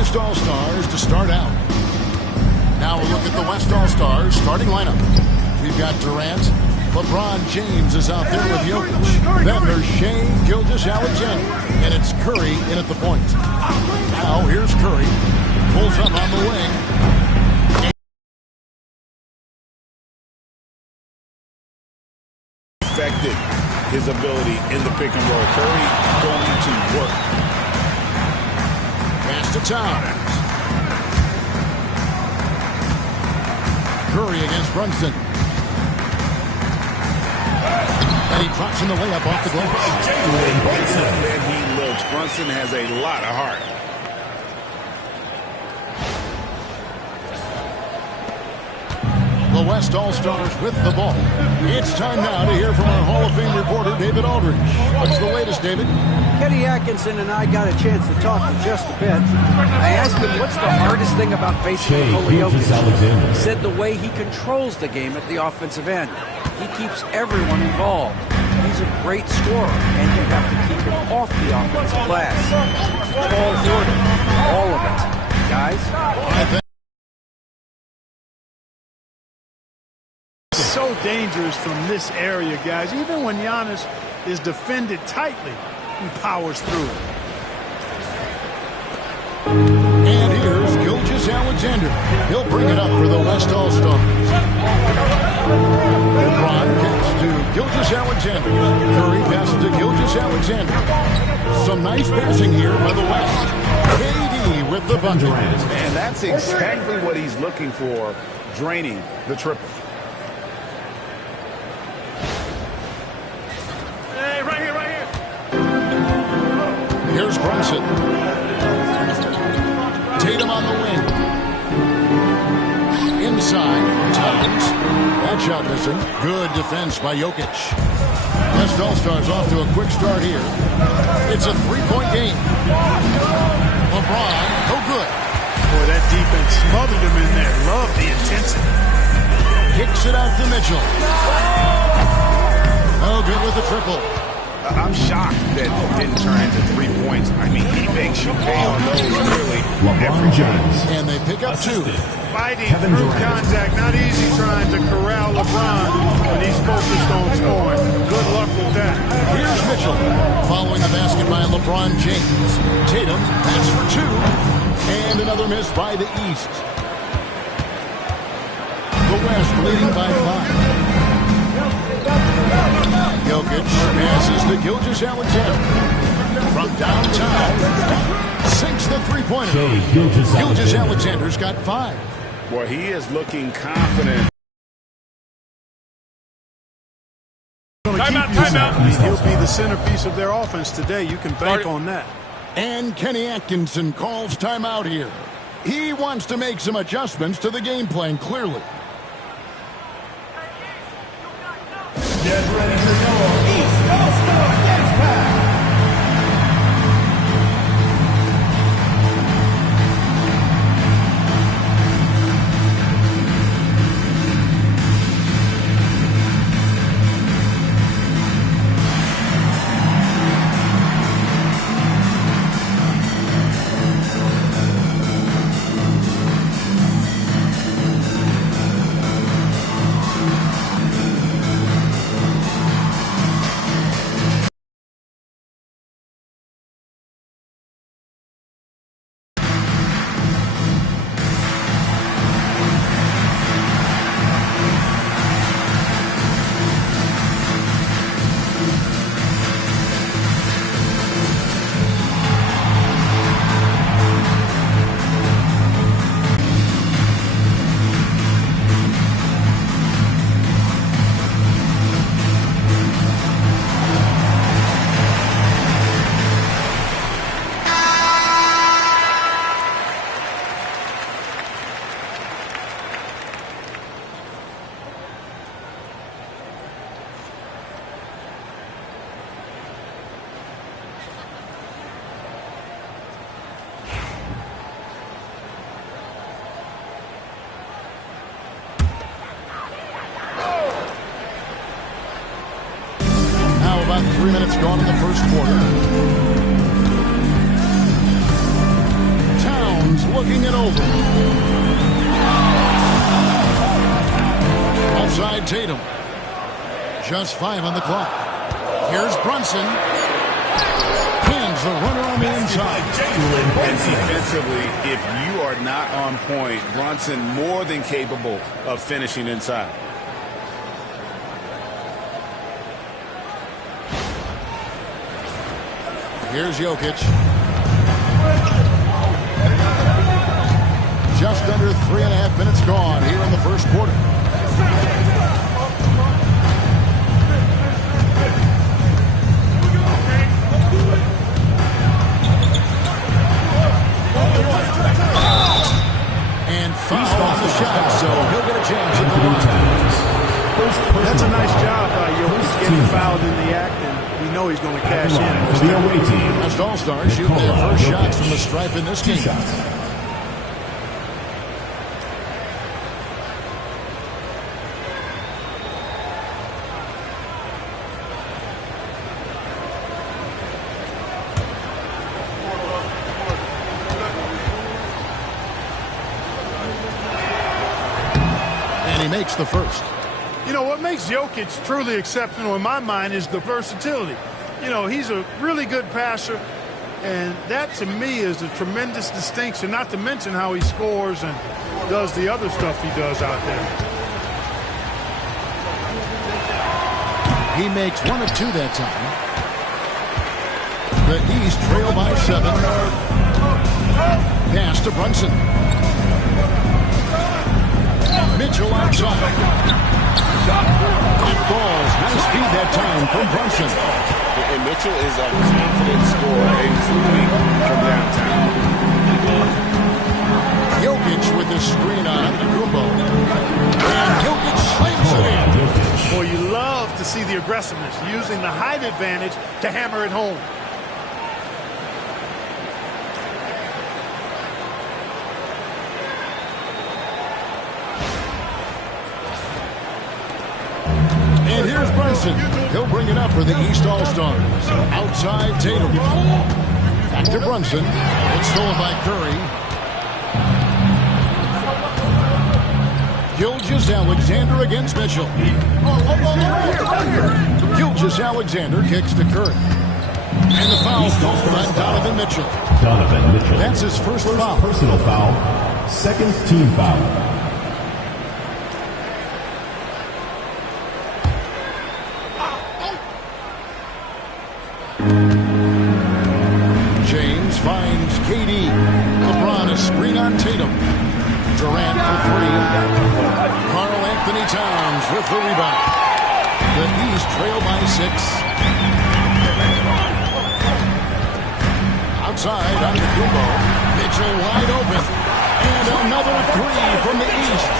West All-Stars to start out. Now we'll look at the West All-Stars starting lineup. We've got Durant. LeBron James is out there with Jokic. Then there's Shai Gilgeous-Alexander. And it's Curry in at the point. Now here's Curry. Pulls up on the wing. Affected his ability in the pick and roll. Curry going to work. Pass to Towns. Curry against Brunson. And he drops in the layup off the glass. And he looks. Brunson has a lot of heart. The West All-Stars with the ball. It's time now to hear from our Hall of Fame reporter, David Aldridge. What's the latest, David? Kenny Atkinson and I got a chance to talk for just a bit. I asked him what's the hardest thing about facing Nikola Jokic. He said the way he controls the game at the offensive end. He keeps everyone involved. He's a great scorer, and you have to keep him off the offensive glass. Tall order, all of it. Guys? So dangerous from this area, guys. Even when Giannis is defended tightly, he powers through it. And here's Gilgeous-Alexander. He'll bring it up for the West All-Stars. LeBron kicks to Gilgeous-Alexander. Curry passes to Gilgeous-Alexander. Some nice passing here by the West. KD with the bucket. And that's exactly what he's looking for, draining the triple. Here's Brunson. Tatum on the wing. Inside, Towns. That shot missing. Good defense by Jokic. West All-Stars off to a quick start here. It's a three-point game. LeBron, no good. Boy, that defense smothered him in there. Love the intensity. Kicks it out to Mitchell. Oh, good with the triple. I'm shocked that it didn't turn into 3 points. I mean, he makes you pay on those clearly. LeBron James. And they pick up two. Fighting through contact. Not easy trying to corral LeBron when he's focused on scoring. Good luck with that. Here's Mitchell. Following the basket by LeBron James. Tatum, pass for two. And another miss by the East. The West leading by 5. Jokic passes to Gilgeous-Alexander. From downtown, sinks the three-pointer. Gilgeous-Alexander's got 5. Well, he is looking confident. Timeout. He'll be the centerpiece of their offense today. You can bank on that. And Kenny Atkinson calls timeout here. He wants to make some adjustments to the game plan, clearly. Get ready for your East All-Star Dance Pack. About 3 minutes gone in the first quarter. Towns looking it over. Offside Tatum. Just 5 on the clock. Here's Brunson. Pins the runner on the inside. And defensively, if you are not on point, Brunson more than capable of finishing inside. Here's Jokic. Just under 3.5 minutes gone here in the first quarter. And foul on the shot, so he'll get a chance at the line. That's a nice job by Jokic getting fouled in the act, and we know he's going to cash in. The away team. West All-Stars shooting their first shots from the stripe in this game. And he makes the first. You know, what makes Jokic truly exceptional in my mind is the versatility. You know, he's a really good passer, and that to me is a tremendous distinction, not to mention how he scores and does the other stuff he does out there. He makes 1 of 2 that time. The East trail by 7. Pass to Brunson. Mitchell outside. It falls. Nice speed that time from Brunson. And Mitchell is a confident scorer, including from downtown. Jokic with the screen on Antetokounmpo. And Jokic slams it in. Boy, you love to see the aggressiveness, using the height advantage to hammer it home. And here's Brunson. He'll bring it up for the East All-Stars. Outside Tatum. Back to Brunson. It's stolen by Curry. Gilgeous-Alexander against Mitchell. Gilgeous-Alexander kicks to Curry. And the foul called on Donovan Mitchell. Donovan Mitchell. That's his first foul. Personal foul. Second team foul. James finds KD. LeBron a screen on Tatum. Durant for 3. Karl Anthony Towns with the rebound. The East trail by 6. Outside on the Kumbo. Mitchell wide open. And another 3 from the East.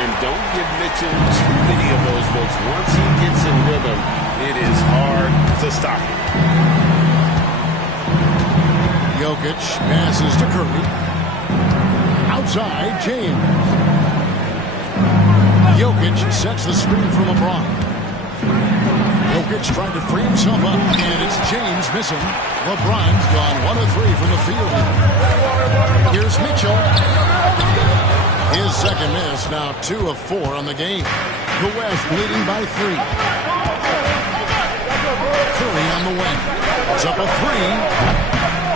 And don't give Mitchell too many of those looks. Once he gets in rhythm, it is hard to stop him. Jokic passes to Curry. Outside, James. Jokic sets the screen for LeBron. Jokic trying to free himself up, and it's James missing. LeBron's gone 1 of 3 from the field. Here's Mitchell. His second miss, now 2 of 4 on the game. The West leading by 3. Curry on the wing. It's up a 3.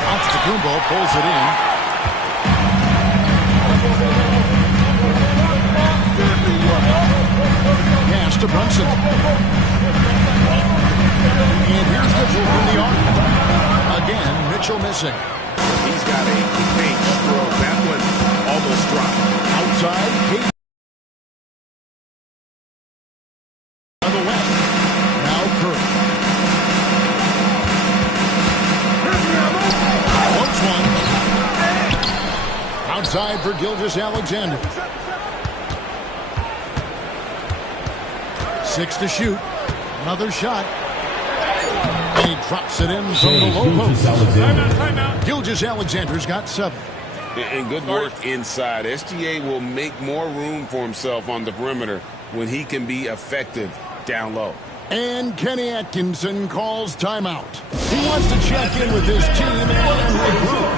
Antetokounmpo pulls it in. Pass to Brunson. And here's Mitchell from the arc. Again, Mitchell missing. He's got a paint stroke. That one almost dropped. Outside, KD. On the West. Now Curry. Close one. Outside for Gilgeous-Alexander. 6 to shoot. Another shot. And he drops it in from the low post. Gilgeous-Alexander's got 7. And good work inside. SGA will make more room for himself on the perimeter when he can be effective down low. And Kenny Atkinson calls timeout. He wants to check in with his team and regroup.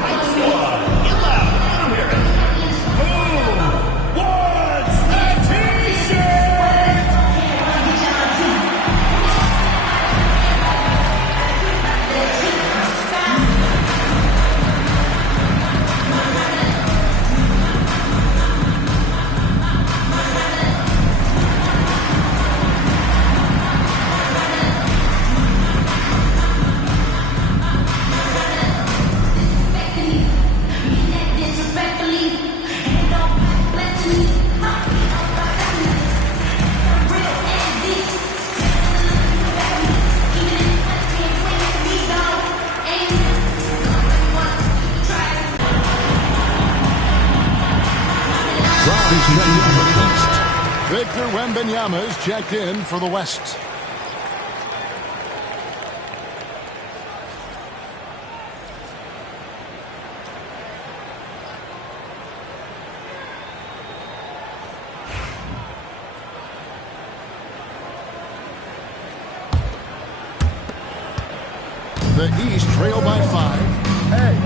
He's checked in for the East. Victor Wembanyama is checked in for the West. The East trail by 5. And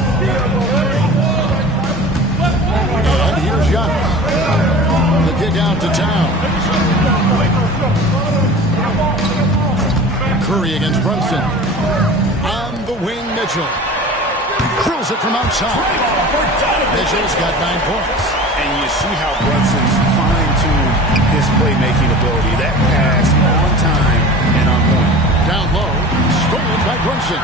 here's Giannis. The kick out to Town. Curry against Brunson. On the wing, Mitchell. Drills it from outside. Mitchell's got 9 points. And you see how Brunson's fine-tuned his playmaking ability. That pass on time and on point. Down low, stolen by Brunson.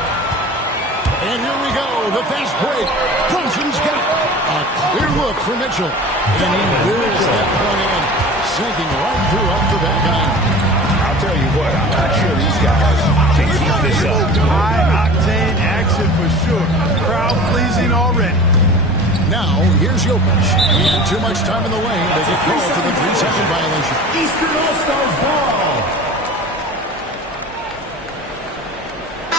And here we go, the fast break. Brunson's got a clear look for Mitchell. And he wheels that one in, sinking right through off the back iron. I'll tell you what, I'm not sure these guys can keep this up. High-octane action for sure. Crowd-pleasing already. Now, here's Jokic. And too much time in the lane. They get called for the 3-second violation. Eastern All-Stars ball.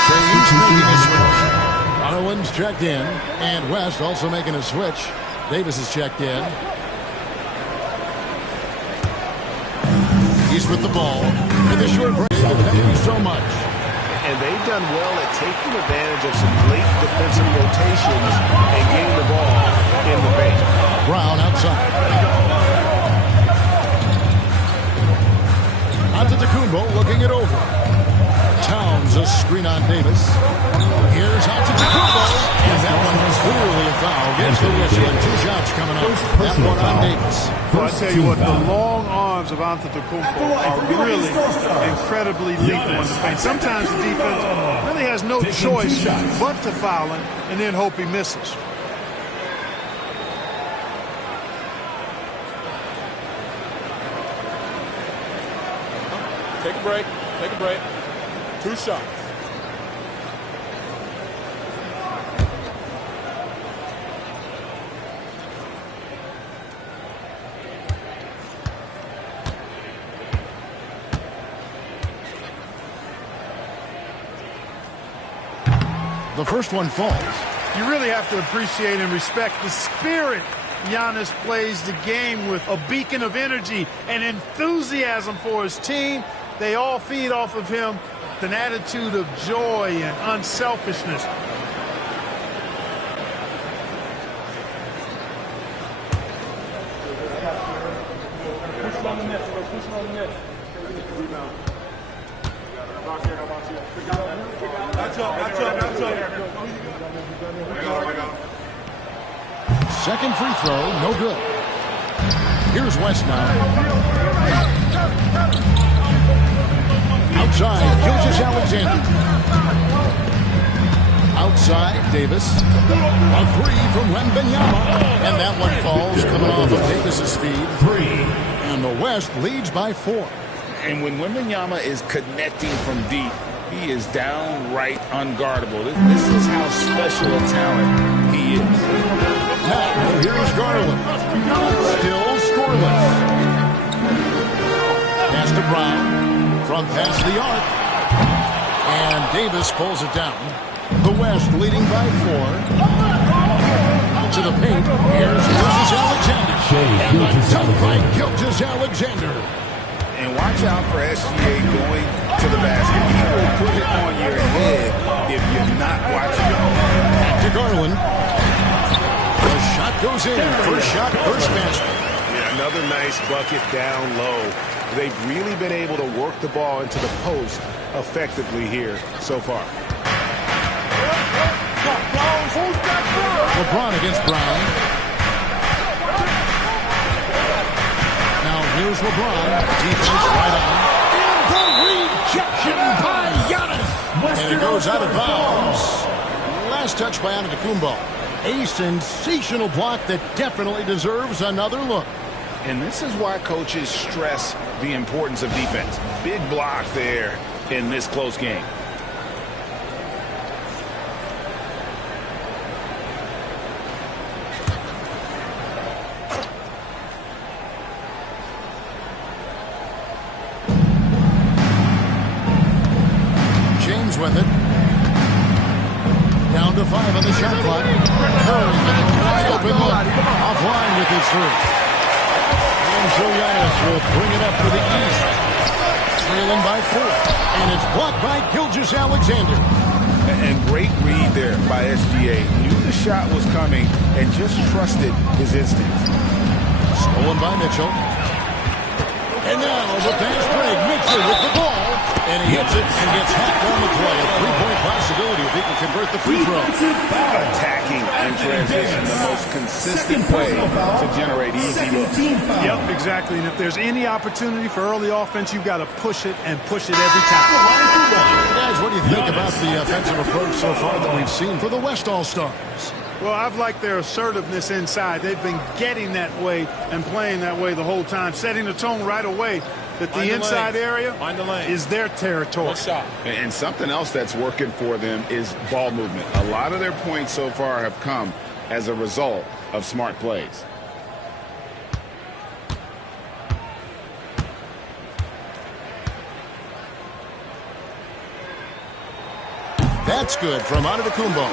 He's making a switch. Garland's checked in. And West also making a switch. Davis is checked in. He's with the ball. With the short break, thank you so much. And they've done well at taking advantage of some late defensive rotations and getting the ball in the paint. Brown outside. Antetokounmpo looking it over. Towns a screen on Davis. Here's Antetokounmpo. And that one was clearly a foul against the whistle. And 2 shots coming up. That one on Davis. Well, I tell you what, the long arms of Antetokounmpo are really incredibly lethal in the paint. Sometimes the defense really has no choice but to foul him and then hope he misses. Take a break. Take a break. 2 shots. The first one falls. You really have to appreciate and respect the spirit Giannis plays the game with. A beacon of energy and enthusiasm for his team. They all feed off of him with an attitude of joy and unselfishness. Second free throw, no good. Here's West now. Outside, Gilgeous-Alexander. Outside, Davis. A 3 from Wembanyama. And that one falls, coming off of Davis's speed. 3. And the West leads by 4. And when Wembanyama is connecting from deep, he is downright unguardable. This is how special a talent he is. Now, here's Garland. Still scoreless. Pass to Brown. From past the arc. And Davis pulls it down. The West leading by 4. To the paint. Here's Gilgeous-Alexander. And the dunk by Gilgeous-Alexander. And watch out for SGA going to the basket. He will put it on your head if you're not watching. Back to Garland. The shot goes in. First shot, first basket. Yeah, another nice bucket down low. They've really been able to work the ball into the post effectively here so far. LeBron against Brown. Now here's LeBron. Defense right on. And the rejection by Giannis. And it goes out of bounds. Last touch by Antetokounmpo. A sensational block that definitely deserves another look. And this is why coaches stress the importance of defense. Big block there in this close game. Down to 5 on the shot clock. Curry with a wide open look. Offline with his three. And so Giannis will bring it up for the East. Trailing by 4. And it's blocked by Gilgeous-Alexander. And great read there by SGA. Knew the shot was coming and just trusted his instincts. Stolen by Mitchell. And now the fast break. Mitchell with the ball. And he hits it and gets hacked on the play. A three-point possibility if he can convert the free throw. Attacking in transition, the most consistent way to generate easy looks. Yep, exactly. And if there's any opportunity for early offense, you've got to push it and push it every time. Guys, what do you think about the offensive approach so far that we've seen for the West All-Stars? Well, I've liked their assertiveness inside. They've been getting that way and playing that way the whole time, setting the tone right away that the inside area is their territory. And something else that's working for them is ball movement. A lot of their points so far have come as a result of smart plays. That's good from Antetokounmpo.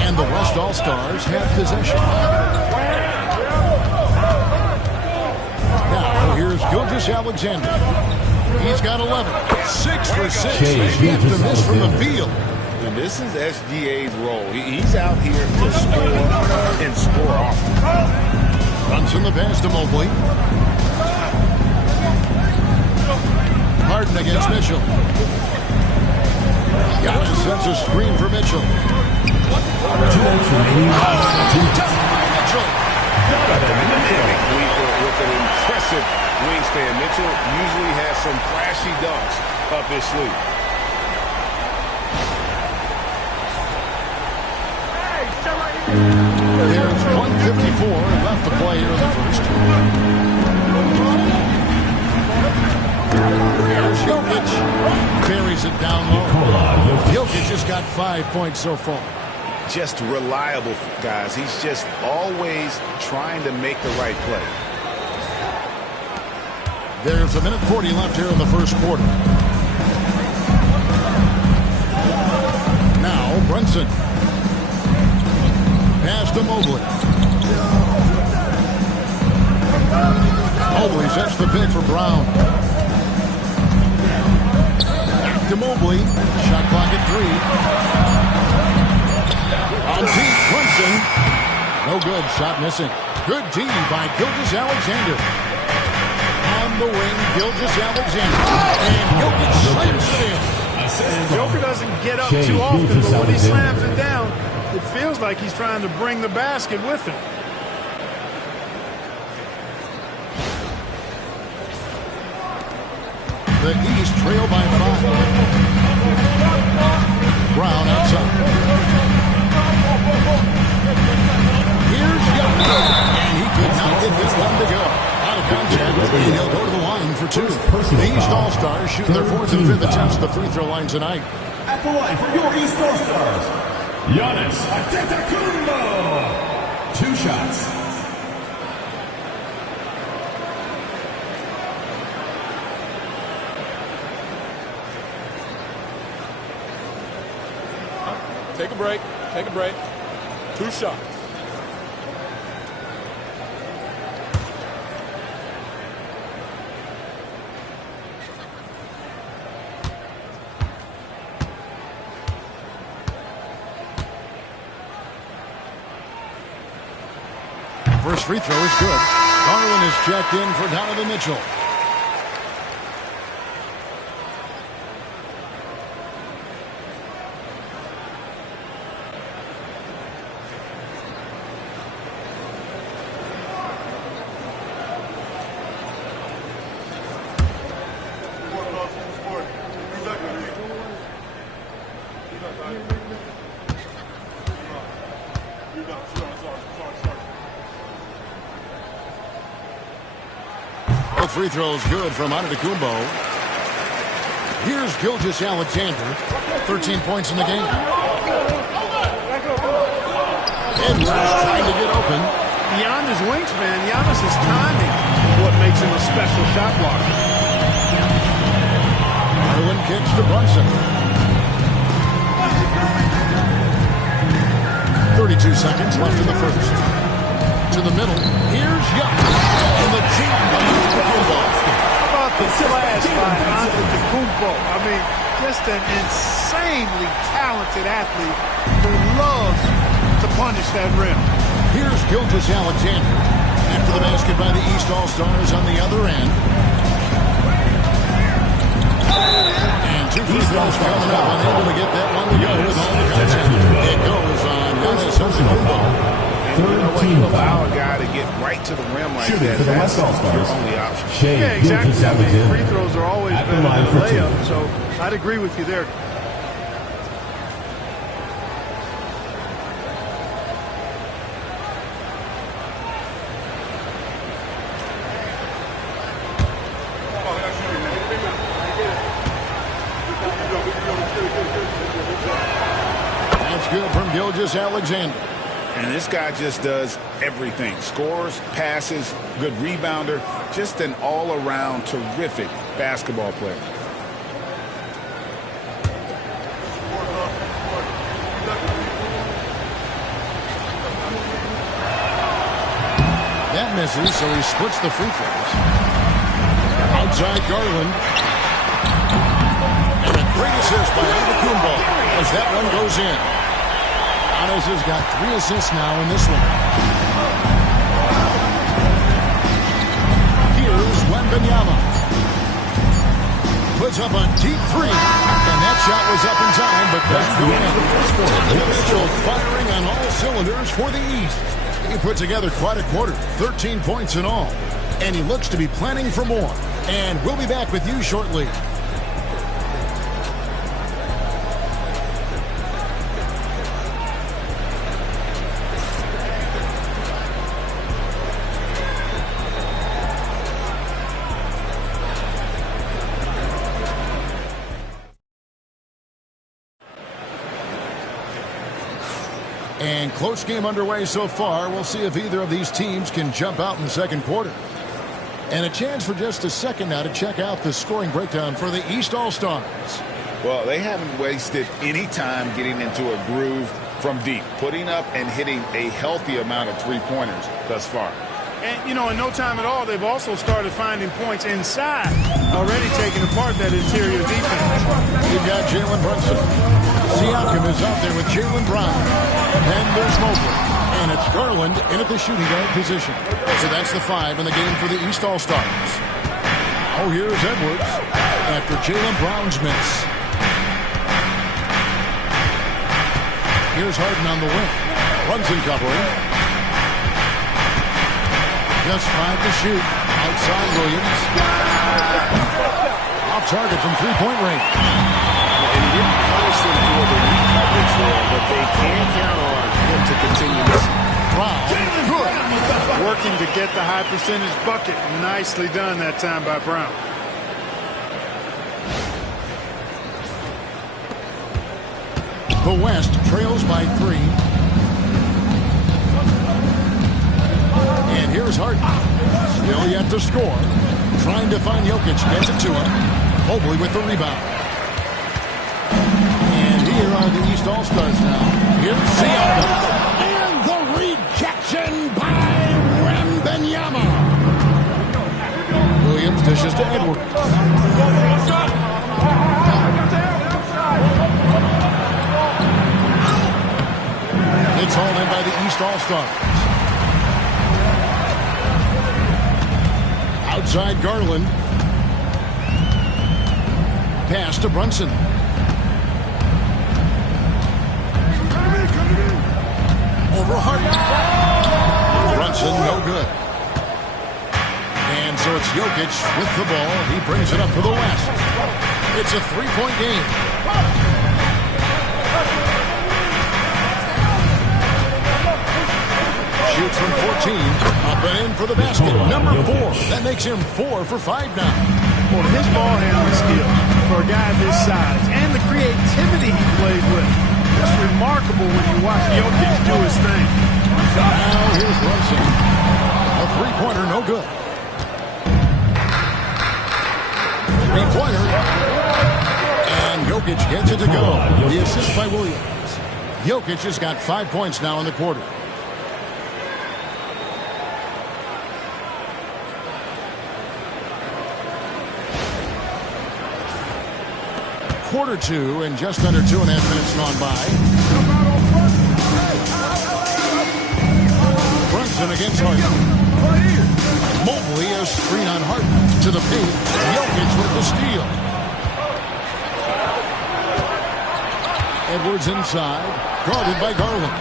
And the West All-Stars have possession. Now, here's Gilgeous-Alexander. He's got 11. 6 for 6. Maybe have to miss from the field. And this is SGA's role. He's out here to score and score often. Brunson the pass to Mobley. Harden against Mitchell. Giannis sends a screen for Mitchell. 2 minutes remaining. Mitchell. Dynamic leaper with an impressive wingspan. Mitchell usually has some flashy dunks up his sleeve. There's 1:54 left to play here in the first. There's Jokic. Carries it down low. Jokic just got 5 points so far. Just reliable, guys. He's just always trying to make the right play. There's 1:40 left here in the first quarter. Now Brunson. Pass to Mobley. Mobley sets the pick for Brown. Back to Mobley. Shot clock at 3. On deep, Brunson. No good. Shot missing. Good D by Gilgeous-Alexander. On the wing, Gilgeous-Alexander. And Jokic slams it in. And Joker doesn't get up too often, but when he slams it down, it feels like he's trying to bring the basket with him. The East trail by 5. Brown outside. Here's Giannis. And he could not get this one to go. Out of contact, and he'll go to the line for 2. The East All-Stars shooting their 4th and 5th attempts at the free throw line tonight. At the line for your East All-Stars, Giannis Antetokounmpo. 2 shots. Take a break. Take a break. 2 shots. First free throw is good. Garland is checked in for Donovan Mitchell. Both free throws good from Antetokounmpo. Here's Gilgeous-Alexander. 13 points in the game. Edwards trying to get open. Beyond his wingspan, Giannis' timing is what makes him a special shot blocker. Garland kicks to Brunson. 2 seconds left in the first. To the middle. Here's Young. And the jam by Antetokounmpo. How about the slash by Antetokounmpo? I mean, just an insanely talented athlete who loves to punish that rim. Here's Gilgeous-Alexander. After the basket by the East All-Stars on the other end. And 2 free throws coming up. Unable to get that one to go with all the contact. It goes on Giannis Antetokounmpo. And you know what? You allow a guy to get right to the rim like that. That's your only option. Yeah, exactly. I mean, free throws are always better than a layup, so I'd agree with you there. That's good from Gilgeous-Alexander. And this guy just does everything. Scores, passes, good rebounder. Just an all-around terrific basketball player. That misses, so he splits the free throws. Outside Garland. And a great assist by Antetokounmpo as that one goes in. Giannis has got 3 assists now in this one. Here's Wembanyama. Puts up a deep 3. And that shot was up in time, but doesn't go in. Mitchell firing on all cylinders for the East. He put together quite a quarter, 13 points in all. And he looks to be planning for more. And we'll be back with you shortly. And close game underway so far. We'll see if either of these teams can jump out in the second quarter. And a chance for just a second now to check out the scoring breakdown for the East All-Stars. Well, they haven't wasted any time getting into a groove from deep, putting up and hitting a healthy amount of three-pointers thus far. And, you know, in no time at all, they've also started finding points inside, already taking apart that interior defense. You've got Jalen Brunson. Siakam is out there with Jaylen Brown. And there's Mobley. And it's Garland in at the shooting guard position. So that's the 5 in the game for the East All-Stars. Oh, here's Edwards after Jaylen Brown's miss. Here's Harden on the wing. Brunson covering. Just 5 to shoot. Outside Williams. Off target from three-point range. And he didn't punish them for the weak coverage there, but they can count on him to continue this. Brown, good. Working to get the high percentage bucket. Nicely done that time by Brown. The West trails by 3. And here's Harden. Still yet to score. Trying to find Jokic. Gets it to him. Mobley with the rebound. And here are the East All-Stars now. Here's Siakam. And the rejection by Wembanyama. Williams dishes to Edwards. It's all in by the East All-Stars. Outside Garland. Pass to Brunson. Over Harden. Brunson, no good. And so it's Jokic with the ball. He brings it up for the West. It's a three-point game. Shoots from 14. Up and in for the basket. Number 4. That makes him 4 for 5 now. Well, his ball handling skills for a guy of his size and the creativity he plays with. It's remarkable when you watch Jokic do his thing. Now here's Brunson. A three-pointer, no good. Three-pointer. And Jokic gets it to go. The assist by Williams. Jokic has got 5 points now in the quarter. Quarter two, and just under 2.5 minutes gone by. Brunson against Harden. Mobley, a screen on Harden to the paint. Jokic with the steal. Edwards inside, guarded by Garland.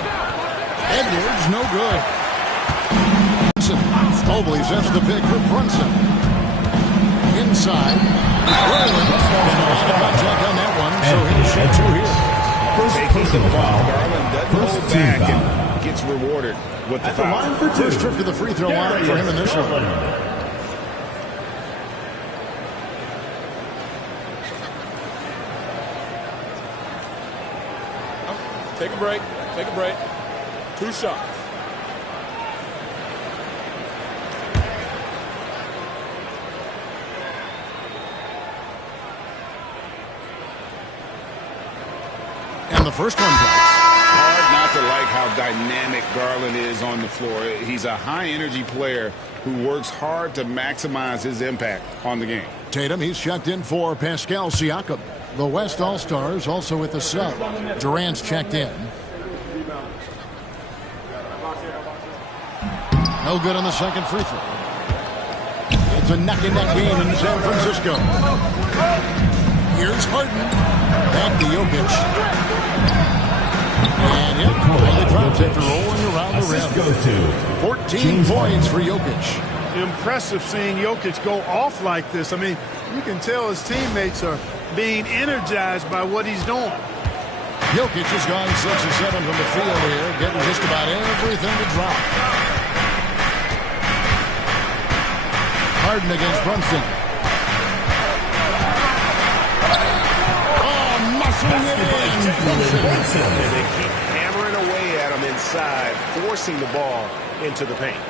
Edwards no good. Mobley sets the pick for Brunson. Inside. Garland. And a lot of contact on that one, so he'll shoot two here. Taking the ball. Garland doesn't hold back and gets rewarded with the foul. First trip to the free throw line for him in this one. Take a break. Take a break. 2 shots. And the first one drops. Hard not to like how dynamic Garland is on the floor. He's a high-energy player who works hard to maximize his impact on the game. Tatum, he's checked in for Pascal Siakam. The West All-Stars also with the sub. Durant's checked in. No good on the second free throw. It's a neck-and-neck game in San Francisco. Here's Harden. Back to Jokic. And it quickly drops after rolling around the rim. 14 points for Jokic. Impressive seeing Jokic go off like this. I mean, you can tell his teammates are being energized by what he's doing. Jokic has gone 6 or 7 from the field here, getting just about everything to drop. Harden against Brunson. Oh, muscling it in. Brunson. And they keep hammering away at him inside, forcing the ball into the paint.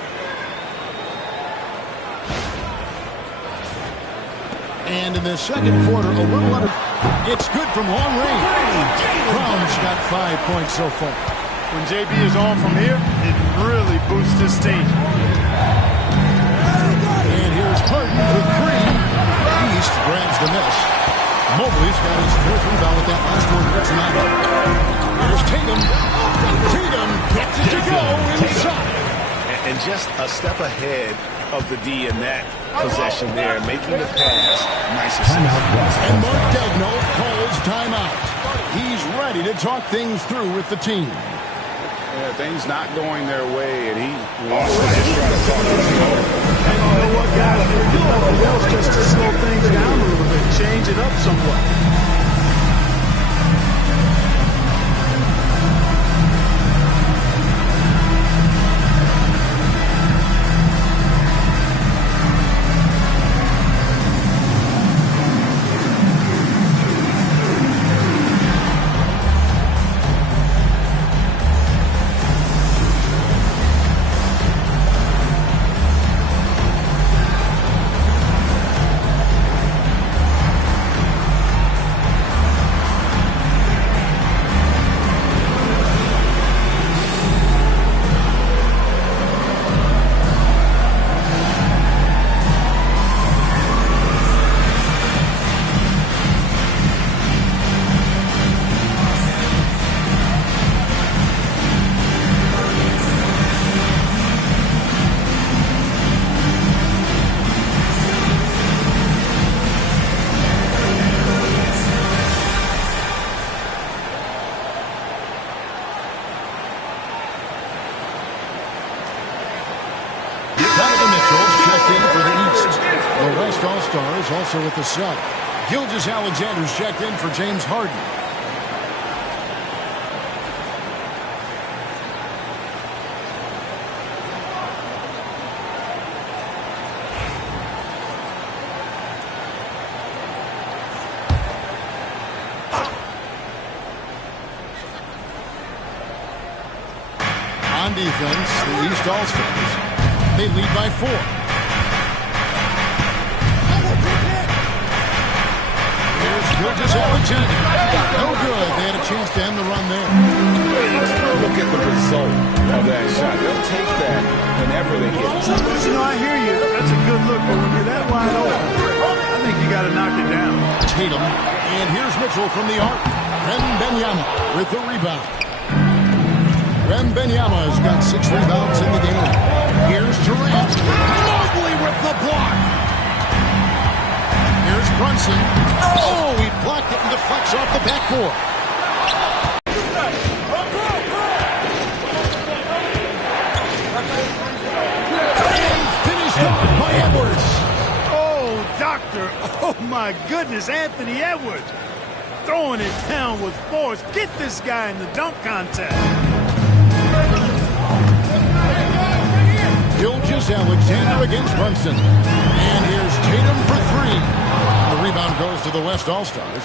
And in the second quarter, a little under. It's good from long range. Brown's got 5 points so far. When JB is on from here, it really boosts his team. And here's Harden for 3. East grabs the miss. Mobley's got his 4th rebound with that last one here tonight. Here's Tatum. Tatum gets it to go inside. And just a step ahead of the D in that possession there, making the pass. Nice assist. And Mark Daigneault calls timeout. He's ready to talk things through with the team. Yeah, things not going their way, and he wants to just try to talk things over. And you know what, guys? There's nothing else just to slow things down a little bit, change it up somewhat. All-Stars also with the sub. Gilgeous-Alexander's checked in for James Harden. On defense, the East All-Stars. They lead by 4. Gilgeous-Alexander. No good. They had a chance to end the run there. look at the result of that shot. They'll take that whenever they get it. You know, I hear you. That's a good look, but when you're that wide open, I think you got to knock it down. Tatum, and here's Mitchell from the arc. Wembanyama with the rebound. Wembanyama's got 6 rebounds in the game. Here's Durant. Mobley with the block. Here's Brunson. Oh, he blocked it and deflects off the backboard. And finished off by Edwards. Oh, doctor. Oh, my goodness. Anthony Edwards throwing it down with force. Get this guy in the dunk contest. Gilgeous-Alexander against Brunson. And here's Tatum for 3. The rebound goes to the West All-Stars.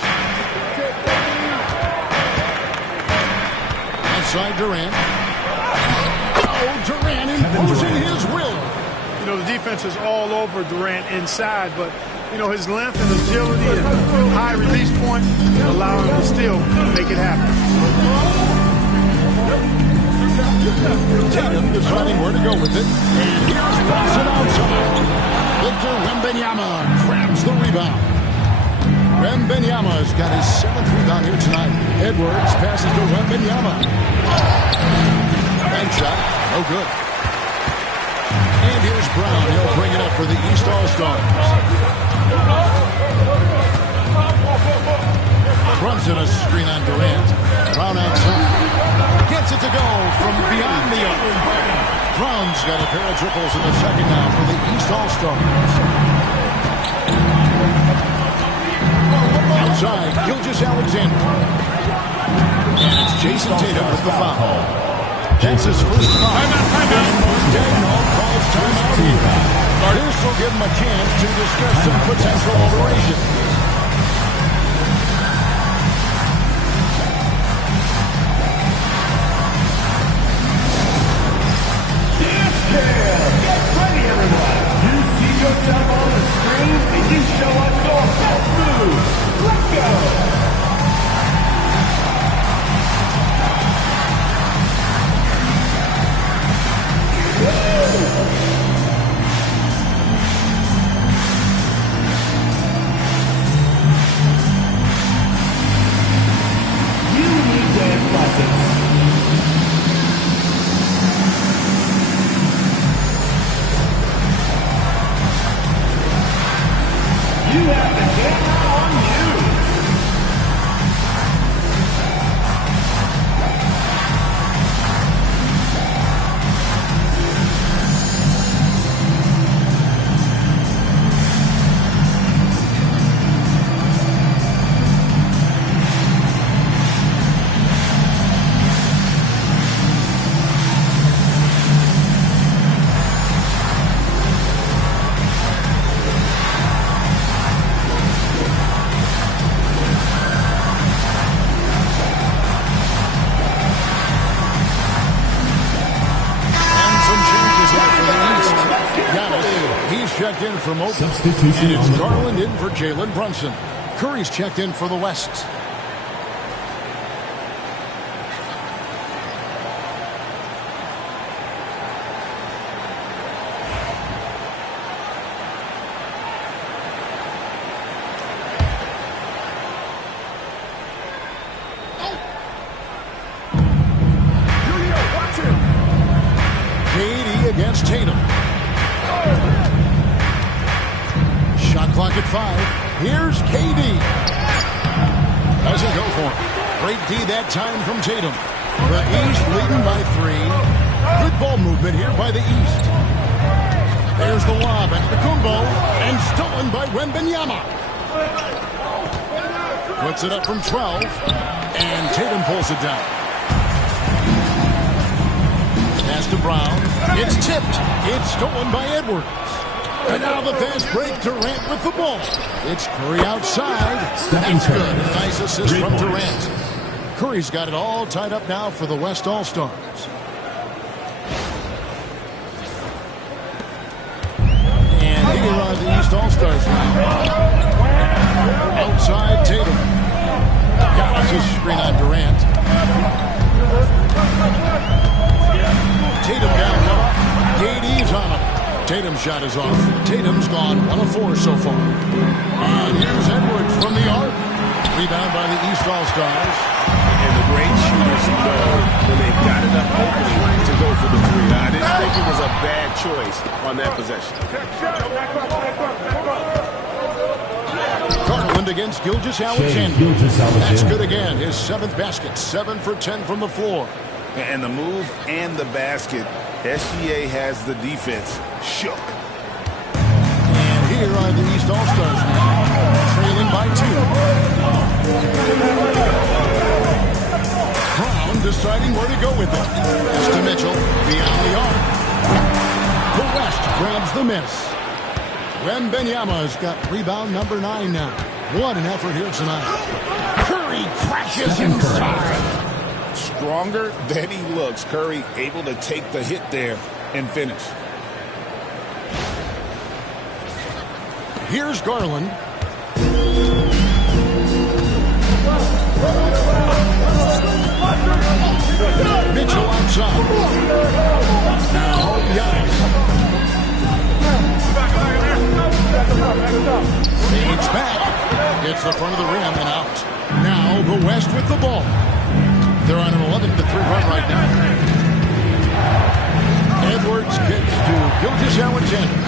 Outside Durant. Oh, Durant imposing his will. You know, the defense is all over Durant inside, but, you know, his length and agility and high release point allow him to still make it happen. Tatum deciding where to go with it. And here's Brunson outside. Victor Wembanyama grabs the rebound. Wembanyama's got his 7th rebound here tonight. Edwards passes to Wembanyama. Bank shot, no good. And here's Brown. He'll bring it up for the East All-Stars. Brunson a screen on Durant. Brown outside. Gets it to go from beyond the arc. Brown's got a pair of triples in the second now for the East All-Stars. Outside, Gilgeous-Alexander. And it's Jason Tatum with the foul. That's his first foul. And Mark Daigneault calls timeout here. This will give him a chance to discuss some potential alteration. Get ready, everyone. You see yourself on the screen, and you show us your best moves. Let's go. You need dance lessons. You have the camera on you. Checked in for Mobley. Substitution. And it's Garland in for Jalen Brunson. Curry's checked in for the West. KD against Tatum. Shot clock at 5. Here's KD. Doesn't go for it. Great D that time from Tatum. The East leading by 3. Good ball movement here by the East. There's the lob at Kumbo, and stolen by Wembanyama. Puts it up from 12, and Tatum pulls it down. Pass to Brown. It's tipped. It's stolen by Edwards. And now the fast break, Durant with the ball. It's Curry outside. That's good. A nice assist from Durant. Curry's got it all tied up now for the West All-Stars. And here are the East All-Stars now. Outside Tatum. Got a screen on Durant. shot is off. Tatum's gone 1 of 4 so far. And here's Edwards from the arc. Rebound by the East All-Stars. And the great shooters know when they've got enough opening to go for the three. I didn't think it was a bad choice on that possession. Garland against Gilgeous-Alexander. That's good again. His 7th basket. 7 for 10 from the floor. And the move and the basket, SGA has the defense shook. And here are the East All-Stars now, trailing by 2. Brown deciding where to go with it. Pass to Mitchell, beyond the arc. The West grabs the miss. Wembanyama's got rebound number 9 now. What an effort here tonight. Curry crashes inside. Stronger than he looks. Curry able to take the hit there and finish. Here's Garland. Mitchell outside. Now Giannis. Fades back. Hits the front of the rim and out. Now the West with the ball. They're on an 11-3 run right now. Edwards kicks to Gilgeous-Alexander.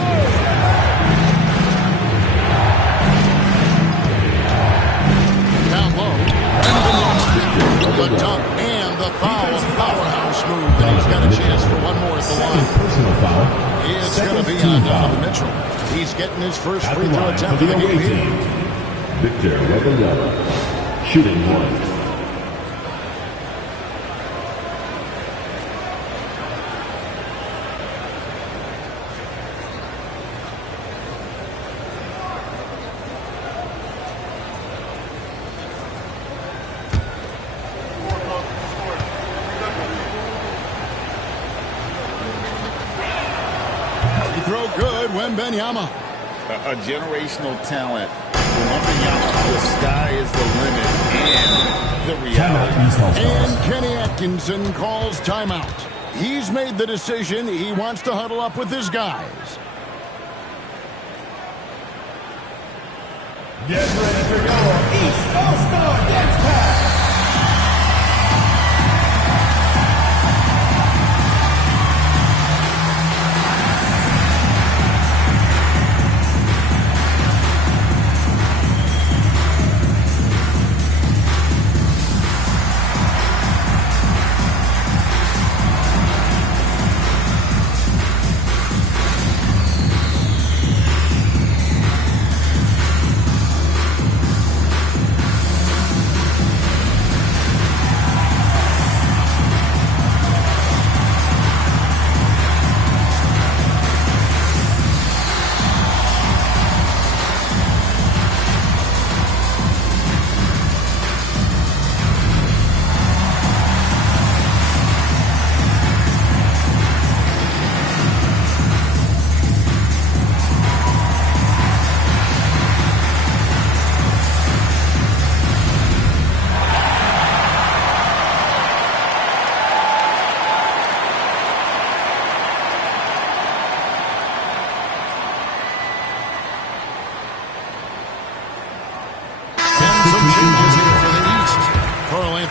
Down low. The dunk and the foul. A powerhouse move. And he's got a chance for one more at the line. Personal foul. It's going to be on Donovan Mitchell. He's getting his first free throw attempt of the game here. Victor Wembanyama, shooting 1. Throw good, Wembanyama. A generational talent. Wembanyama, the sky is the limit and the reality. And Kenny Atkinson calls timeout. He's made the decision. He wants to huddle up with his guys. Get ready for your East All-Star Dance Pass.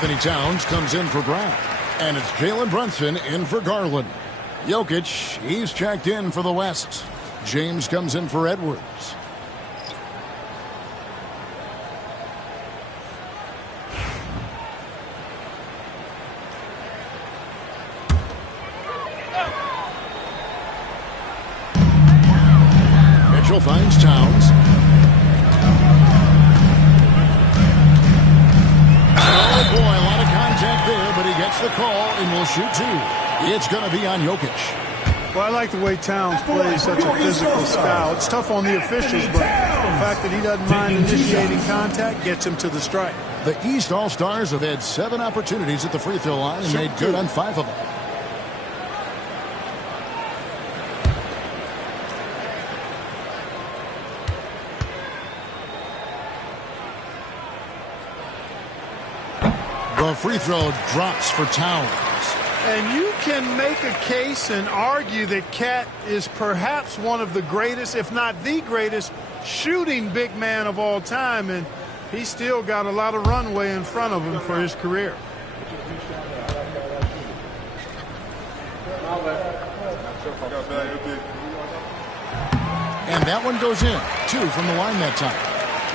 Anthony Towns comes in for Brown. And it's Jalen Brunson in for Garland. Jokic, he's checked in for the West. James comes in for Edwards. Mitchell finds Towns. Oh, boy, a lot of contact there, but he gets the call and will shoot 2. It's going to be on Jokic. Well, I like the way Towns plays such a physical style. It's tough on the officials, but the fact that he doesn't mind initiating contact gets him to the strike. The East All-Stars have had 7 opportunities at the free throw line and made good on 5 of them. The free throw drops for Towns. And you can make a case and argue that Cat is perhaps one of the greatest, if not the greatest, shooting big man of all time, and he's still got a lot of runway in front of him for his career. And that one goes in. 2 from the line that time.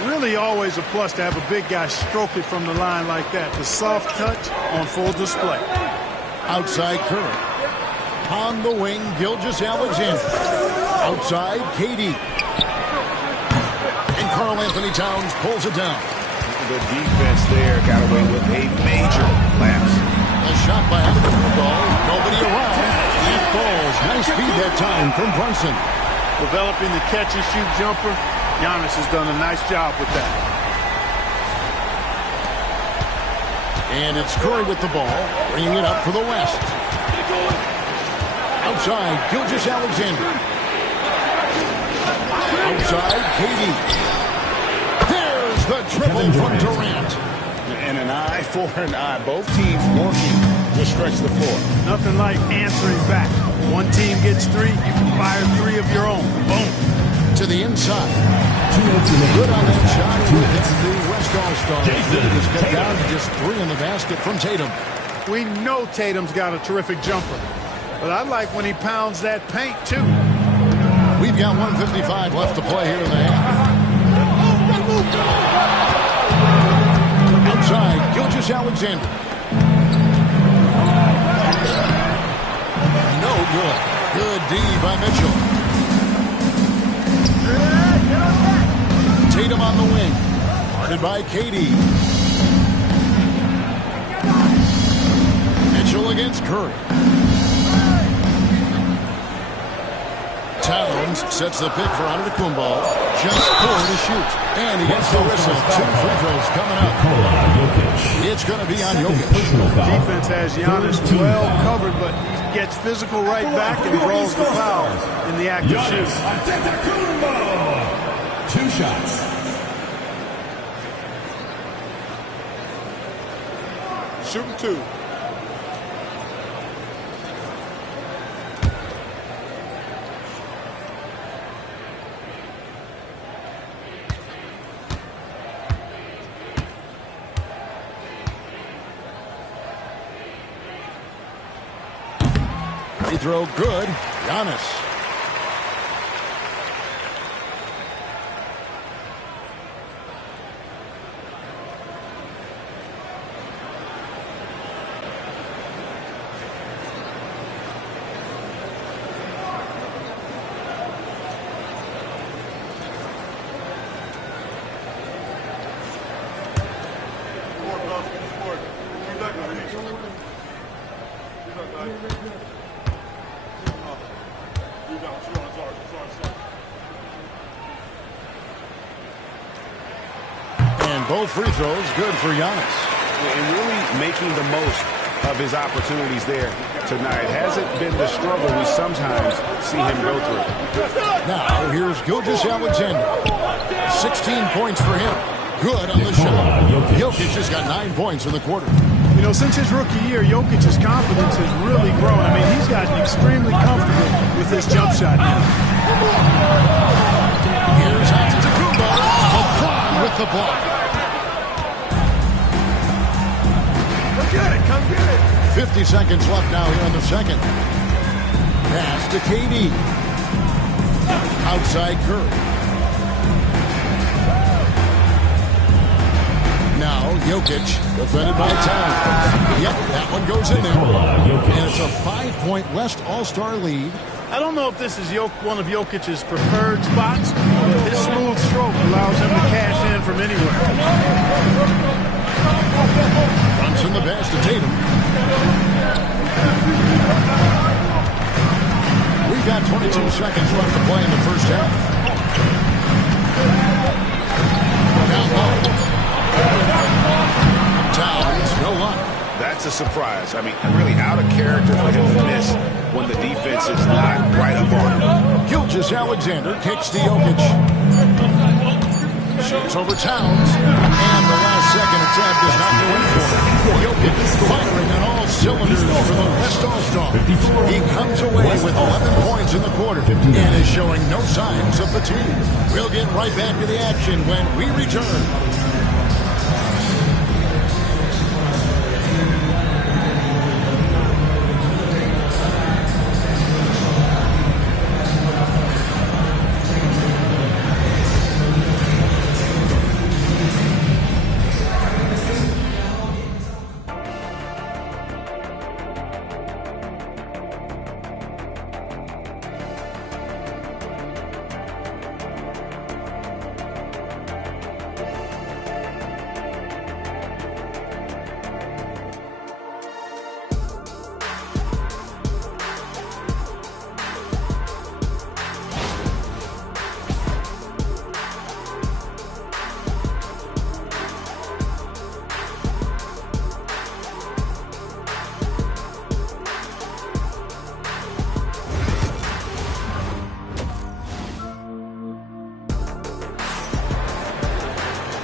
Really always a plus to have a big guy stroke it from the line like that. The soft touch on full display. Outside Curry. On the wing, Gilgeous-Alexander. Outside, KD. And Karl-Anthony Towns pulls it down. The defense there got away with a major lapse. A shot by Antetokounmpo. Nobody around. Half balls. Nice feed that time from Brunson. Developing the catch-and-shoot jumper. Giannis has done a nice job with that. And it's Curry with the ball, bringing it up for the West. Outside, Gilgeous-Alexander. Outside, KD. There's the triple from Durant. And an eye for an eye. Both teams working to stretch the floor. Nothing like answering back. One team gets 3, you can fire 3 of your own. Boom. To the inside. Good on that shot with the West All-Star. Just cut down to just 3 in the basket from Tatum. We know Tatum's got a terrific jumper, but I like when he pounds that paint too. We've got 1:55 left to play here in the half. Outside, Gilgeous-Alexander. No good. Good D by Mitchell. Tatum on the wing. Guarded by KD. Mitchell against Curry. Towns sets the pick for Antetokounmpo. Just 4 to shoot. And he gets the whistle. 2 free throws coming up. It's going to be on Jokic. Defense has Giannis well covered, but he gets physical right back and draws the foul in the act of shooting. 2 shots. Shooting 2. Free throw good. Giannis. Both free throws good for Giannis. And really making the most of his opportunities there tonight. Hasn't been the struggle we sometimes see him go through. Now here's Gilgeous-Alexander. 16 points for him. Good on the shot. Jokic has got 9 points in the quarter. You know, since his rookie year, Jokic's confidence has really grown. I mean, he's gotten extremely comfortable with his jump shot now. Here's Antetokounmpo. LeBron with the block. Come get it. 50 seconds left now here in the second. Pass to KD. Outside Curry. Now Jokic, defended by Towns. Yep, that one goes in there. And it's a 5-point West All-Star lead. I don't know if this is one of Jokic's preferred spots, but his smooth stroke allows him to cash in from anywhere. Brunson the pass to Tatum. We've got 22 seconds left to play in the first half. Down low. Towns, no luck. That's a surprise. I mean, really out of character for him to miss when the defense is not right up on him. Gilgeous-Alexander kicks to Jokic. Shoots over Towns. And the last second attempt does not go in for it. Jokic firing on all cylinders for the West All-Star. He comes away with 11 points in the quarter and is showing no signs of fatigue. We'll get right back to the action when we return.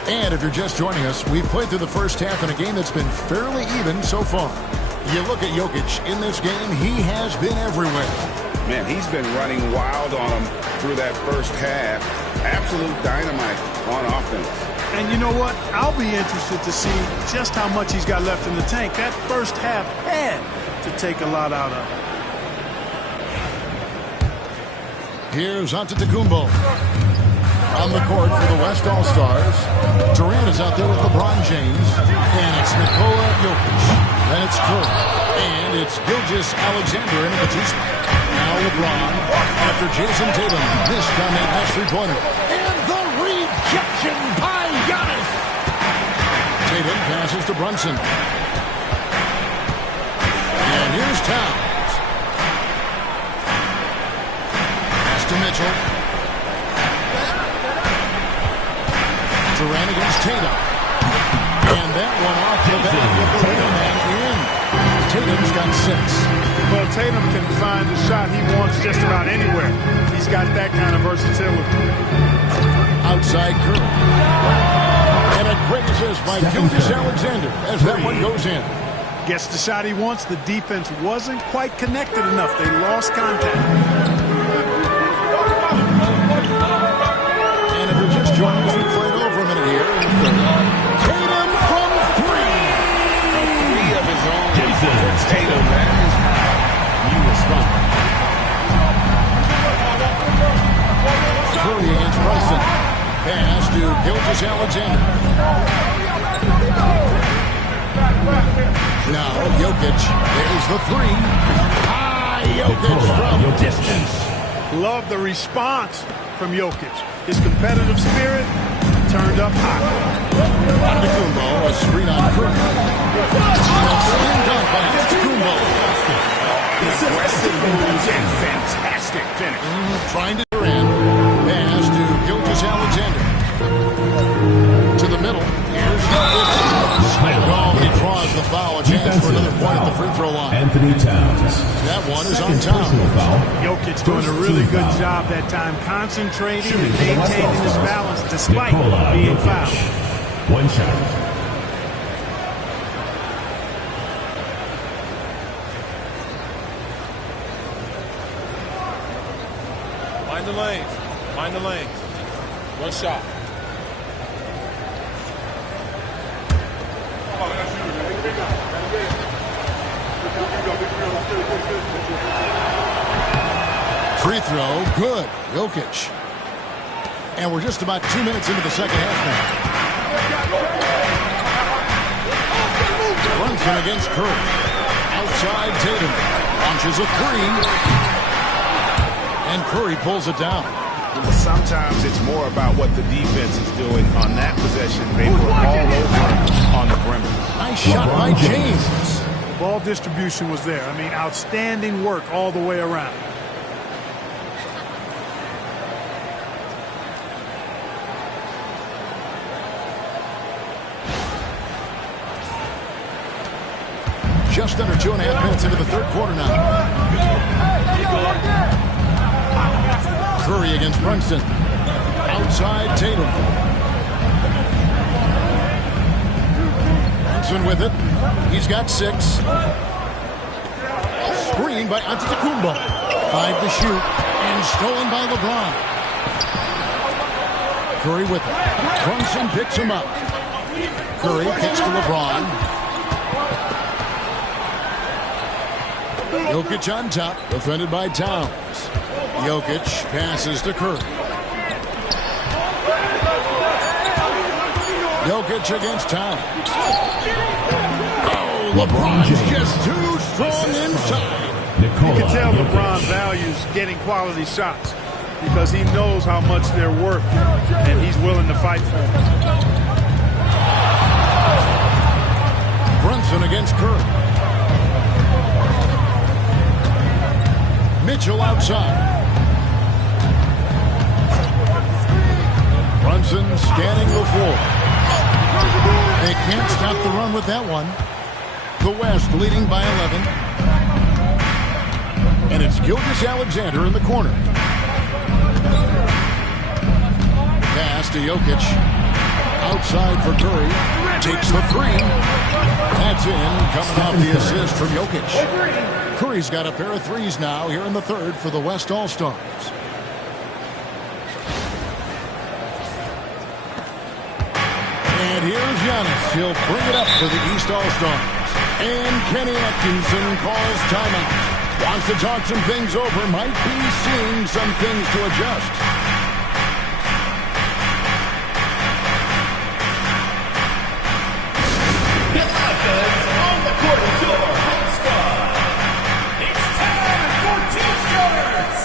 And if you're just joining us, we've played through the first half in a game that's been fairly even so far. You look at Jokic in this game, he has been everywhere. Man, he's been running wild on him through that first half. Absolute dynamite on offense. And you know what? I'll be interested to see just how much he's got left in the tank. That first half had to take a lot out of him. Here's Antetokounmpo. On the court for the West All-Stars. Durant is out there with LeBron James. And it's Nikola Jokic. Then it's Curry. And it's Gilgeous-Alexander in the two spot. Now LeBron after Jason Tatum missed on that last three-pointer. And the rejection by Giannis. Tatum passes to Brunson. And here's Towns. Pass to Mitchell. Durant against Tatum. And that one off the back with the wingman in. Tatum's got 6. Well, Tatum can find the shot he wants just about anywhere. He's got that kind of versatility. Outside Curry. And a great assist by Gilgeous-Alexander as that one goes in. Gets the shot he wants. The defense wasn't quite connected enough. They lost contact. And if you're just joining us, we played over a minute here. Tatum from 3. Three of his own. Tatum, that is how you respond. Curry against Brunson. Pass to Gilgeous-Alexander. Now Jokic. There's the 3. Jokic from distance. Love the response from Jokic. His competitive spirit turned up high. Antetokounmpo, a screen on Curry. And a slam dunk by Antetokounmpo. Aggressive moves and fantastic finish. Trying to Durant. Pass to Gilgeous-Alexander. To the middle. Here's Jokic. Oh, but he draws the foul. A chance for another point at the free throw line. Anthony Towns. That one is on Towns. Jokic doing a really good job that time, concentrating and maintaining his balance despite being fouled. One shot. Mind the lanes. Mind the lanes. One shot. Free throw, good. Jokic. And we're just about 2 minutes into the second half now. Brunson against Curry. Outside Tatum. Launches a 3. And Curry pulls it down. Sometimes it's more about what the defense is doing on that possession. They were all over on the perimeter. Nice shot by James. The ball distribution was there. I mean, outstanding work all the way around. Just under 2.5 minutes into the third quarter now. Curry against Brunson. Outside Tatum. Brunson with it. He's got 6. screen by Antetokounmpo. 5 to shoot, and stolen by LeBron. Curry with it. Brunson picks him up. Curry kicks to LeBron. Jokic on top, defended by Towns. Jokic passes to Curry. Jokic against Towns. Oh, LeBron's just too strong inside. You can tell LeBron values getting quality shots because he knows how much they're worth, and he's willing to fight for them. Brunson against Curry. Mitchell outside. Brunson scanning the floor. They can't stop the run with that one. The West leading by 11. And it's Gilgeous-Alexander in the corner. Pass to Jokic. Outside for Curry. Takes the three. That's in, coming off the assist from Jokic. Curry's got a pair of threes now here in the third for the West All-Stars. And here's Giannis. He'll bring it up for the East All-Stars. And Kenny Atkinson calls timeout. Wants to talk some things over. Might be seeing some things to adjust. The offense on the court is your hot spot. It's time for T-shirts.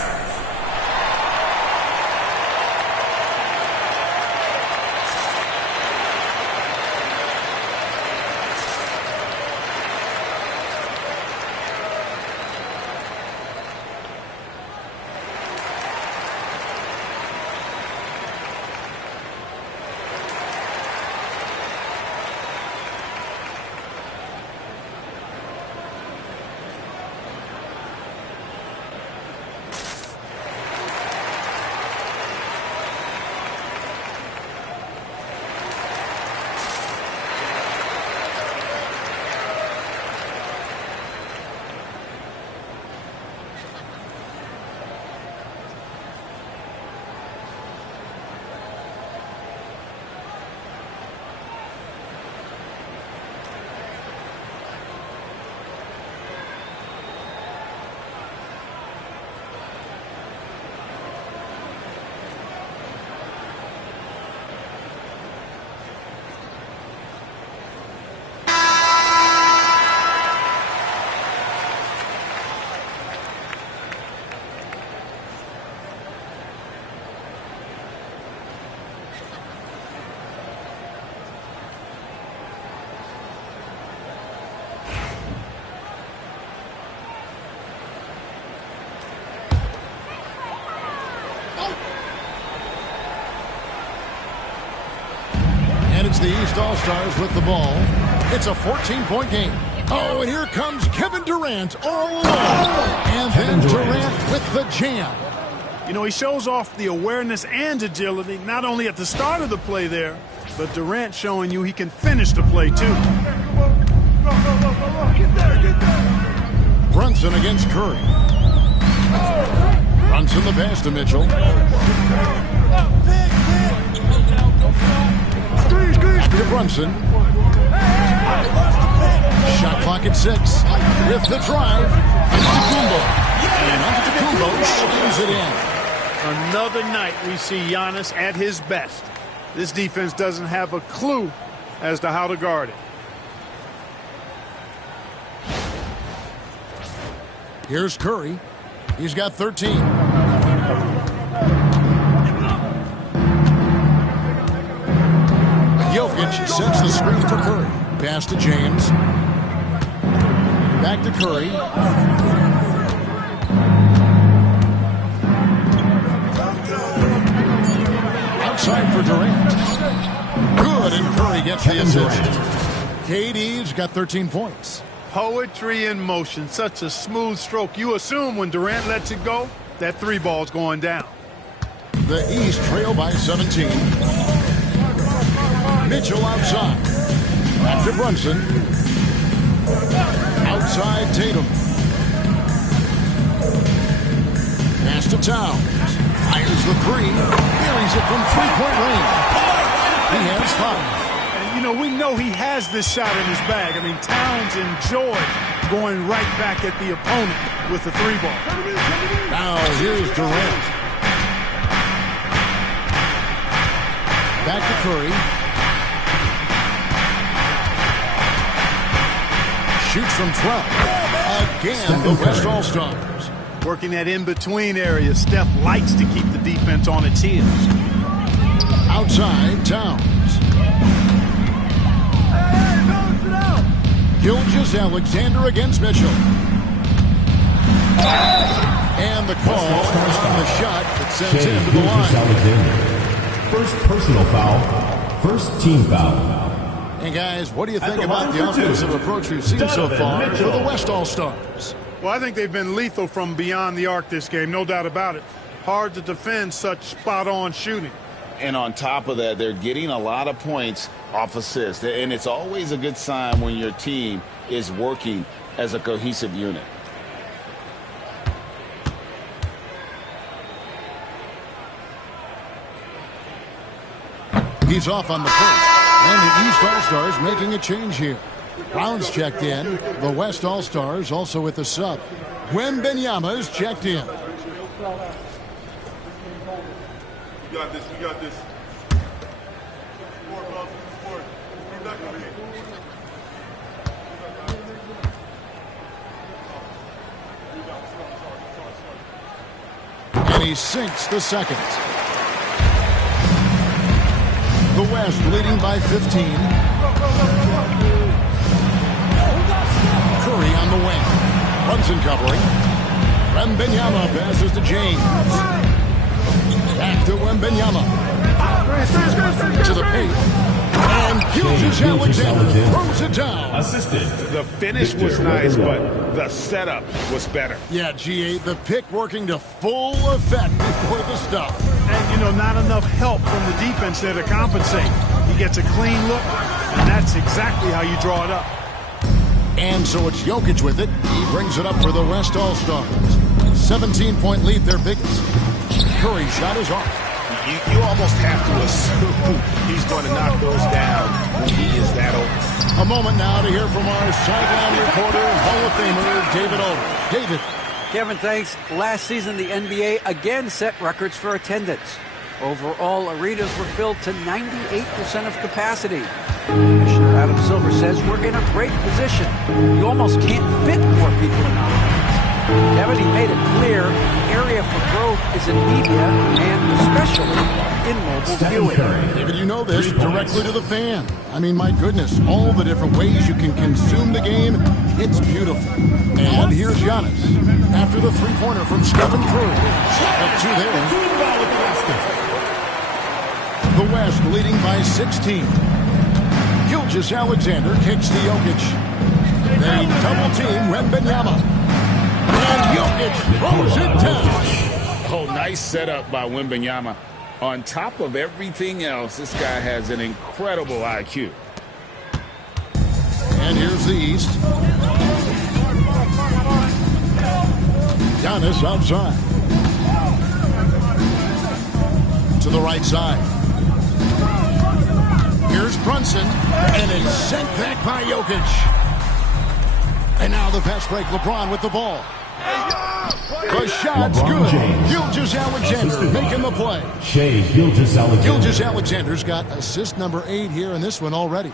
And it's the East All-Stars with the ball. It's a 14-point game. Oh, and here comes Kevin Durant all alone. And then Durant with the jam. You know, he shows off the awareness and agility, not only at the start of the play there, but Durant showing you he can finish the play, too. Brunson against Curry. Brunson the pass to Mitchell. To Brunson. Shot clock at 6. With the drive. Antetokounmpo. And Antetokounmpo slams it in. Another night we see Giannis at his best. This defense doesn't have a clue as to how to guard it. Here's Curry. He's got 13. Jokic sets the screen for Curry. Pass to James. Back to Curry. Outside for Durant. Good, and Curry gets the assist. KD's got 13 points. Poetry in motion. Such a smooth stroke. You assume when Durant lets it go, that three ball's going down. The East trail by 17. Mitchell outside. Back to Brunson. Outside Tatum. Pass to Towns. Fires the three. Buries it from three-point range. He has 5. And, you know, we know he has this shot in his bag. I mean, Towns enjoyed going right back at the opponent with the 3-ball. Now here's Durant. Back to Curry. Shoots from 12. Again, the West All-Stars. Working that in-between area. Steph likes to keep the defense on its heels. Outside, Towns. Gilgeous-Alexander against Mitchell. And the call on the shot that sends him to the line. First personal foul. First team foul. And guys, what do you think about the offensive approach we've seen so far for the West All-Stars? Well, I think they've been lethal from beyond the arc this game, no doubt about it. Hard to defend such spot-on shooting. And on top of that, they're getting a lot of points off assists. And it's always a good sign when your team is working as a cohesive unit. He's off on the first. And the East All-Stars making a change here. Brown's checked in. The West All-Stars also with the sub. Wembanyama's checked in. We got this. We got this. And he sinks the second. The West leading by 15. Curry on the wing. Brunson covering. Wembanyama passes to James. Back to Wembanyama. To the paint. And Gilgeous-Alexander throws it down. Assisted. The finish was nice, but the setup was better. Yeah, G8, the pick working to full effect before the stuff. And, you know, not enough help from the defense there to compensate. He gets a clean look, and that's exactly how you draw it up. And so it's Jokic with it. He brings it up for the West All-Stars. 17-point lead, their biggest. Curry shot is off. You almost have to assume he's going to knock those down when he is that open. A moment now to hear from our sideline reporter, Hall of Famer, David Olden. David. Kevin, thanks. Last season, the NBA again set records for attendance. Overall, arenas were filled to 98% of capacity. Commissioner Adam Silver says we're in a great position. You almost can't fit more people in our arenas. Kevin, he made it clear the area for growth is in media and especially in mobile viewing. David, you know this directly to the fan. I mean, my goodness, all the different ways you can consume the game, it's beautiful. And here's Giannis after the three-pointer from Stephen Curry. Up two there. The West leading by 16. Gilgeous-Alexander kicks to Jokic. They double-team Wembanyama. And Jokic throws it down. Oh, nice setup by Wembanyama. On top of everything else, this guy has an incredible IQ. And here's the East. Giannis outside. To the right side. Here's Brunson. And it's sent back by Jokic. And now the fast break. LeBron with the ball. The shot's good. Gilgeous-Alexander making the play. Shai Gilgeous-Alexander. Gilgeous-Alexander's got assist number 8 here in this one already.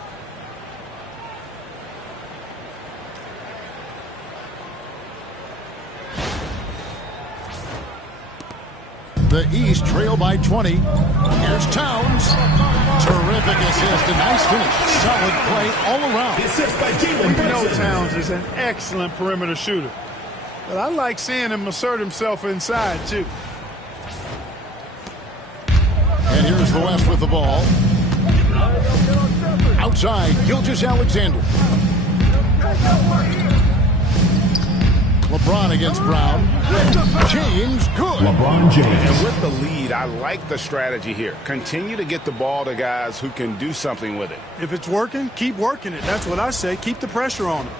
The East trail by 20. Here's Towns. Terrific assist. A nice finish. Solid play all around. The assist by Jalen You know Brunson. Towns is an excellent perimeter shooter. But I like seeing him assert himself inside, too. And here's the West with the ball. Outside, Gilgeous-Alexander. LeBron against Brown. James, good. LeBron James. And with the lead, I like the strategy here. Continue to get the ball to guys who can do something with it. If it's working, keep working it. That's what I say. Keep the pressure on him.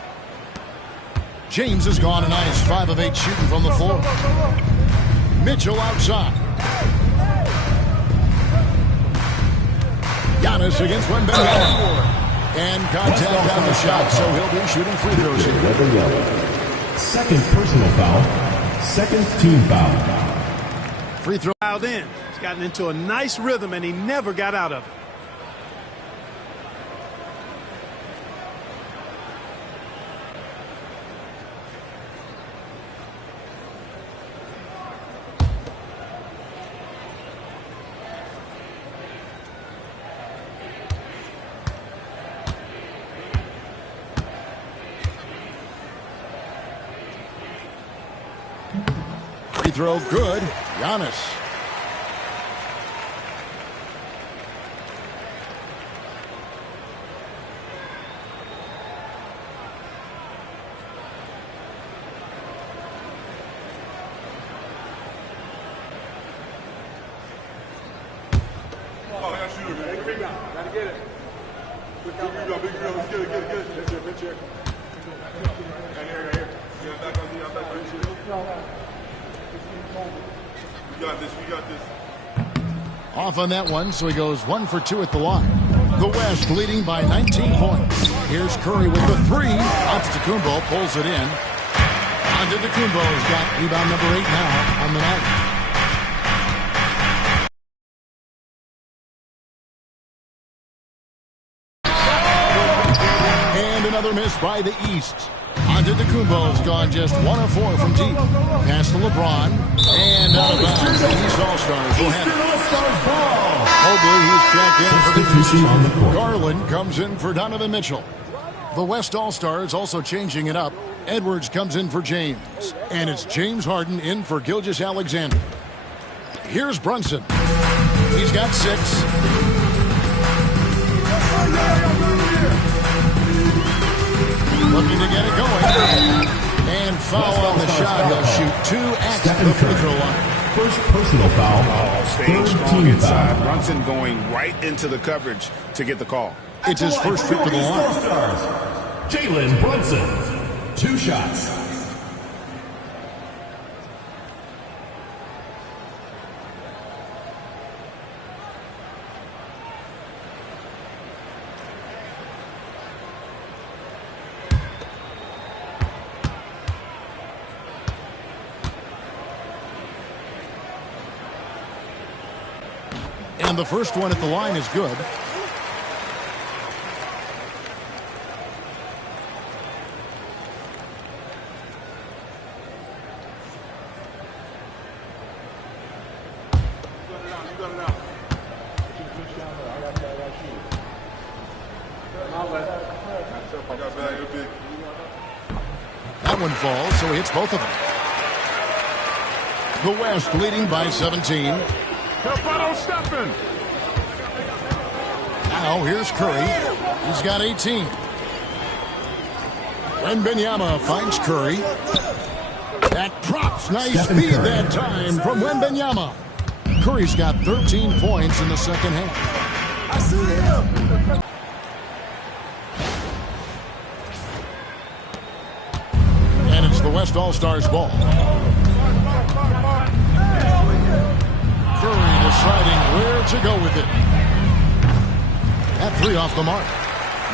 James has gone a nice 5 of 8 shooting from the floor. Mitchell outside. Giannis against Wembanyama. And contact on the shot, so he'll be shooting free throws here. Second personal foul. Second team foul. Free throw. Dialed in. He's gotten into a nice rhythm, and he never got out of it. Free throw good. Giannis. Off on that one, so he goes 1 for 2 at the line. The West leading by 19 points. Here's Curry with the three. Antetokounmpo pulls it in. Antetokounmpo's got rebound number 8 now on the night. And another miss by the East. Antetokounmpo's gone just 1 of 4 from deep. Pass to LeBron. And out of bounds. The East All-Stars will have it. Mobley, he's checked in for the East. Garland comes in for Donovan Mitchell. The West All-Stars also changing it up. Edwards comes in for James. And it's James Harden in for Gilgeous-Alexander. Here's Brunson. He's got 6. Looking to get it going. And foul on the shot. He'll shoot 2 at the free throw line. First personal foul. Staying Third strong team inside. foul. Brunson going right into the coverage to get the call. It's his first trip to the line. Jalen Brunson. 2 shots. And the first one at the line is good. That one falls, so he hits both of them. The West leading by 17. Now here's Curry. He's got 18. Wembanyama finds Curry. That drops. Nice speed that time from Wembanyama. Curry's got 13 points in the second half. I see him. And it's the West All-Stars ball. Curry deciding where to go with it. That 3 off the mark.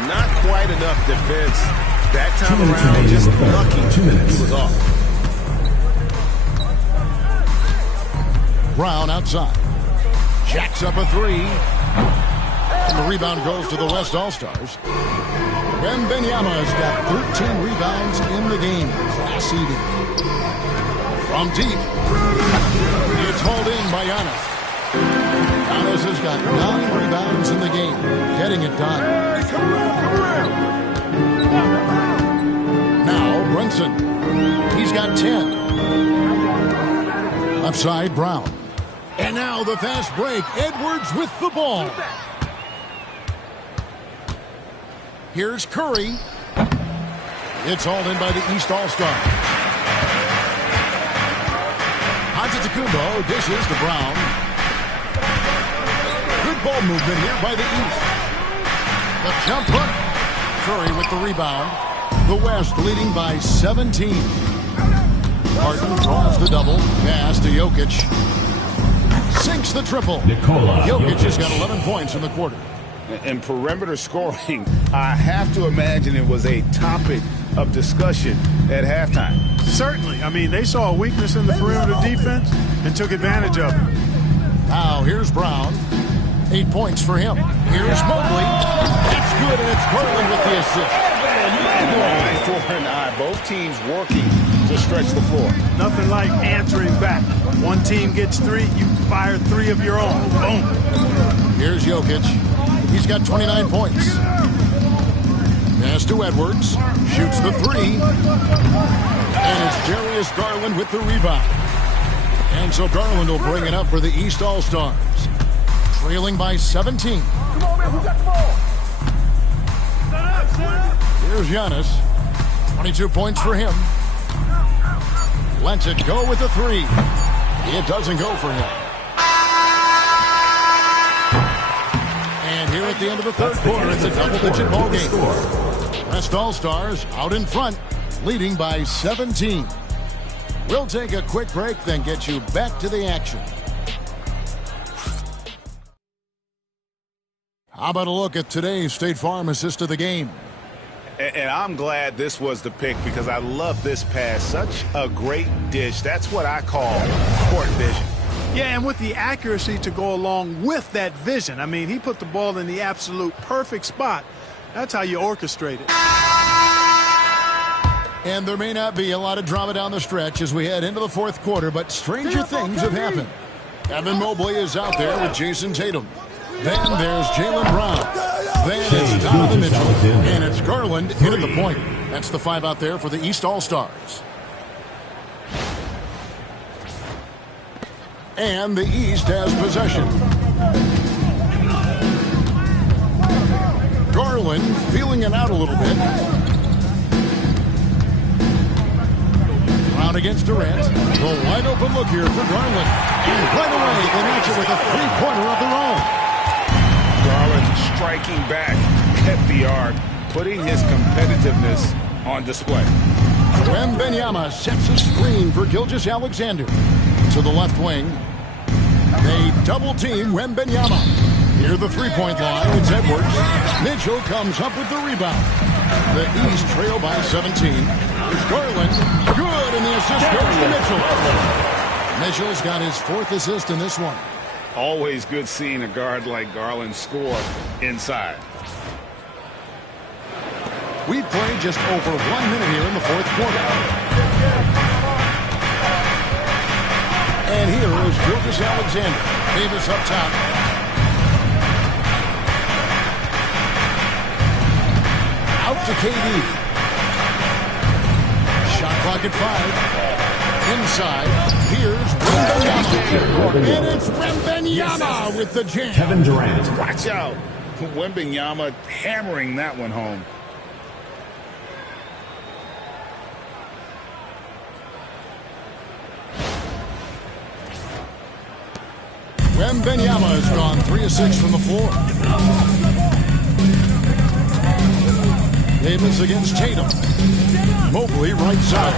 Not quite enough defense. That time around, just lucky. 2 minutes. He was off. Brown outside. Jacks up a 3. And the rebound goes to the West All-Stars. Wembanyama's got 13 rebounds in the game. Class eating. From deep. It's hauled in by Giannis. Giannis has got 9 rebounds in the game. Getting it done. Now Brunson. He's got 10. Left side, Brown. And now the fast break. Edwards with the ball. Here's Curry. It's hauled in by the East All-Stars. Antetokounmpo dishes to Brown. Good ball movement here by the East. The jump hook. Curry with the rebound. The West leading by 17. Harden draws the double. Pass to Jokic. Sinks the triple. Nikola Jokic has Jokic. got 11 points in the quarter. And perimeter scoring, I have to imagine it was a topic of discussion at halftime. Certainly. I mean, they saw a weakness in the perimeter defense and took advantage of it. Now here's Brown. 8 points for him. Here's Mobley. It's good, and it's Garland with the assist. Eye for an eye. Both teams working to stretch the floor. Nothing like answering back. One team gets 3, you fire 3 of your own. Boom. Here's Jokic. He's got 29 points. Pass to Edwards. Shoots the 3. And it's Darius Garland with the rebound. And so Garland will bring it up for the East All-Stars. Trailing by 17. Come on, man. Who got the ball? Here's Giannis. 22 points for him. Lets it go with the 3. It doesn't go for him. And here at the end of the third quarter, it's a double-digit ball game. West All-Stars out in front, leading by 17. We'll take a quick break, then get you back to the action. How about a look at today's State Farm assist of the game? And I'm glad this was the pick because I love this pass. Such a great dish. That's what I call court vision. Yeah, and with the accuracy to go along with that vision. I mean, he put the ball in the absolute perfect spot. That's how you orchestrate it. And there may not be a lot of drama down the stretch as we head into the fourth quarter, but stranger things have happened. Evan Mobley is out there with Jason Tatum. Then there's Jaylen Brown. Then it's Donovan Mitchell. And it's Garland in at the point. That's the 5 out there for the East All-Stars. And the East has possession. Garland feeling it out a little bit. Brown against Durant. The wide open look here for Garland. And right away they match it with a three-pointer of their own. Garland striking back, kept the arc, putting his competitiveness on display. Wembanyama sets a screen for Gilgeous-Alexander. To the left wing. They double-team Wembanyama. Near the three-point line, it's Edwards. Mitchell comes up with the rebound. The East trail by 17. It's Garland. Good, and the assist goes to Mitchell. Mitchell's got his 4th assist in this one. Always good seeing a guard like Garland score inside. We've played just over 1 minute here in the fourth quarter. And here is Gilgeous-Alexander. Davis up top. Out to KD. Shot clock at 5. Inside, here's Wembanyama. And it's Wembanyama with the jam. Kevin Durant. Watch out. Wembanyama hammering that one home. Wembanyama has gone 3 of 6 from the floor. Davis against Tatum. Mobley right side.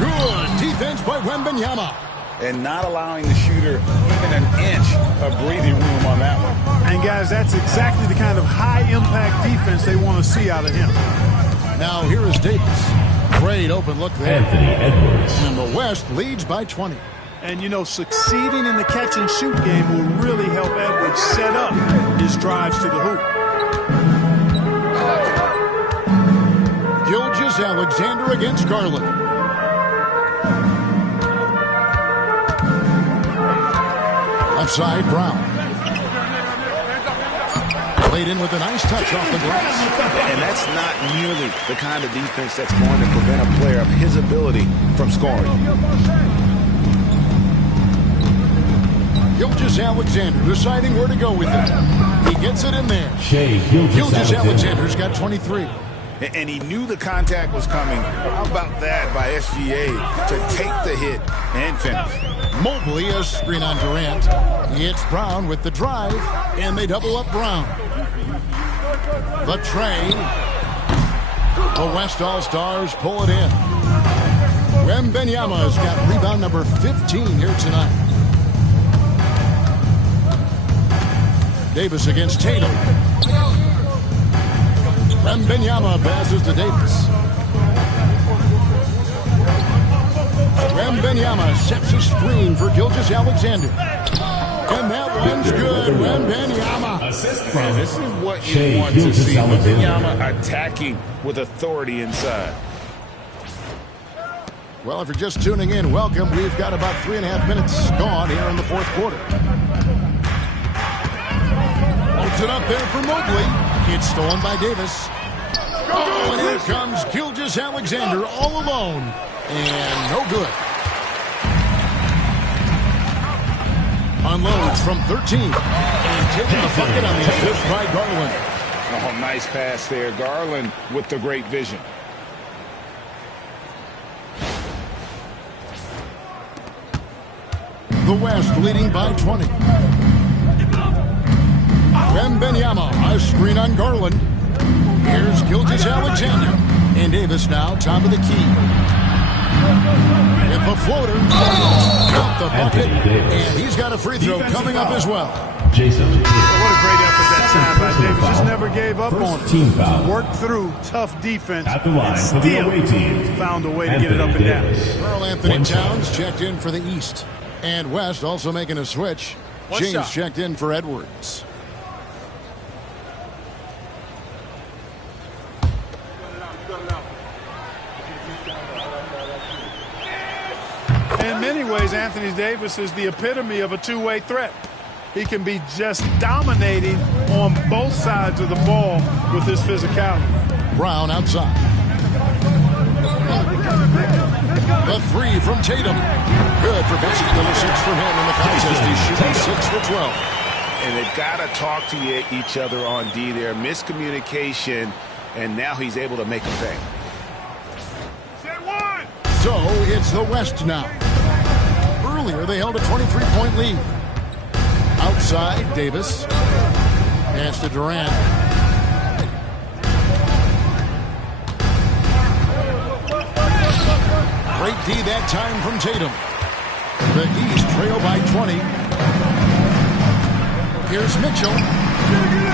Good defense by Wembanyama. And not allowing the shooter even an inch of breathing room on that one. And, guys, that's exactly the kind of high-impact defense they want to see out of him. Now here is Davis. Great open look there. Anthony Edwards. And the West leads by 20. And, you know, succeeding in the catch-and-shoot game will really help Edwards set up his drives to the hoop. Gilgeous-Alexander against Garland. Left side, Brown. Played in with a nice touch off the glass. And that's not nearly the kind of defense that's going to prevent a player of his ability from scoring. Gilgeous-Alexander deciding where to go with it. He gets it in there. Gilgeous-Alexander's got 23. And he knew the contact was coming. How about that by SGA to take the hit and finish? Mobley, a screen on Durant. It's Brown with the drive, and they double up Brown. The tray. The West All-Stars pull it in. Wembanyama's got rebound number 15 here tonight. Davis against Tatum. Wembanyama passes to Davis. Wembanyama sets a screen for Gilgeous-Alexander. And that one's good. Wembanyama. This is what you want to see. Wembanyama attacking with authority inside. Well, if you're just tuning in, welcome. We've got about 3.5 minutes gone here in the fourth quarter. Holds it up there for Mobley. It's stolen by Davis. Oh, and here comes Gilgeous-Alexander all alone. And no good. Unloads from 13. And taking the bucket on the assist by Garland. Oh, nice pass there. Garland with the great vision. The West leading by 20. Wembanyama, a screen on Garland. Here's Gilgeous-Alexander. And Davis now top of the key. If a floater, got the bucket, and he's got a free throw coming up as well. Jason. What a great effort that time by Davis. Just never gave up on it. Team foul. Worked through tough defense At the line for the away team. found a way to get it up and down. Karl Anthony Towns checked in for the East. And West also making a switch. James checked in for Edwards. In many ways, Anthony Davis is the epitome of a two-way threat. He can be just dominating on both sides of the ball with his physicality. Brown outside. The three from Tatum. Good for basically 6 from him in the contest. He's shooting 6 for 12. And they've got to talk to each other on D there. Miscommunication, and now he's able to make a pay. So it's the West now. Earlier they held a 23-point lead. Outside, Davis. Pass to Durant. Great D that time from Tatum. The East trail by 20. Here's Mitchell.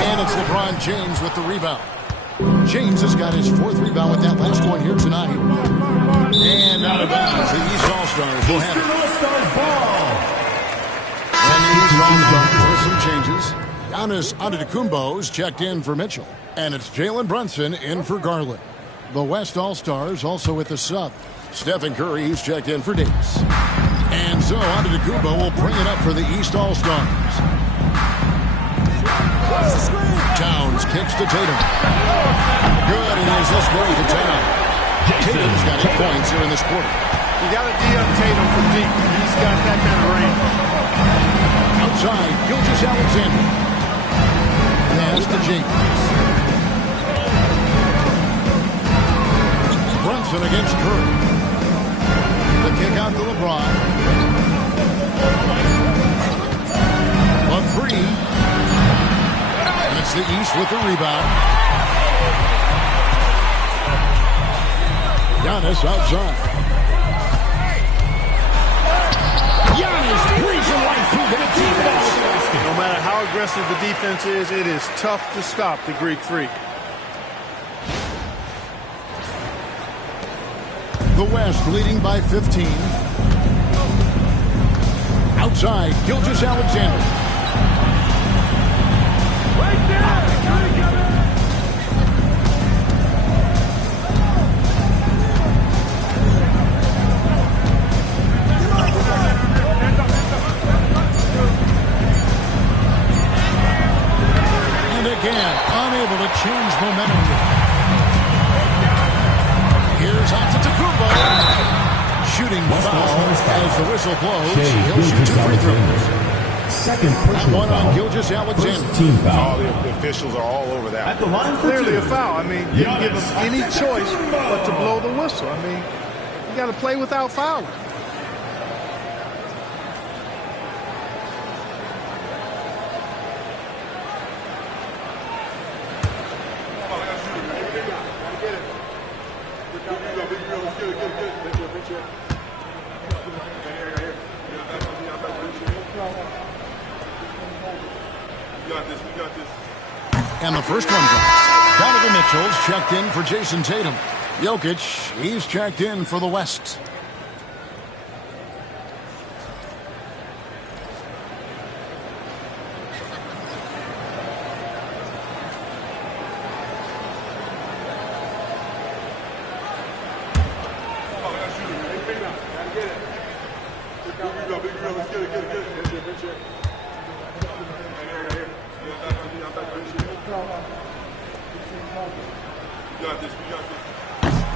And it's LeBron James with the rebound. James has got his 4th rebound with that last one here tonight. And out of bounds, the East All-Stars will have it. And the East All-Stars with some changes. Giannis Antetokounmpo's checked in for Mitchell. And it's Jalen Brunson in for Garland. The West All-Stars also with the sub. Stephen Curry, who's checked in for Davis. And so Antetokounmpo will bring it up for the East All-Stars. Towns kicks to Tatum. Good, and is this way to Towns. Tatum's got 8 points here in this quarter. You got to D-up Tatum from deep. He's got that kind of range. Outside, Gilgeous-Alexander. Pass to James. Brunson against Curry. The kick out to LeBron. A 3. And it's the East with the rebound. Giannis outside. Giannis breezing right through the defense. No matter how aggressive the defense is, it is tough to stop the Greek Freak. The West leading by 15. Outside, Gilgeous-Alexander. Right there! And again, unable to change momentum. Here's Antetokounmpo. Shooting foul as the whistle blows. He'll shoot 2 free throws. Second personal One foul. on Gilgeous-Alexander. First team foul. The officials are all over that. At the line for Clearly 2. a foul. I mean, didn't give him any choice but to blow the whistle. I mean, you got to play without fouling. Get it. Good. And the first one drops. Donovan Mitchell's checked in for Jason Tatum. Jokic, he's checked in for the West.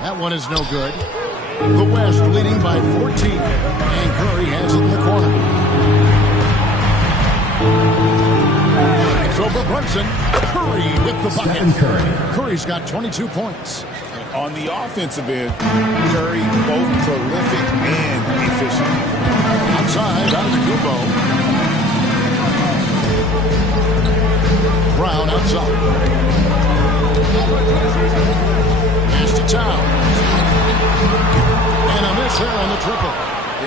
That one is no good. The West leading by 14. And Curry has it in the corner. It's over Brunson. Curry with the bucket. Curry's got 22 points. On the offensive end, Curry both prolific and efficient. Outside, Antetokounmpo. Brown outside. Pass to Towns. And a miss here on the triple.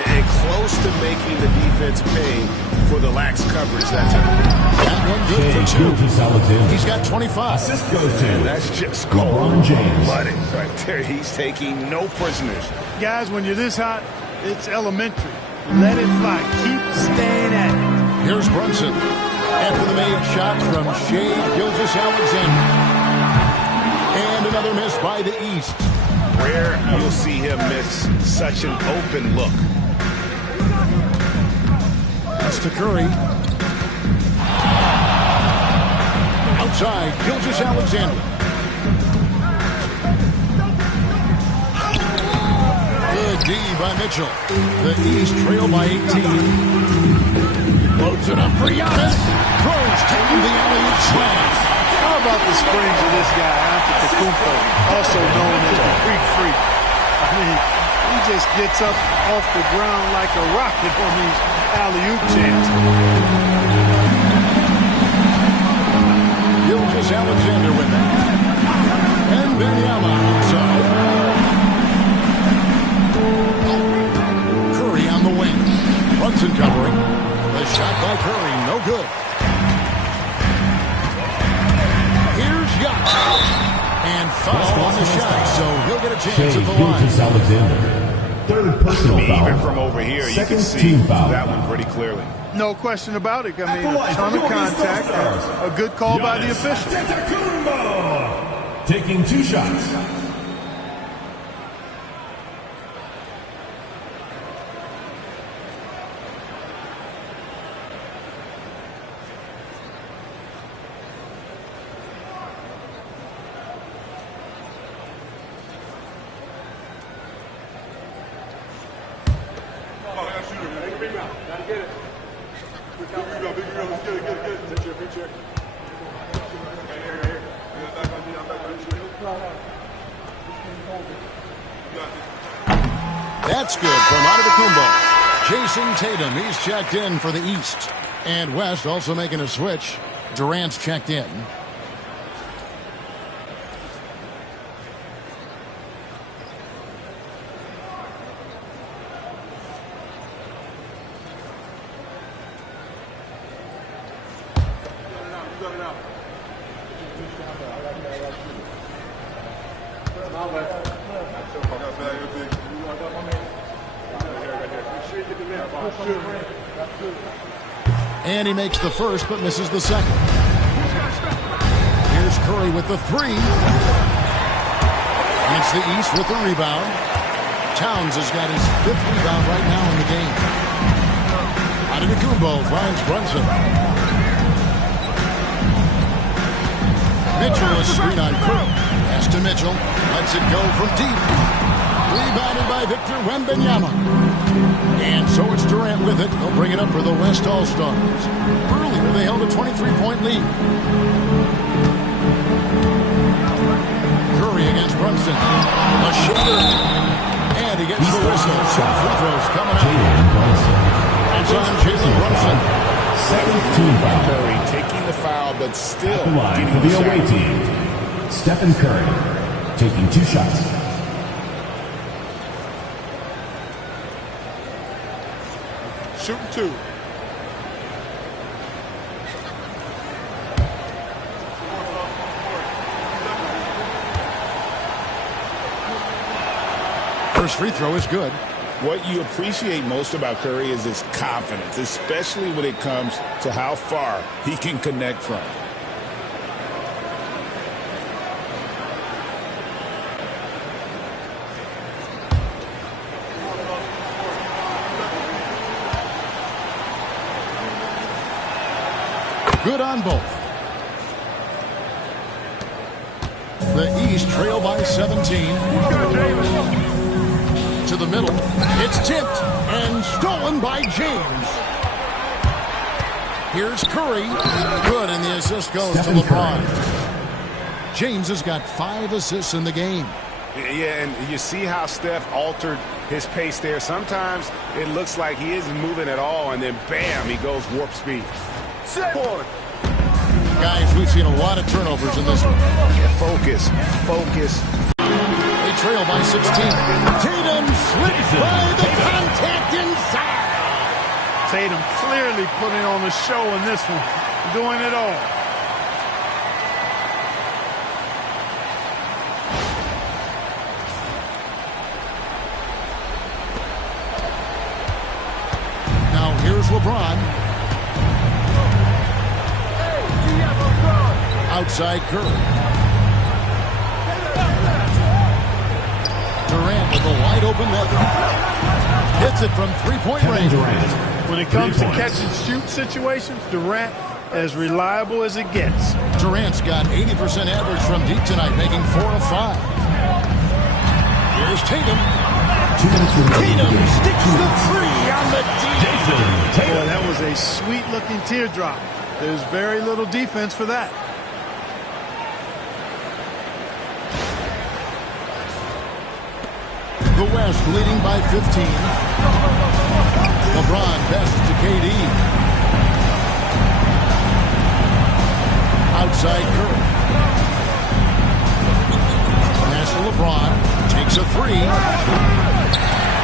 And close to making the defense pay for the lax coverage that time. That one good for two. He's got 25. Assist goes to That's just LeBron James. cold-blooded right there. He's taking no prisoners. Guys, when you're this hot, it's elementary. Let it fly. Keep staying at it. Here's Brunson. After the made shot from Shai Gilgeous-Alexander. And another miss by the East. Rare you'll see him miss such an open look. That's to Curry. Outside, Gilgeous-Alexander. Good D by Mitchell. The East trail by 18. Loads it up for Giannis. Throws taking the alley-oop slam. How about the springs of this guy, Antetokounmpo, also known as the Greek Freak? I mean, he just gets up off the ground like a rocket on these alley-oop jams. Gilgeous-Alexander with it. And Benyama outside. Curry on the wing. Brunson covering. The shot by Curry, no good. Here's Giannis. And foul on the shot, so he'll get a chance at the line. Alexander. Third personal foul. Even from over here, you can see team foul. that one pretty clearly. No question about it. I mean, a ton of contact. A good call by the official. Antetokounmpo taking 2 shots. That's good from Antetokounmpo. Jason Tatum, he's checked in for the East. And West also making a switch. Durant's checked in. And he makes the first but misses the second. Here's Curry with the three. And it's the East with the rebound. Towns has got his 5th rebound right now in the game. Antetokounmpo finds Brunson. Mitchell is screen on Curry. Pass to Mitchell. Lets it go from deep. Rebounded by Victor Wembanyama. And so it's Durant with it. He'll bring it up for the West All-Stars. Earlier, they held a 23-point lead. Curry against Brunson. A shooter. And he gets the whistle. 2 free throws coming up. That's on Jalen Brunson. Second team foul. Curry taking the foul, but still At the line for the away team. Stephen Curry taking 2 shots. shooting 2. First free throw is good. What you appreciate most about Curry is his confidence, especially when it comes to how far he can connect from. Good on both. The East trail by 17. To the middle. It's tipped and stolen by James. Here's Curry. Good, and the assist goes to LeBron. James has got 5 assists in the game. Yeah, and you see how Steph altered his pace there. Sometimes it looks like he isn't moving at all, and then bam, he goes warp speed. Guys, we've seen a lot of turnovers in this one. Focus. They trail by 16. Tatum slips by the contact inside. Tatum clearly putting on the show in this one, doing it all. Now here's LeBron. Outside Curry. Durant with a wide open left. Hits it from three-point range. When it comes to catch and shoot situations, Durant as reliable as it gets. Durant's got 80% average from deep tonight, making 4 of 5. Here's Tatum. Tatum sticks the 3 on the D. Boy, that was a sweet-looking teardrop. There's very little defense for that. The West leading by 15. LeBron best to KD. Outside Curry. Pass to LeBron. Takes a 3.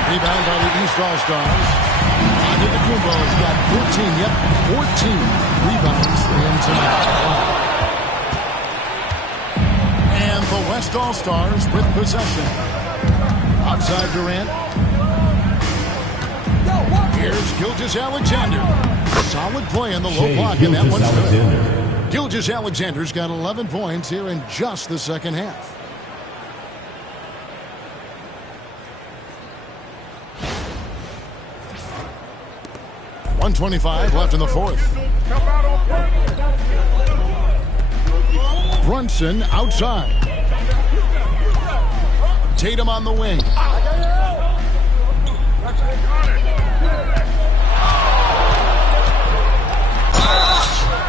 Rebound by the East All-Stars. Antetokounmpo's got 14. Yep, 14 rebounds for him tonight. And the West All-Stars with possession. Outside Durant. Here's Gilgeous-Alexander. Solid play in the low block, and that one's good. Gilgeous-Alexander's got 11 points here in just the second half. .125 left in the fourth. Brunson outside. Tatum on the wing.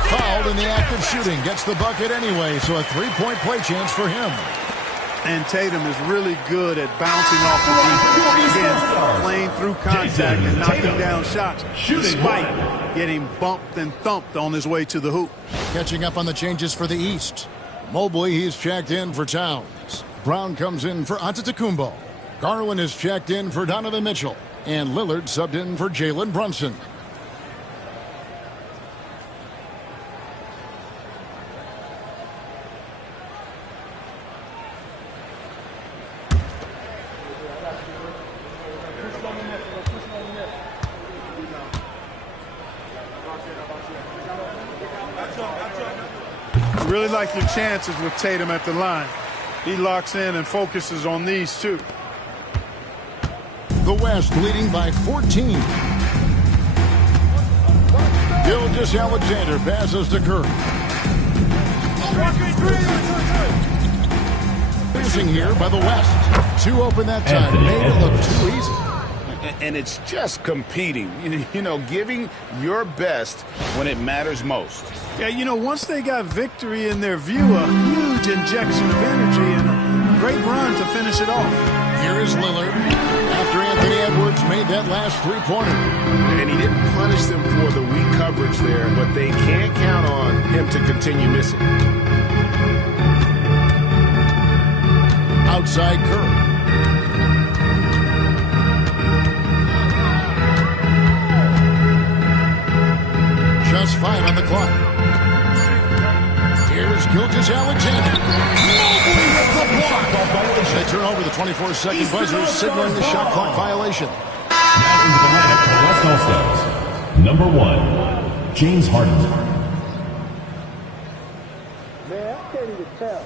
Fouled in the act of shooting. Gets the bucket anyway, so a 3-point play chance for him. And Tatum is really good at bouncing off the defense. Again, playing through contact and knocking down shots, despite getting bumped and thumped on his way to the hoop. Catching up on the changes for the East. Mobley, he's checked in for Towns. Brown comes in for Antetokounmpo. Garland is checked in for Donovan Mitchell. And Lillard subbed in for Jalen Brunson. Really like your chances with Tatum at the line. He locks in and focuses on these two. The West leading by 14. Gilgeous-Alexander passes to Curry. Finishing here by the West. 2 open that time. Made it look too easy. And it's just competing, you know, giving your best when it matters most. Yeah, you know, once they got victory in their view, a huge injection of energy and a great run to finish it off. Here is Lillard after Anthony Edwards made that last 3-pointer. And he didn't punish them for the weak coverage there, but they can't count on him to continue missing. Outside Curry. 5 on the clock. Here's Gilgeous-Alexander. Mobley with the block. They turn over the 24-second buzzer, signaling the shot clock violation. Now into the lineup for the West All-Stars. Number 1, James Harden. Man, I can't even tell.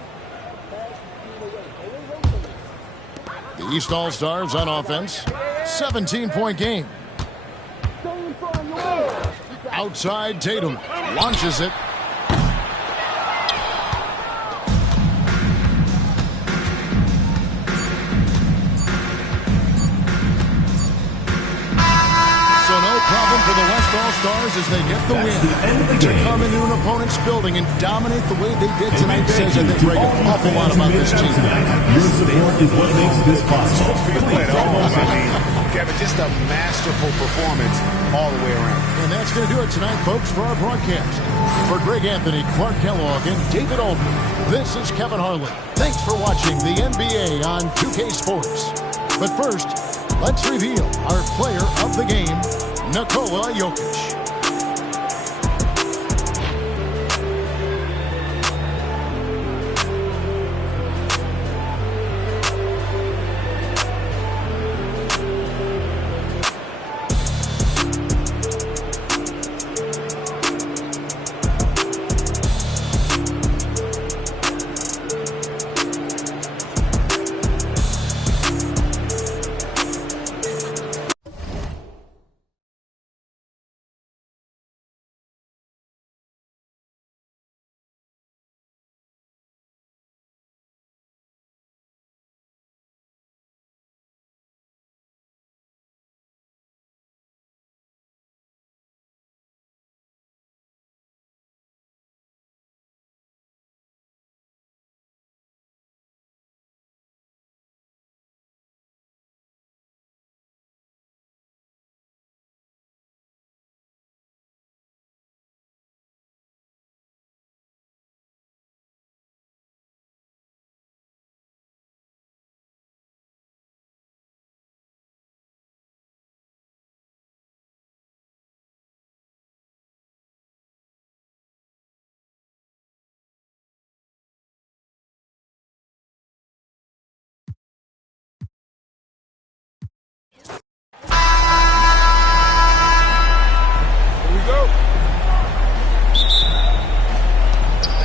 The East All-Stars on offense. 17-point game. Outside, Tatum launches it. So no problem for the West All-Stars as they get the win. To come into an opponent's building and dominate the way they did tonight says, I think, Greg, an awful lot about this team. Your support is what makes this possible. Kevin, just a masterful performance all the way around. And that's going to do it tonight, folks, for our broadcast. For Greg Anthony, Clark Kellogg, and David Aldridge, this is Kevin Harlan. Thanks for watching the NBA on 2K Sports. But first, let's reveal our player of the game, Nikola Jokic.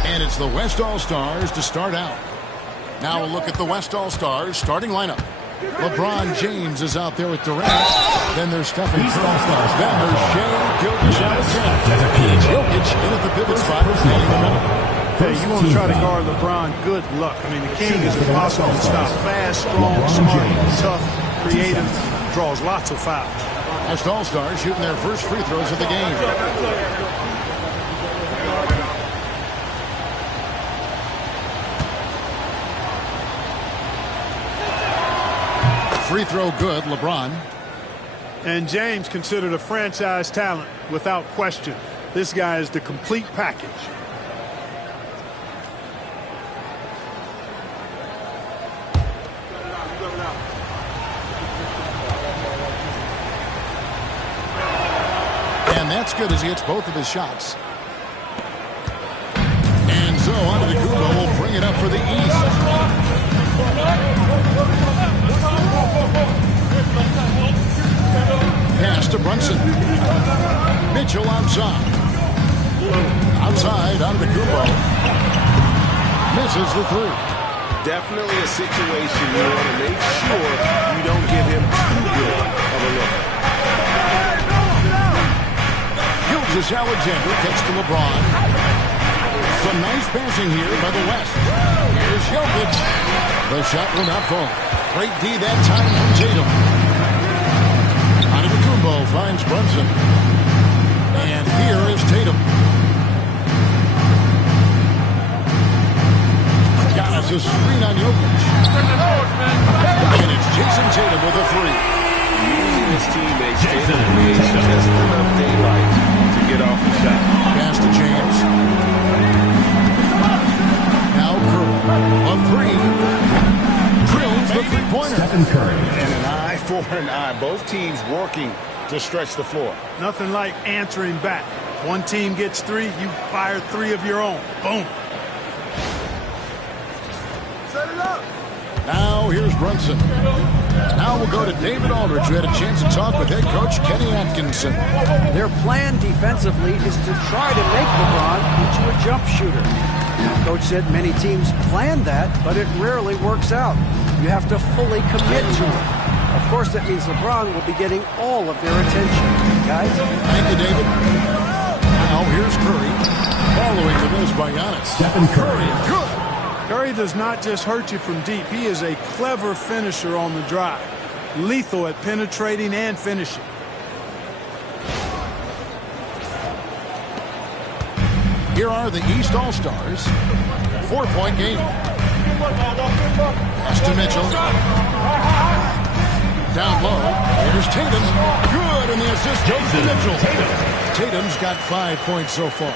And it's the West All-Stars to start out. Now a look at the West All-Stars starting lineup. LeBron James is out there with Durant. Then there's Stephen Curry. Then there's Shai Gilgeous-Alexander. Jokic in at the pivot spot. Hey, you want to try to guard LeBron, good luck. I mean, the king is impossible to stop. Fast, strong, smart, tough, creative, draws lots of fouls. West All-Stars shooting their first free throws of the game. Free throw good, LeBron. And James considered a franchise talent without question. This guy is the complete package. And that's good as he hits both of his shots. And so Antetokounmpo will bring it up for the East. Pass to Brunson. Mitchell outside. Outside, Antetokounmpo. Misses the three. Definitely a situation you want to make sure you don't give him too good of a look. Gilgeous-Alexander gets to LeBron. Some nice passing here by the West. Here's Jokic. The shot will not fall. Great D that time from Tatum. Antetokounmpo finds Brunson. And here is Tatum. Giannis is screen on Jokic. And it's Jason Tatum with a three. Using his teammates, Tatum creates just enough daylight to get off the shot. Pass to James. Now Curry. A three. Drills the three-pointer. Stephen Curry. And an eye for an eye. Both teams working to stretch the floor. Nothing like answering back. One team gets 3, you fire 3 of your own. Boom. Set it up. Now here's Brunson. Now we'll go to David Aldridge, who had a chance to talk with head coach Kenny Atkinson. Their plan defensively is to try to make LeBron into a jump shooter. Coach said many teams plan that, but it rarely works out. You have to fully commit to it. Of course, that means LeBron will be getting all of their attention. Guys? Thank you, David. Now here's Curry. Following the miss by Giannis. Stephen Curry. Good. Curry does not just hurt you from deep. He is a clever finisher on the drive. Lethal at penetrating and finishing. Here are the East All-Stars. 4-point game. Pass to Mitchell. Down low. Here's Tatum. Good, and the assist goes to Mitchell. Tatum's got 5 points so far.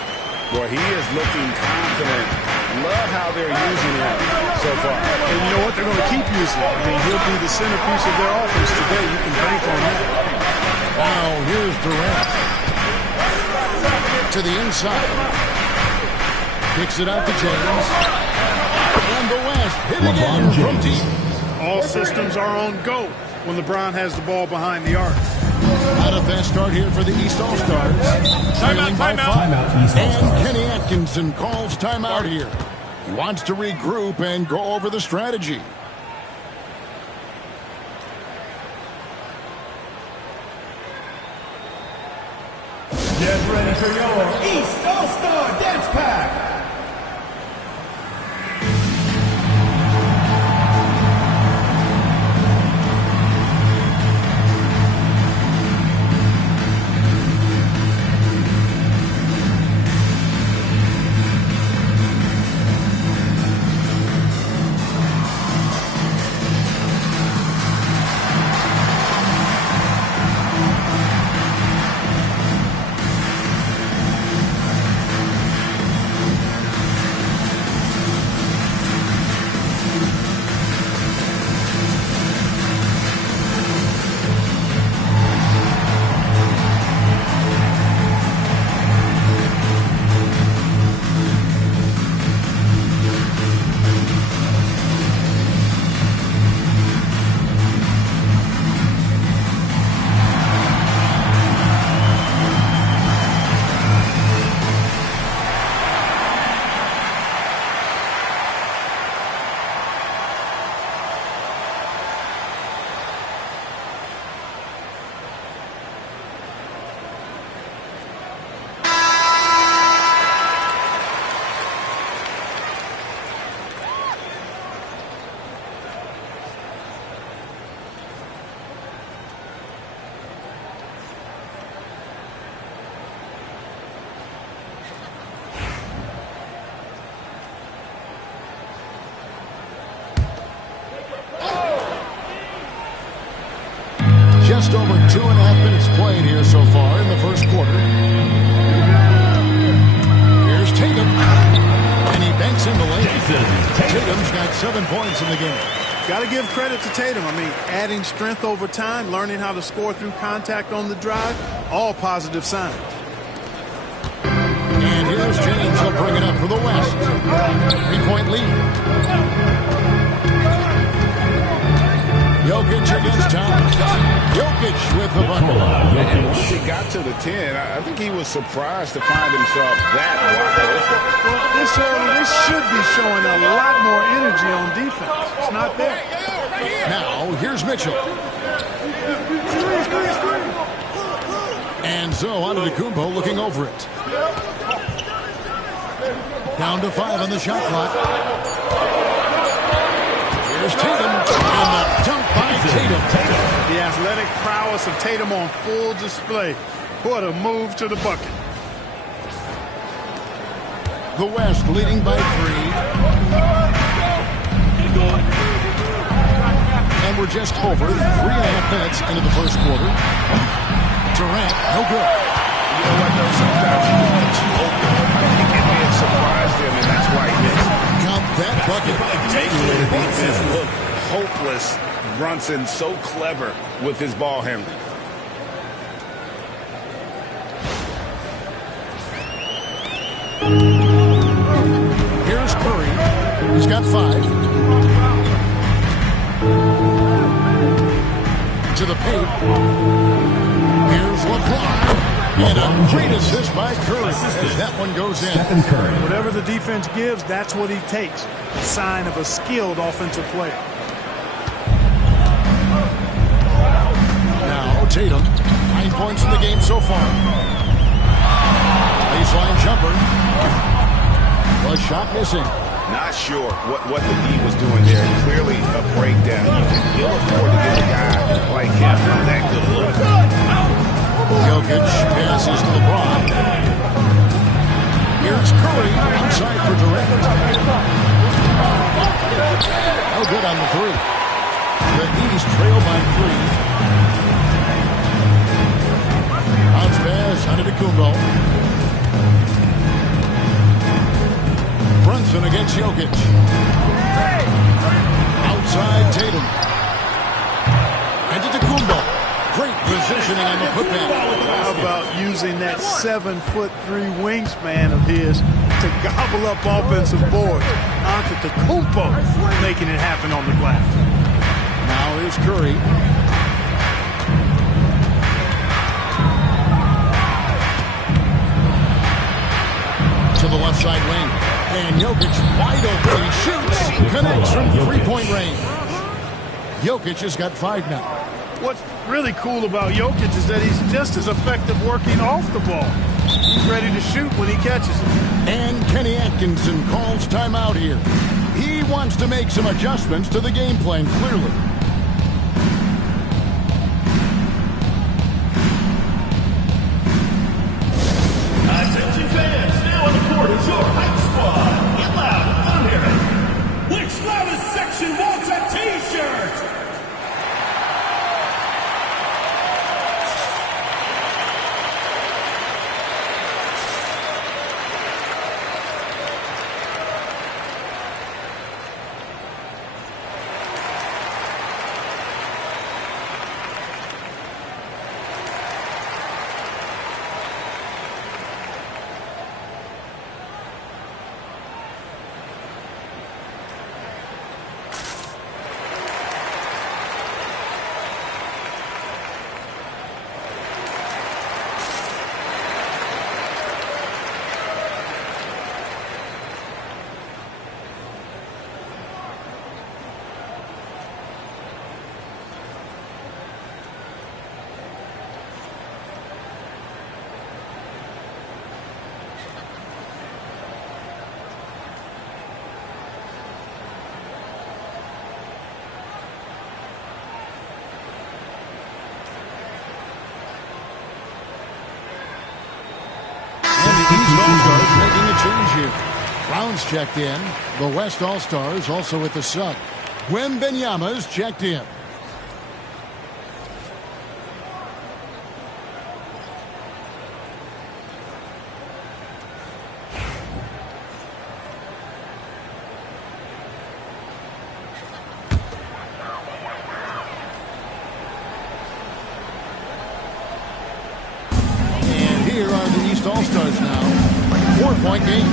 Boy, he is looking confident. Love how they're using him so far. And you know what? They're going to keep using him. I mean, he'll be the centerpiece of their offense today. You can bank on that. Now here's Durant. To the inside. Kicks it out to James. And the West hitting it from deep. All systems are on go when LeBron has the ball behind the arc. Not a fast start here for the East All-Stars. Trailing by 5. East And All-Stars. Kenny Atkinson calls timeout here. He wants to regroup and go over the strategy. Get ready for your East All-Star Dance Pack. Just over 2.5 minutes played here so far in the first quarter. Here's Tatum. And he banks in the lane. Tatum's got 7 points in the game. Got to give credit to Tatum. I mean, adding strength over time, learning how to score through contact on the drive, all positive signs. And here's James. He'll bring it up for the West. 3-point lead. Jokic against Towns. Jokic with the bucket. And once he got to the 10, I think he was surprised to find himself that wide. Well, this early, they should be showing a lot more energy on defense. It's not there. Now, here's Mitchell. And so Antetokounmpo looking over it. Down to 5 on the shot clock. Here's Tatum. And the dunk by Tatum. The athletic prowess of Tatum on full display. What a move to the bucket. The West leading by 3. And we're just over 3.5 minutes into the first quarter. Durant, no good. You know what, though? Sometimes you get too open. I think it may have surprised him, and that's why he missed. Count that bucket. Making the defense look hopeless. Brunson so clever with his ball handling. got 5. To the paint. Here's LeBron. And a great assist by Curry as that one goes in. Stephen Curry. Whatever the defense gives, that's what he takes. A sign of a skilled offensive player. Now Tatum. 9 points in the game so far. Baseline jumper. The shot missing. Not sure what the D was doing there. Clearly a breakdown. You can ill afford to get a guy like him that good look. Jokic passes to LeBron. Here's Curry outside for Durant. No good on the 3. The East trail by 3. Bounce pass, Antetokounmpo. Brunson against Jokic. Outside Tatum. Antetokounmpo. Great positioning on the putback. How about using that 7'3" wingspan of his to gobble up offensive boards? Antetokounmpo making it happen on the glass. Now here's Curry. To the left side wing. And Jokic wide open. He shoots. Connects from 3-point range. Jokic has got 5 now. What's really cool about Jokic is that he's just as effective working off the ball. He's ready to shoot when he catches it. And Kenny Atkinson calls timeout here. He wants to make some adjustments to the game plan, clearly. Attention fans, now on the court is your hype squad. Get loud, I'm hearing. Which loudest section wants a t-shirt? Making a change here. Brown's checked in. The West All-Stars also with the sub. Wembanyama's checked in. And here are the East All-Stars now. 4-point game.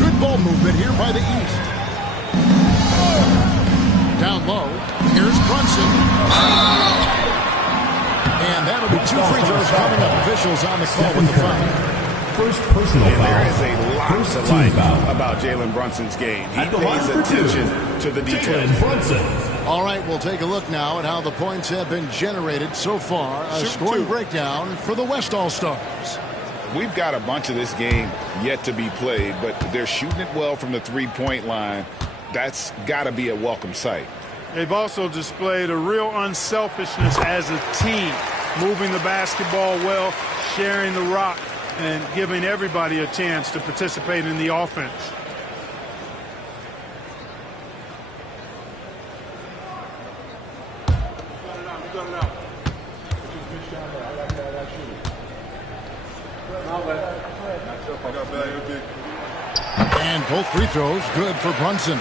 Good ball movement here by the East. Down low. Here's Brunson. And that'll be 2 free throws coming up. Officials on the call with the foul. First personal foul. There is a lot to like about Jalen Brunson's game. He pays attention to the details. Jalen Brunson. All right, we'll take a look now at how the points have been generated so far. A scoring breakdown for the West All-Stars. We've got a bunch of this game yet to be played, but they're shooting it well from the three-point line. That's got to be a welcome sight. They've also displayed a real unselfishness as a team, moving the basketball well, sharing the rock, and giving everybody a chance to participate in the offense. And both free throws good for Brunson.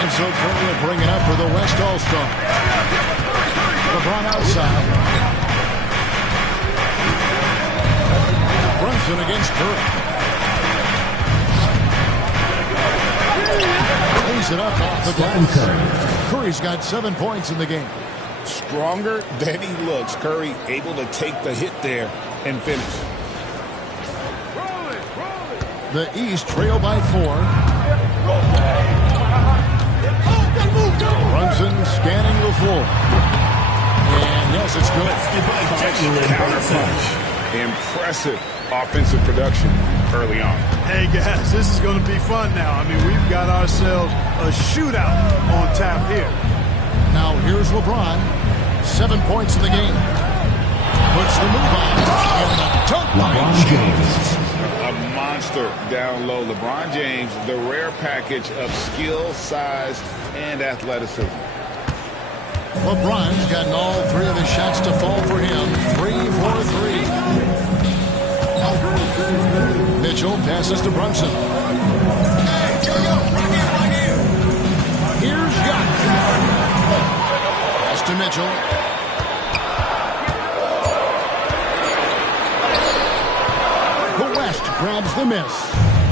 And so Curry will bring it up for the West All-Star. LeBron outside. Brunson against Curry. Lays it up off the glass. Curry's got 7 points in the game. Stronger than he looks. Curry able to take the hit there and finish. The East trail by 4. Brunson scanning the floor. And yes, it's good. Counter punch. Impressive offensive production early on. Hey, guys, this is going to be fun now. I mean, we've got ourselves a shootout on tap here. Now here's LeBron. 7 points in the game. Puts the move on. And the dunk by James. A monster down low. LeBron James, the rare package of skill, size, and athleticism. LeBron's gotten all 3 of his shots to fall for him. 3 for 3. Mitchell passes to Brunson. Hey, here we go. Right here. Here's Giannis. Pass to Mitchell. The West grabs the miss.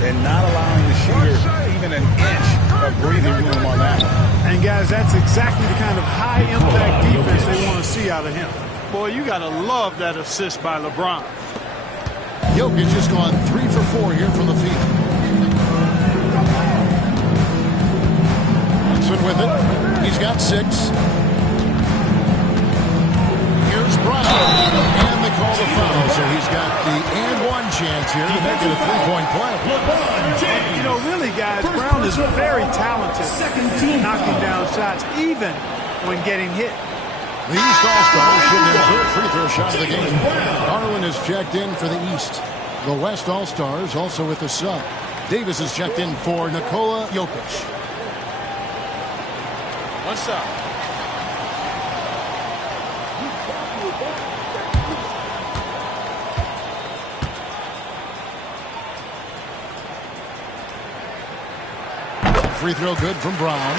And not allowing the shooter even an inch of breathing room on that one. And, guys, that's exactly the kind of high-impact defense they want to see out of him. Boy, you got to love that assist by LeBron. Jokic has gone 3 for 4 here from the field. Brunson with it. He's got 6. Here's Brown. And they call the foul. So he's got the and one chance here to make it a 3-point play. You know, really, guys, Brown is very talented. Knocking down shots, even when getting hit. The East All-Stars shooting their third free throw shot of the game. Garland is checked in for the East. The West All-Stars also with the sub. Davis is checked in for Nikola Jokic. One stop. Free throw good from Brown.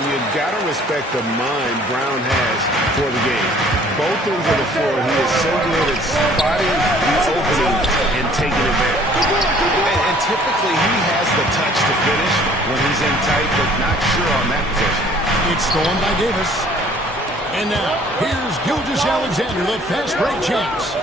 You've got to respect the mind Brown has for the game. Both ends of the floor, he is so good at spotting the opening and taking advantage. And typically he has the touch to finish when he's in tight, but not sure on that possession. It's stolen by Davis. And now, here's Gilgeous-Alexander, the fast break chance.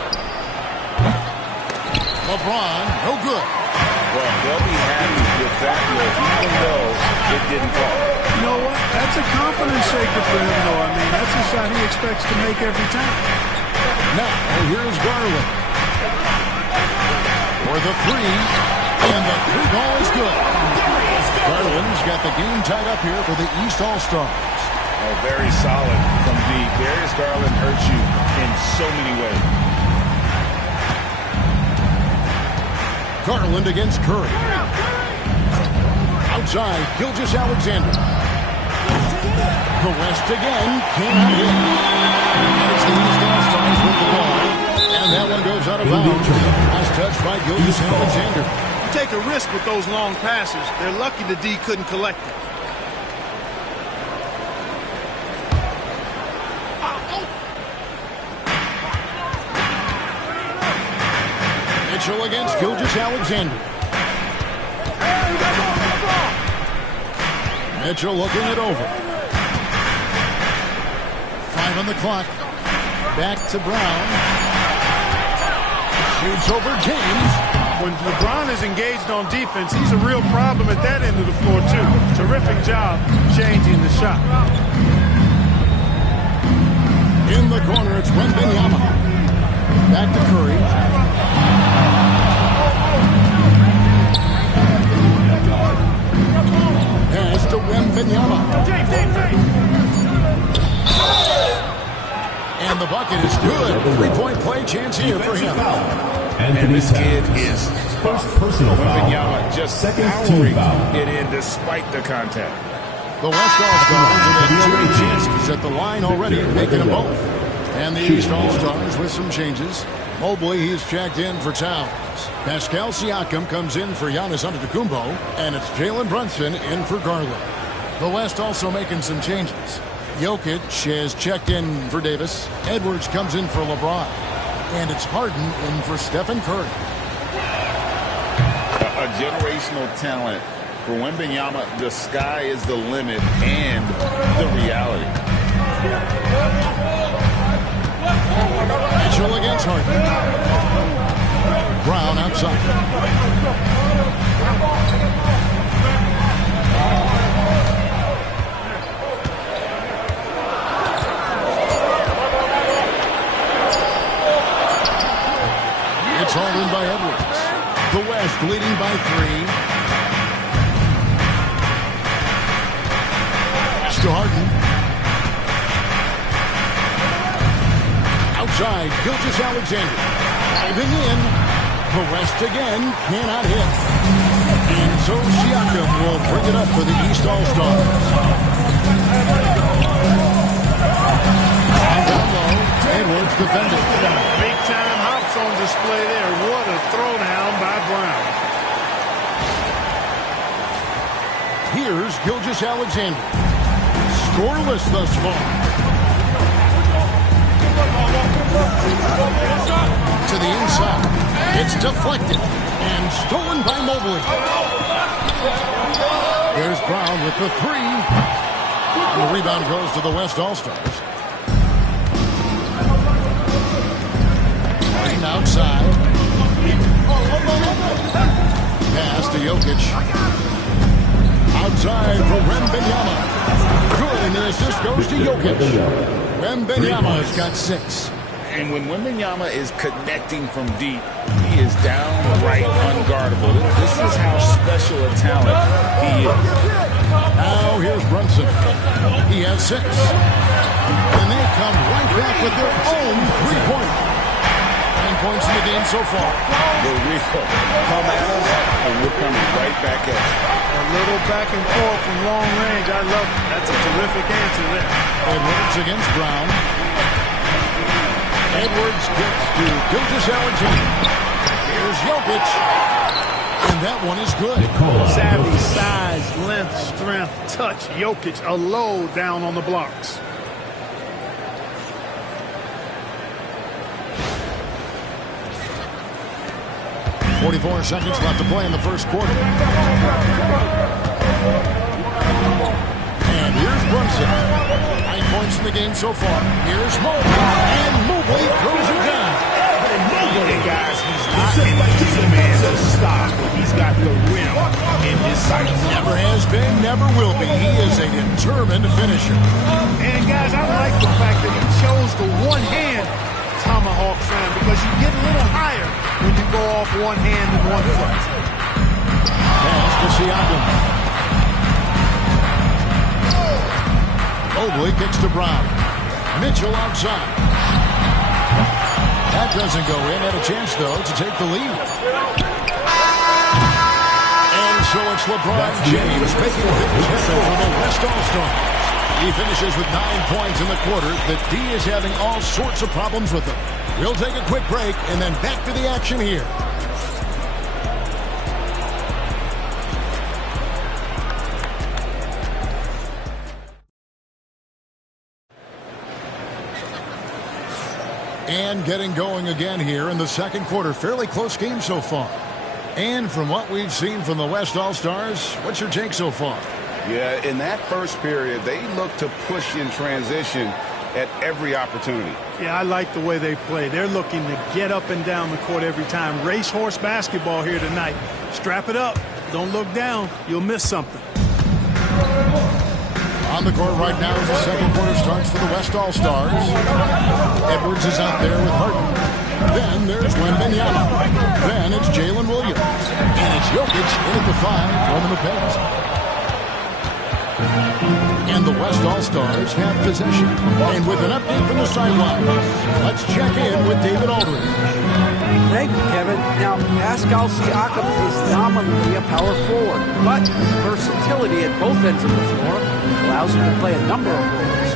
LeBron, no good. Well, they'll be happy with that look, even though it didn't fall. You know what? That's a confidence shaker for him, though. I mean, that's a shot he expects to make every time. Now, here's Garland. For the 3. And the 3 ball is good. Garland's got the game tied up here for the East All-Stars. Oh, very solid from deep. Darius Garland hurts you in so many ways. Garland against Curry. Outside, Gilgeous-Alexander. The West again. Cannot hit. And it's the East All-Stars with the ball. And that one goes out of bounds. Last touch by Gilgeous-Alexander. You take a risk with those long passes. They're lucky the D couldn't collect it. Mitchell against Gilgeous-Alexander. Mitchell looking it over. 5 on the clock. Back to Brown. Shoots over James. When LeBron is engaged on defense, he's a real problem at that end of the floor, too. Terrific job changing the shot. In the corner, it's Wembanyama. Back to Curry. Pass to Wembanyama. And the bucket is good. 3-point play chance here for him. And this kid is first personal foul. Wembanyama just powering it in despite the contact. The West All-Stars have had 2 chances at the line already, making them both. And the East All-Stars with some changes. Mobley, he's checked in for Towns. Pascal Siakam comes in for Giannis Antetokounmpo. And it's Jalen Brunson in for Garland. The West also making some changes. Jokic has checked in for Davis. Edwards comes in for LeBron. And it's Harden in for Stephen Curry. A generational talent For Wembanyama, the sky is the limit and the reality. Mitchell against Harden. Brown outside. It's hauled in by Edwards. The West leading by 3. Pass to Harden. Outside, Gilgeous-Alexander. Diving in. The West again cannot hit. And so Siakam will bring it up for the East All-Stars. And down low, Edwards defending. Big-time hops on display there. What a throwdown by Brown. Here's Gilgeous-Alexander. Scoreless thus far. To the inside. It's deflected and stolen by Mobley. There's Brown with the 3. And the rebound goes to the West All-Stars. Harden outside. Pass to Jokic. Outside for Wembanyama. Good, and the assist goes to Jokic. Wembanyama's got 6. And when Wembanyama is connecting from deep, he is downright unguardable. This is how special a talent he is. Now here's Brunson. He has 6. And they come right back with their own 3-pointer. 9 points in the game so far. The real come at us, and we're coming right back at you. A little back and forth from long range. I love it. That's a terrific answer there. Edwards against Brown. Edwards gets to Gilgeous-Alexander. Here's Jokic. And that one is good. Savvy, size, length, strength, touch. Jokic, a low down on the blocks. .44 seconds left to play in the first quarter. And here's Brunson. 9 points in the game so far. Here's Mobley. And Mobley throws it down. And guys, he's not an easy man to stop. He's got the rim in his sights. Never has been, never will be. He is a determined finisher. And guys, I like the fact that he chose the one-hand tomahawk slam because you get a little higher when you go off one hand and one foot. Pass to Siakam. Mobley kicks to Brown. Mitchell outside. That doesn't go in. Had a chance, though, to take the lead. And so it's LeBron James making things happen for the West All-Stars. He finishes with 9 points in the quarter. The D is having all sorts of problems with him. We'll take a quick break and then back to the action here. And getting going again here in the second quarter. Fairly close game so far. And from what we've seen from the West All-Stars, what's your take so far? Yeah, in that first period, they looked to push in transition at every opportunity. Yeah, I like the way they play. They're looking to get up and down the court every time. Racehorse basketball here tonight. Strap it up. Don't look down. You'll miss something. On the court right now as the second quarter starts for the West All-Stars. Edwards is out there with Harden. Then there's Wembanyama. Then it's Jalen Williams. And it's Jokic in at the 5, running the pace. And the West All-Stars have possession. And with an update from the sideline, let's check in with David Aldridge. Thank you, Kevin. Now, Pascal Siakam is nominally a power forward, but versatility at both ends of the floor allows him to play a number of roles.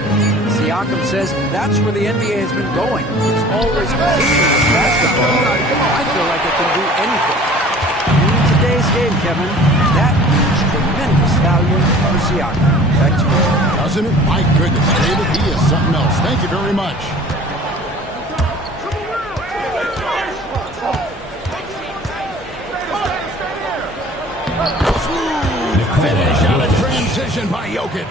Siakam says that's where the NBA has been going. It's always positionless basketball. I feel like it can do anything. In today's game, Kevin, that means tremendous value for Siakam. Back to you. Doesn't it? My goodness, David, he is something else. Thank you very much. decision by Jokic.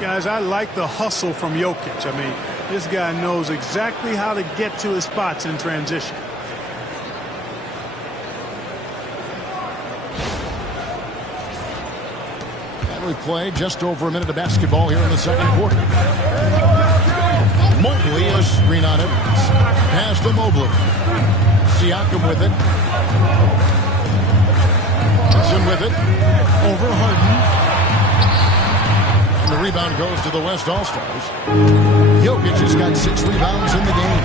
Guys, I like the hustle from Jokic. I mean, this guy knows exactly how to get to his spots in transition. And we play just over a minute of basketball here in the second quarter. Mobley, a screen on Edwards. Pass to Mobley. Siakam with it. Hudson with it. Over Harden. And the rebound goes to the West All-Stars. Jokic has got 6 rebounds in the game.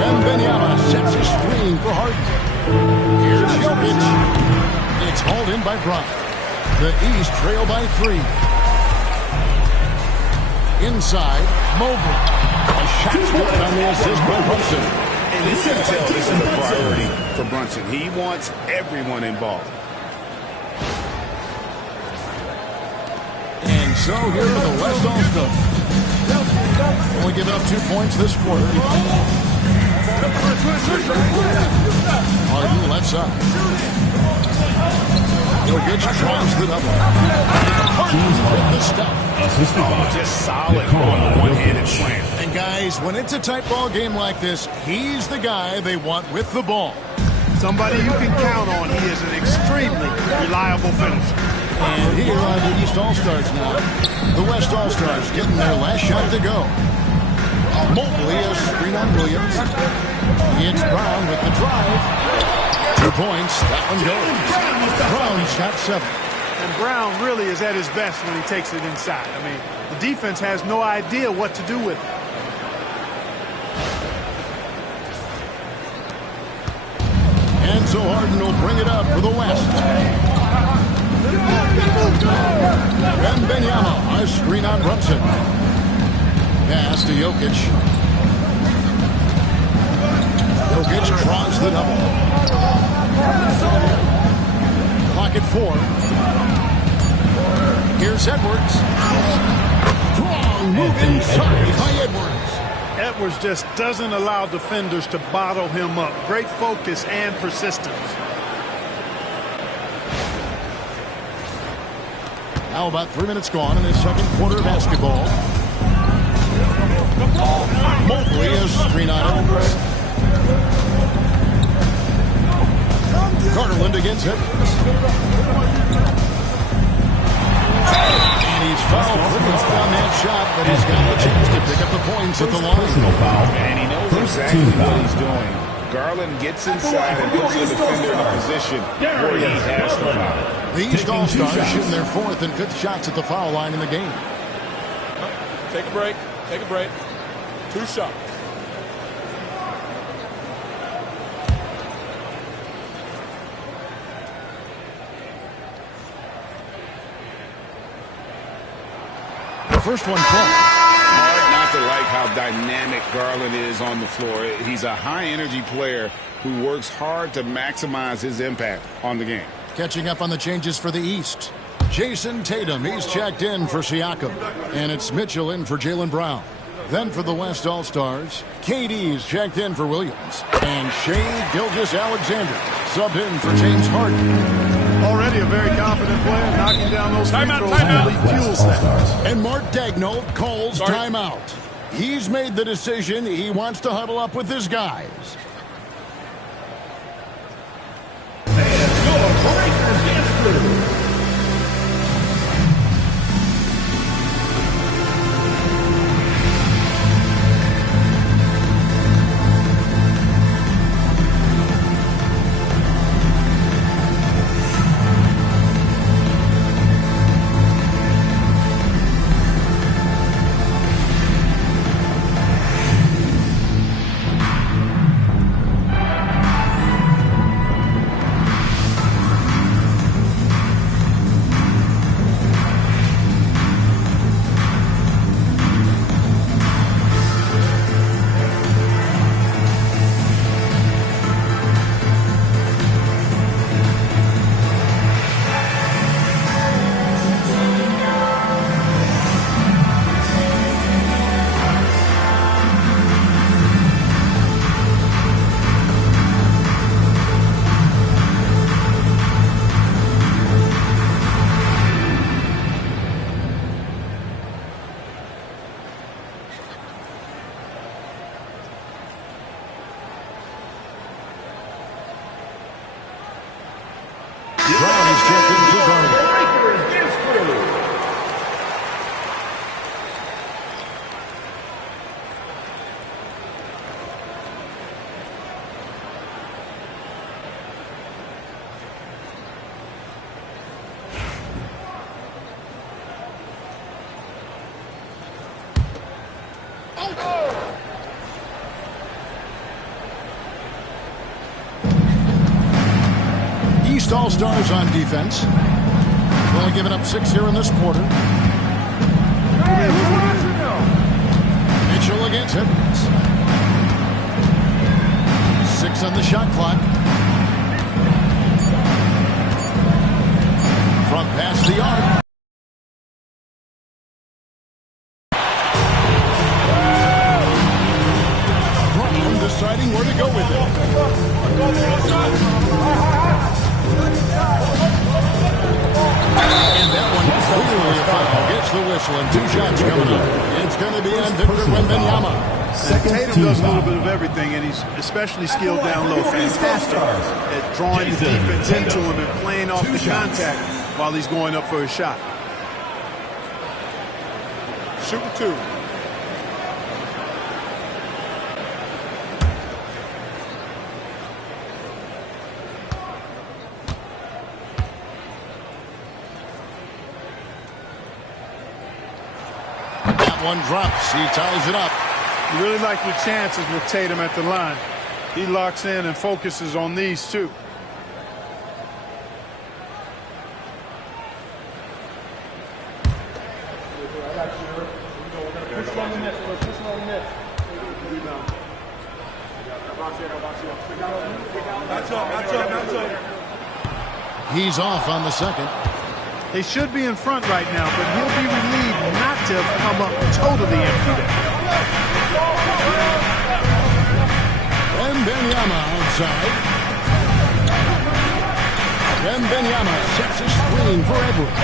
Wembanyama sets a screen for Harden. Here's Jokic. It's hauled in by Brown. The East trail by 3. Inside, Mobley. A shot's good on the assist by Brunson. And you can tell this is a priority for Brunson. He wants everyone involved. And so here are the West All-Stars. Only giving up 2 points this quarter. Harden left side. Jokic draws the double. James Harden the stuff. Just solid on the one-handed slam. And guys, when it's a tight ball game like this, he's the guy they want with the ball. Somebody you can count on. He is an extremely reliable finisher. And here are the East All-Stars now. The West All-Stars getting their last shot to go. Mobley, a screen on Williams. It's Brown with the drive. 2 points. That one goes. Brown's got 7. And Brown really is at his best when he takes it inside. I mean, the defense has no idea what to do with it. And so Harden will bring it up for the West. Wembanyama, a screen on Brunson. Pass to Jokic. Jokic draws the double. Clock at 4. Here's Edwards. Strong move inside by Edwards. Edwards just doesn't allow defenders to bottle him up. Great focus and persistence. Now about 3 minutes gone in the second quarter of basketball. Mobley is screen on Edwards. Garland against Edwards. And he's fouled pretty hard on that shot, but he's got the chance to pick up the points at the line. Personal foul. And he knows exactly what he's doing. Garland gets inside and puts the defender in a position where he has to foul. The East All-Stars shooting their 4th and 5th shots at the foul line in the game. Take a break. Take a break. 2 shots. The first one called. Hard not to like how dynamic Garland is on the floor. He's a high-energy player who works hard to maximize his impact on the game. Catching up on the changes for the East. Jason Tatum, he's checked in for Siakam. And it's Mitchell in for Jaylen Brown. Then for the West All-Stars, KD's checked in for Williams. And Shai Gilgeous-Alexander subbed in for James Harden. Already a very confident player, knocking down those free throws really fuels that. And Mark Daigneault calls timeout. He's made the decision. He wants to huddle up with his guys. East All-Stars on defense. Only giving up 6 here in this quarter. Mitchell against Edwards. 6 on the shot clock. Front past the arc. Brown deciding where to go with it. And that one clearly a foul. Gets the whistle and 2 shots coming up. It's going to be on Victor Wembanyama. Tatum does a little bit of everything, and he's especially skilled down low. Fantastic at drawing the defense into him and playing off the contact while he's going up for a shot. Shooting 2. That one drops. He ties it up. You really like your chances with Tatum at the line. He locks in and focuses on these two. He's off on the second. They should be in front right now, but he'll be relieved not to have come up totally empty there. Wembanyama outside. Wembanyama sets a screen for Edwards.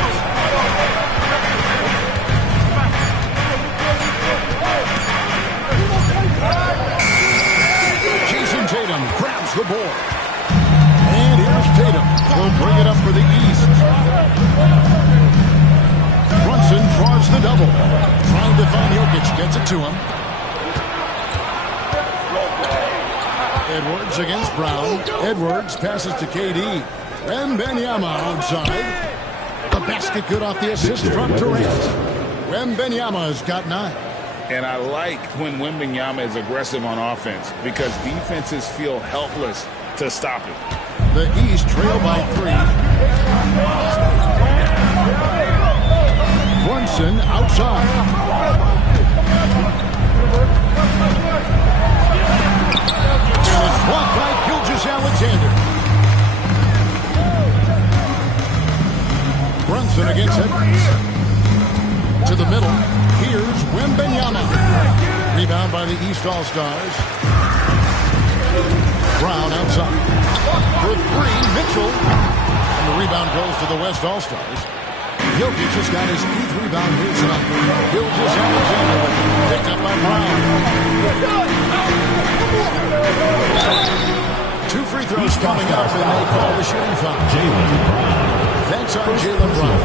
Jason Tatum grabs the board. And here's Tatum. He'll bring it up for the East. Brunson draws the double. Trying to find Jokic. Gets it to him. Edwards against Brown. Edwards passes to KD. Wembanyama outside. The basket good off the assist from Durant. Wembanyama's got 9. And I like when Wembanyama is aggressive on offense because defenses feel helpless to stop it. The East trail by 3. Brunson outside. And it's blocked by Gilgeous-Alexander. Brunson against Edwards. To the middle. Here's Wembanyama. Rebound by the East All-Stars. Brown outside. For 3, Mitchell. And the rebound goes to the West All-Stars. Jokic has got his 8th rebound here tonight. Gilgeous-Alexander picked up by Brown. 2 free throws coming up, and they call the shooting foul. Jaylen Brown. That's on Jaylen Brown.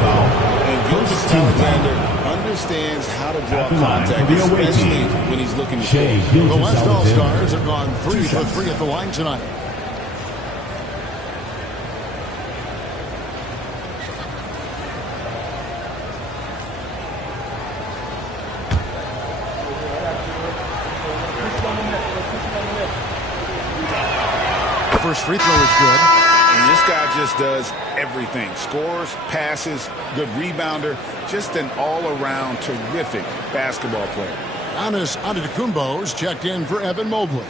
And Gilgeous-Alexander understands how to draw contact, especially when he's looking to shoot. The West All-Stars have gone 3 for 3 at the line tonight. First free throw is good. And this guy just does everything. Scores, passes, good rebounder. Just an all-around terrific basketball player. Giannis Antetokounmpo's checked in for Evan Mobley.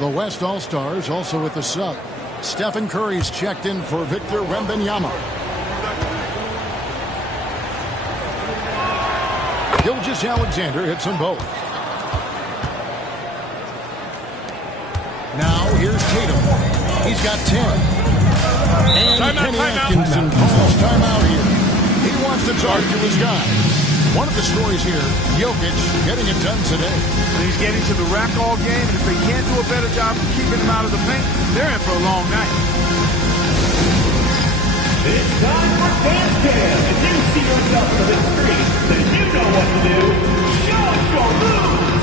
The West All-Stars also with the sub. Stephen Curry's checked in for Victor Wembanyama. Gilgeous-Alexander hits them both. Now here's Tatum. He's got 10. And Kenny Atkinson calls timeout here. He wants to talk to his guys. One of the stories here, Jokic getting it done today. And he's getting to the rack all game, and if they can't do a better job of keeping him out of the paint, they're in for a long night. It's time for Dance Cam. If you see yourself on the big screen, then you know what to do. Show us your moves.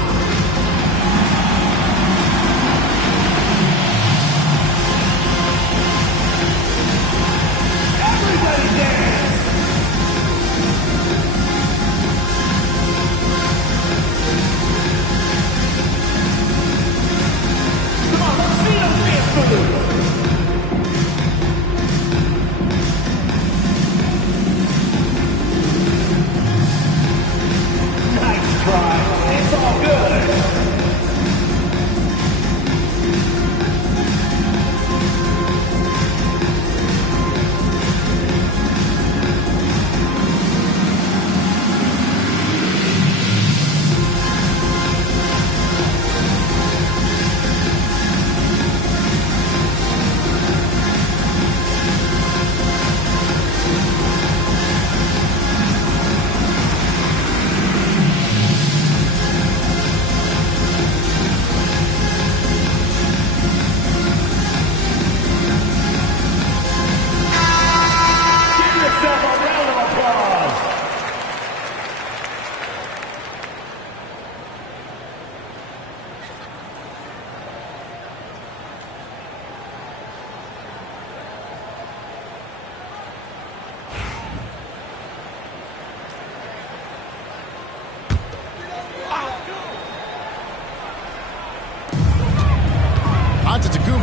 Everybody dance! Come on, let's see those dance moves!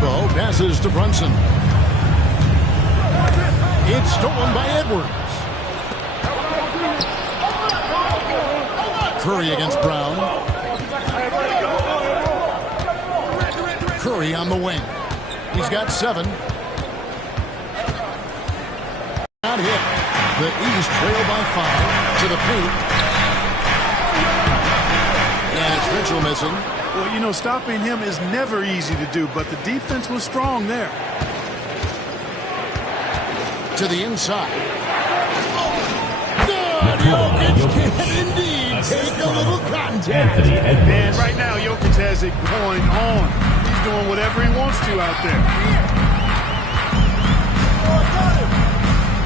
Kumbo passes to Brunson. It's stolen by Edwards. Curry against Brown. Curry on the wing. He's got 7. Not hit. The East trail by 5 to the paint. And it's Mitchell missing. Well, you know, stopping him is never easy to do, but the defense was strong there. To the inside. Good! Jokic can indeed take a little contact. And right now, Jokic has it going on. He's doing whatever he wants to out there.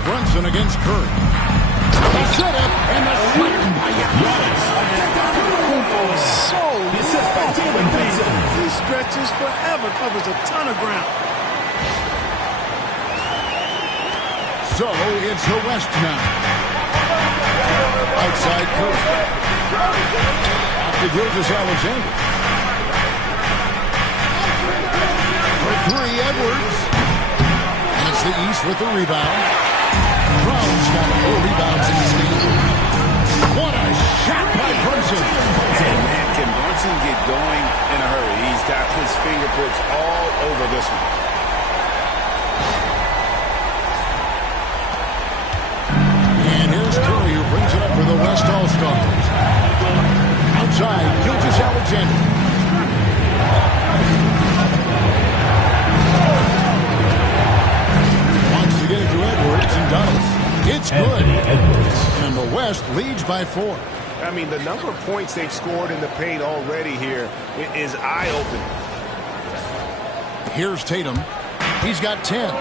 Brunson against Curry. The setup and the slam by Giannis. So he stretches forever, covers a ton of ground. So it's the West now. Outside Curry. After Gilgeous-Alexander. For 3, Edwards. And it's the East with the rebound. Brown's got 4 rebounds in this game. What a shot by Brunson. And man, can Brunson get going in a hurry? He's got his fingerprints all over this one. And here's Curry, who brings it up for the West All-Stars. Outside, Gilgeous-Alexander. Wants to get it to Edwards and does. It's good. And the West leads by 4. I mean, the number of points they've scored in the paint already here is eye-opening. Here's Tatum. He's got 10.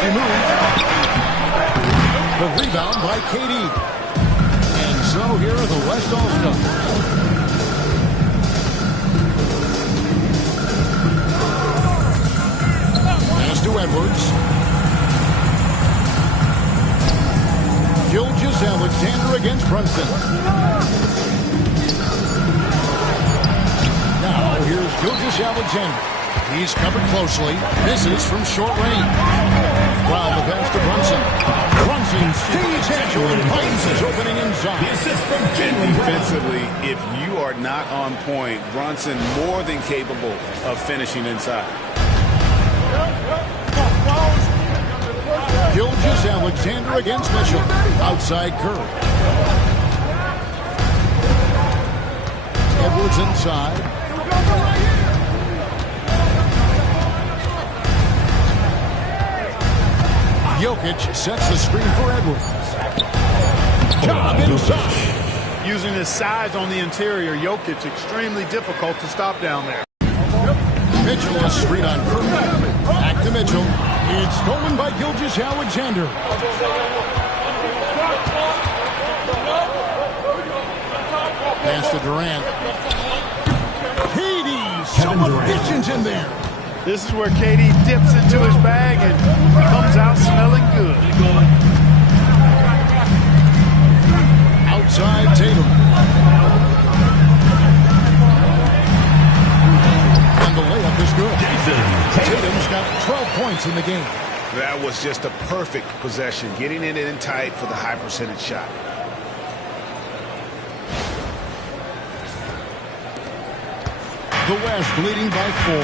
He moves. The rebound by KD. And so here are the West All-Stars. To Edwards. Gilgeous-Alexander against Brunson. Now here's Gilgeous-Alexander. He's covered closely. Misses from short range. While the pass to Brunson. Brunson stays agile and finds his opening inside. And defensively, if you are not on point, Brunson more than capable of finishing inside. Gilgeous-Alexander against Mitchell. Outside Curry. Edwards inside. Jokic sets the screen for Edwards. Job inside. Using his size on the interior, Jokic extremely difficult to stop down there. Mitchell a screen on Curry. Back to Mitchell. It's stolen by Gilgeous-Alexander. Pass to Durant. KD, so efficient in there. This is where KD dips into his bag and comes out smelling good. Outside Tatum. And the layup is good. Tatum's got 12 points in the game. That was just a perfect possession, getting it in tight for the high percentage shot. The West leading by 4.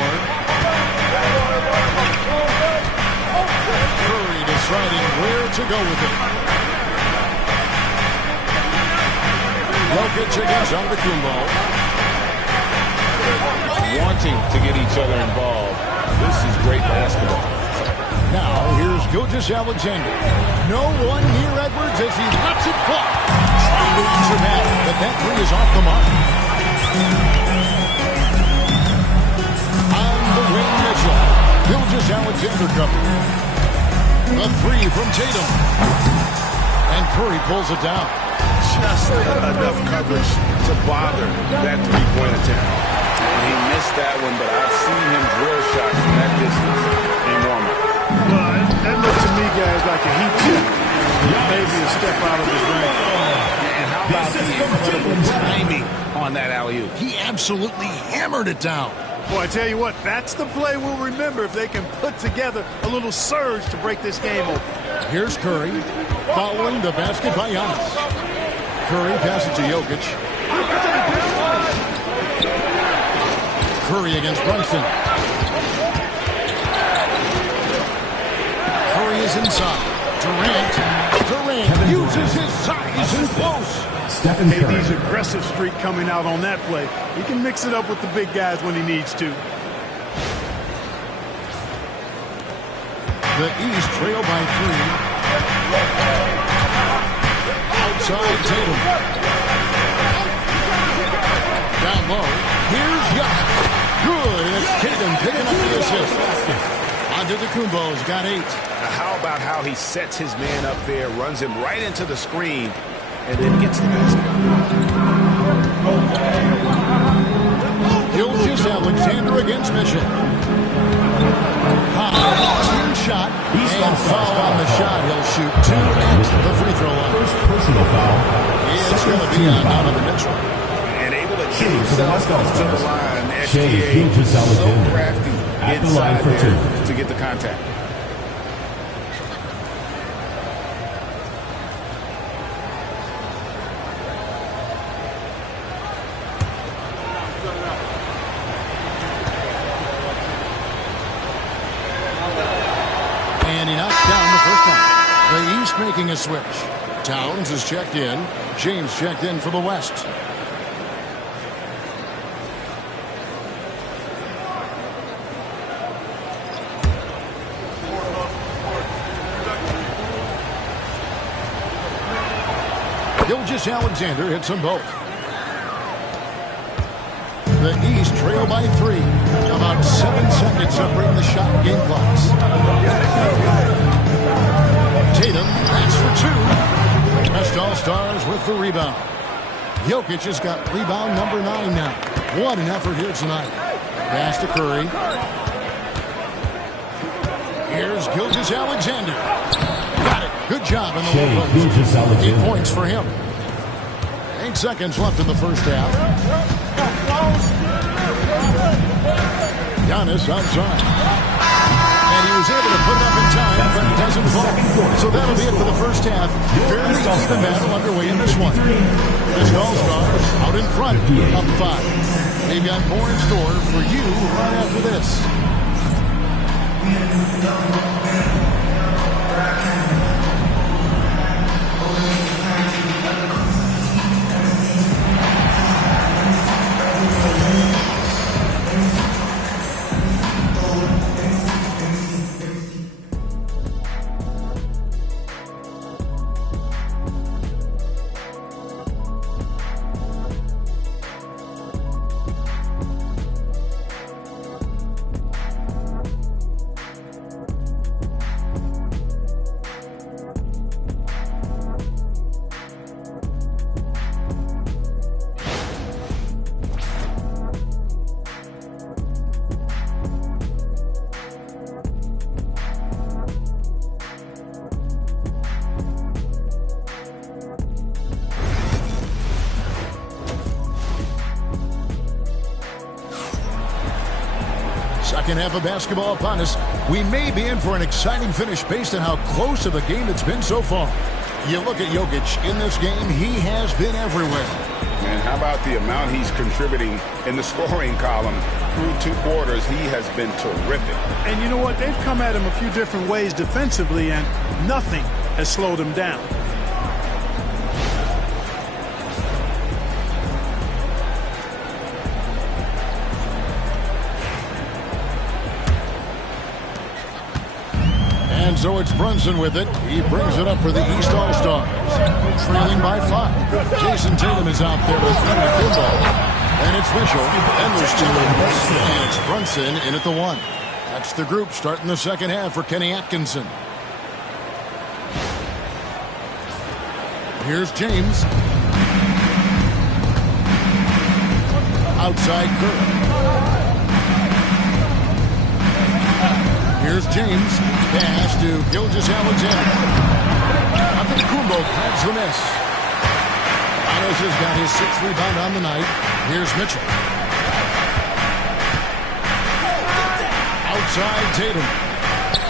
Curry deciding where to go with it. Jokic against Antetokounmpo. Wanting to get each other involved. This is great basketball. Now here's Gilgeous-Alexander. No one near Edwards as he lets it fly. Trying to answer that, but that 3 is off the mark. On the wing, Mitchell. Gilgeous-Alexander covered. The 3 from Tatum. And Curry pulls it down. Just enough coverage to bother that three-point attempt. He missed that one, but I've seen him drill shots from that distance in warm-up. Well, that looks to me, guys, like a heat check. Maybe a step out of his range. And how about the incredible timing on that alley-oop. He absolutely hammered it down. Boy, I tell you what, that's the play we'll remember if they can put together a little surge to break this game open. Here's Curry, following the basket by Giannis. Curry passes to Jokic. Curry against Brunson. Curry is inside. Durant uses his size and close. Stephen Curry. He's aggressive streak coming out on that play. He can mix it up with the big guys when he needs to. The East trail by 3. Outside Tatum. Down low. Here's Giannis. Good. It's Tatum picking up the assist. Antetokounmpo's got 8. Now how about how he sets his man up there, runs him right into the screen, and then gets the basket. Gilgeous-Alexander against Mitchell. High shot. And foul on the shot. He'll shoot 2 at the free throw line. First personal foul. It's going to be on Donovan Mitchell. And able to get himself to the line. Shea SGA so Gilgeous-Alexander crafty at the line inside for there 2. to get the contact. And he knocks down the first one. The East making a switch. Towns is checked in. James checked in for the West. Gilgeous-Alexander hits them both. The East trail by 3. About 7 seconds separating the shot and game clocks. Tatum backs for 2. West All-Stars with the rebound. Jokic has got rebound number 9 now. What an effort here tonight. Pass to Curry. Here's Gilgeous-Alexander. Got it. Good job in the low post. 8 points for him. 8 seconds left in the first half. Giannis outside. And he was able to put it up in time, but it doesn't fall. So that'll be it for the first half. Fairly even battle underway in this one. The All-Stars out in front, up 5. They've got more in store for you right after this. Second half of basketball upon us. We may be in for an exciting finish based on how close of a game it's been so far. You look at Jokic in this game, he has been everywhere. And how about the amount he's contributing in the scoring column? Through 2 quarters, he has been terrific. And you know what? They've come at him a few different ways defensively, and nothing has slowed him down. And so it's Brunson with it. He brings it up for the East All-Stars. Trailing by 5. Jason Tatum is out there with Antetokounmpo. And it's Mitchell. And there's 2 in. And it's Brunson in at the 1. That's the group starting the second half for Kenny Atkinson. Here's James. Outside Curry. Here's James. Pass to Gilgeous-Alexander. Antetokounmpo grabs the miss. Giannis has got his 6th rebound on the night. Here's Mitchell. Outside Tatum.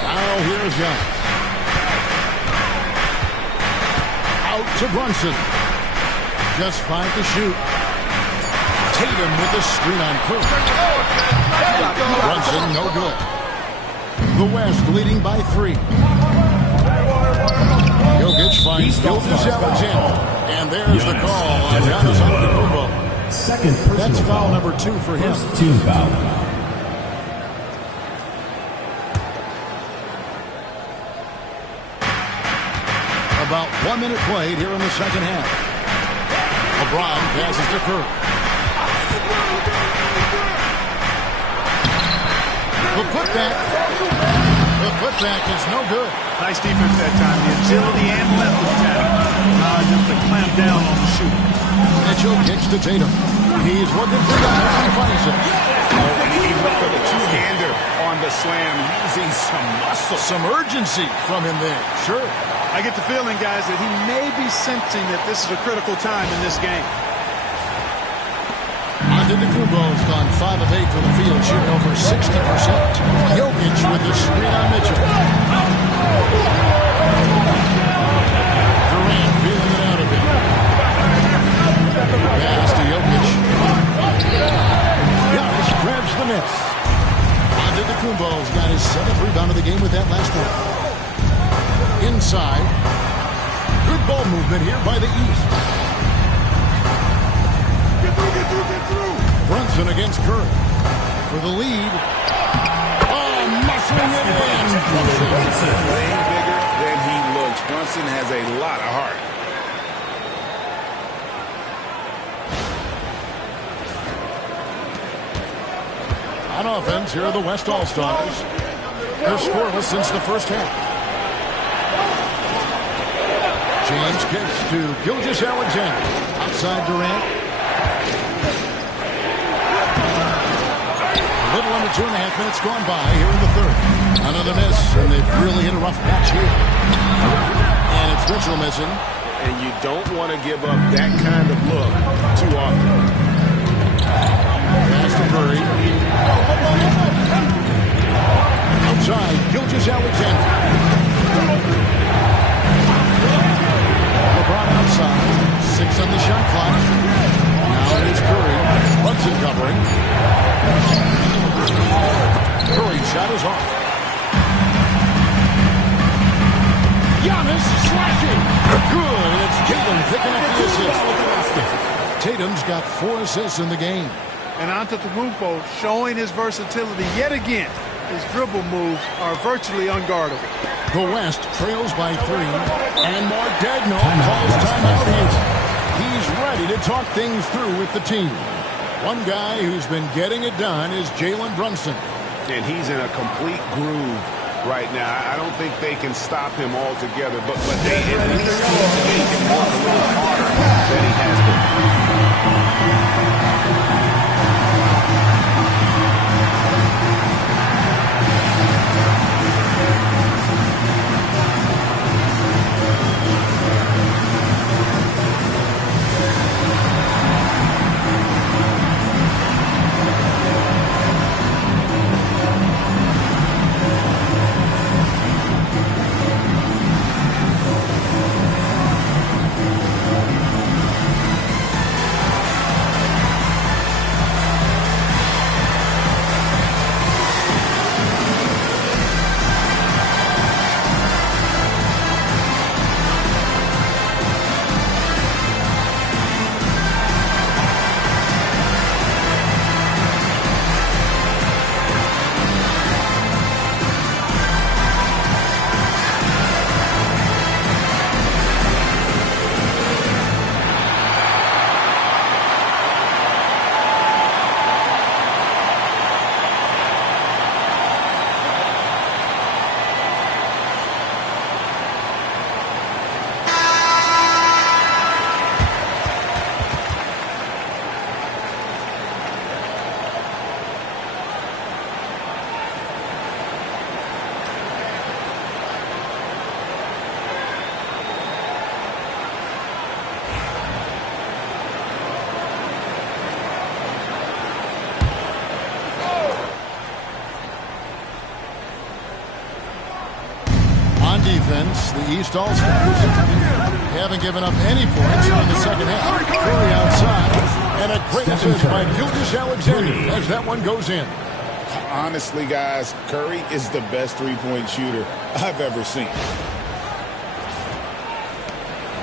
Now here's Giannis. Out to Brunson. Just 5 to shoot. Tatum with the screen on Curry. Brunson no good. The West leading by 3. Jokic finds Gilgeous-Alexander. And there's the call on Giannis Antetokounmpo. Second personal That's foul foul. number 2 for him. First team foul. About 1 minute played here in the second half. LeBron passes to Curry. The putback is no good. Nice defense that time. The agility and length of attack. Just to clamp down on the shoot. Mitchell kicks to Tatum. He's looking for Giannis and finds him. And he went for the two-hander on the slam, using some muscle. Some urgency from him there. Sure. I get the feeling, guys, that he may be sensing that this is a critical time in this game. Antetokounmpo's gone 5 of 8 from the field, shooting over 60%. Jokic with the screen on Mitchell. Durant feeling it out a bit. Pass to Jokic. Giannis grabs the miss. Antetokounmpo's got his 7th rebound of the game with that last one. Inside. Good ball movement here by the East. Get through. Brunson against Curry. For the lead. Oh, muscling it in. Brunson playing bigger than he looks. Brunson has a lot of heart. On offense, here are the West All-Stars. They're scoreless since the first half. James kicks to Gilgeous-Alexander. Outside Durant. A little under 2.5 minutes gone by here in the third. Another miss, and they've really hit a rough patch here. And it's Mitchell missing. And you don't want to give up that kind of look too often. Pass to Curry. Outside, Gilgeous-Alexander. LeBron outside. 6 on the shot clock. Now it is Curry. Brunson covering. Curry's shot is off. Giannis slashing. Good. It's Tatum picking up the assist. Tatum's got 4 assists in the game. And Antetokounmpo showing his versatility yet again. His dribble moves are virtually unguardable. The West trails by 3, and Mark Daigneault calls timeout here. He's ready to talk things through with the team. One guy who's been getting it done is Jalen Brunson. And he's in a complete groove right now. I don't think they can stop him altogether, but they at least need to make him work a little harder than he has been. defense, the East All-Stars haven't given up any points in the second half. Curry outside, and a great assist by Gilgeous-Alexander as that one goes in. Honestly, guys, Curry is the best three-point shooter I've ever seen.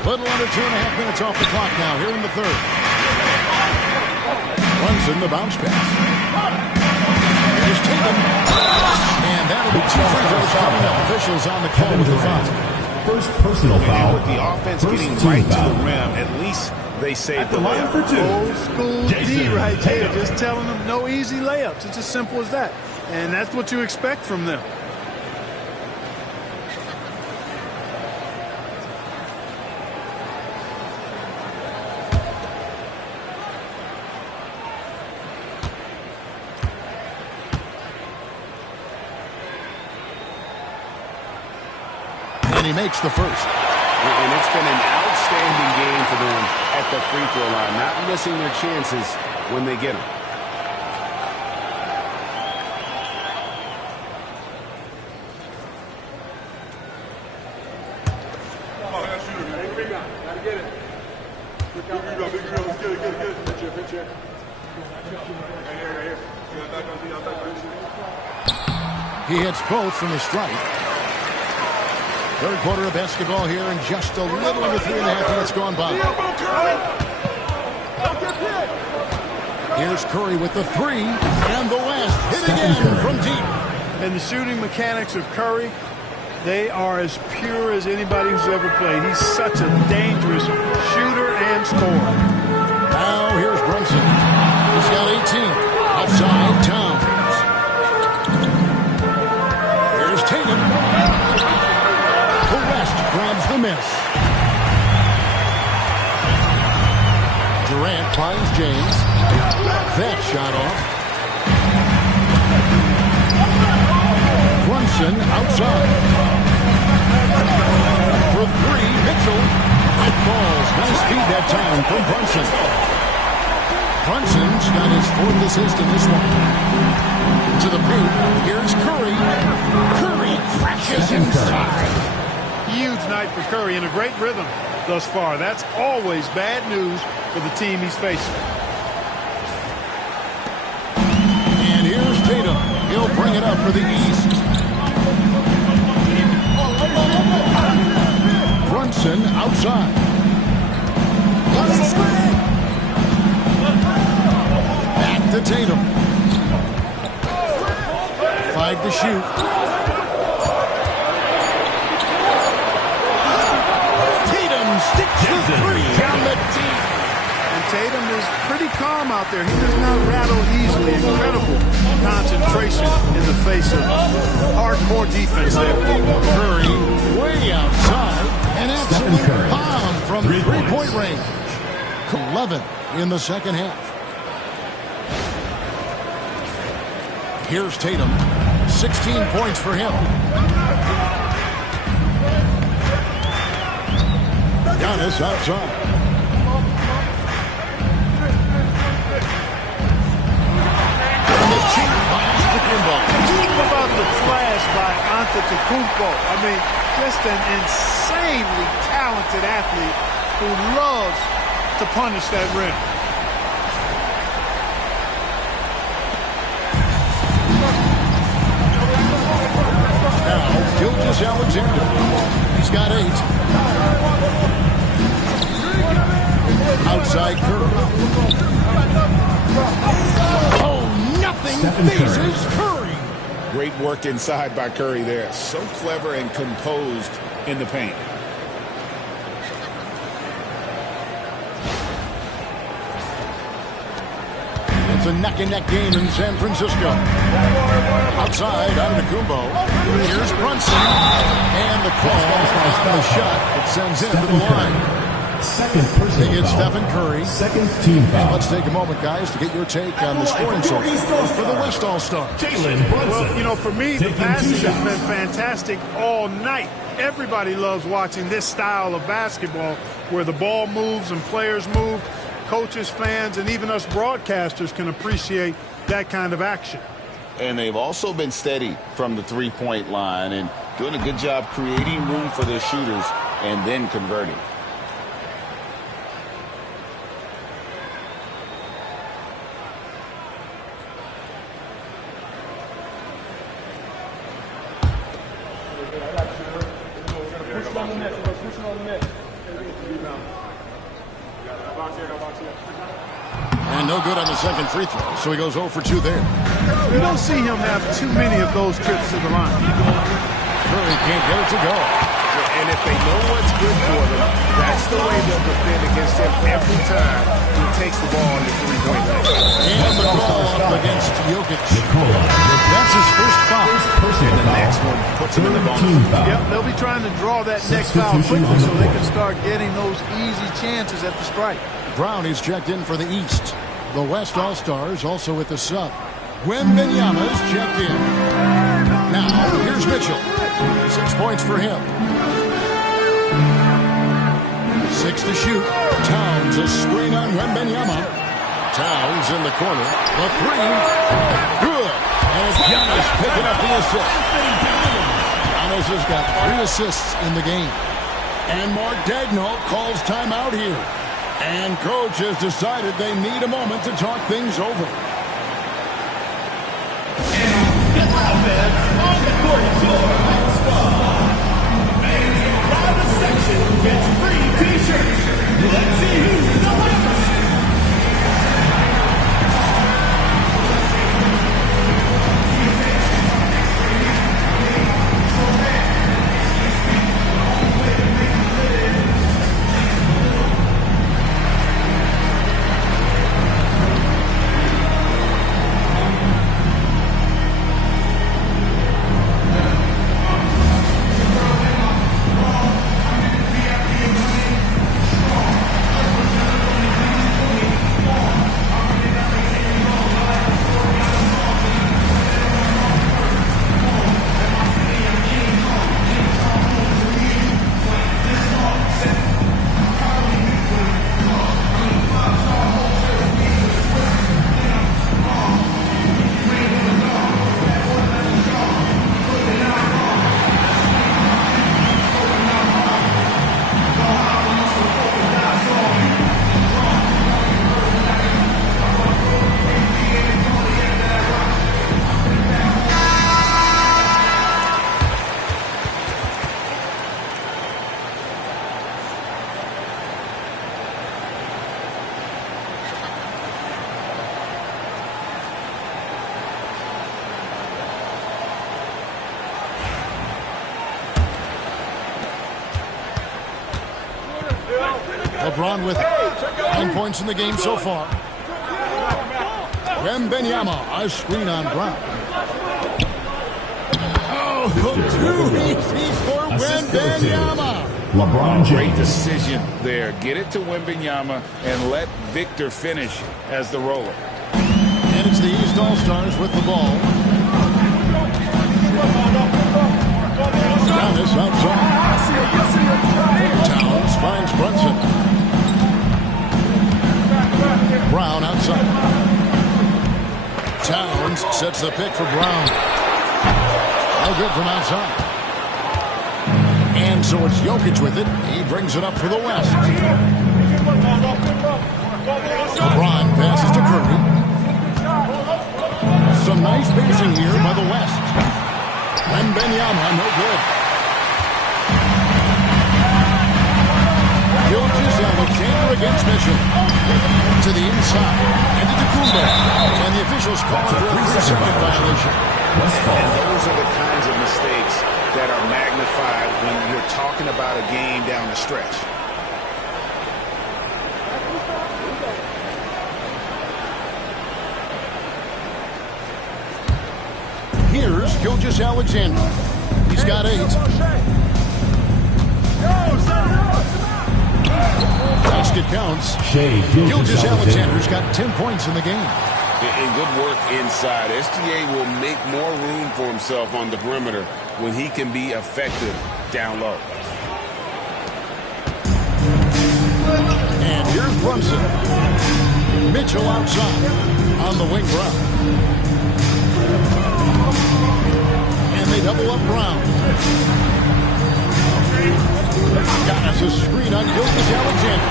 Little under 2.5 minutes off the clock now here in the third. Brunson, the bounce pass. Here's Tatum. And that'll be 2 free throws coming up. Officials on the call with the foul. First personal foul. With the offense getting right to the rim, at least they saved the layup. Old school D right there, just telling them no easy layups. It's as simple as that. And that's what you expect from them. And he makes the first. And it's been an outstanding game for them at the free throw line, not missing their chances when they get them. He hits both from the stripe. Third quarter of basketball here, and just a little under 3.5 minutes gone by. Here's Curry with the three, and the last hit again from deep. And the shooting mechanics of Curry, they are as pure as anybody who's ever played. He's such a dangerous shooter and scorer. Now here's Brunson. He's got 18. Outside Towns. Here's Tatum. The West grabs the miss. Durant finds James. That shot off. Brunson outside. For three, Mitchell. It falls. Nice speed that time from Brunson. Brunson's got his 4th assist in this one. To the paint. Here's Curry. Curry crashes inside. Huge night for Curry and a great rhythm thus far. That's always bad news for the team he's facing. And here's Tatum. He'll bring it up for the East. Brunson outside. Back to Tatum. 5 to shoot. Tatum sticks the three down the deep. And Tatum is pretty calm out there. He does not rattle easily. Incredible concentration in the face of hardcore defense there. Curry way outside and absolutely bombed from 3-point range. 11 in the second half. Here's Tatum. 16 points for him. Giannis outside. And the cheat by Antetokounmpo. What about the flash by Antetokounmpo? I mean, just an insanely talented athlete who loves to punish that rim. Now, Gilgeous-Alexander. He's got 8. Outside Curry. Oh, nothing phases Curry. Great work inside by Curry there. So clever and composed in the paint. It's a neck-and-neck game in San Francisco. Outside, Antetokounmpo. Here's Brunson. And the call on the shot. It sends him to the line. Second personal It's foul. Stephen Curry. Second team And foul. let's take a moment, guys, to get your take on the scoring source for the West All-Stars. Jalen Brunson. Well, you know, for me, the Taking 2 passing has shots. been fantastic all night. Everybody loves watching this style of basketball where the ball moves and players move. Coaches, fans, and even us broadcasters can appreciate that kind of action. And they've also been steady from the 3-point line. And Doing a good job creating room for their shooters and then converting. And no good on the second free throw, so he goes 0 for 2 there. You don't see him have too many of those trips to the line. Curry can't get it to go. And if they know what's good for them, that's the way they'll defend against him every time he takes the ball in the three-point line. And the call up against Jokic. That's his first foul. And the next one puts him in the bonus. Yep, they'll be trying to draw that next foul quickly so they can start getting those easy chances at the strike. Brown is checked in for the East. The West All-Stars also with the sub. Wembanyama is checked in. Now, here's Mitchell. 6 points for him. 6 to shoot. Towns a screen on Wembanyama. Towns in the corner. The three. Good. And Giannis picking up the assist. Giannis has got 3 assists in the game. And Mark Daigneault calls timeout here. And coach has decided they need a moment to talk things over. On the court is your hot spot. Fans in the private section gets free t-shirts. Let's see who's the winner. LeBron with 9 points in the game so far. Wembanyama, a screen on Brown. Oh, too easy for Wembanyama. LeBron James. Great decision there. Get it to Wembanyama and let Victor finish as the roller. And it's the East All-Stars with the ball. Giannis outside. Towns finds Brunson. Brown outside. Towns sets the pick for Brown. No good from outside. And so it's Jokic with it. He brings it up for the West. LeBron passes to Curry. Some nice passing here by the West. Wembanyama, no good. Gilgeous-Alexander against Mitchell. To the inside. And to Kumbo. And the officials call it for a 3-second violation. And those are the kinds of mistakes that are magnified when you're talking about a game down the stretch. Here's Gilgeous-Alexander. He's got 8. Basket counts. Gilgeous-Alexander's got 10 points in the game. And good work inside. SGA will make more room for himself on the perimeter when he can be effective down low. And here's Brunson. Mitchell outside on the wing Brown. And they double up Brown. Got us a screen on Gilgeous-Alexander.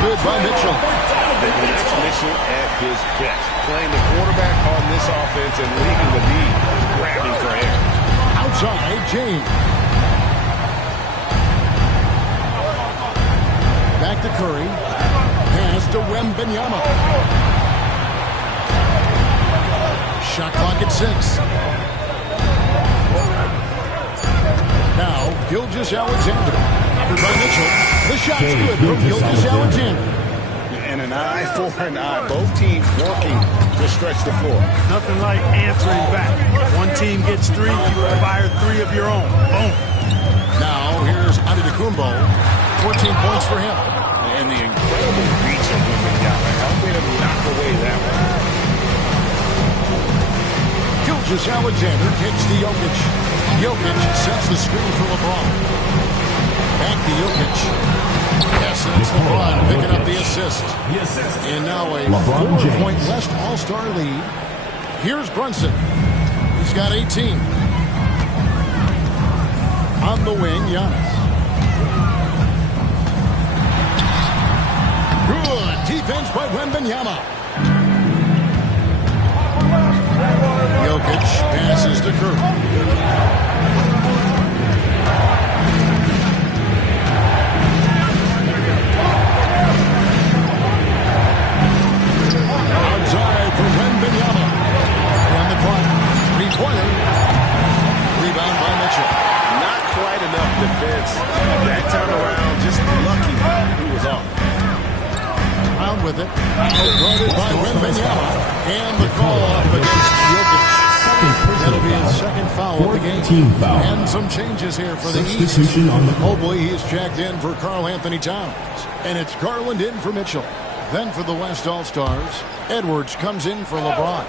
Good by Mitchell. That's Mitchell at his best. Playing the quarterback on this offense and leading the lead, grabbing for air. Outside, James. Back to Curry. Pass to Wembanyama. Shot clock at 6. Now, Gilgeous-Alexander. Covered by Mitchell. The shot's good from Gilgeous-Alexander. And an eye for an eye. Both teams working to stretch the floor. Nothing like answering back. One team gets 3, you fire 3 of your own. Boom. Now, here's Antetokounmpo. 14 points for him. And the incredible reach of Wembanyama, helping him knock away that one. Gilgeous-Alexander kicks to Jokic. Jokic sets the screen for LeBron. Back to Jokic. Yes, and it's LeBron picking up the assist. And now a 4-point West All-Star lead. Here's Brunson. He's got 18. On the wing, Giannis. Good defense by Wembanyama. Jokic passes to Curry. Outside for Wembanyama. On the clock. 3-pointer. Rebound by Mitchell. Not quite enough defense. That time around, just lucky he was off. Round with it. Outguarded by Wembanyama. And the call off against Jokic. That'll be his second foul of the game. And some changes here for the East. Mobley, he's checked in for Karl Anthony Towns. And it's Garland in for Mitchell. Then for the West All-Stars, Edwards comes in for LeBron.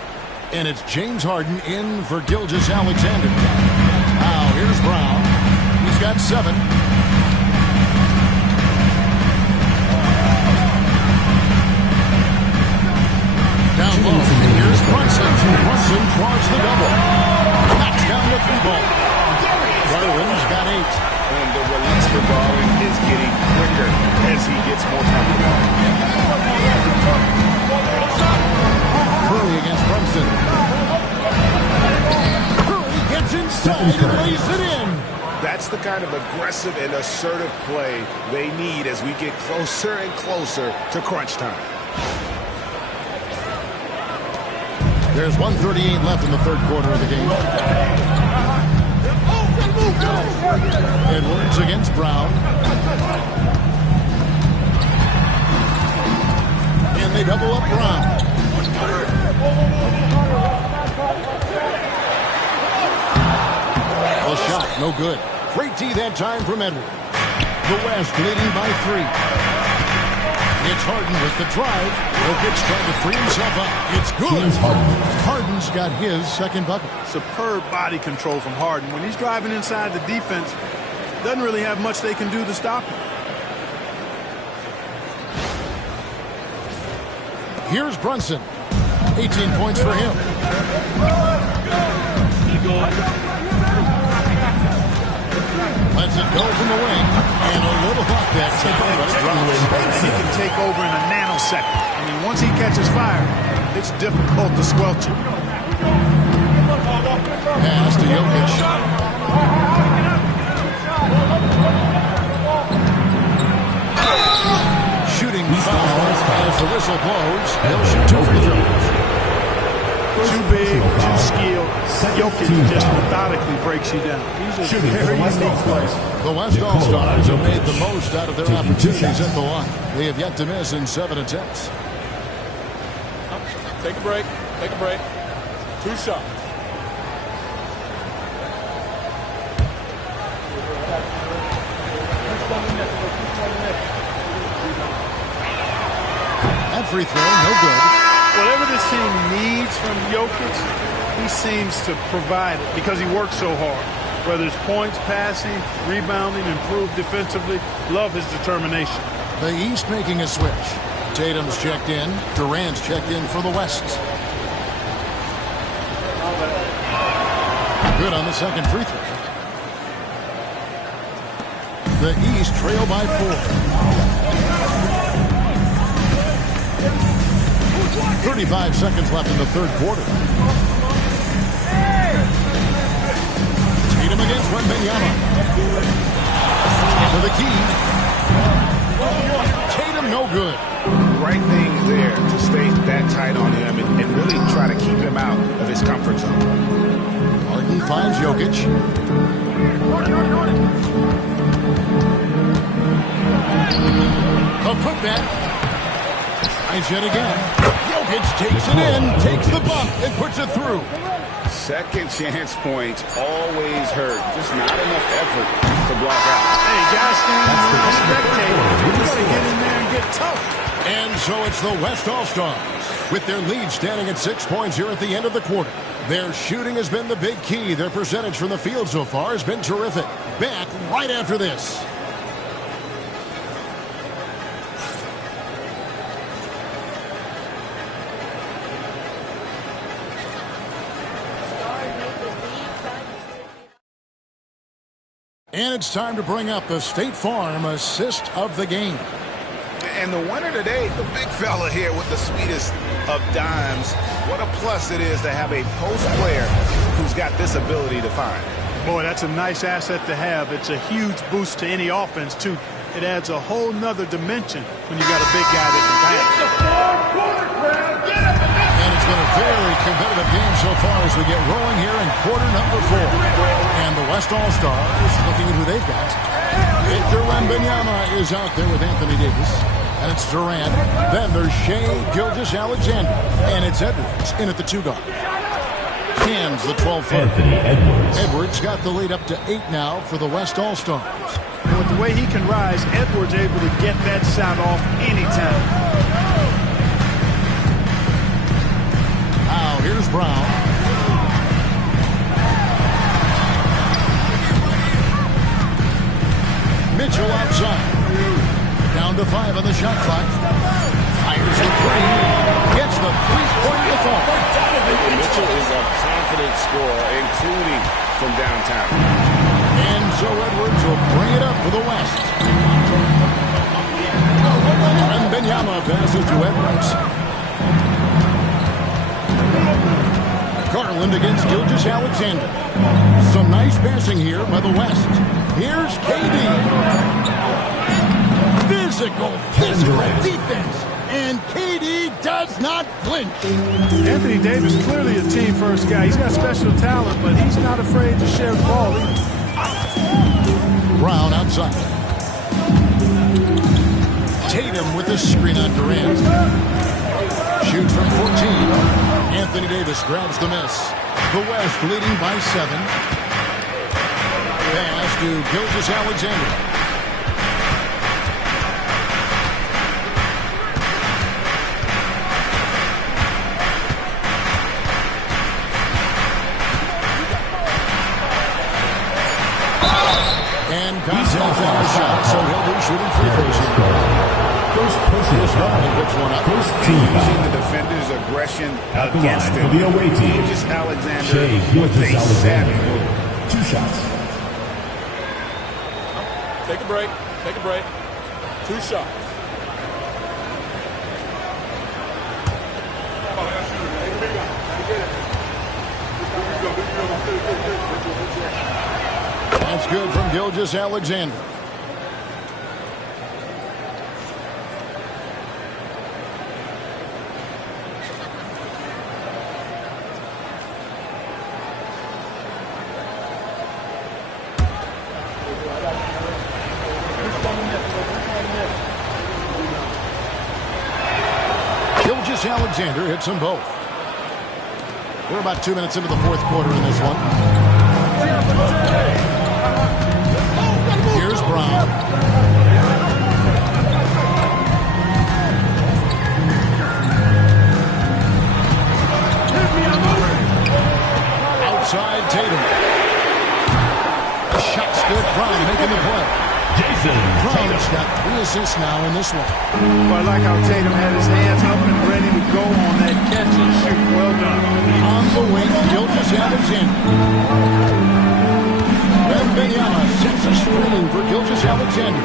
And it's James Harden in for Gilgeous-Alexander. Now here's Brown. He's got 7. Down low. Here's Brunson. Brunson draws the double. Knocks down the 3-ball. Garland's got 8. And the release for Garland is getting quicker as he gets more comfortable. Curry against Brunson. Curry gets inside and lays it in. That's the kind of aggressive and assertive play they need as we get closer and closer to crunch time. There's 1:38 left in the third quarter of the game. Edwards against Brown. And they double up Brown. A shot, no good. Great D that time from Edwards. The West leading by 3. It's Harden with the drive. Jokic trying to free himself up. It's good. Harden's got his second bucket. Superb body control from Harden. When he's driving inside the defense, doesn't really have much they can do to stop him. Here's Brunson. 18 points for him. Lets it go from the wing. And a little hot that time, but it drops. He can take over in a nanosecond. I mean, once he catches fire, it's difficult to squelch it. Pass to Jokic. Shooting foul as the whistle blows. He'll shoot 2 free throws. Too big, too skilled. Jokic just methodically breaks you down. He's a very unique player. The West All-Stars have made the most out of their opportunities at the line. They have yet to miss in 7 attempts. Take a break. Take a break. 2 shots. That free throw, no good. Whatever this team needs from Jokic, he seems to provide it because he works so hard. Whether it's points, passing, rebounding, improved defensively, love his determination. The East making a switch. Tatum's checked in. Durant's checked in for the West. Good on the second free throw. The East trail by 4. 35 seconds left in the third quarter. Tatum against Wembanyama. To the key. Tatum no good. Right thing there to stay that tight on him and really try to keep him out of his comfort zone. Harden finds Jokic. A putback. Finds yet again. Jokic takes it in, takes the bump, and puts it through. Second chance points always hurt. Just not enough effort to block out. Hey, guys standing around spectating. You got to get in there and get tough. And so it's the West All-Stars with their lead standing at 6 points here at the end of the quarter. Their shooting has been the big key. Their percentage from the field so far has been terrific. Back right after this. And it's time to bring up the State Farm assist of the game. And the winner today, the big fella here with the sweetest of dimes. What a plus it is to have a post player who's got this ability to find. Boy, that's a nice asset to have. It's a huge boost to any offense, too. It adds a whole nother dimension when you got a big guy that can pass. And it's been a very competitive game so far as we get rolling here in quarter number 4. And the West All-Stars looking at who they've got. Victor Wembanyama is out there with Anthony Davis. And it's Durant. Then there's Shai Gilgeous-Alexander. And it's Edwards in at the 2 guard. Hands the 12-footer. Anthony Edwards. Edwards got the lead up to 8 now for the West All-Stars. And with the way he can rise, Edwards able to get that shot off anytime. Now here's Brown. Mitchell outside. Down to 5 on the shot clock. Fires a 3. Gets the three-point default. Mitchell is a confident scorer, including from downtown. And so Edwards will bring it up for the West. Wembanyama passes to Edwards. Garland against Gilgeous-Alexander. Some nice passing here by the West. Here's KD. Physical defense. And KD does not flinch. Anthony Davis, clearly a team-first guy. He's got special talent, but he's not afraid to share the ball either. Brown outside. Tatum with the screen on Durant. Shoots from 14. Anthony Davis grabs the miss. The West leading by 7. Pass to Gilgeous-Alexander. And contact on the shot, so he'll be shooting free throws here. First personal foul. Picks one up. First team Using foul. the defender's aggression At the against line him. for the away team. Gilgeous-Alexander Shai with a savvy Gilgeous-Alexander. move. 2 shots. Take a break. Take a break. 2 shots. That's good from Gilgeous-Alexander. Gilgeous-Alexander hits them both. We're about 2 minutes into the fourth quarter in this one. Here's Brown. Outside Tatum. The shot's good. Brown making the play. Brown's got 3 assists now in this one. Well, I like how Tatum had his hands up and ready to go on that catch and shoot. Well done. On the wing, Gilgeous-Alexander. Wembanyama sets a screen for Gilgeous-Alexander.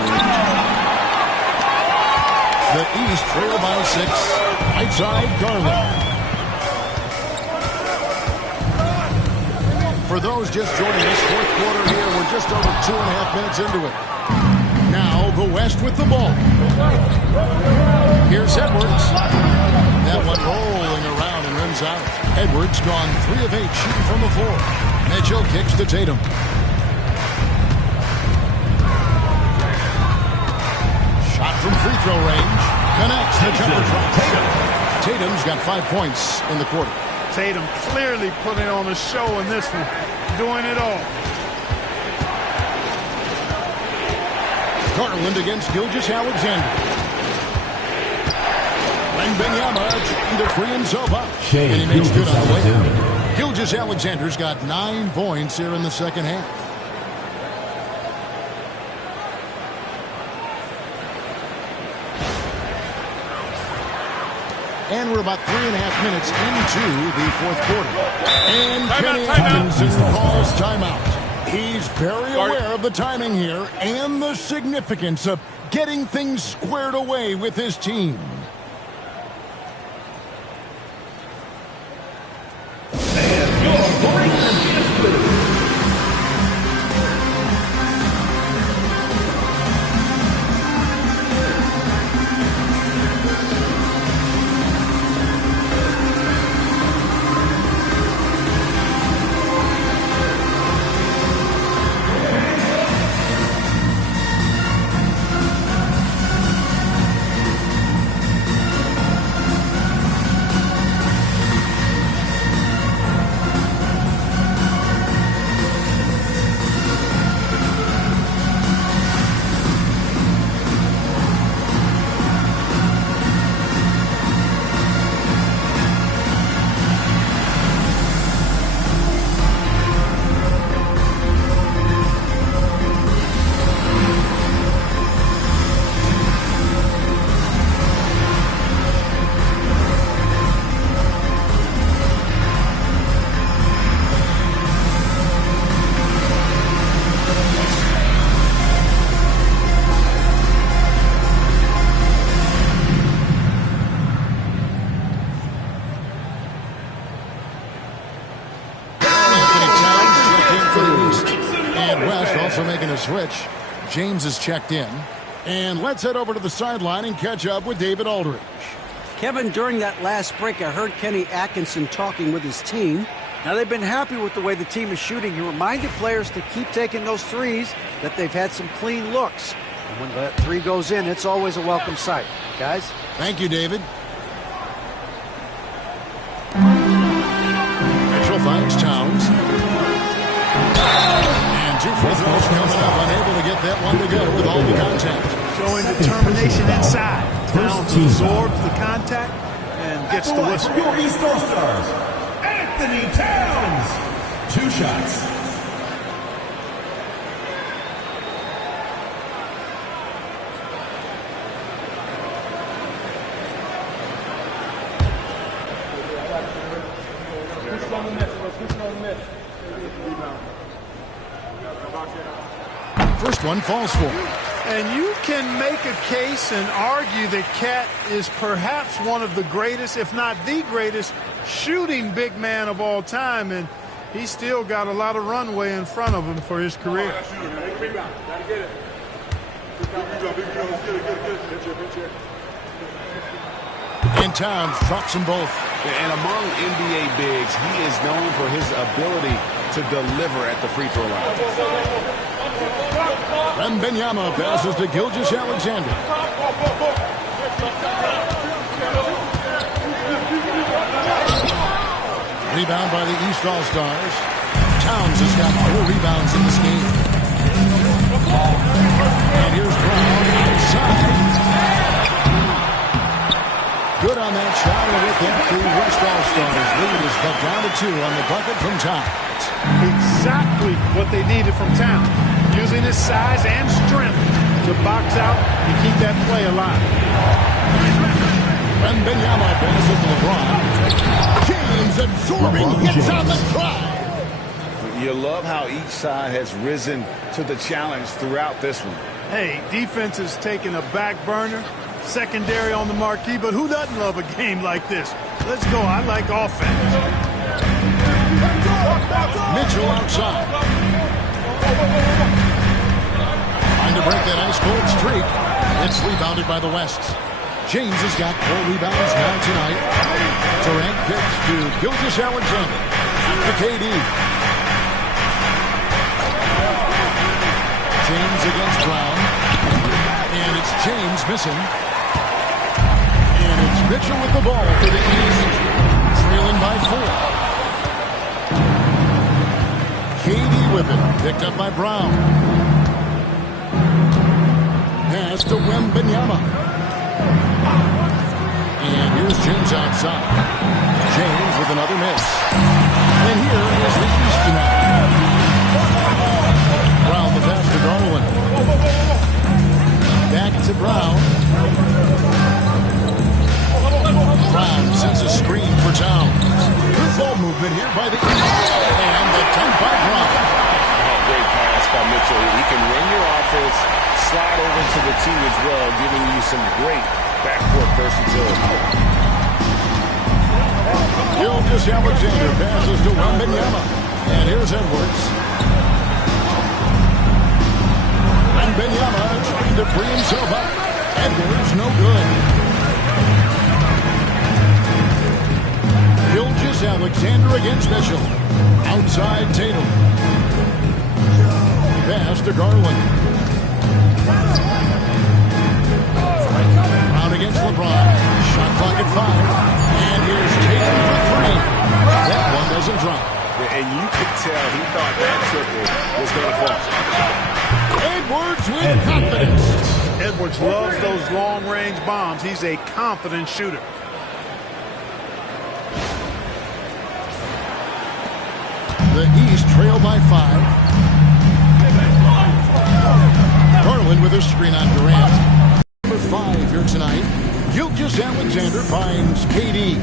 The East trail by 6. Right side, Garland. For those just joining us, fourth quarter here. We're just over 2.5 minutes into it. Now the West with the ball. Here's Edwards. That one rolling around and rims out. Edwards gone 3 of 8 shooting from the floor. Mitchell kicks to Tatum. Shot from free throw range. Connects the jumper drop. Tatum's got 5 points in the quarter. Tatum clearly putting on a show in this one. Doing it all. Garland against Gilgeous-Alexander. Wembanyama trying to free himself up. And he makes good on the way. Gilgeous-Alexander's got 9 points here in the second half. And we're about 3.5 minutes into the fourth quarter. And Kenny Atkinson calls timeout. He's very aware of the timing here and the significance of getting things squared away with his team. Switch. James is checked in. And let's head over to the sideline and catch up with David Aldridge. Kevin, during that last break, I heard Kenny Atkinson talking with his team. Now, they've been happy with the way the team is shooting. He reminded players to keep taking those threes, that they've had some clean looks. And when that 3 goes in, it's always a welcome sight. Guys? Thank you, David. Mitchell finds Towns. And 2 free throws coming up, unable to get that one to go with all the contact. Showing determination inside. Towns absorbs the contact and gets the whistle. Your East All-Stars, Anthony Towns. 2 shots. First one falls for him. And you can make a case and argue that Cat is perhaps one of the greatest, if not the greatest, shooting big man of all time. And he's still got a lot of runway in front of him for his career. And Towns drops them both. And among NBA bigs, he is known for his ability to deliver at the free throw line. Wembanyama passes to Gilgeous-Alexander. Rebound by the East All-Stars. Towns has got 4 rebounds in this game. And here's Brown outside. Good on that shot, and with that, the West All-Stars lead is cut down to 2 on the bucket from Towns. Exactly what they needed from Towns. using his size and strength to box out and keep that play alive. Wembanyama passes to LeBron. James absorbing hits on the drive. You love how each side has risen to the challenge throughout this one. Hey, defense is taking a back burner, secondary on the marquee, but who doesn't love a game like this? Let's go. I like offense. Mitchell outside. Trying to break that ice-cold streak. It's rebounded by the Wests. James has got 4 rebounds now tonight. Durant kicks to Gilgeous-Alexander. To KD. James against Brown. And it's James missing. And it's Mitchell with the ball for the East. Trailing by 4. KD with it. Picked up by Brown. Pass to Wembanyama. And here's James outside. James with another miss. And here is the East tonight. Brown the pass to Garland. Back to Brown. Brown sends a screen for Towns. Good ball movement here by the East. And the dunk by Brown. Great pass by Mitchell. He can run your offense, slide over to the team as well, giving you some great backcourt versatility. Gilgeous-Alexander passes to Wembanyama. And here's Edwards. Wembanyama trying to free himself up. Edwards no good. Gilgeous-Alexander against Mitchell. Outside Tatum. Pass to Garland. Brown against LeBron. Shot clock at 5. And here's Tatum for 3. That one doesn't drop. And you could tell he thought that triple was going to fall. Edwards with confidence. Edwards loves those long-range bombs. He's a confident shooter. The East trail by 5. Garland with a screen on Durant. Number 5 here tonight. Gilgeous-Alexander finds KD.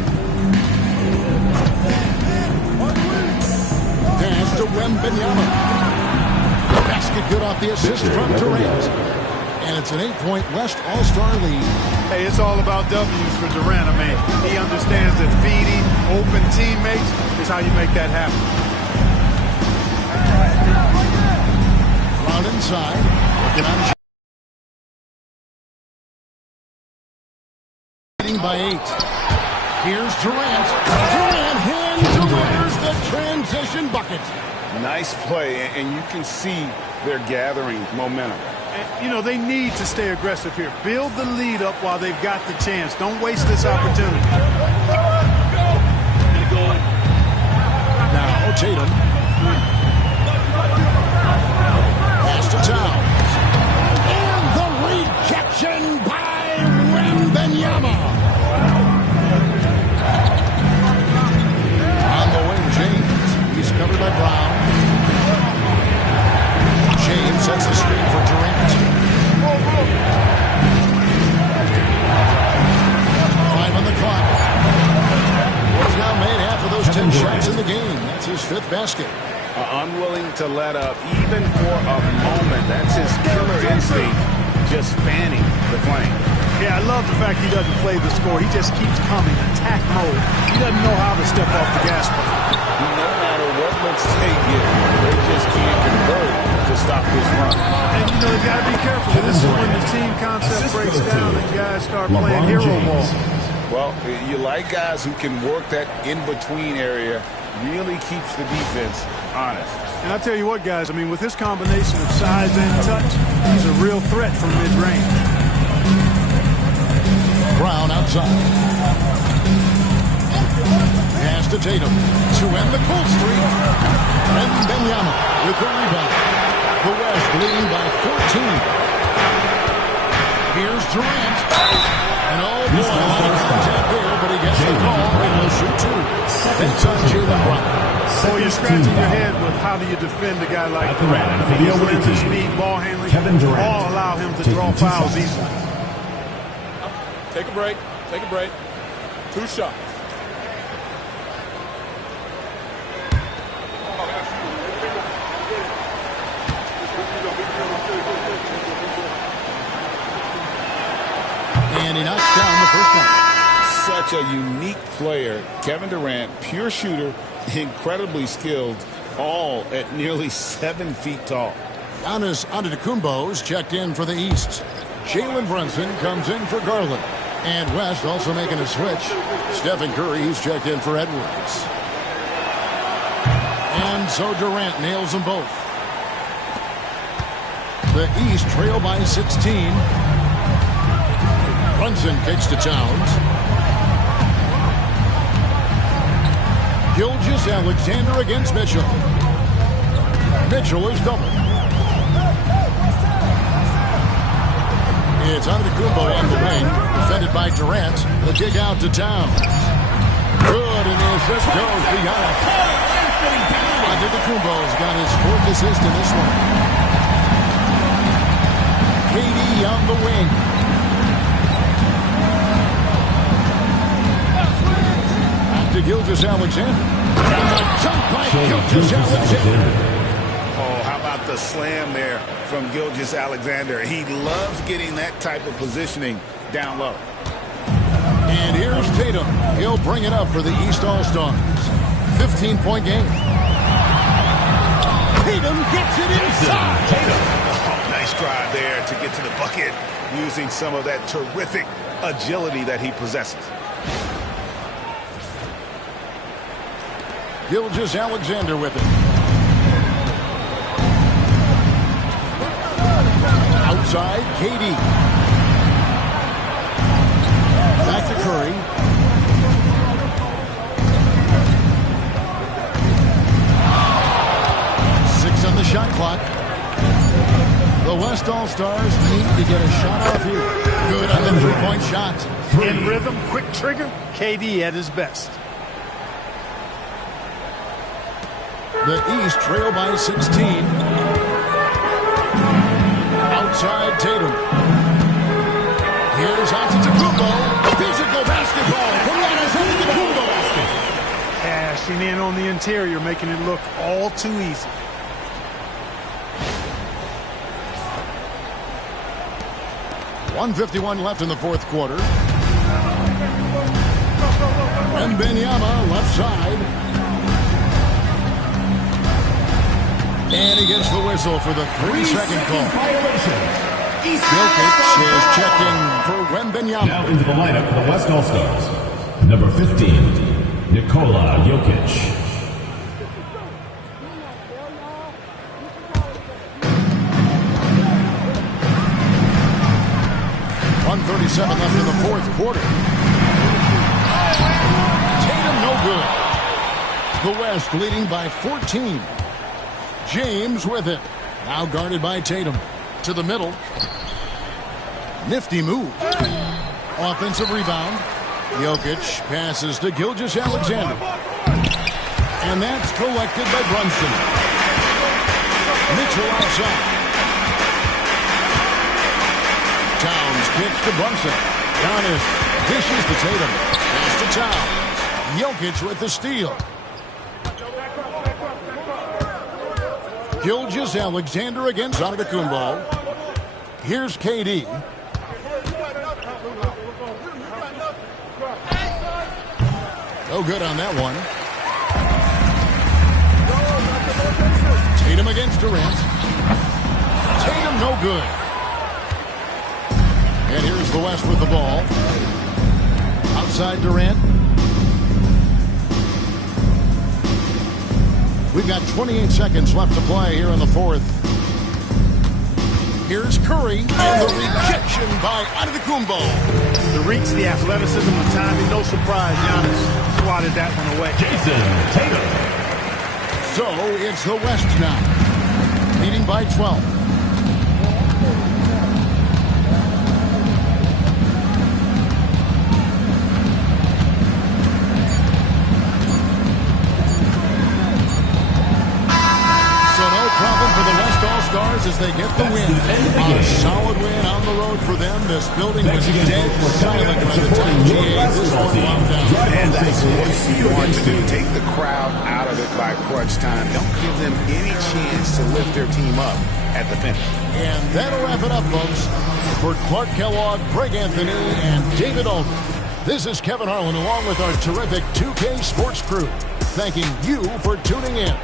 Pass to Wembanyama. The basket good off the assist from Durant. And it's an 8-point West All-Star lead. Hey, it's all about W's for Durant. I mean, he understands that feeding open teammates is how you make that happen. Brown inside. Working on by 8. Here's Durant. Durant hand delivers the transition bucket. Nice play, and you can see they're gathering momentum. And, you know, they need to stay aggressive here. Build the lead up while they've got the chance. Don't waste this opportunity. Now Tatum. Pass to Towns. And the rejection by Wembanyama. On the wing, James. He's covered by Brown. James sets the screen for Durant. 5 on the clock. He's now made half of those 10 shots in the game. That's his 5th basket. Unwilling to let up even for a moment. That's his killer instinct, just fanning the flame. Yeah, I love the fact he doesn't play the score. He just keeps coming, attack mode. He doesn't know how to step off the gas pedal. No matter what looks they get, they just can't convert to stop this run. And, you know, you got to be careful. This is when the team concept breaks down and guys start playing hero ball. Well, you like guys who can work that in-between area, really keeps the defense honest. And I'll tell you what, guys, I mean, with this combination of size and touch, he's a real threat from mid-range. Brown outside. Pass to Tatum to end the cold streak. Wembanyama with the rebound. The West leading by 14. Here's Durant. And oh boy, a lot of contact there, but he gets the call and he'll shoot 2. That's on Jaylen Brown. Well, you're scratching your head with how do you defend a guy like Durant. His length of speed, ball handling, Kevin Durant. all allow him to draw fouls easily. Take a break. Take a break. 2 shots. And he knocks down the first one. Such a unique player. Kevin Durant, pure shooter, incredibly skilled, all at nearly 7 feet tall. Giannis Antetokounmpo's checked in for the East. Jalen Brunson comes in for Garland. And West also making a switch. Stephen Curry's checked in for Edwards. And so Durant nails them both. The East trail by 16. Brunson kicks to Towns. Gilgeous-Alexander against Mitchell. Mitchell is double. It's Antetokounmpo on the wing, defended by Durant. The kick out to Towns. Good, and the assist goes to Giannis. Antetokounmpo's got his 4th assist in this one. KD on the wing. To Gilgeous-Alexander. Jump by Gilgeous-Alexander. Oh, how about the slam there from Gilgeous-Alexander? He loves getting that type of positioning down low. And here's Tatum. He'll bring it up for the East All-Stars. 15-point game. Tatum gets it inside. Oh, nice drive there to get to the bucket using some of that terrific agility that he possesses. Gilgeous-Alexander with it. Outside, KD. Back to Curry. Six on the shot clock. The West All-Stars need to get a shot off here. Good on the three-point shot. In rhythm, quick trigger, KD at his best. The East trail by 16. Outside Tatum. Here's Antetokounmpo. Physical basketball from Giannis Antetokounmpo. Cashing in on the interior, making it look all too easy. .151 left in the 4th quarter. Wembanyama left side. And he gets the whistle for the 3-second call. Jokic is checked in for Wembanyama. Now into the lineup for the West All-Stars. Number 15, Nikola Jokic. .137 left in the 4th quarter. Tatum no good. The West leading by 14. James with it. Now guarded by Tatum. To the middle. Nifty move. Offensive rebound. Jokic passes to Gilgeous-Alexander. And that's collected by Brunson. Mitchell outside. Towns kicks to Brunson. Giannis dishes to Tatum. Pass to Towns. Jokic with the steal. Gilgeous-Alexander against Antetokounmpo. Here's KD. No good on that one. Tatum against Durant. Tatum no good. And here's the West with the ball. Outside Durant. We've got 28 seconds left to play here in the 4th. Here's Curry, and the rejection by Antetokounmpo. The reach, the athleticism, the timing, no surprise. Giannis swatted that one away. Jason Tatum. So it's the West now, leading by 12. road for them. This building was dead silent by the time this one wound down. And that's what you want to do. Take the crowd out of it by crunch time. Don't give them any chance to lift their team up at the finish. And that'll wrap it up, folks. For Clark Kellogg, Greg Anthony, and David Aldridge, this is Kevin Harlan along with our terrific 2K Sports crew, thanking you for tuning in.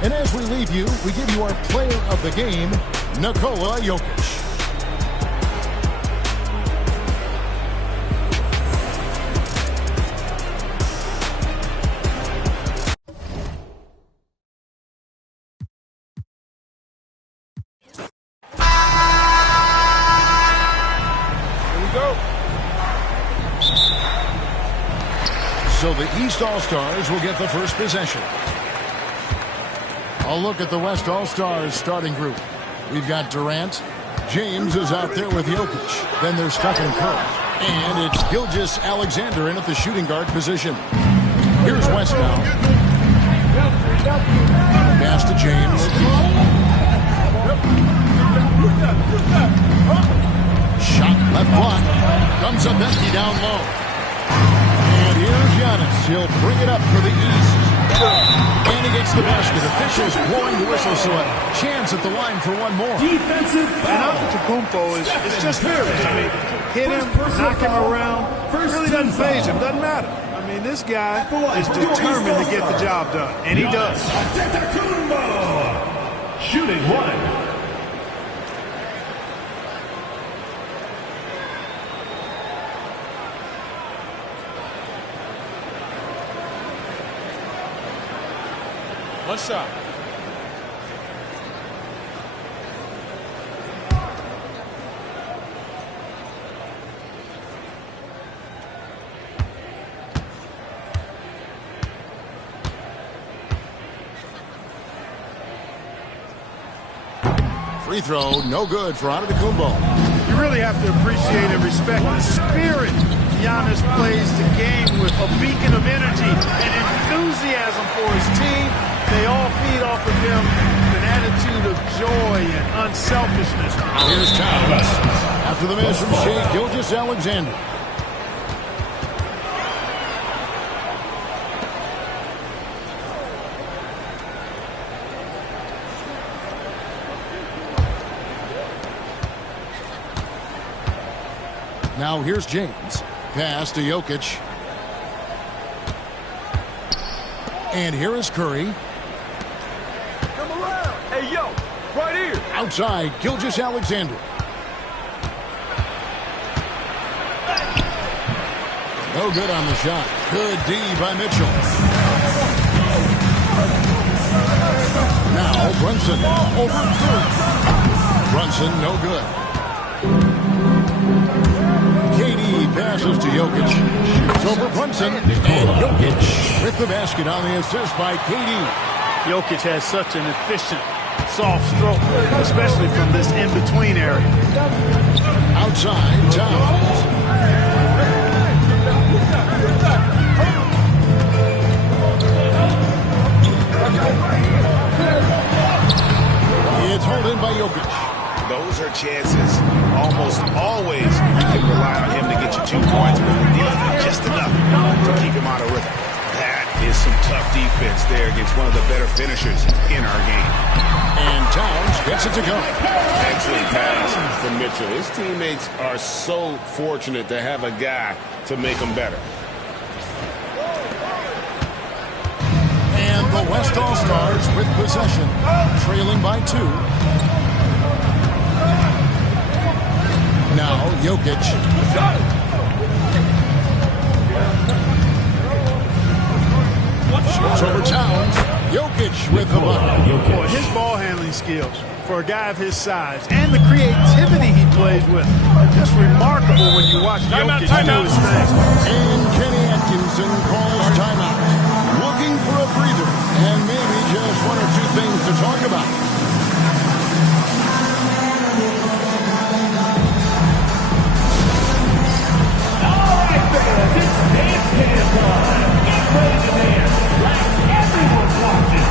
And as we leave you, we give you our player of the game, Nikola Jokic. So the East All-Stars will get the first possession. A look at the West All-Stars starting group. We've got Durant. James is out there with Jokic. Then there's Stephen Curry. And it's Gilgeous-Alexander in at the shooting guard position. Here's West now. Pass to James. Shot left block. Comes up empty down low. And here's Giannis. He'll bring it up for the East. And he gets the basket. Officials blowing the whistle, so a chance at the line for one more. Defensive foul. Antetokounmpo is just fearless. I mean, hit him, knock him around. Really doesn't faze him. Doesn't matter. I mean, this guy is determined to get the job done, and he does. Antetokounmpo, shooting one. One shot. Free throw, no good for Antetokounmpo. You really have to appreciate and respect the spirit Giannis plays the game with, a beacon of energy and enthusiasm for his team. They all feed off of him an attitude of joy and unselfishness. Here's Towns. After the miss from Shai Gilgeous-Alexander. Now here's James. Pass to Jokic. And here is Curry. Come around. Hey, yo, right here. Outside, Gilgeous-Alexander. No good on the shot. Good D by Mitchell. Now Brunson over Curry. Brunson, no good. KD passes to Jokic. Shoots over Brunson. And Jokic with the basket on the assist by KD. Jokic has such an efficient, soft stroke, especially from this in-between area. Outside, Towns. It's hauled in by Jokic. Those are chances. Almost always you can rely on him to get you 2 points, but the defense just enough to keep him out of rhythm. That is some tough defense there against one of the better finishers in our game. And Towns gets it to go. Excellent pass from Mitchell. His teammates are so fortunate to have a guy to make them better. And the West All-Stars with possession, trailing by 2. Now Jokic. Shoots over Towns. Jokic with the ball. Boy, his ball handling skills for a guy of his size and the creativity he plays with are just remarkable when you watch Jokic do his thing. And Kenny Atkinson calls timeout. Looking for a breather and maybe just 1 or 2 things to talk about. It's dance time. Get ready to dance like everyone's watching.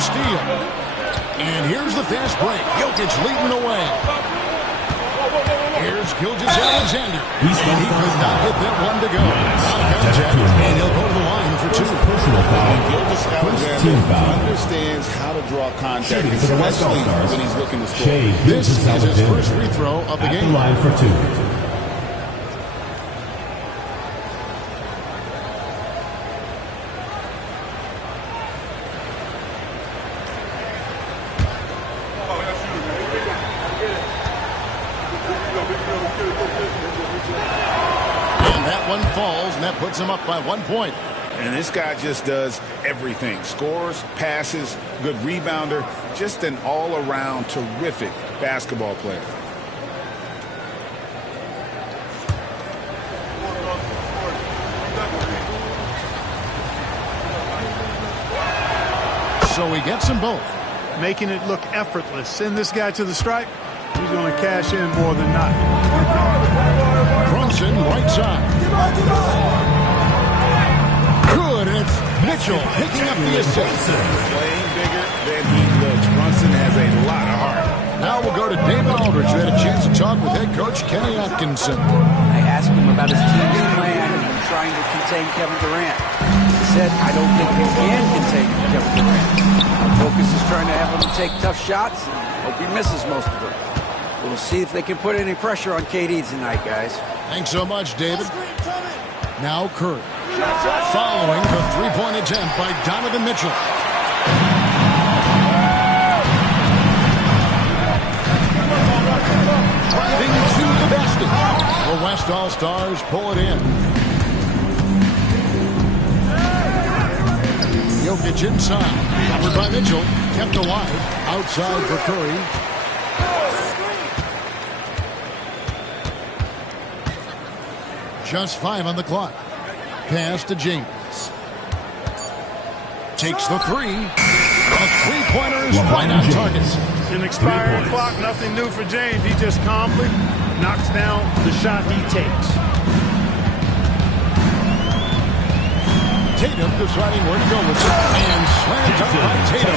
the steal. And here's the fast break. Jokic leading the way. Here's Gilgeous-Alexander. And he could not get that one to go. Out of contact, and he'll go to the line for two. Gilgeous-Alexander understands how to draw contact, especially when he's looking to score. This is his first free throw of the game. At the line for two. And that one falls, and that puts him up by 1 point. And this guy just does everything. Scores, passes, good rebounder, just an all-around terrific basketball player. So he gets them both. Making it look effortless. Send this guy to the stripe. He's going to cash in more than not. Brunson, right side. Good, and it's Mitchell picking up the assist. Playing bigger than he looks. Brunson has a lot of heart. Now we'll go to David Aldridge, who had a chance to talk with head coach Kenny Atkinson. I asked him about his team's plan in trying to contain Kevin Durant. He said, I don't think we can contain Kevin Durant. Our focus is trying to have him take tough shots and hope he misses most of them. We'll see if they can put any pressure on KD tonight, guys. Thanks so much, David. Now Curry. Following the three-point attempt by Donovan Mitchell. Driving to the basket. The West All-Stars pull it in. Jokic inside. Covered by Mitchell. Kept alive. Outside for Curry. Just 5 on the clock. Pass to James. Takes the three. A three-pointer is right on target. An expiring clock, nothing new for James. He just calmly knocks down the shot he takes. Tatum deciding where to go with it. And slammed up by Tatum.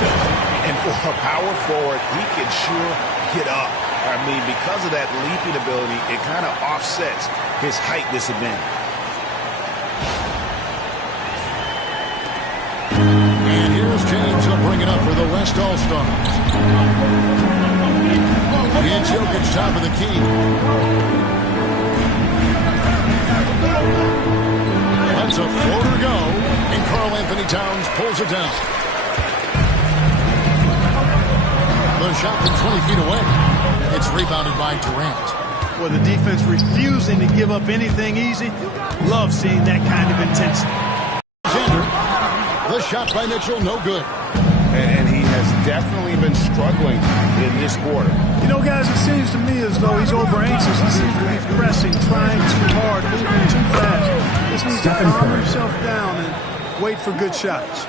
And for a power forward, he can sure get up. I mean, because of that leaping ability, it kind of offsets his height disadvantage. And here's James. He'll bring it up for the West All-Stars. It's Jokic, top of the key. Lets a floater go, and Karl Anthony Towns pulls it down. The shot from 20 feet away. It's rebounded by Durant. Well, the defense refusing to give up anything easy. Love seeing that kind of intensity. Alexander, the shot by Mitchell, no good. And he has definitely been struggling in this quarter. You know, guys, it seems to me as though he's over-anxious. He seems to be pressing, trying too hard, moving too fast. Just needs to calm himself down and wait for good shots.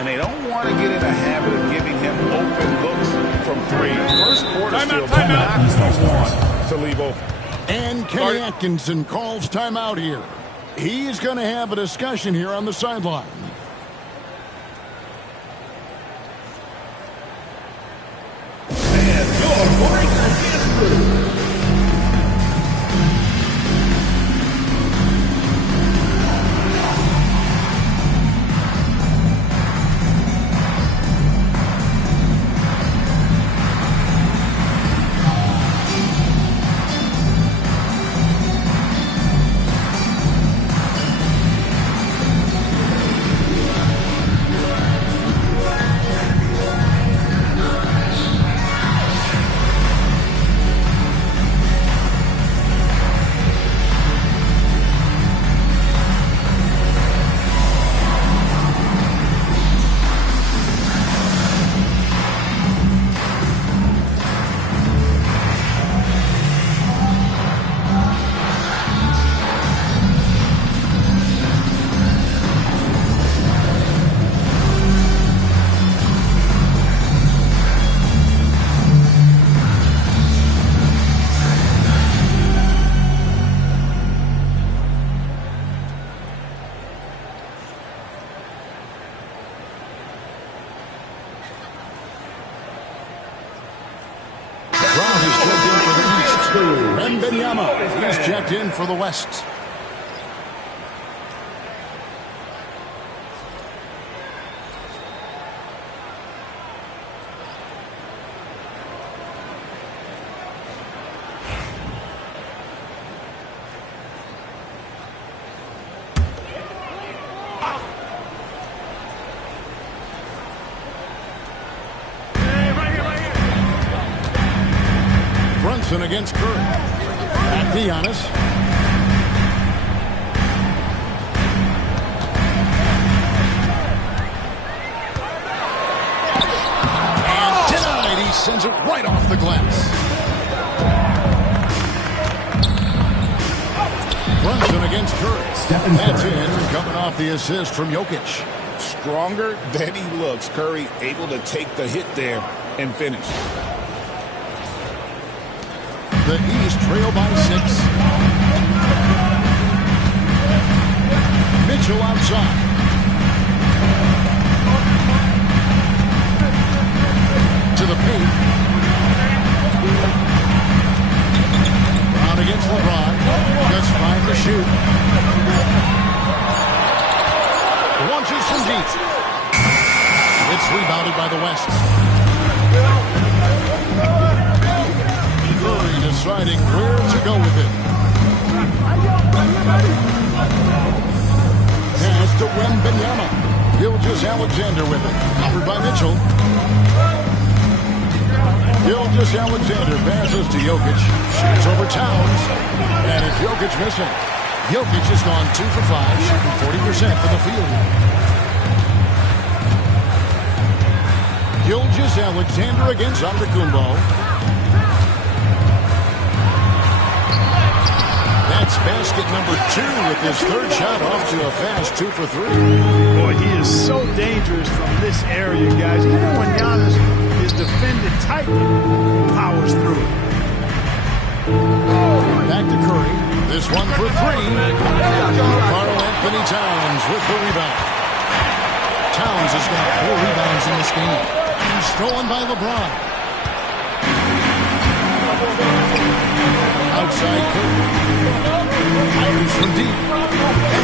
And they don't want to get in a habit of giving him open looks from three. First quarter still not to leave open. And Kenny Atkinson calls timeout here. He's going to have a discussion here on the sideline. And your breaker is through. Wembanyama is checked in for the West. Brunson against Curry. Back to Giannis. And denied. He sends it right off the glass. Brunson against Curry. That's in, coming off the assist from Jokic. Stronger than he looks. Curry able to take the hit there and finish. The East trail by 6. Mitchell outside. To the paint. Brown against LeBron. Just 5 to shoot. Launches from deep. It's rebounded by the West. Curry deciding where to go with it. Pass to Wembanyama. Gilgeous-Alexander with it. Covered by Mitchell. Gilgeous-Alexander passes to Jokic. Shoots over Towns. And it's Jokic missing. Jokic has gone 2 for 5, shooting 40% from the field. Gilgeous-Alexander against Antetokounmpo. That's basket number 2 with his third shot off to a fast 2 for 3. Boy, he is so dangerous from this area, guys. Even when Giannis is defended tightly, he powers through it. Back to Curry. This one for 3. Karl-Anthony Towns with the rebound. Towns has got 4 rebounds in this game. And stolen by LeBron. Outside Curry. Fires from deep.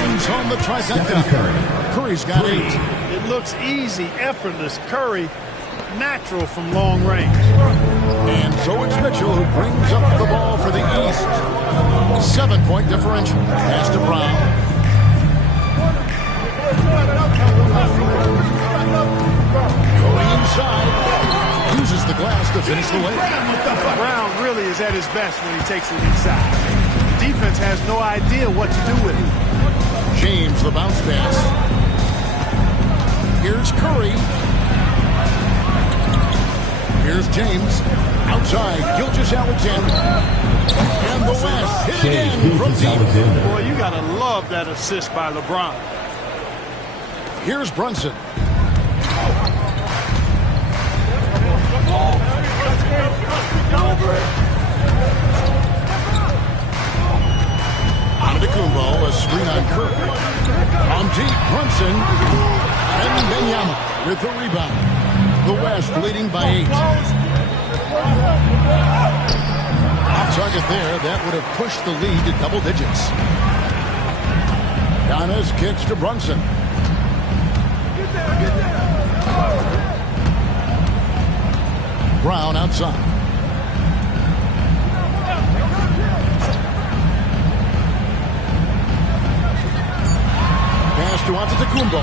Ends on the trifecta. Curry's got 8. It looks easy, effortless. Curry, natural from long range. And so it's Mitchell who brings up the ball for the East. 7-point differential. Pass to Brown. Going inside. Uses the glass to finish the way. Brown really is at his best when he takes it inside. Defense has no idea what to do with it. James, the bounce pass. Here's Curry. Here's James. Outside, Gilgeous-Alexander. And the West hit again from deep. Boy, you got to love that assist by LeBron. Here's Brunson. Antetokounmpo, a screen on Curry. On deep, Brunson. And Wembanyama with the rebound. The West leading by 8. Off target there, that would have pushed the lead to double digits. Giannis kicks to Brunson. Brown outside. Pass to Antetokounmpo.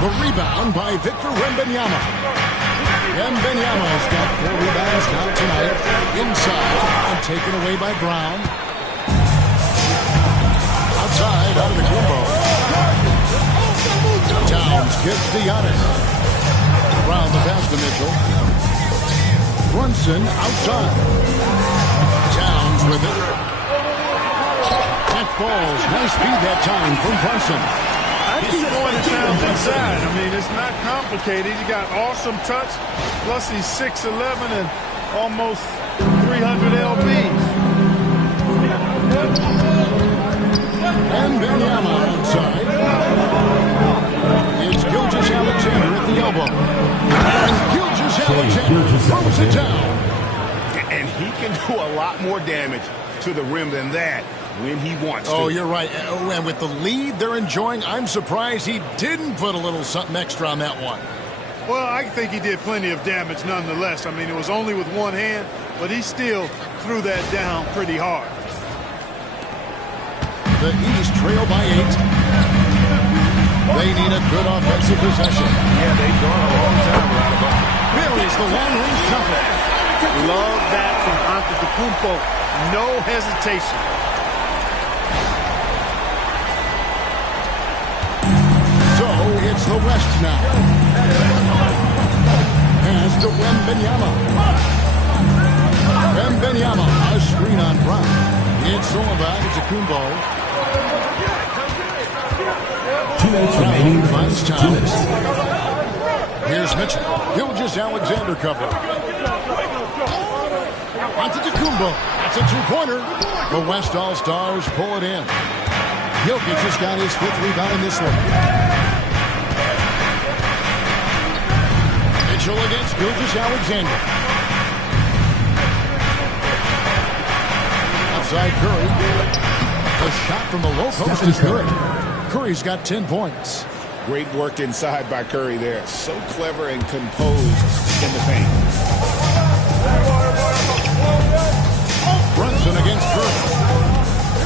The rebound by Victor Wembanyama. Wembanyama has got 4 rebounds now tonight. Inside and taken away by Brown. Outside, Antetokounmpo. Towns kicks to Giannis. Brown the pass to Mitchell. Brunson outside. Towns with it. That falls. Nice speed that time from Brunson. I keep going to Towns inside. I mean, it's not complicated. He got awesome touch. Plus, he's 6'11" and almost 300 lbs. And Wembanyama outside. It's Gilgeous-Alexander at the elbow. And Gilgeous-Alexander throws it down. And he can do a lot more damage to the rim than that when he wants to. Oh, you're right. And with the lead they're enjoying, I'm surprised he didn't put a little something extra on that one. Well, I think he did plenty of damage nonetheless. I mean, it was only with one hand, but he still threw that down pretty hard. The East trail by 8. They need a good offensive possession. Yeah, they've gone a long time without a bucket. Here is the long-range jumper. Love that from Antetokounmpo. No hesitation. So it's the West now. Pass to Wembanyama. Wembanyama, a screen on Brown. It's all about Antetokounmpo. 2 minutes remaining. Finds 2 time. minutes. Here's Mitchell. Gilgeous-Alexander cover. Antetokounmpo. That's a two-pointer. The West All-Stars pull it in. Jokic just got his 5th rebound in this one. Mitchell against Gilgeous-Alexander. Outside Curry. The shot from the low post is good. Curry's got 10 points. Great work inside by Curry there. So clever and composed in the paint. Brunson against Curry.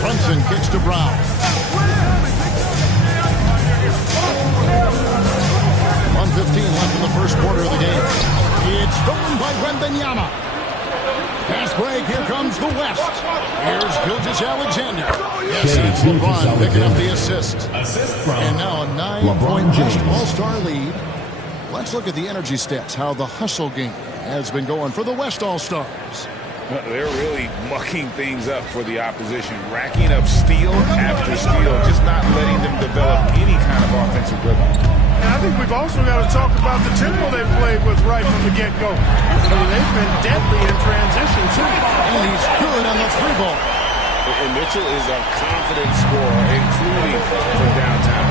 Brunson kicks to Brown. 1:15 left in the first quarter of the game. It's stolen by Wembanyama. Pass break. Here comes the West. Here's Gilgeous-Alexander. Yes, it's LeBron picking up the assist. And now a 9-point West All-Star lead. Let's look at the energy stats, how the hustle game has been going for the West All-Stars. They're really mucking things up for the opposition, racking up steal after steal, just not letting them develop any kind of offensive rhythm. And I think we've also got to talk about the tempo they've played with right from the get-go. I mean, they've been deadly in transition, too. And he's good on the three ball. And Mitchell is a confident scorer, including from downtown.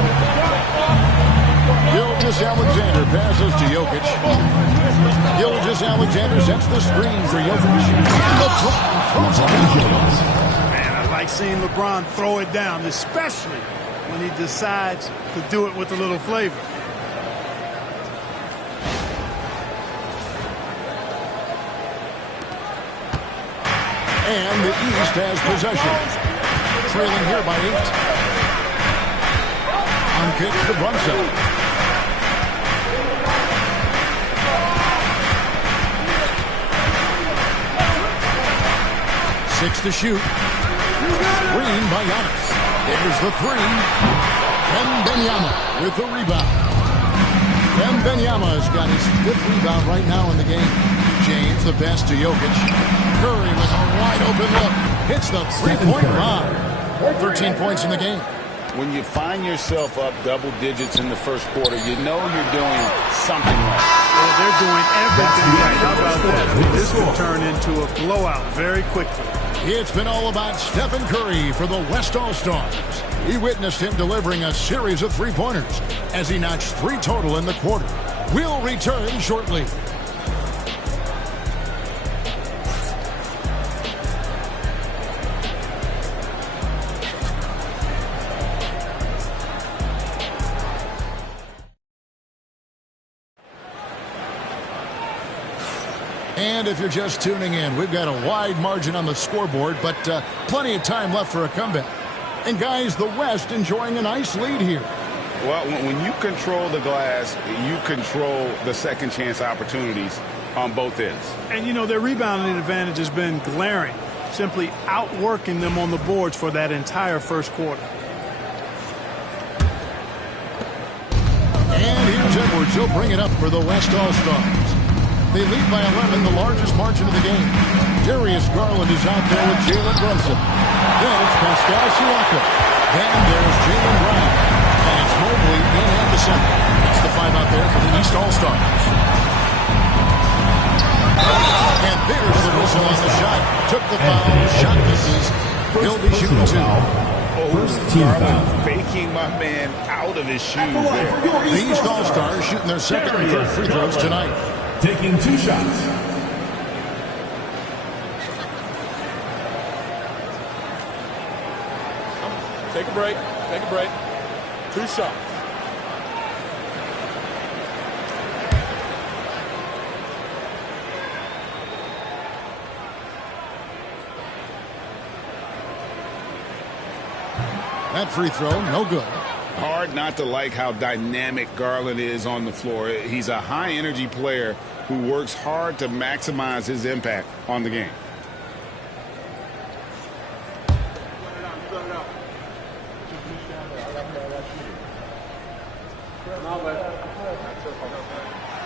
Gilgeous-Alexander passes to Jokic. Gilgeous-Alexander sets the screen for Jokic. LeBron throws it down. Man, I like seeing LeBron throw it down, especially when he decides to do it with a little flavor. And the East has possession. Trailing here by 8. On kicks to Brunson. Six to shoot. Screen by Giannis. There's the 3. Wembanyama with the rebound. Wembanyama has got his 5th rebound right now in the game. James the pass to Jokic. Curry with a wide open look. Hits the 3-point line. 13 points in the game. When you find yourself up double digits in the first quarter, you know you're doing something right. Well, they're doing everything right. How about that? This will turn into a blowout very quickly. It's been all about Stephen Curry for the West All-Stars. We witnessed him delivering a series of three-pointers as he notched 3 total in the quarter. We'll return shortly. And if you're just tuning in, we've got a wide margin on the scoreboard, but plenty of time left for a comeback. And guys, the West enjoying a nice lead here. Well, when you control the glass, you control the second chance opportunities on both ends. And, you know, their rebounding advantage has been glaring, simply outworking them on the boards for that entire first quarter. And here's Edwards. He'll bring it up for the West All-Stars. They lead by 11, the largest margin of the game. Darius Garland is out there with Jalen Brunson. Then it's Pascal Siakam. Then there's Jaylen Brown. And it's Mobley in at the center. That's the 5 out there for the East All-Stars. And there's the whistle on the shot. Took the foul. Shot misses. He'll be shooting 2. First team foul. Faking my man out of his shoes there. The East All-Stars shooting their second and third free throws tonight. Taking 2 shots. Take a break. Take a break. 2 shots. That free throw, no good. Hard not to like how dynamic Garland is on the floor. He's a high-energy player who works hard to maximize his impact on the game.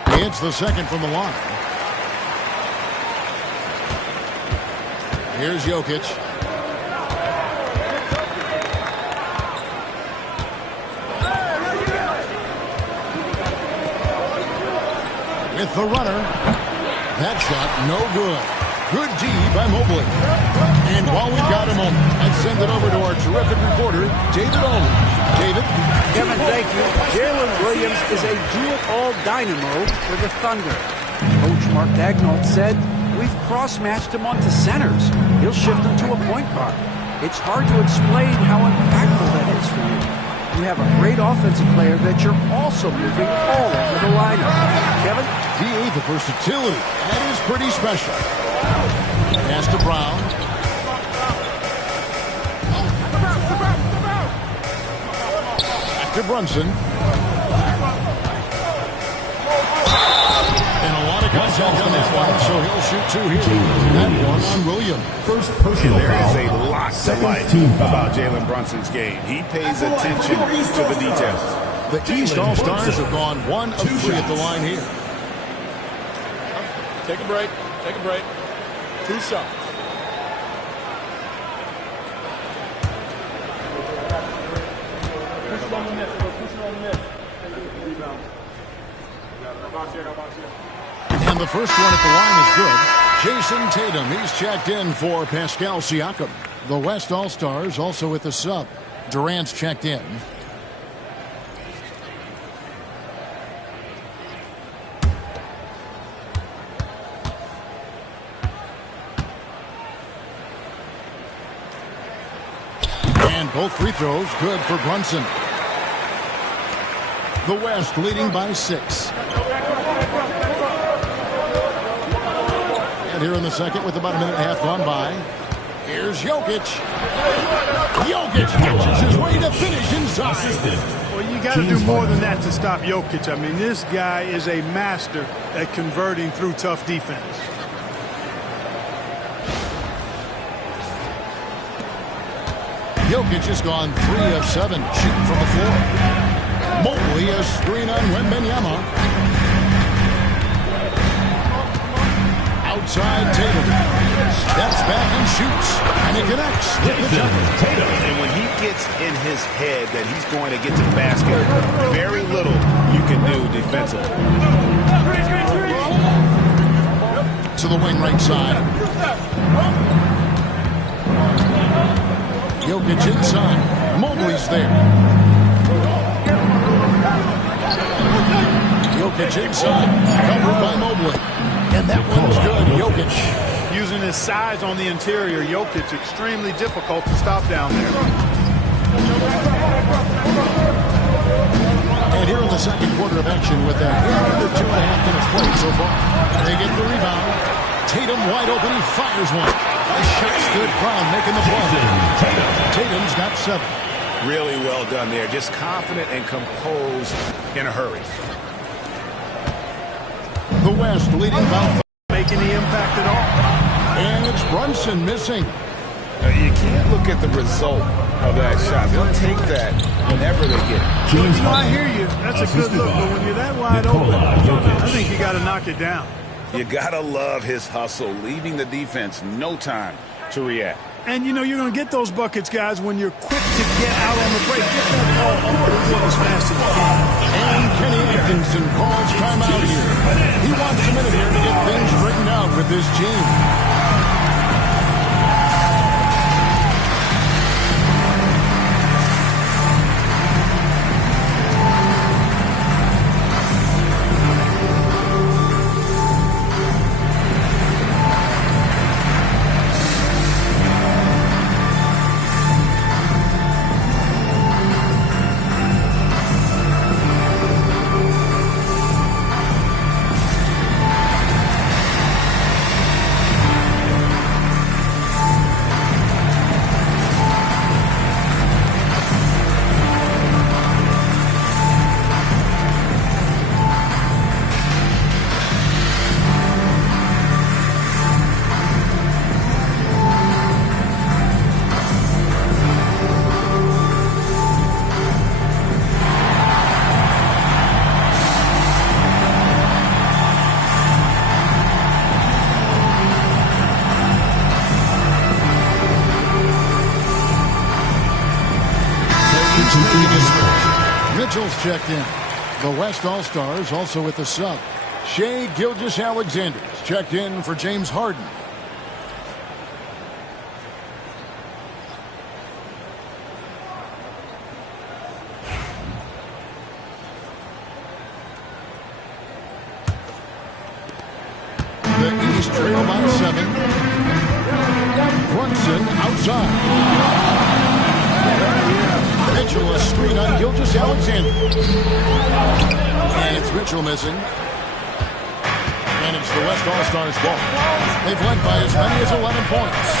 He hits the second from the line. Here's Jokic. With the runner. That shot, no good. Good D by Mobley. And while we've got a moment, let's send it over to our terrific reporter, David Olney. David? Kevin, thank you. Jalen Williams is a do-it-all dynamo for the Thunder. Coach Mark Daigneault said, we've cross-matched him onto centers. He'll shift him to a point guard. It's hard to explain how impactful that is for you. You have a great offensive player that you're also moving all over the lineup. Kevin? The versatility. That is pretty special. Pass to Brown. Back to Brunson. And a lot of contact on that one, so he'll shoot 2 here. That one on Williams. First personal There foul. is a lot to like about Jalen Brunson's game. He pays attention to the details. The East All-Stars have gone 1 of 3 at the line here. Take a break. Take a break. 2 shots. And the first one at the line is good. Jason Tatum, he's checked in for Pascal Siakam. The West All-Stars also with the sub. Durant's checked in. And both free throws good for Brunson. The West leading by 6. And here in the second with about a minute and a half gone by. Here's Jokic. Jokic catches his way to finish inside. Well, you got to do more than that to stop Jokic. I mean, this guy is a master at converting through tough defense. Jokic has gone 3 of 7 shooting from the floor. Mobley a screen on Wembanyama. Outside Tatum. Steps back and shoots. And he connects with the jumper. And when he gets in his head that he's going to get to the basket, very little you can do defensively. To the wing right side. Jokic inside. Mobley's there. Jokic inside. Covered by Mobley. And that one's good. Jokic. Using his size on the interior, Jokic extremely difficult to stop down there. And here in the second quarter of action with a under 2.5 minutes played so far. They get the rebound. Tatum wide open. He fires one. A shot's good. Brown making the play. Tatum's got 7. Really well done there. Just confident and composed in a hurry. The West leading by 5. Making the impact at all. And it's Brunson missing. You can't look at the result of that shot. They'll take that whenever they get it. James I hear you. That's a good look. But when you're that wide open, I think you got to knock it down. You got to love his hustle, leaving the defense no time to react. And, you know, you're going to get those buckets, guys, when you're quick to get out on the break. Get that ball up the floor as fast as you can. And Kenny Atkinson calls timeout here. He wants a minute here to get things straightened out with this team. checked in. The West All-Stars also with the sub. Shai Gilgeous-Alexander checked in for James Harden. The East trail by 7. Brunson outside. Mitchell a screen on Gilgeous-Alexander. And it's Mitchell missing. And it's the West All-Stars ball. They've led by as many as 11 points.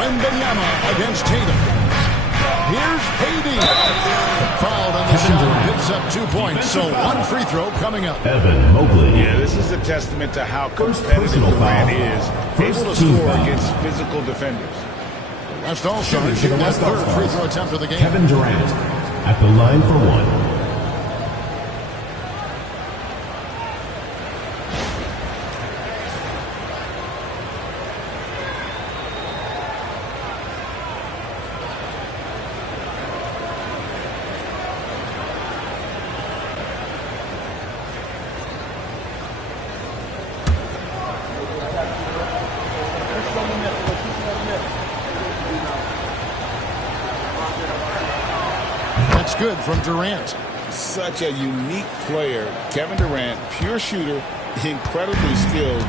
Wembanyama against Tatum. Here's KD. Fouled on the shot. Picks up 2 points. So one free throw coming up. Evan Mobley. Yeah, this is a testament to how competitive Durant is. Able to score against physical defenders. West All-Stars shooting that third free throw attempt of the game. Kevin Durant at the line for one. Good from Durant. Such a unique player. Kevin Durant, pure shooter, incredibly skilled,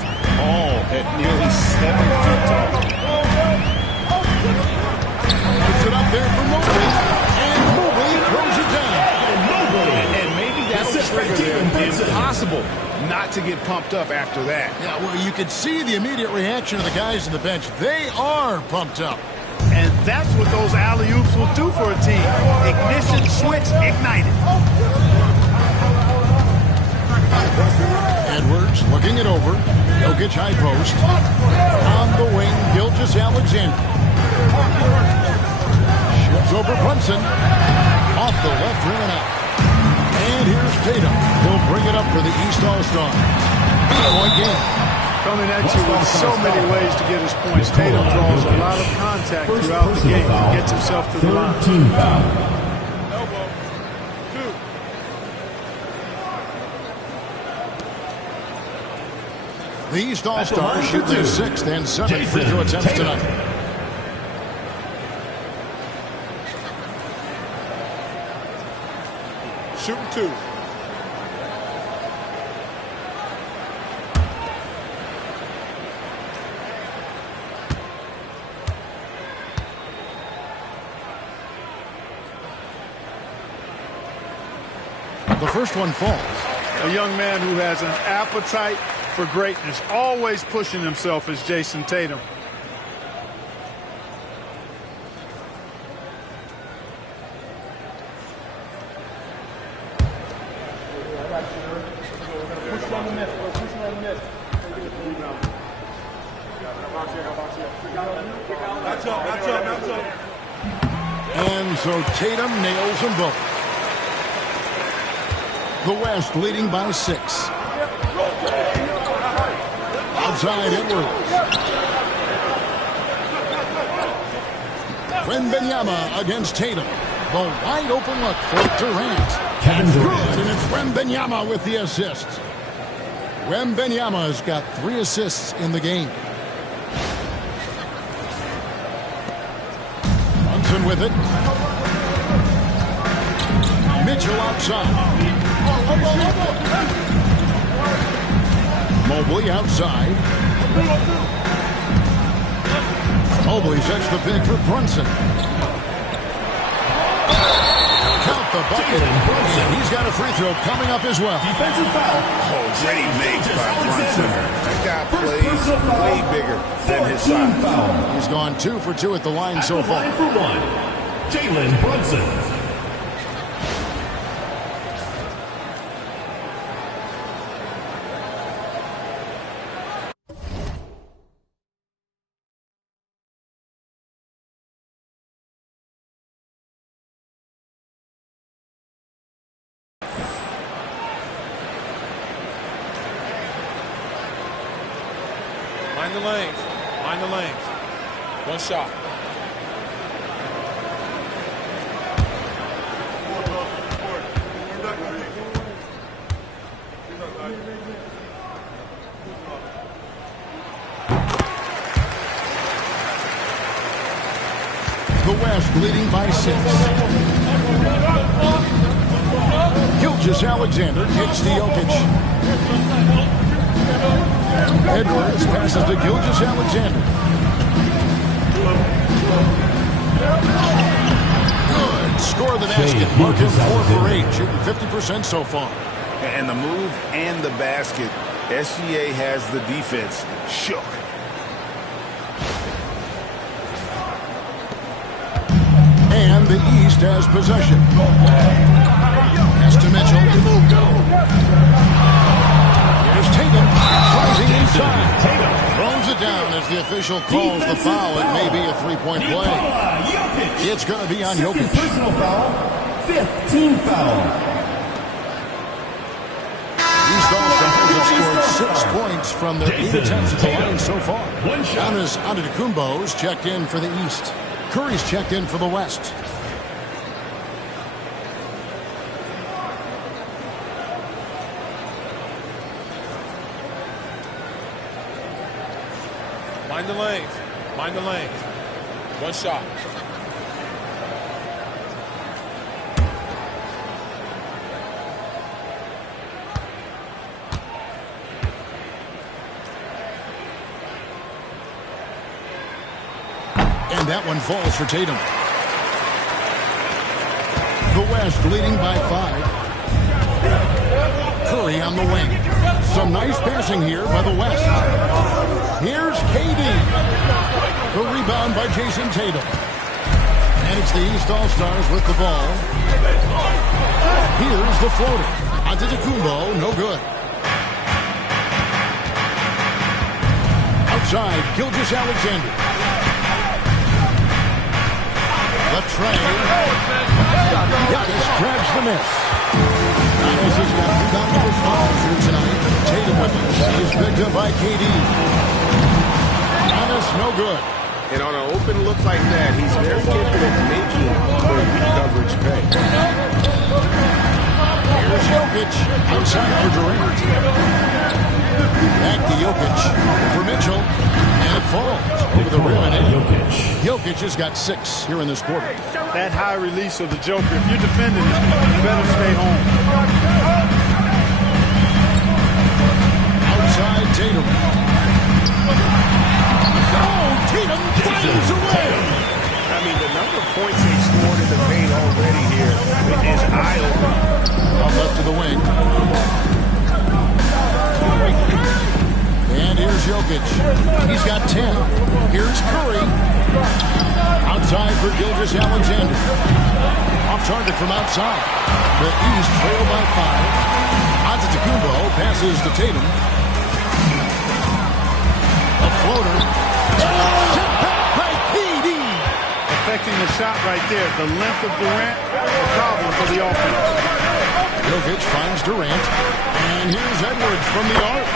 all at nearly 7 feet tall. Puts it up there for Mobley. And Mobley throws it down. And maybe that'll trigger them. Impossible not to get pumped up after that. Yeah, well, you could see the immediate reaction of the guys on the bench. They are pumped up. And that's what those alley-oops will do for a team. Ignition, switch, ignited. Edwards looking it over. Jokic high post. On the wing, Gilgeous-Alexander. Shoots over Brunson. Off the left rim and out. And here's Tatum. He'll bring it up for the East All-Star. 8-point game. Coming at you with so many ways to get his points. Tatum draws a lot of contact throughout the game and gets himself to the line. Team foul. Elbow. 2. The East All-Stars shoot their 6th and 7th free throw attempts tonight. Shooting 2. The first one falls. A young man who has an appetite for greatness, always pushing himself, is Jason Tatum. And so Tatum nails them both. The West leading by 6. Outside Edwards. Wembanyama against Tatum. The wide open look for Durant. Kevin Good, Durant. and it's Wembanyama with the assist. Wembanyama's got 3 assists in the game. Brunson with it. Mitchell outside. Mobley outside. Mobley sets the pick for Brunson. Count the bucket. And he's got a free throw coming up as well. Defensive foul. Oh, great makes by Brunson. That guy plays way bigger than his Team size. foul. He's gone 2 for 2 at the line At so the far. line for one. Jalen Brunson. Mind the lanes. Mind the lanes. One shot. leading by 6. Gilgeous-Alexander kicks to Jokic. Edwards passes to Gilgeous-Alexander. Good. Score the basket. Mark him 4 for 8. Shooting 50% so far. And the move and the basket. SGA has the defense shook. And the East has possession. Pass to Mitchell. Here's Tatum. Closing inside. Throws it down as the official calls the foul. It may be a three-point play. It's going to be on Jokic. Personal foul. 15 foul. East All-Stars have scored 6 points from their 8 attempts at the line so far. Giannis Antetokounmpo's checked in for the East. Curry's checked in for the West. Mind the lanes. Mind the lanes. One shot. And that one falls for Tatum. The West leading by 5. Curry on the wing. Some nice passing here by the West. Here's KD. The rebound by Jason Tatum. And it's the East All-Stars with the ball. Here's the floater. Antetokounmpo, no good. Outside, Gilgeous-Alexander. Left tray. Giannis grabs the miss. Giannis has got rebound number 5 here tonight. Tatum with it. He's picked up by KD. Giannis, no good. And on an open look like that, he's very gifted at making the weak coverage pay. Here's Jokic. Outside for Durant. Back to Jokic. For Mitchell. And it falls over the rim and in. Jokic has got 6 here in this quarter. That high release of the Joker, if you're defending him, you better stay home. Outside Tatum. Oh, Tatum finds a way. I mean, the number of points they scored in the paint already here is eye-opening. Up left to the wing. And here's Jokic. He's got 10. Here's Curry. Outside for Gilgeous-Alexander. Off target from outside. The East trail by 5. Antetokounmpo passes to Tatum. A floater. Set back by KD. Affecting the shot right there. The length of Durant, a problem for the offense. Jokic finds Durant. And here's Edwards from the arc.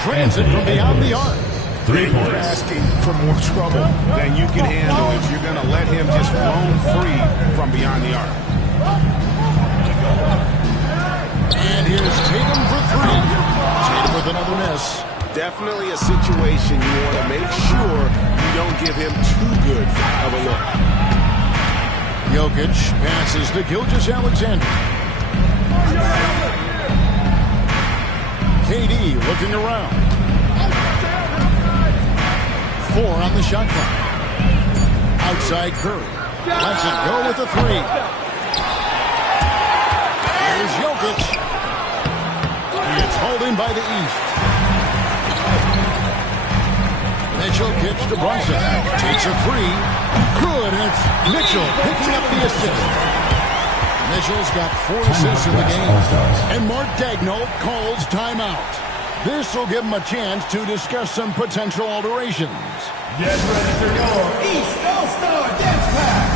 Transit from beyond the arc. 3 You're points. asking for more trouble than you can handle if you're going to let him just roam free from beyond the arc. And here's Tatum for 3. Tatum with another miss. Definitely a situation you want to make sure you don't give him too good of a look. Jokic passes to Gilgeous-Alexander. KD looking around. 4 on the shot clock. Outside Curry. Lets it go with the 3. Here's Jokic. It's holding by the East. Mitchell kicks to Brunson. Takes a 3. Good, and it's Mitchell picking up the assist. Mitchell's got 4 assists in the game. And Mark Daigneault calls timeout. This will give him a chance to discuss some potential alterations. Get ready for your East All-Star Dance Pack.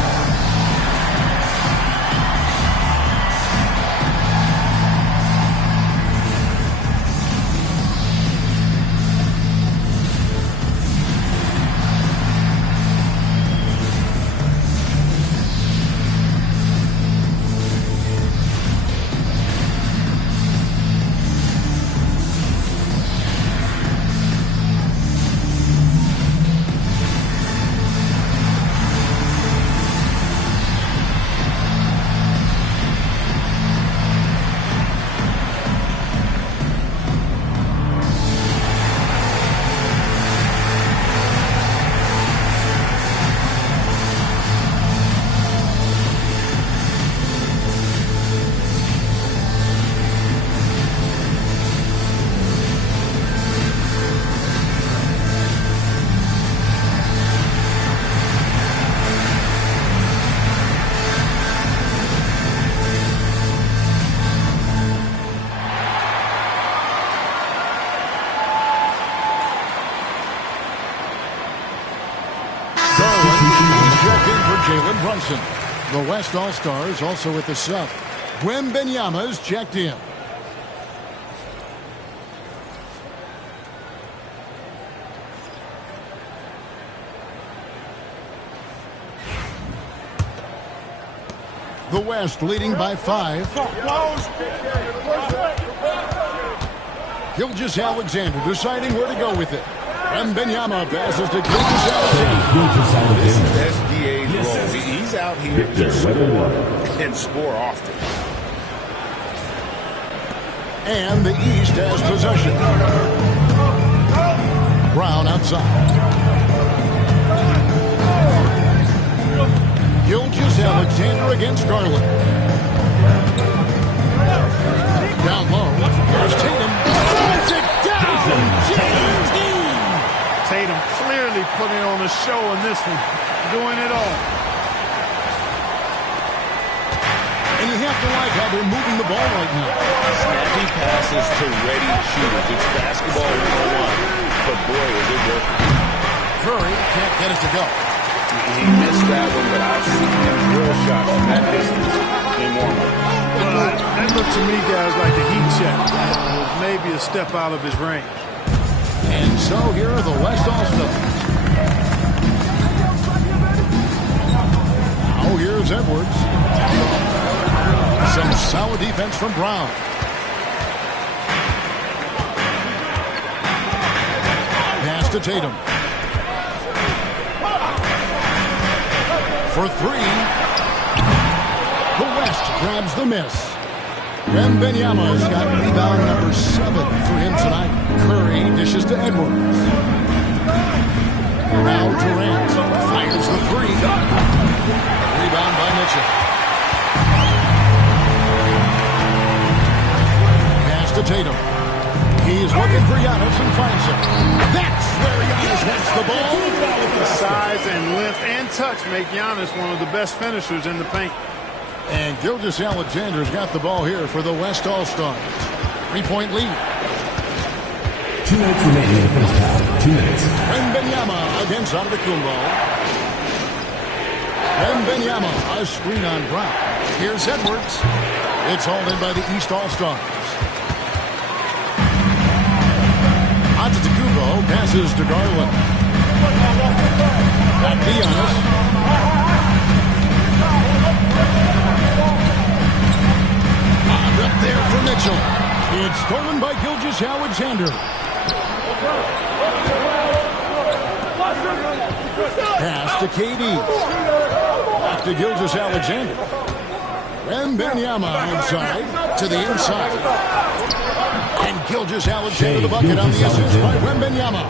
check in for Jalen Brunson. The West All-Stars also with the sub. Wembanyama's checked in. The West leading by 5. Gilgeous-Alexander deciding where to go with it. Wembanyama passes to Gilgeous-Alexander. This is SGA's role. He's out here to score and score often. And the East has possession. Brown outside. Gilgeous-Alexander against Garland. Down low. Here's Tatum. Puts it down. Tatum clearly putting on a show in this one. Doing it all. And you have to like how they're moving the ball right now. Snappy passes to ready shooters. It's basketball 101. But boy, is it working. Curry can't get it to go. He missed that one, but I've seen him drill shots from that distance in warm-up. Well, that looked to me, guys, like a heat check. Maybe a step out of his range. And so here are the West All-Stars. Now here's Edwards. Some solid defense from Brown. Pass to Tatum. For 3. The West grabs the miss. Wembanyama's got rebound number 7 for him tonight. Curry dishes to Edwards. Now Durant fires the 3. Rebound by Mitchell. Pass to Tatum. He's looking for Giannis and finds him. That's where Giannis hits the ball. The size and length and touch make Giannis one of the best finishers in the paint. And Gilgeous-Alexander's got the ball here for the West All-Stars. 3-point lead. 2 minutes remaining in the first half. 2 minutes. Wembanyama against Antetokounmpo. Wembanyama, a screen on Brown. Here's Edwards. It's hauled in by the East All-Stars. Antetokounmpo passes to Garland. Back to Giannis. Up there for Mitchell. It's stolen by Gilgeous-Alexander. Pass to KD. Back to Gilgeous-Alexander. Wembanyama inside to the inside. And Gilgeous-Alexander the bucket on the assist by Wembanyama.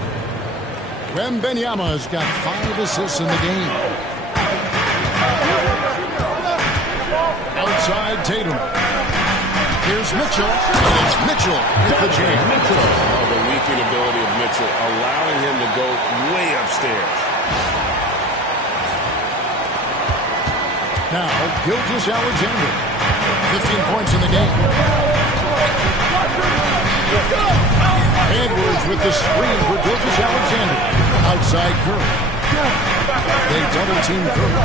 Wembanyama's got 5 assists in the game. Outside Tatum. Here's Mitchell. And it's Mitchell with the jam. Oh, the leaping ability of Mitchell, allowing him to go way upstairs. Now, Gilgeous-Alexander. 15 points in the game. Edwards with the screen for Gilgeous-Alexander. Outside Curry. They double-team Curry.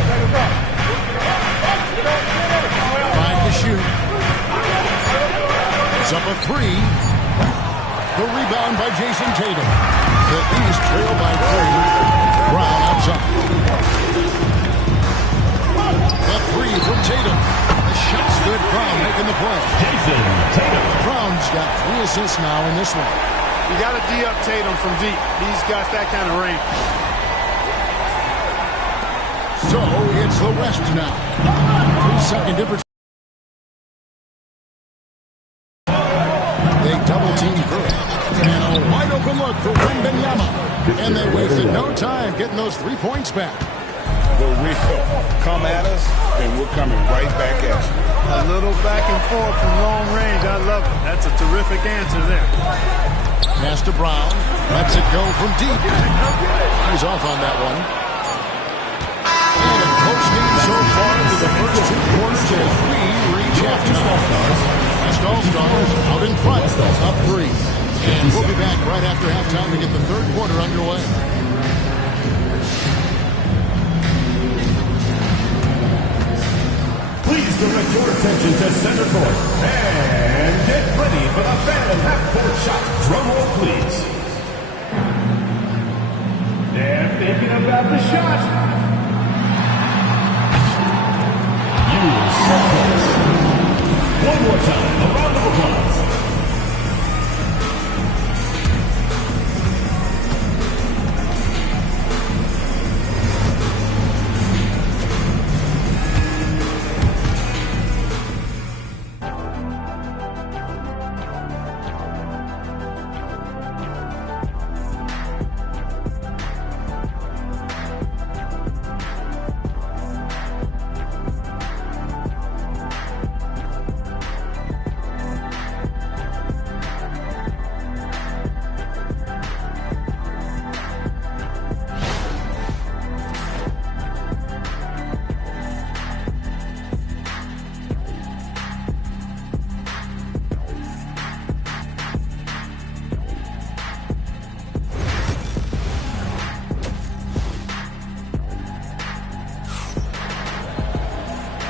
5 to shoot. It's up a 3. The rebound by Jason Tatum. The East trail by 3. Brown outside. The 3 from Tatum. The shot's good. Brown making the play. Jason Tatum. Brown's got 3 assists now in this one. You got to D up Tatum from deep. He's got that kind of range. So it's the West now. 3-second difference. They double-team Curry. And a wide-open look for Wembanyama. And they wasted no time getting those 3 points back. The Rico, come at us, and we're coming right back at you. A little back and forth from long range. I love it. That's a terrific answer there. Pass to Brown. Lets it go from deep. He's off on that one. And a close game so far to the first 2 quarters as we reach halftime. West All-Stars out in front, up 3. And we'll be back right after halftime to get the 3rd quarter underway. direct your attention to center court. And get ready for the Phantom half-court shot. Drum roll, please. They're thinking about the shot. One more time, a round of applause.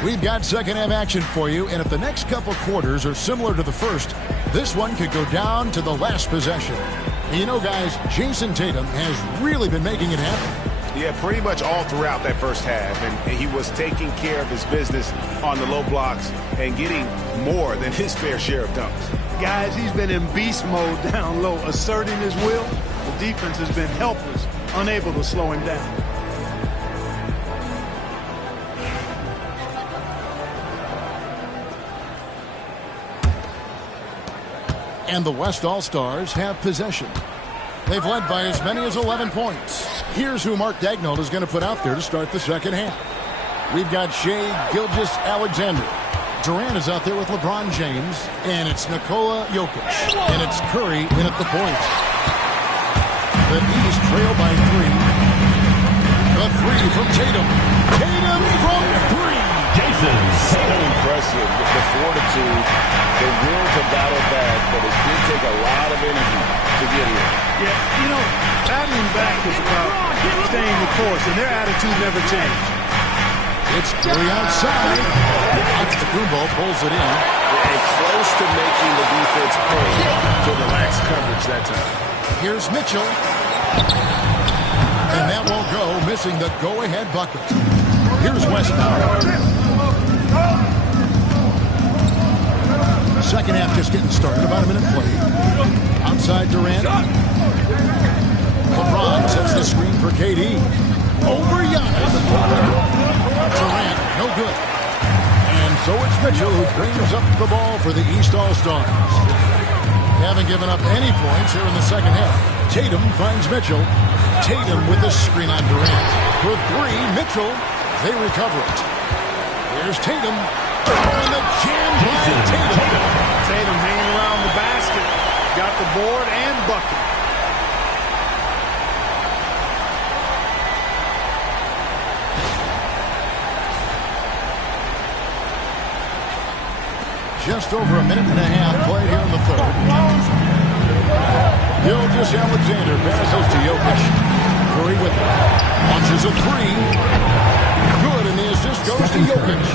We've got second half action for you, and if the next couple quarters are similar to the first, this one could go down to the last possession. And you know, guys, Jason Tatum has really been making it happen. Yeah, pretty much all throughout that first half, and he was taking care of his business on the low blocks and getting more than his fair share of dunks. Guys, he's been in beast mode down low, asserting his will. The defense has been helpless, unable to slow him down. And the West All-Stars have possession. They've led by as many as 11 points. Here's who Mark Daigneault is going to put out there to start the second half. We've got Shai Gilgeous-Alexander. Durant is out there with LeBron James. And it's Nikola Jokic. And it's Curry in at the point. The East trail by 3. The three from Tatum. Tatum from 3. Jason. So impressive. The fortitude, the will to battle back, but it did take a lot of energy to get here. Yeah, you know, battling back is about staying the course, and their attitude never changed. It's Curry outside. Antetokounmpo pulls it in. And close to making the defense pay for the lax coverage that time. Here's Mitchell. And that won't go, missing the go-ahead bucket. Here's West now. Second half just getting started, about a minute played. Outside Durant. LeBron sets the screen for KD. Over Giannis. Durant, no good. And so it's Mitchell who brings up the ball for the East All-Stars. They haven't given up any points here in the second half. Tatum finds Mitchell. Tatum with the screen on Durant. For 3, Mitchell. They recover it. Here's Tatum. And the jam by Tatum. Tatum hanging around the basket. Got the board and bucket. Just over a minute and a half played here in the third. Gilgeous-Alexander passes to Jokic. Curry with it. Launches a 3. Good, and the assist goes to Jokic.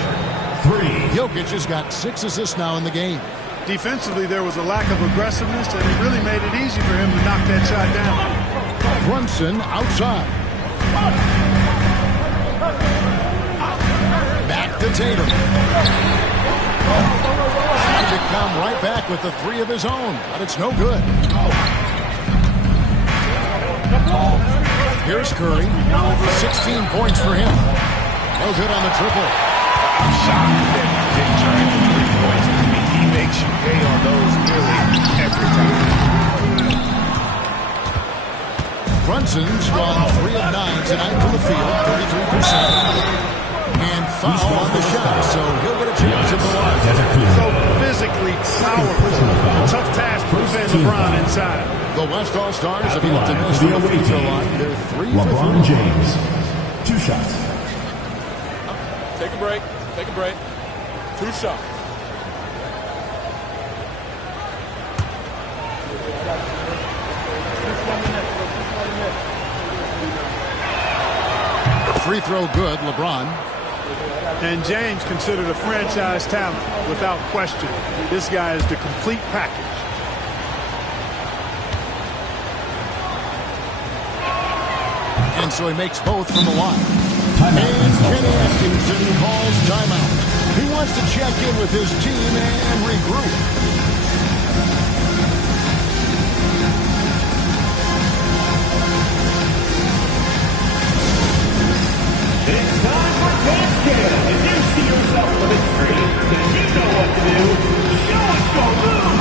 3. Jokic has got 6 assists now in the game. Defensively, there was a lack of aggressiveness, and it really made it easy for him to knock that shot down. Brunson outside. Back to Tatum. Trying to come right back with the 3 of his own, but it's no good. Here's Curry. 16 points for him. No good on the triple. I'm shocked that he didn't turn into 3 points. I mean, he makes you pay on those nearly every time. Brunson's gone 3 of 9 tonight from the field, 33%. And foul on the shot, so he'll get a chance at the line. So physically powerful. A tough task to defend LeBron inside. The West All-Stars have yet to miss the free throw line. They're 3 for 3. LeBron James. 2 shots. Take a break. Take a break. 2 shots. Free throw good, LeBron. And James considered a franchise talent without question. This guy is the complete package. And so he makes both from the line. And Kenny Atkinson calls timeout. He wants to check in with his team and regroup. It's time for basket. If you see yourself in the victory, then you know what to do. Show us your move.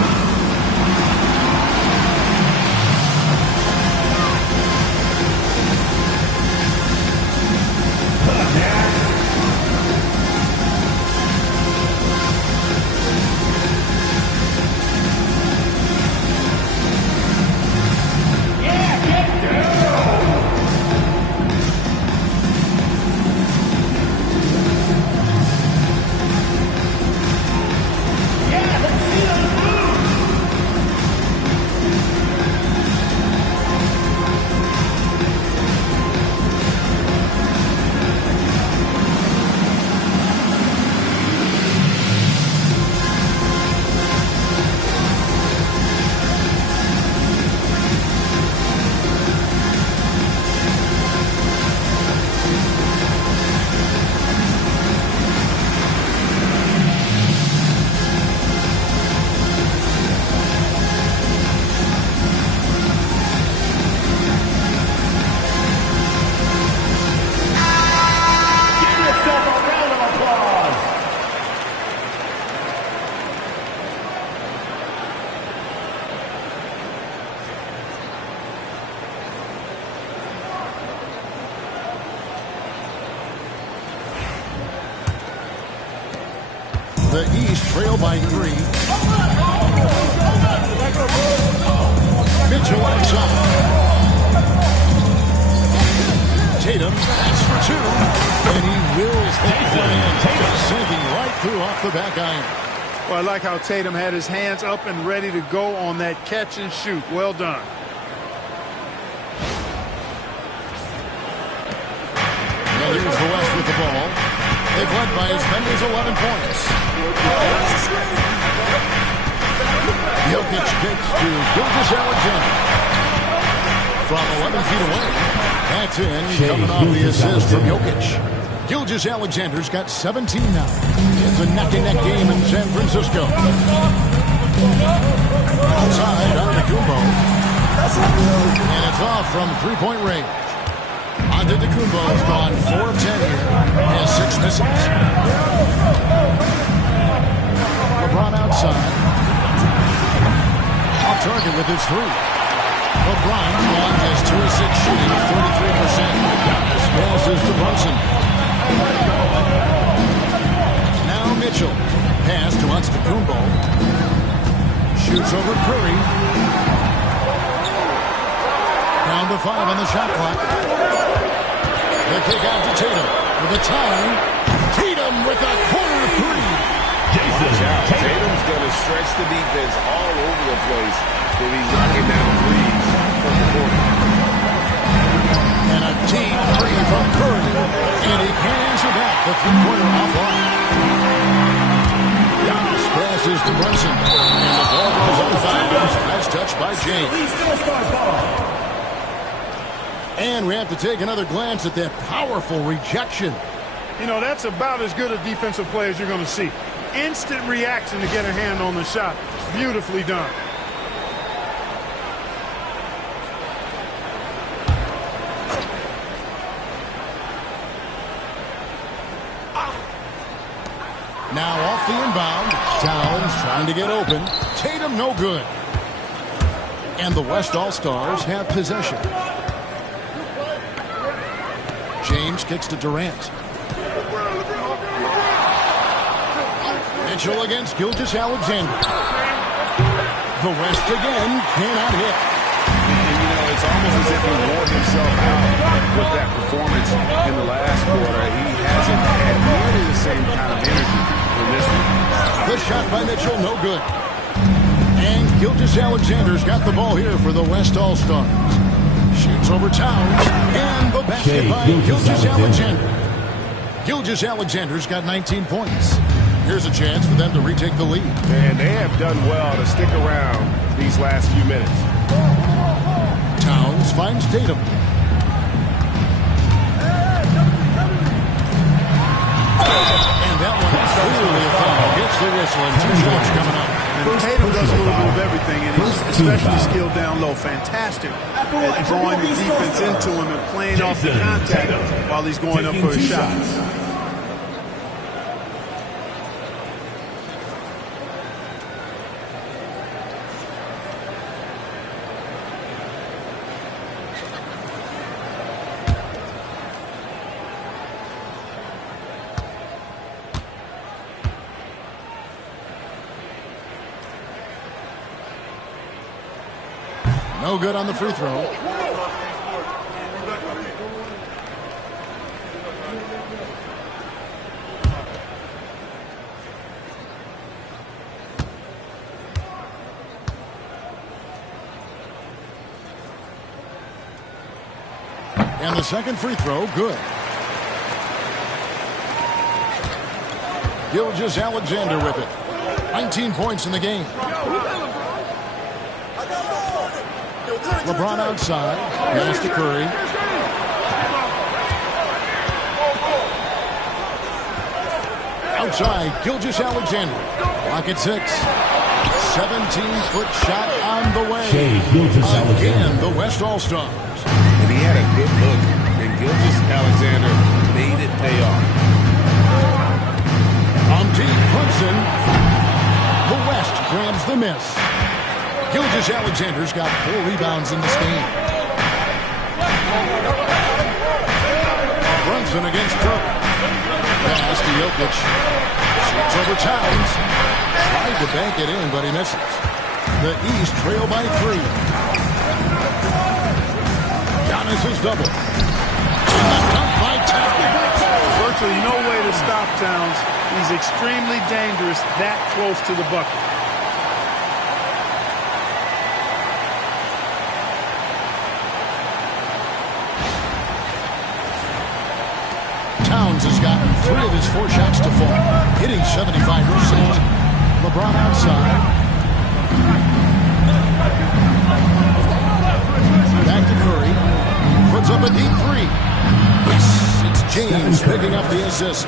The East trail by 3. Mitchell outside. Tatum, that's for 2. And he wills that one in. Just sinking right through off the back iron. Well, I like how Tatum had his hands up and ready to go on that catch and shoot. Well done. And here's the West with the ball. They've led by as many as 11 points. Jokic kicks to Gilgeous-Alexander. From 11 feet away. That's in, coming off the assist from Jokic. Gilgeous-Alexander's got 17 now. It's a neck-and-neck game in San Francisco. Outside, Antetokounmpo. And it's off from three-point range. Antetokounmpo's gone 4 of 10 here. Has 6 misses. LeBron outside. Off target with his 3. LeBron's gone as 2 of 6 shooting, 33%. Giannis passes to Brunson. Now Mitchell. Pass to Antetokounmpo. Shoots over Curry. Down to 5 on the shot clock. The kick out to Tatum for the tie. Tatum with a corner 3. Watch out. Tatum's going to stretch the defense all over the place if he's knocking down threes from the corner. And a deep 3 from Curry. And he can't answer that. The three-pointer offline. Giannis passes to Brunson. And the ball goes out of bounds. Nice touch by James. And we have to take another glance at that powerful rejection. You know, that's about as good a defensive play as you're going to see. Instant reaction to get a hand on the shot. Beautifully done. Now off the inbound. Towns trying to get open. Tatum no good. And the West All-Stars have possession. James kicks to Durant. Mitchell against Gilgeous-Alexander. The West again cannot hit. And, you know, it's almost as if he wore himself out with that performance in the last quarter. He hasn't had nearly the same kind of energy in this one. The shot by Mitchell, no good. And Gilgeous-Alexander's got the ball here for the West All-Stars. Shoots over Towns. And the basket by Gilgeous-Alexander. Gilgeous-Alexander's got 19 points. Here's a chance for them to retake the lead. And they have done well to stick around these last few minutes. Towns finds Tatum. And that one is clearly a foul. Gets the whistle and 2 shots coming up. And Tatum does a little bit of everything, and he's especially skilled down low. Fantastic at drawing the defense into him and playing off the contact while he's going up for a shot. No good on the free throw. And the second free throw, good. Gilgeous-Alexander with it. 19 points in the game. LeBron outside. Pass to Curry. Outside, Gilgeous-Alexander. Clock at 6. 17-foot shot on the way. Again, the West All-Stars. And he had a good look, and Gilgeous-Alexander made it pay off. On deep, Brunson. The West grabs the miss. Gilgeous-Alexander's got 4 rebounds in this game. Brunson against Curry. Pass to Jokic. Shoots over Towns. Tried to bank it in, but he misses. The East trail by 3. Giannis is double. And the dunk by Towns. Virtually no way to stop Towns. He's extremely dangerous that close to the bucket. Towns has gotten 3 of his 4 shots to fall, hitting 75%. LeBron outside. Back to Curry. Puts up a deep 3. Yes, it's James picking up the assist.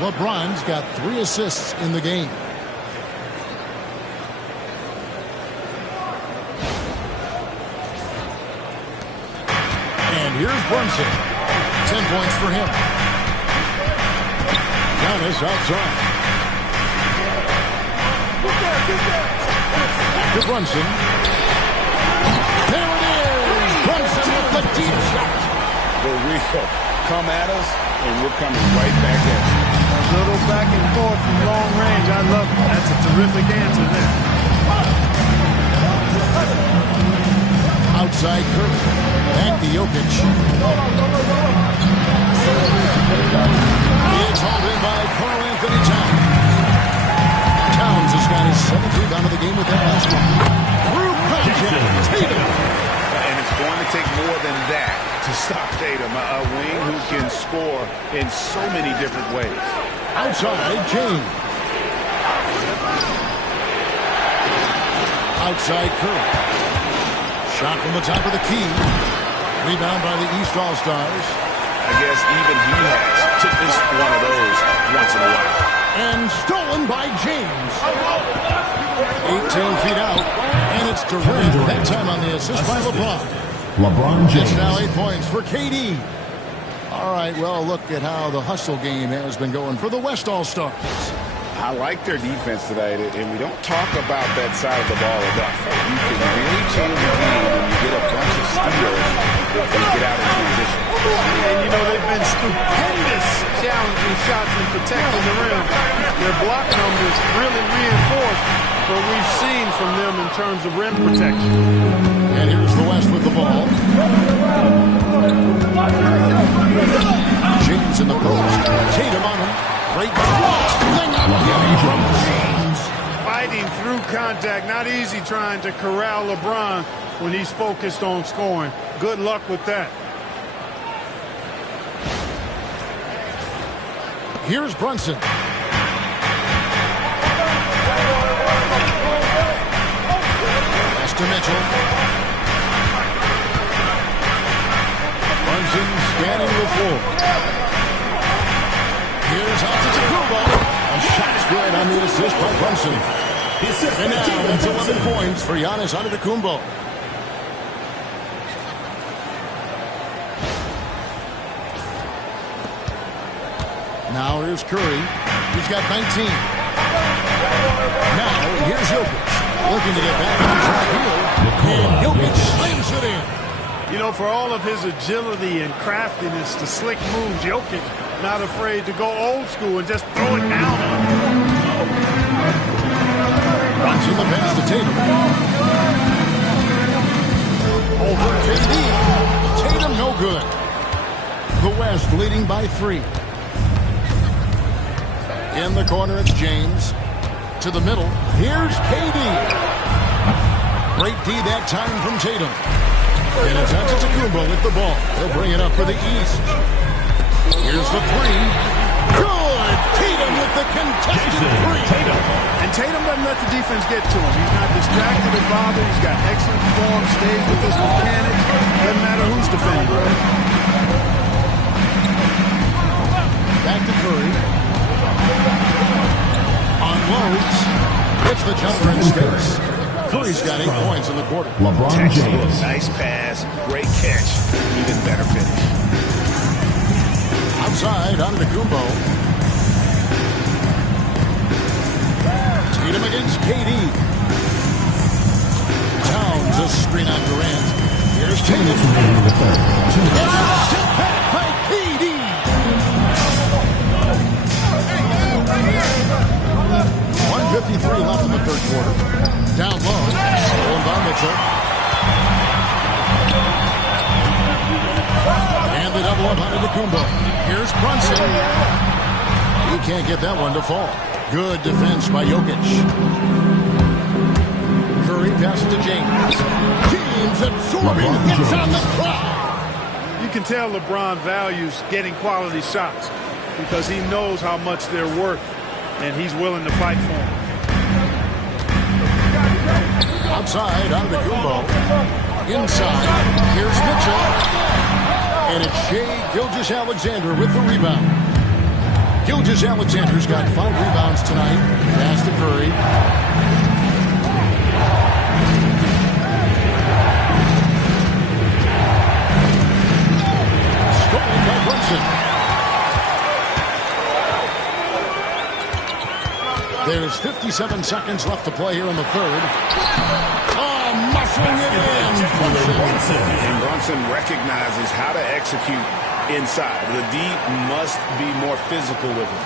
LeBron's got 3 assists in the game. And here's Brunson. 10 points for him. Giannis outside. To Brunson. There it is! Brunson with the deep shot. For real. Come at us, and we're coming right back at you. A little back and forth from long range. I love it. That's a terrific answer there. Outside Curry. Back to Jokic. It's hauled in by Karl-Anthony Towns. Towns has got his 7th rebound of the game with that last one. Through contact, Tatum. And it's going to take more than that to stop Tatum. A wing who can score in so many different ways. Outside, James. Outside Curry. Shot from the top of the key. Rebound by the East All-Stars. I guess even he has to miss one of those once in a while. And stolen by James. 18 feet out. And it's Durant. That time on the assist by LeBron. LeBron James. It's now 8 points for KD. All right, well, look at how the hustle game has been going for the West All-Stars. I like their defense tonight, and we don't talk about that side of the ball enough. You can really change the game when you get a bunch of steals when you get out of transition. And, you know, they've been stupendous challenging shots and protecting the rim. Their block numbers really reinforce what we've seen from them in terms of rim protection. And here's the West with the ball. James in the post. Tatum on him. Great from James. Fighting through contact. Not easy trying to corral LeBron when he's focused on scoring. Good luck with that. Here's Brunson. Pass to Mitchell. Brunson scanning the floor. Here's Antetokounmpo. A shot's good on the assist by Brunson. And now it's 11 points for Giannis Antetokounmpo. Now here's Curry. He's got 19. Now here's Jokic. Looking to get back on track here. And Jokic slams it in. You know, for all of his agility and craftiness, the slick moves, Jokic not afraid to go old school and just throw it down on him. Watching the pass to Tatum. Over KD. Tatum no good. The West leading by 3. In the corner, it's James. To the middle. Here's KD. Great D that time from Tatum. And it's Antetokounmpo with the ball. He'll bring it up for the East. Here's the 3. Good! Tatum with the contested 3. And Tatum doesn't let the defense get to him. He's not distracted or bothered. He's got excellent form, stays with his mechanics. Doesn't matter who's defending. Back to Curry. Unloads. Hits the jumper in space. Curry's got 8 points in the quarter. LeBron James. Nice pass. Great catch. Even better finish. Outside, Antetokounmpo. Tatum against KD. Towns a screen on Durant. Here's Tatum. Step back by KD. 1:53 left in the third quarter. Down low. Stolen by Mitchell. And the double up on Antetokounmpo. Here's Brunson. He can't get that one to fall. Good defense by Jokic. Curry passes to James. James absorbing hits on the clock. You can tell LeBron values getting quality shots because he knows how much they're worth, and he's willing to fight for them. Outside, Antetokounmpo. Inside, here's Mitchell. And it's Shai Gilgeous-Alexander with the rebound. Gilgeous-Alexander's got 5 rebounds tonight. Pass to Curry. Stolen by Brunson. There's 57 seconds left to play here in the third. Oh, muscling it in. And Brunson recognizes how to execute inside. The D must be more physical with him.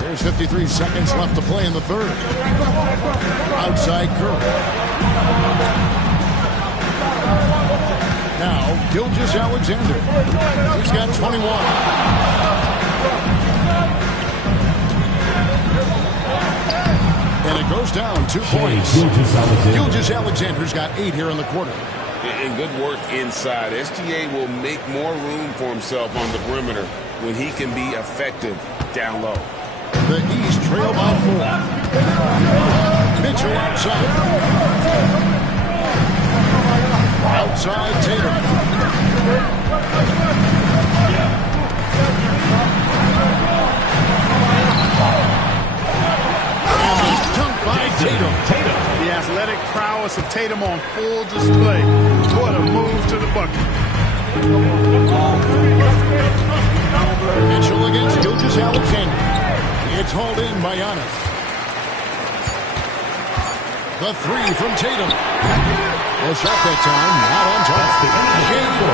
There's 53 seconds left to play in the third. Outside Curry. Now, Gilgeous-Alexander. He's got 21. And it goes down 2 points. Gilgeous-Alexander's got 8 here in the quarter. And good work inside. SGA will make more room for himself on the perimeter when he can be effective down low. The East trail by 4. Mitchell outside. Outside Tatum. By Tatum. The athletic prowess of Tatum on full display. What a move to the bucket. Mitchell against Gilgeous-Alexander. It's hauled in by Giannis. The 3 from Tatum. Well, shot that time, not on target.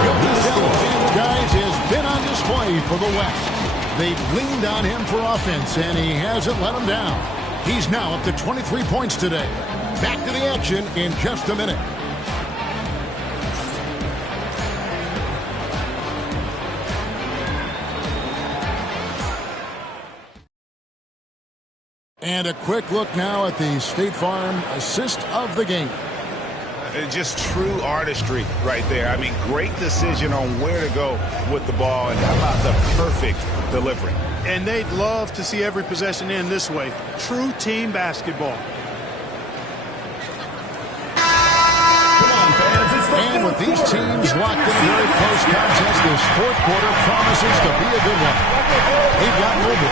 Gilgeous-Alexander, guys, has been on display for the West. They've leaned on him for offense, and he hasn't let them down. He's now up to 23 points today. Back to the action in just a minute. And a quick look now at the State Farm assist of the game. Just true artistry right there. I mean, great decision on where to go with the ball, and how about the perfect delivery. And they'd love to see every possession end this way. True team basketball. And with these teams locked in a very close contest, this fourth quarter promises to be a good one. They've got Mobley.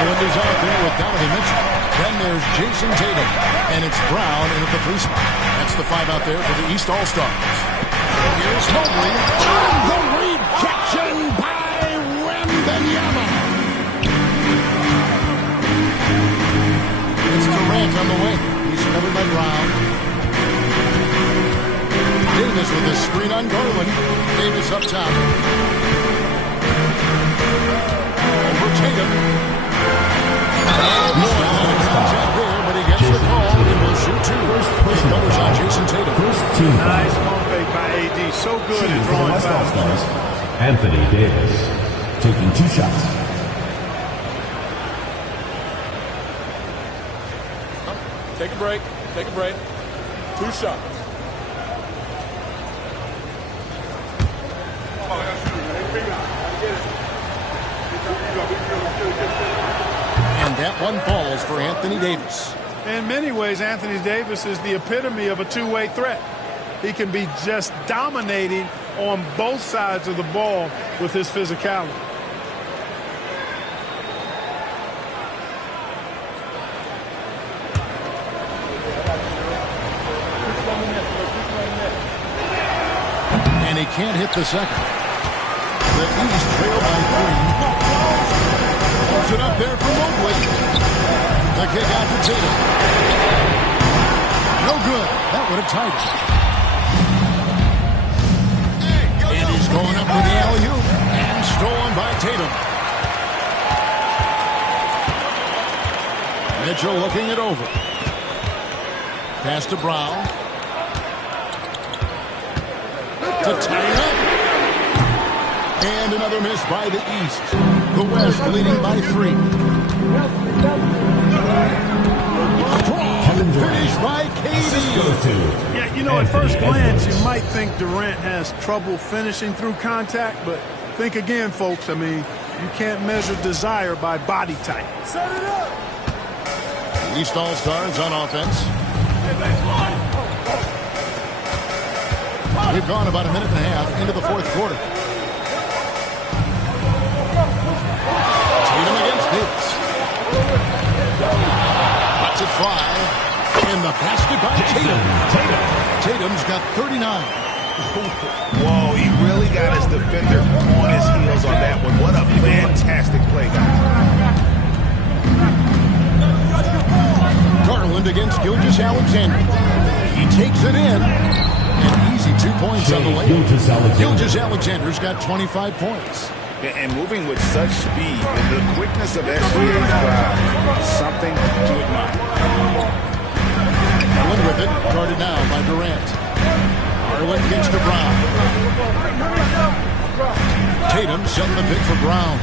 Islanders out there with Donovan Mitchell. Then there's Jason Tatum. And it's Brown in at the 3 spot. That's the 5 out there for the East All-Stars. Here's Mobley. And the rejection by Wembanyama. It's Durant on the wing. He's covered by Brown. Davis with a screen on Garland. Davis up top. Over Tatum. More contact there, but he gets the call and will shoot 2. He covers on Jason Tatum. Nice pump fake by AD. So good at drawing fouls. Anthony Davis taking 2 shots. Take a break. Take a break. 2 shots. And that one falls for Anthony Davis. In many ways, Anthony Davis is the epitome of a two-way threat. He can be just dominating on both sides of the ball with his physicality. And he can't hit the second. The East trail by 3. Holds it up there for Mobley. The kick out to Tatum. No good. That would have tied it. And he's going up for the alley-oop. And stolen by Tatum. Mitchell looking it over. Pass to Brown. To tie it up. And another miss by the East. The West leading by 3. Strong finish by KD. Yeah, you know, at first glance, you might think Durant has trouble finishing through contact, but think again, folks. I mean, you can't measure desire by body type. Set it up. East All-Stars on offense. We've gone about a minute and a half into the fourth quarter. Tatum against Davis. Lets it fly. In the basket by Tatum. Tatum's got 39. Whoa, he really got his defender on his heels on that one. What a fantastic play, guys. Garland against Gilgeous-Alexander. He takes it in. An easy 2 points on the way. Gilgeous-Alexander's got 25 points. And moving with such speed and the quickness of SGA's drive, something to admire. Garland with it, guarded now by Durant. Garland kicks to Brown. Tatum setting the pick for Brown.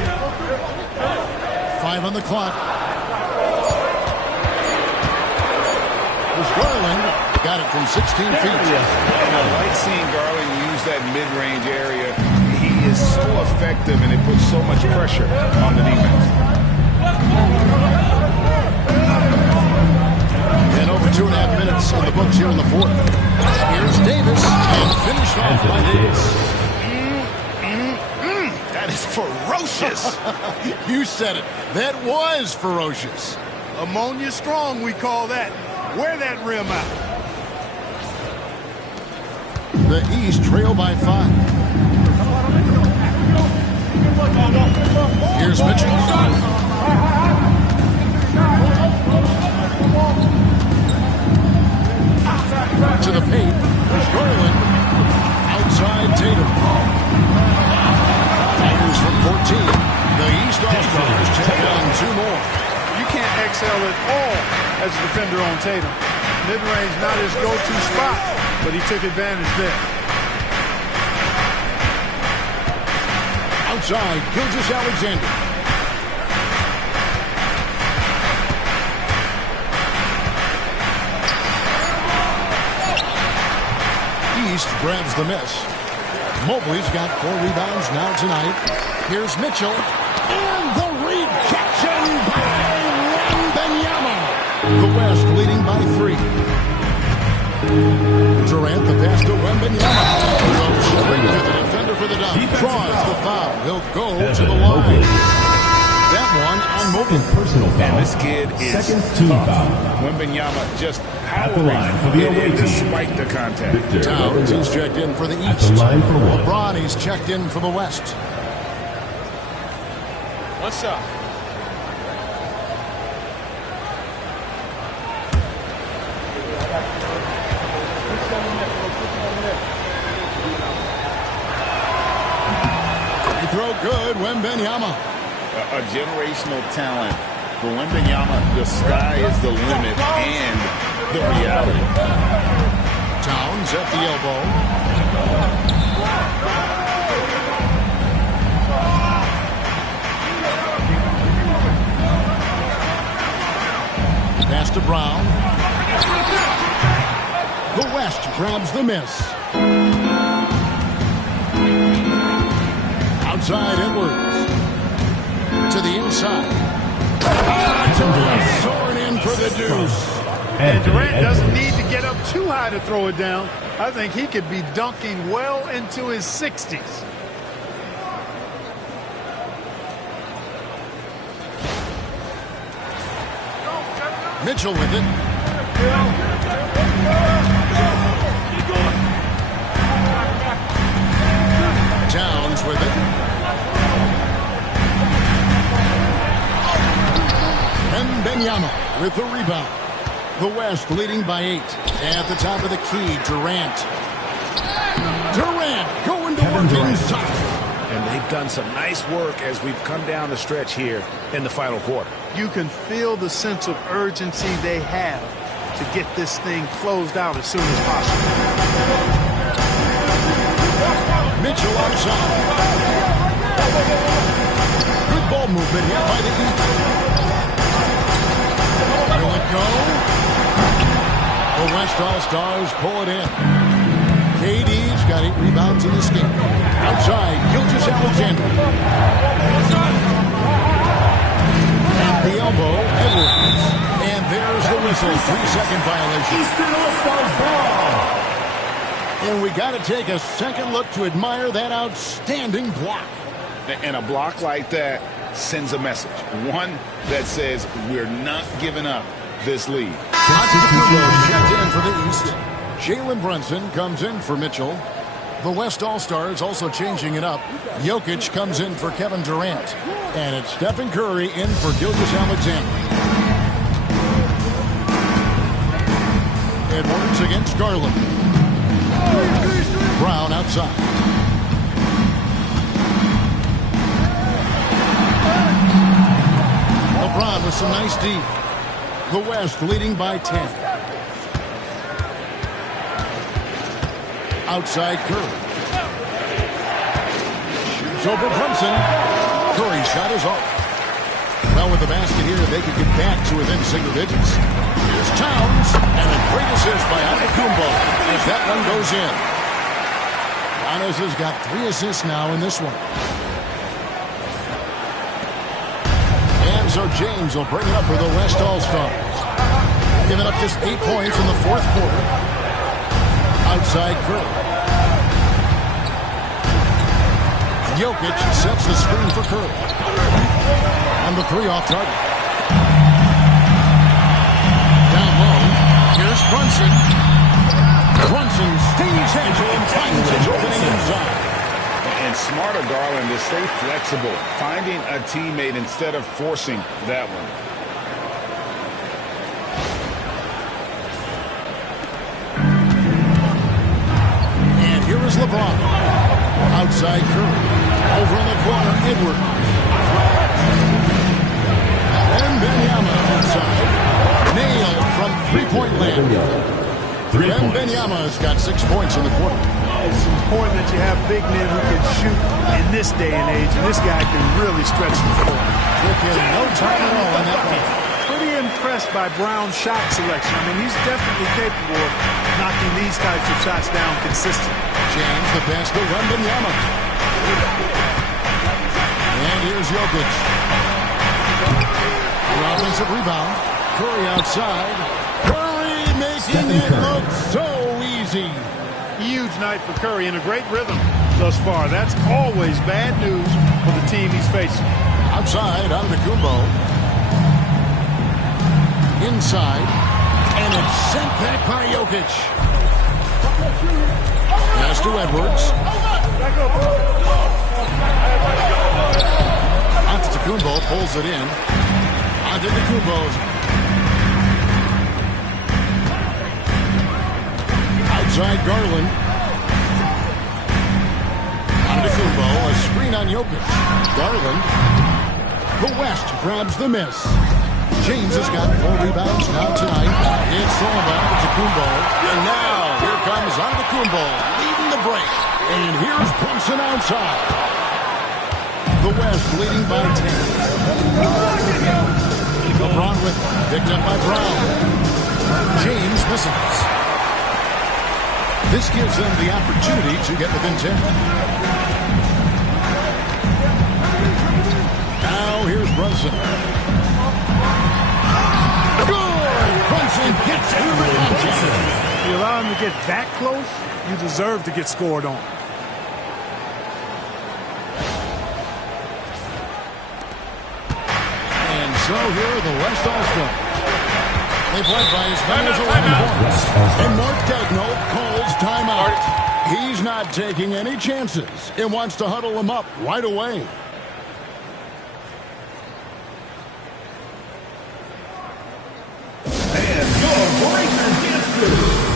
5 on the clock. There's Garland. Got it from 16 feet. And I like seeing Garland use that mid-range area. He is so effective, and it puts so much pressure on the defense. And over 2.5 minutes in the books here in the fourth. Here's Davis, and finished off by Davis. That is ferocious. You said it. That was ferocious. Ammonia strong, we call that. Wear that rim out. The East trail by 5. Here's Mitchell. To the paint. There's Garland. Outside Tatum. Fires from 14. The East All-Stars check down 2 more. You can't excel at all as a defender on Tatum. Mid-range not his go-to spot, but he took advantage there. Outside, Gilgeous-Alexander. East grabs the miss. Mobley's got 4 rebounds now tonight. Here's Mitchell. And the rejection by Wembanyama. The West leading by 3. Durant, the pass to Wembanyama. Goes straight to the defender for the dunk. Draws the foul. He'll go to the line. That one on Mobley. Personal foul. And this kid is second team foul. Wembanyama just At the line for the away team. despite the contact. Victor Towns, he's checked in for the East. At the line for 1. LeBron, he's checked in for the West. What's up? Free throw good, Wembanyama. A generational talent. For Wembanyama, the sky is the limit and the reality. Towns at the elbow. Pass to Brown. The West grabs the miss. Outside Edwards. To the inside. Durant soaring in for the deuce. And Durant doesn't need to get up too high to throw it down. I think he could be dunking well into his 60s. Mitchell with it. Towns with it. Wembanyama with the rebound. The West leading by 8. At the top of the key, Durant. Durant going to work inside. And they've done some nice work as we've come down the stretch here in the final quarter. You can feel the sense of urgency they have to get this thing closed out as soon as possible. Mitchell outside. Good ball movement here by the East. Will it go? The West All-Stars pull it in. KD's got 8 rebounds in this game. Outside, Gilgeous-Alexander. At the elbow, Edwards. And there's the whistle. 3-second violation. Eastern All-Stars ball. And we got to take a second look to admire that outstanding block. And a block like that sends a message. One that says we're not giving up this lead. Antetokounmpo checked in for the East. Jalen Brunson comes in for Mitchell. The West All-Stars also changing it up. Jokic comes in for Kevin Durant. And it's Stephen Curry in for Gilgeous-Alexander. Edwards against Garland. Brown outside. LeBron with some nice D. The West leading by 10. Outside Curry. Shoots over Brunson. Curry's shot is off. Well, with the basket here, they could get back to within single digits. Here's Towns, and a great assist by Antetokounmpo as that one goes in. Giannis has got 3 assists now in this one. And so James will bring it up for the West All-Stars. Giving up just 8 points in the 4th quarter. Outside Curry. Jokic sets the screen for Curry. And the 3 off target. Down low. Here's Brunson. Brunson stays in and finds his opening inside. And smarter Garland to stay flexible, finding a teammate instead of forcing that one. And here is LeBron. Outside Curry. Over in the corner, Edwards. Wembanyama outside. Nailed from three-point land. Wembanyama's got 6 points in the quarter. It's important that you have big men who can shoot in this day and age, and this guy can really stretch the floor. Took him no time at all on that one. Pretty impressed by Brown's shot selection. I mean, he's definitely capable of knocking these types of shots down consistently. James the pass to Wembanyama. And here's Jokic. The offensive rebound. Curry outside. Curry making it look so easy. Huge night for Curry and a great rhythm thus far. That's always bad news for the team he's facing. Outside, Antetokounmpo. Inside. And it's sent back by Jokic. Pass to Edwards. Antetokounmpo pulls it in. Antetokounmpo's outside Garland. Antetokounmpo, a screen on Jokic. Garland. The West grabs the miss. James has got 4 rebounds now tonight. It's all about Antetokounmpo. And now, here comes Antetokounmpo leading the break. And here's Brunson outside. The West leading by 10. LeBron with it. Picked up by Brown. James misses. This gives them the opportunity to get within 10. Now here's Brunson. Good! Brunson gets it. If you allow him to get that close, you deserve to get scored on. And so here are the West All-Stars. They've led by as many as 11 points. And Mark Daigneault calls timeout. He's not taking any chances and wants to huddle them up right away. And your Blazers get through.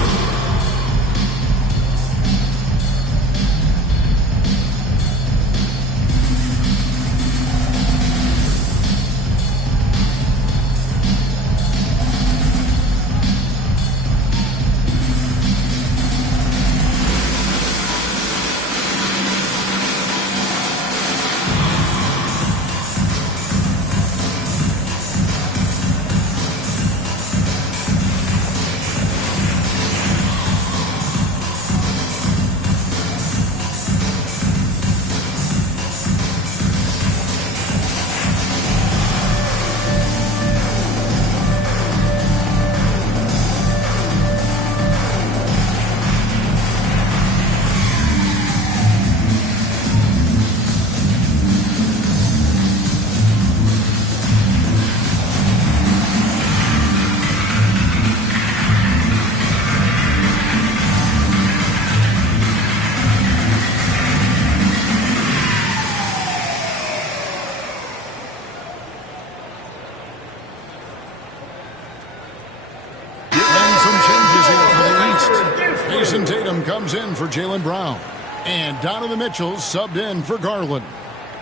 Jason Tatum comes in for Jaylen Brown. And Donovan Mitchell subbed in for Garland.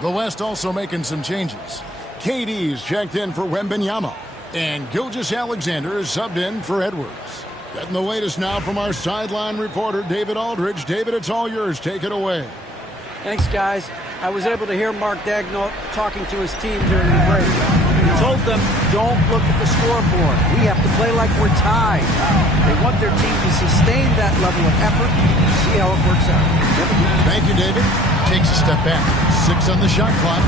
The West also making some changes. KD's checked in for Wembanyama. And Gilgeous-Alexander is subbed in for Edwards. Getting the latest now from our sideline reporter, David Aldridge. David, it's all yours. Take it away. Thanks, guys. I was able to hear Mark Daigneault talking to his team during the break. He told them, don't look at the scoreboard. We have to play like we're tied. They want their team to sustain that level of effort and see how it works out. Thank you, David. Takes a step back. 6 on the shot clock.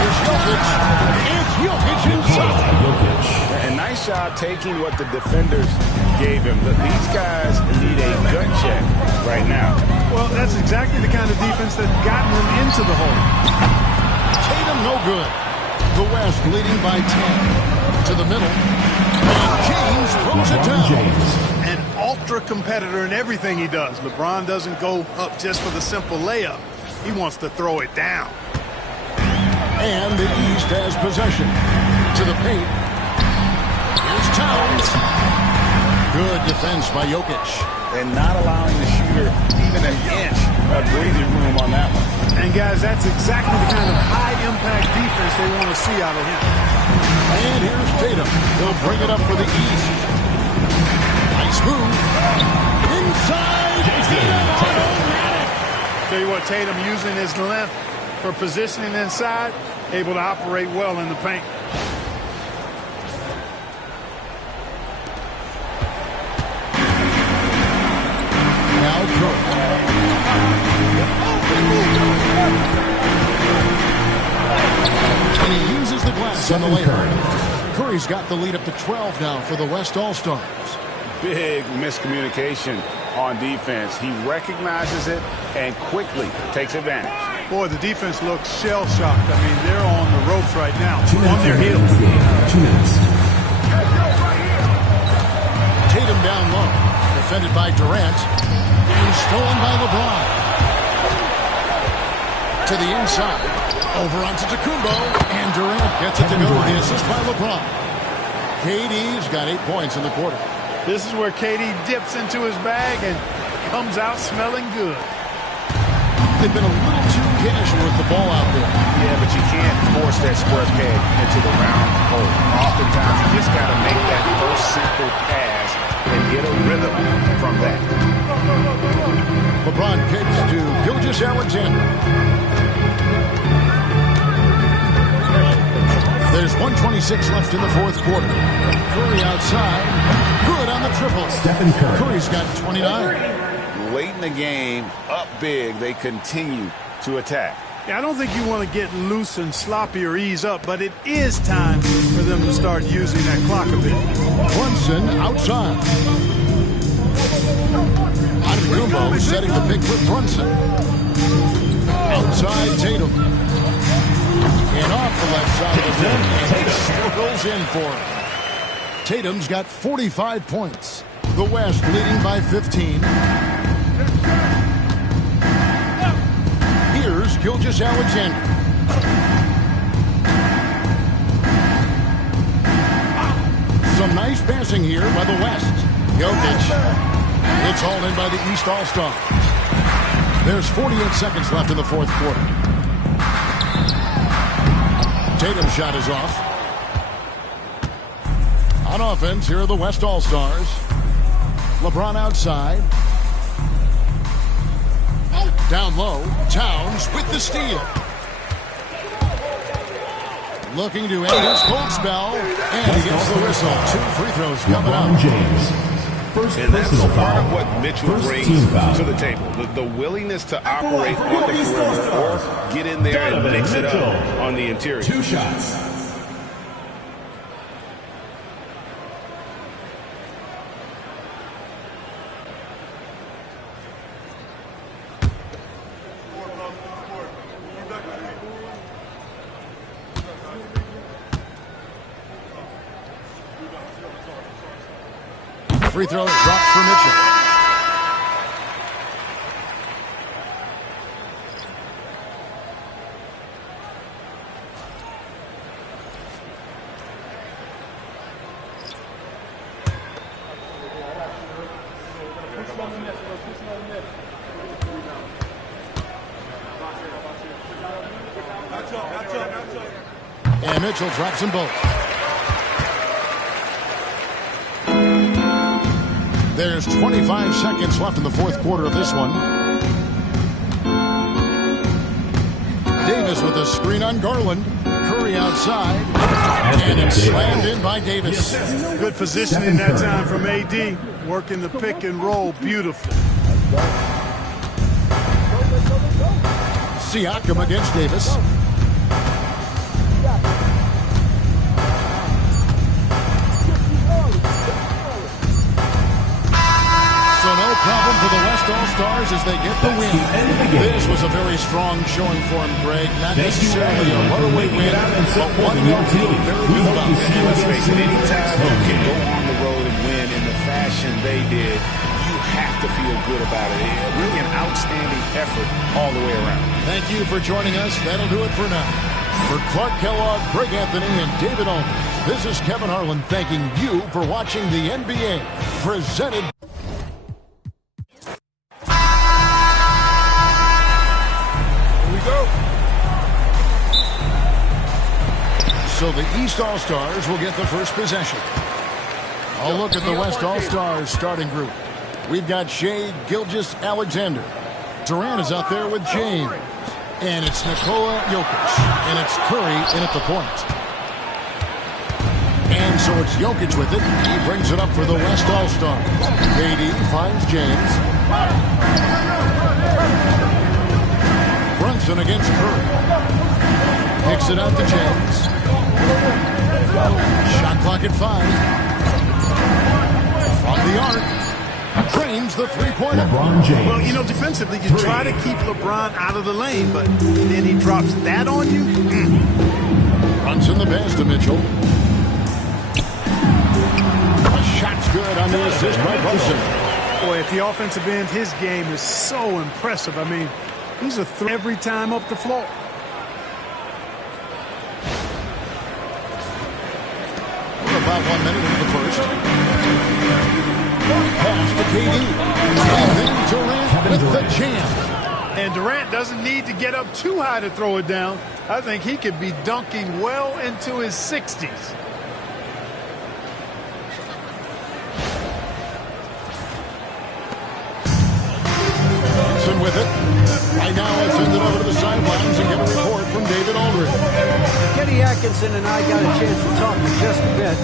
Here's Jokic. It's Jokic inside. A nice job taking what the defenders gave him. These guys need a gut check right now. Well, that's exactly the kind of defense that got him into the hole. Tatum no good. The West leading by 10. To the middle. And James throws it down. An ultra competitor in everything he does. LeBron doesn't go up just for the simple layup. He wants to throw it down. And the East has possession. To the paint. Here's Towns. Good defense by Jokic. And not allowing the shooter even an inch of breathing room on that one. And, guys, that's exactly the kind of high-impact defense they want to see out of him. And here's Tatum. He'll bring it up for the East. Nice move. Inside. Tell you what, Tatum using his length for positioning inside, able to operate well in the paint. Now Curry. And he uses the glass on the layup. Curry's got the lead up to 12 now for the West All-Stars. Big miscommunication on defense. He recognizes it and quickly takes advantage. Boy, the defense looks shell-shocked. I mean, they're on the ropes right now, on their heels. 2 minutes. Tatum down low. Defended by Durant. And stolen by LeBron. To the inside. Over onto Tacumbo. And Durant gets it to go with the assist by LeBron. KD's got 8 points in the quarter. This is where KD dips into his bag and comes out smelling good. They've been a little too casual with the ball out there. Yeah, but you can't force that square peg into the round hole. Oftentimes, you just got to make that first simple pass and get a rhythm from that. LeBron kicks to Gilgeous-Alexander. There's 1:26 left in the fourth quarter. Curry outside. Good on the triple. Stephen Curry. Curry's got 29. Late in the game, up big, they continue to attack. Yeah, I don't think you want to get loose and sloppy or ease up, but it is time for them to start using that clock a bit. Brunson outside. Antetokounmpo setting the pick for Brunson. Outside Tatum. And off the left side of the rim, and he swirls in for it. Tatum's got 45 points. The West leading by 15. Here's Gilgeous-Alexander. Some nice passing here by the West. Jokic. It's hauled in by the East All-Stars. There's 48 seconds left in the fourth quarter. Tatum's shot is off. On offense, here are the West All-Stars. LeBron outside. Down low, Towns with the steal. Looking to end his cold spell, and he gets the whistle. 2 free throws coming LeBron up. James. First And that's personal part foul. of what Mitchell First brings team foul. to the table. The willingness to operate on the perimeter or get in there and mix it up on the interior. 2 shots. Free throw dropped for Mitchell. And Mitchell drops them both. There's 25 seconds left in the fourth quarter of this one. Davis with a screen on Garland. Curry outside. And it's slammed in by Davis. Good positioning that time from AD. Working the pick and roll beautifully. Siakam against Davis. Problem for the West All-Stars as they get the win. This was a very strong showing for him, Greg. Not necessarily a runaway win, but one they'll feel very good about. And let's face it, anytime you can go on the road and win in the fashion they did, you have to feel good about it. Really an outstanding effort all the way around. Thank you for joining us. That'll do it for now. For Clark Kellogg, Greg Anthony, and David Olman, this is Kevin Harlan thanking you for watching the NBA presented. So the East All-Stars will get the first possession. I'll look at the West All-Stars starting group. We've got Shai Gilgeous-Alexander. Durant is out there with James. And it's Nikola Jokic. And it's Curry in at the point. And so it's Jokic with it. He brings it up for the West All-Star. KD finds James. Brunson against Curry. Kicks it out to James. Shot clock at 5. From the arc. Drains the three-pointer. LeBron James. Well, you know, defensively, you try to keep LeBron out of the lane, but then he drops that on you. Brunson the pass to Mitchell. A shot's good on the assist by Brunson. Boy, at the offensive end, his game is so impressive. I mean, he's a threat every time up the floor. We're about 1 minute into the first. Pass to KD. And then Durant with the jam. And Durant doesn't need to get up too high to throw it down. I think he could be dunking well into his 60s. With it. Right now, let's send it over to the sidelines and get a report from David Aldridge. Kenny Atkinson and I got a chance to talk in just a bit.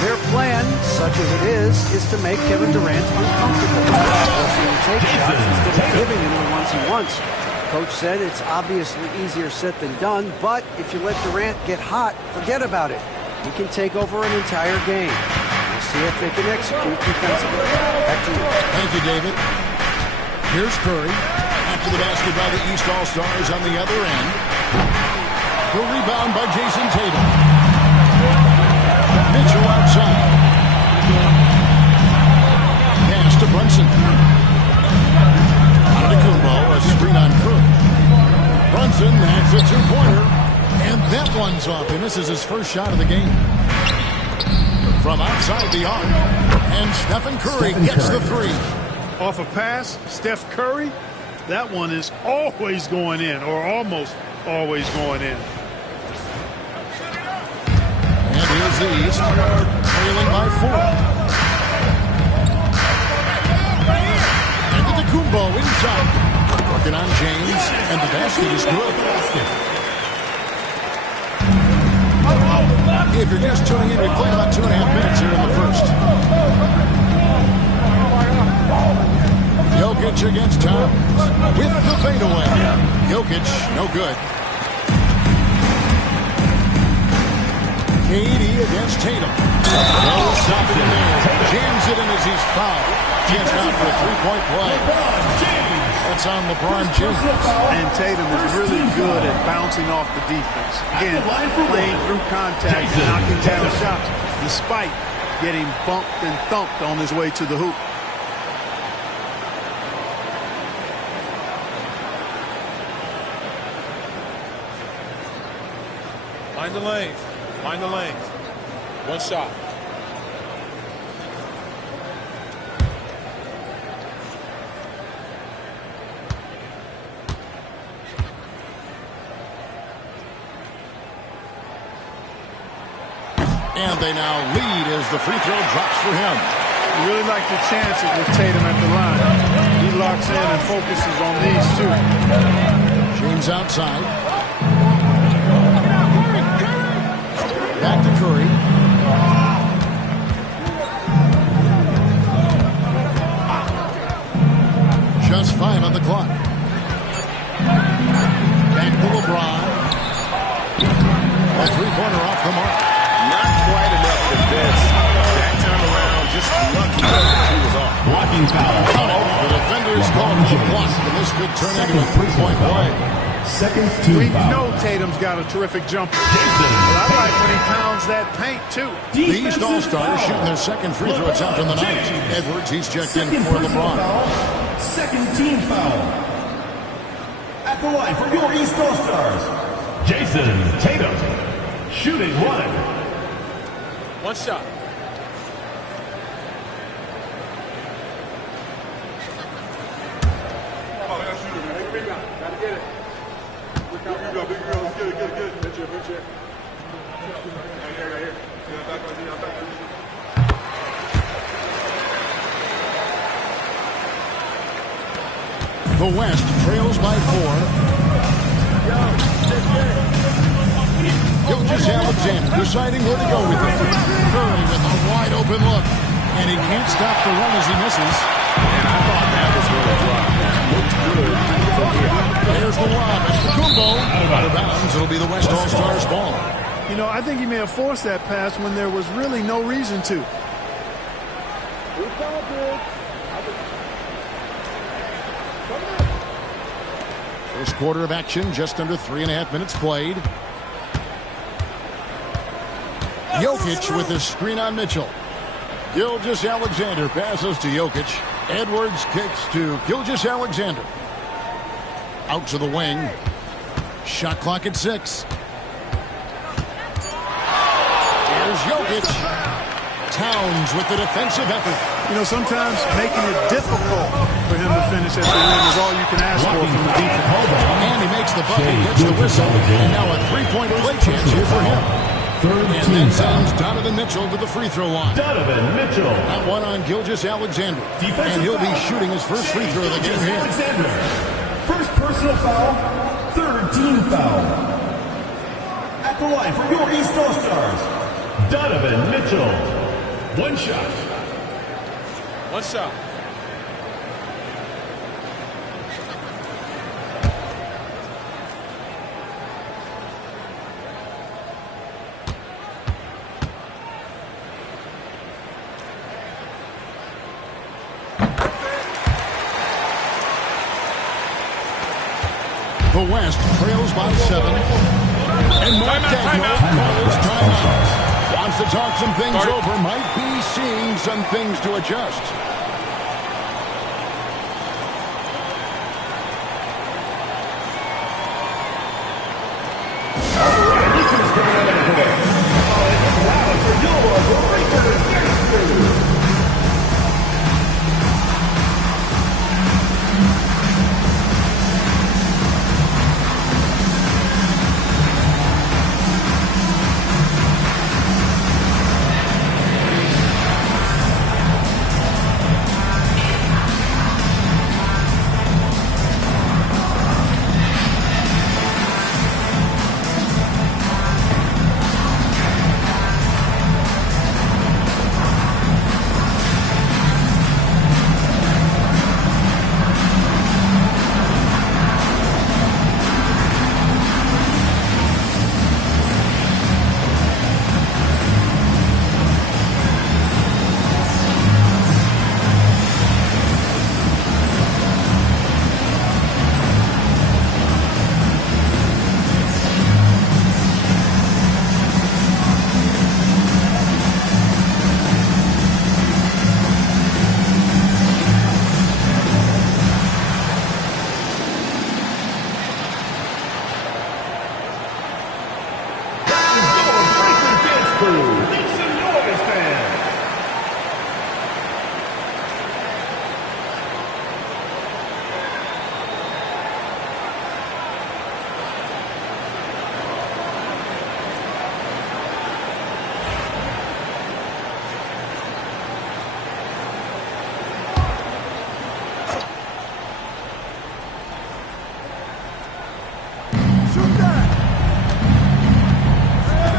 Their plan, such as it is to make Kevin Durant uncomfortable. Forcing him to take shots instead of giving him the ones he wants. Coach said it's obviously easier said than done, but if you let Durant get hot, forget about it. He can take over an entire game. We'll see if they can execute defensively. Back to you. Thank you, David. Here's Curry. After the basket by the East All-Stars on the other end. The rebound by Jason Tatum. Mitchell outside. Pass to Brunson. Antetokounmpo, a screen on Curry. Brunson adds a two-pointer. And that one's off. And this is his first shot of the game. From outside the arc. And Stephen Curry gets the three. Off a pass, Steph Curry, that one is always going in, or almost always going in. And here's the East, trailing by 4. Antetokounmpo inside. Working on James, and the basket is good. If you're just tuning in, we played about 2.5 minutes here in the first. Jokic against Towns with the fadeaway. Jokic, no good. KD against Tatum. No stopping him there. Jams it in as he's fouled. Chance out for a three-point play. That's on LeBron James. And Tatum is really good at bouncing off the defense. Again, playing through contact and knocking down shots, despite getting bumped and thumped on his way to the hoop. Mind the lanes. Mind the lanes. One shot. And they now lead as the free throw drops for him. You really like the chances with Tatum at the line. He locks in and focuses on these two. James outside. Back to Curry. Just 5 on the clock. Back to LeBron. A three-pointer off the mark. Not quite enough defense. That time around, just lucky that he was off. Blocking foul. The defender is called for the block, and this could turn into a three-point play. Second team We foul. know Tatum's got a terrific jumper. Jason. But I like when he pounds that paint, too. The East All-Stars shooting their second free throw attempt in the night. Edwards, he's checked in for LeBron. Second team foul. At the line for your East All-Stars, Jason Tatum. Shooting one. One shot. The West trails by 4. Gilgeous-Alexander deciding where to go with it. Curry with a wide open look. And he can't stop the run as he misses. And I thought that was going to drop. That looked good from here. There's the lob. That's the combo. Out of bounds. It'll be the West All-Stars ball. You know, I think he may have forced that pass when there was really no reason to. First quarter of action, just under 3.5 minutes played. Jokic with his screen on Mitchell. Gilgeous-Alexander passes to Jokic. Edwards kicks to Gilgeous-Alexander. Out to the wing. Shot clock at 6. Here's Jokic. Towns with the defensive effort. You know, sometimes making it difficult for him to finish at the rim is all you can ask for from the defense. And he makes the bucket, gets the whistle, and now a three-point play chance here for him. And then sends Donovan Mitchell to the free throw line. Donovan Mitchell. That one on Gilgeous-Alexander. And he'll be shooting his first free throw of the game here. Alexander. First personal foul, third team foul. At the line for your East All-Stars, Donovan Mitchell. One shot. One shot. The West trails by 7. And Mark Daigneault calls timeout. Wants to talk some things over. Might be seeing some things to adjust.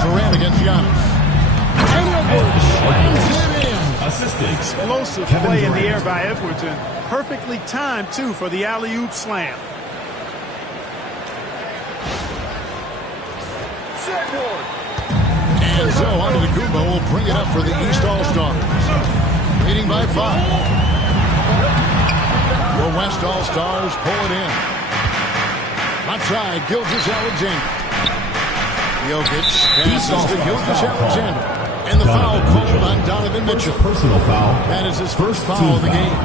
Durant against Giannis. And Edwards slams it in. Assistant. Explosive play in the air by Edwards, and perfectly timed, too, for the alley-oop slam. And so Antetokounmpo will bring it up for the East All-Stars. Leading by 5. The West All-Stars pull it in. Outside, Gilgeous-Alexander. Jokic passes to Gilgeous-Alexander. And the foul called on Donovan Mitchell. Personal foul. That is his first foul of the game.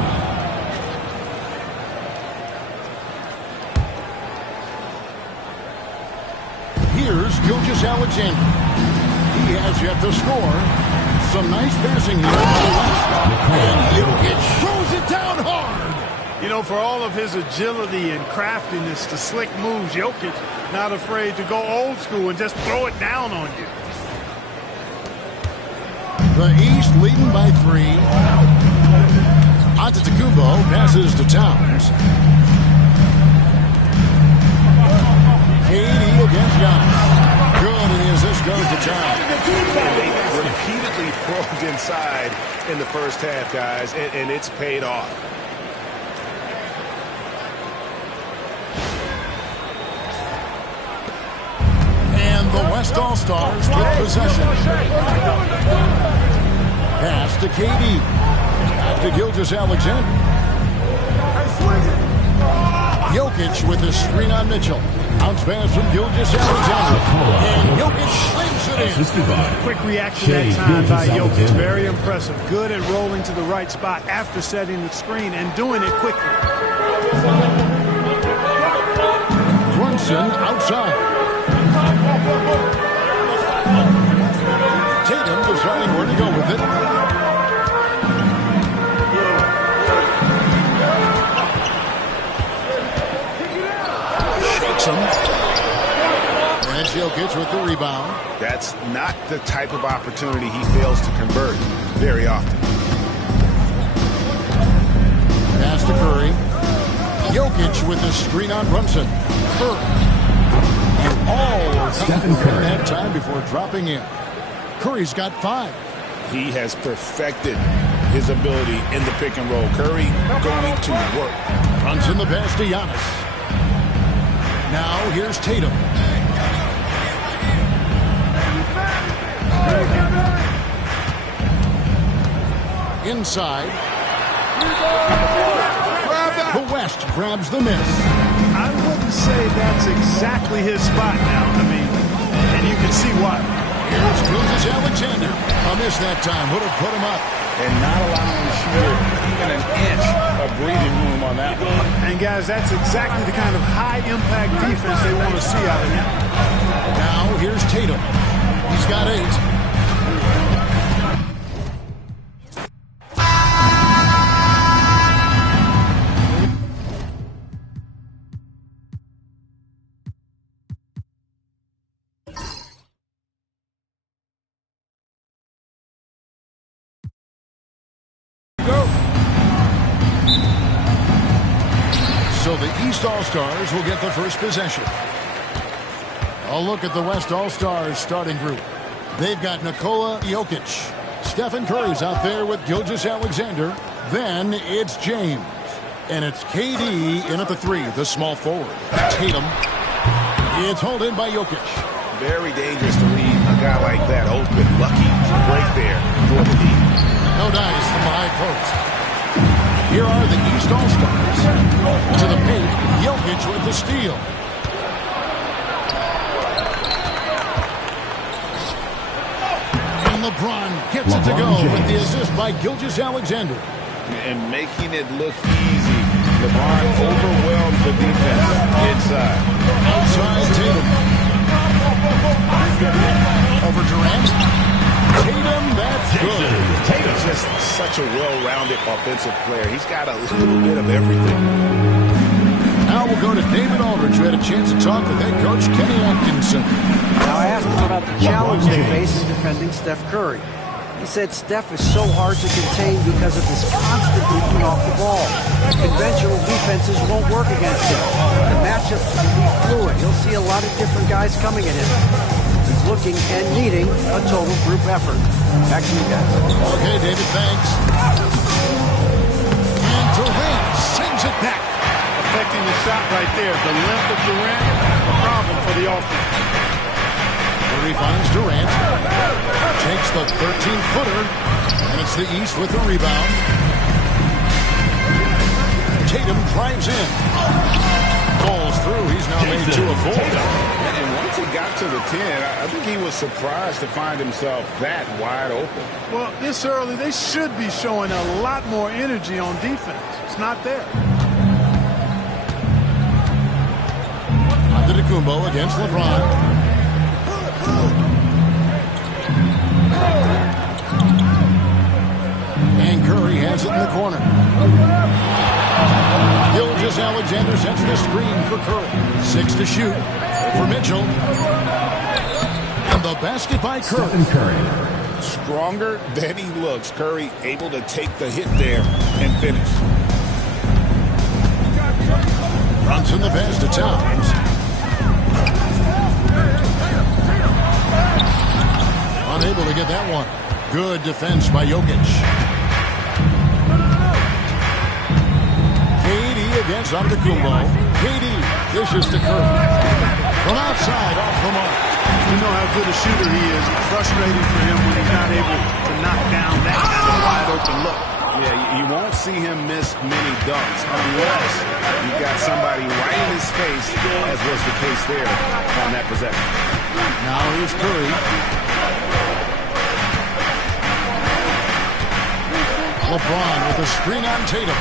Here's Gilgeous-Alexander. He has yet to score. Some nice passing here by the West. And Jokic throws it down hard. You know, for all of his agility and craftiness, the slick moves, Jokic not afraid to go old school and just throw it down on you. The East leading by 3. Antetokounmpo passes to Towns. KD against Giannis. Good, and the assist goes to John. They repeatedly probed inside in the first half, guys, and it's paid off. And the West All-Stars with possession. Pass to KD. Back to Gilgeous-Alexander. Jokic with the screen on Mitchell. Bounce pass from Gilgeous-Alexander. And Jokic slings it in. Quick reaction that time by Jokic. Very impressive. Good at rolling to the right spot after setting the screen and doing it quickly. Brunson outside. Tatum deciding where to go with it. Shakes him. And Jokic with the rebound. That's not the type of opportunity he fails to convert very often. Pass to Curry. Jokic with the screen on Brunson. Curry. And all Stephen Curry that time before dropping in. Curry's got 5. He has perfected his ability in the pick and roll. Curry going to work. Brunson the pass to Giannis. Now here's Tatum. Inside. The West grabs the miss. I wouldn't say that's exactly his spot now. I mean, and you can see why. Here's Gilgeous-Alexander. A miss that time would have put him up. And not allowing the shooter even an inch of breathing room on that one. And guys, that's exactly the kind of high-impact defense they want to see out of him. Now here's Tatum. He's got 8. So the East All-Stars will get the first possession. A look at the West All-Stars starting group. They've got Nikola Jokic. Stephen Curry's out there with Gilgeous-Alexander. Then it's James. And it's KD in at the 3, the small forward. Tatum. It's hauled in by Jokic. Very dangerous to leave a guy like that open. Lucky break there for the deep. No dice from the high post. Here are the East All-Stars. To the paint, Jokic with the steal. And LeBron gets it to go with the assist by Gilgeous-Alexander. And making it look easy. LeBron overwhelms the defense inside. Outside Tatum. Over Durant. Tatum, that's good. Tatum's just such a well-rounded offensive player. He's got a little bit of everything. Now we'll go to David Aldridge, who had a chance to talk with head coach Kenny Atkinson. Now I asked him about the challenge they face in defending Steph Curry. He said Steph is so hard to contain because of his constant movement off the ball. Conventional defenses won't work against him. The matchups will be fluid. He'll see a lot of different guys coming at him. He's looking and needing a total group effort. Back to you guys. Okay, David, thanks. And Durant sends it back. Affecting the shot right there. The length of Durant, a problem for the offense. Curry finds Durant. Takes the 13-footer. And it's the East with the rebound. Tatum drives in. Falls through. He's now made 2 of 4. And once he got to the 10, I think he was surprised to find himself that wide open. Well, this early, they should be showing a lot more energy on defense. It's not there. Antetokounmpo against LeBron. And Curry has it in the corner. Gilgeous-Alexander sets the screen for Curry. 6 to shoot for Mitchell. And the basket by Curry. Stronger than he looks. Curry able to take the hit there and finish. Brunson the pass to Towns. get that one. Good defense by Jokic. KD against Antetokounmpo. KD dishes to Curry. From outside, off the mark. You know how good a shooter he is. It's frustrating for him when he's not able to knock down that kind of wide open look. Yeah, you won't see him miss many dunks unless you've got somebody right in his face, as was the case there on that possession. Now here's Curry. LeBron with a screen on Tatum.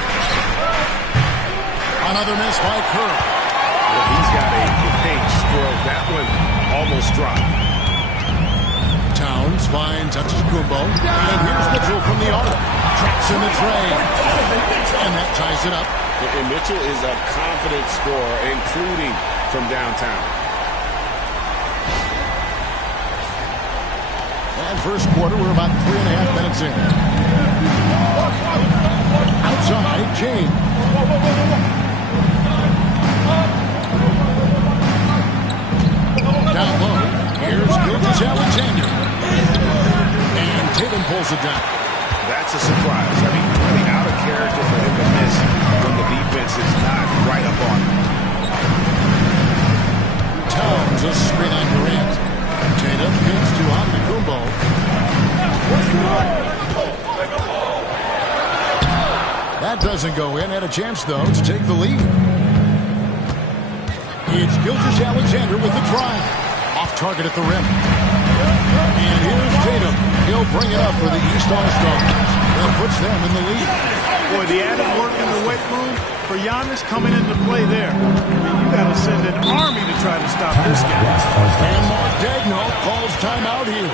Another miss by Curry. Well, he's got a paint stroke. That one almost dropped. Towns finds Antetokounmpo. And here's Mitchell from the arc. Traps in the tray. And that ties it up. And Mitchell is a confident scorer, including from downtown. And first quarter, we're about 3.5 minutes in. Outside, James. Down low, here's Gilgeous-Alexander. And Tatum pulls it down. That's a surprise. I mean, really out of character for him to miss when the defense is not right up on him. Towns a screen on Durant. Tatum kicks to Antetokounmpo. That doesn't go in. Had a chance, though, to take the lead. It's Gilgeous-Alexander with the drive. Off target at the rim. And here's Tatum. He'll bring it up for the East All-Stars. That puts them in the lead. Boy, the added work in the weight room for Giannis coming into play there. I mean, you got to send an army to try to stop this guy. And Mark Daigneault calls timeout here.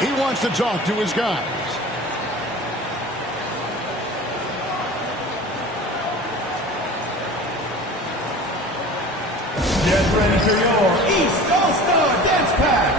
He wants to talk to his guys. Get ready for your East All-Star Dance Pack.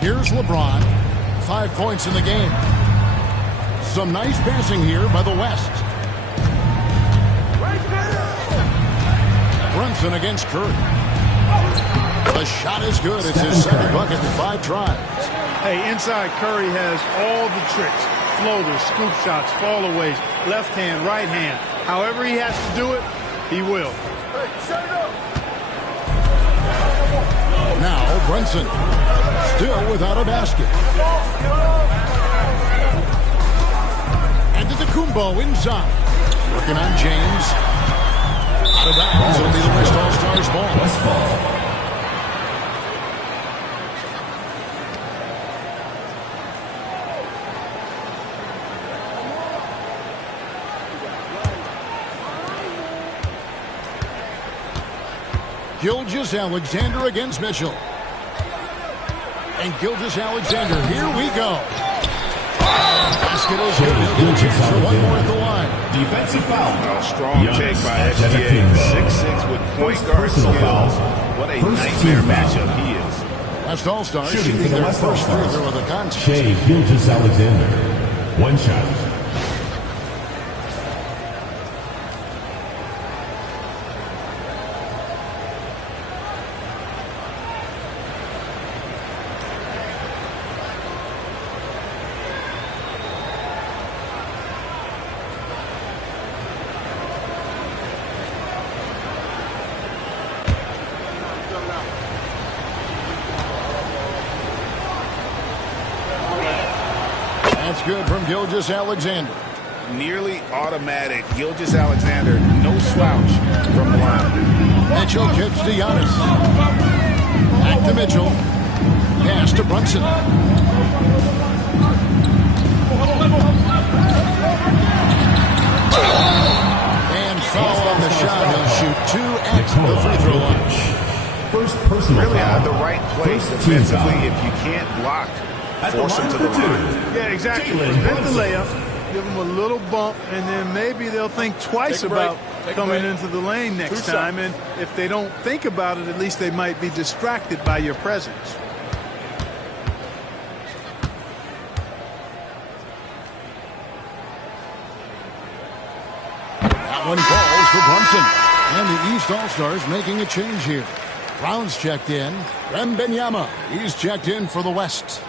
Here's LeBron. 5 points in the game. Some nice passing here by the West. Brunson against Curry. The shot is good. It's his second bucket in 5 tries. Hey, inside Curry has all the tricks. Floaters, scoop shots, fallaways, left hand, right hand. However he has to do it, he will. Now Brunson, still without a basket. Antetokounmpo inside. Working on James. Out of bounds. It'll be the West All-Stars ball. West ball. Gilgeous-Alexander against Mitchell. And Gilgeous-Alexander, here we go. Basket is good. He'll get a chance for one more at the line. defensive foul. A strong take by SGA. Antetokounmpo. 6'6" with point First guard personal foul. skills. What a First nightmare team foul. matchup he is. West All-Stars Shooting shooting for the their West first free All-Stars. throw of the contest. Shea Gilgeous-Alexander. One shot. That's good from Gilgeous-Alexander. Nearly automatic. Gilgeous-Alexander, no slouch from the line. Mitchell kicks to Giannis. Back to Mitchell. Pass to Brunson. And foul on the shot. He'll shoot two at the free throw line. First personal Really foul. at the right place First team defensively. foul. If you can't block, At the force him line to the for line. two. Yeah, exactly. Jalen Prevent the Brunson. layup, give them a little bump, and then maybe they'll think twice Take a break. about Take a coming break. into the lane next Two time. shots. And if they don't think about it, at least they might be distracted by your presence. That one falls for Brunson. And the East All-Stars making a change here. Brown's checked in. Wembanyama, he's checked in for the West.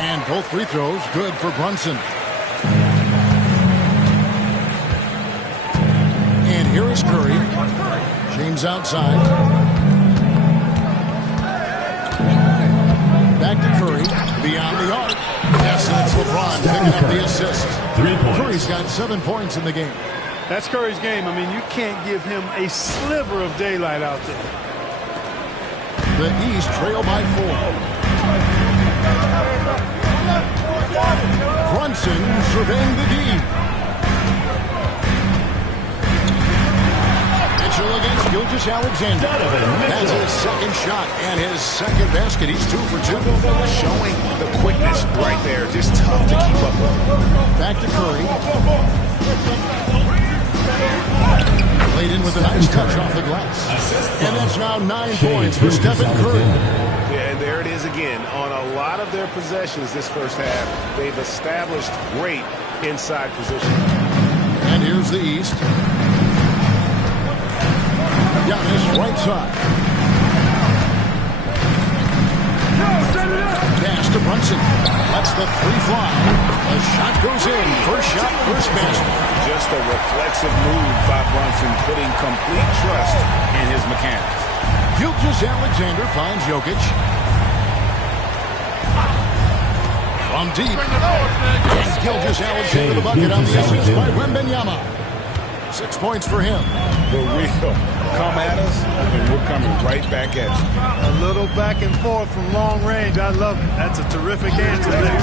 And both free throws good for Brunson. And here is Curry. James outside. Back to Curry. Beyond the arc. Yes, and it's LeBron picking up the assist. 3 points. Curry's got 7 points in the game. That's Curry's game. I mean, you can't give him a sliver of daylight out there. The East trail by 4. Brunson surveying the D. Mitchell against Gilgeous-Alexander. That's his second shot and his second basket. He's 2 for 2. Showing the quickness right there. Just tough to keep up with. Back to Curry. Laid in with a nice touch off the glass. And that's now 9 points for Stephen Curry. Yeah, and there it is again. On a lot of their possessions this first half, they've established great inside position. And here's the East. Giannis right side. Pass to Brunson. Lets the three fly. The shot goes in. First shot, first basket. Just a reflexive move by Brunson, putting complete trust in his mechanics. Gilgeous-Alexander finds Jokic. From deep. And Gilgeous-Alexander the bucket on the assist by Wembanyama. 6 points for him. The real come at us, and we're coming right back at you. A little back and forth from long range. I love it. That's a terrific answer there.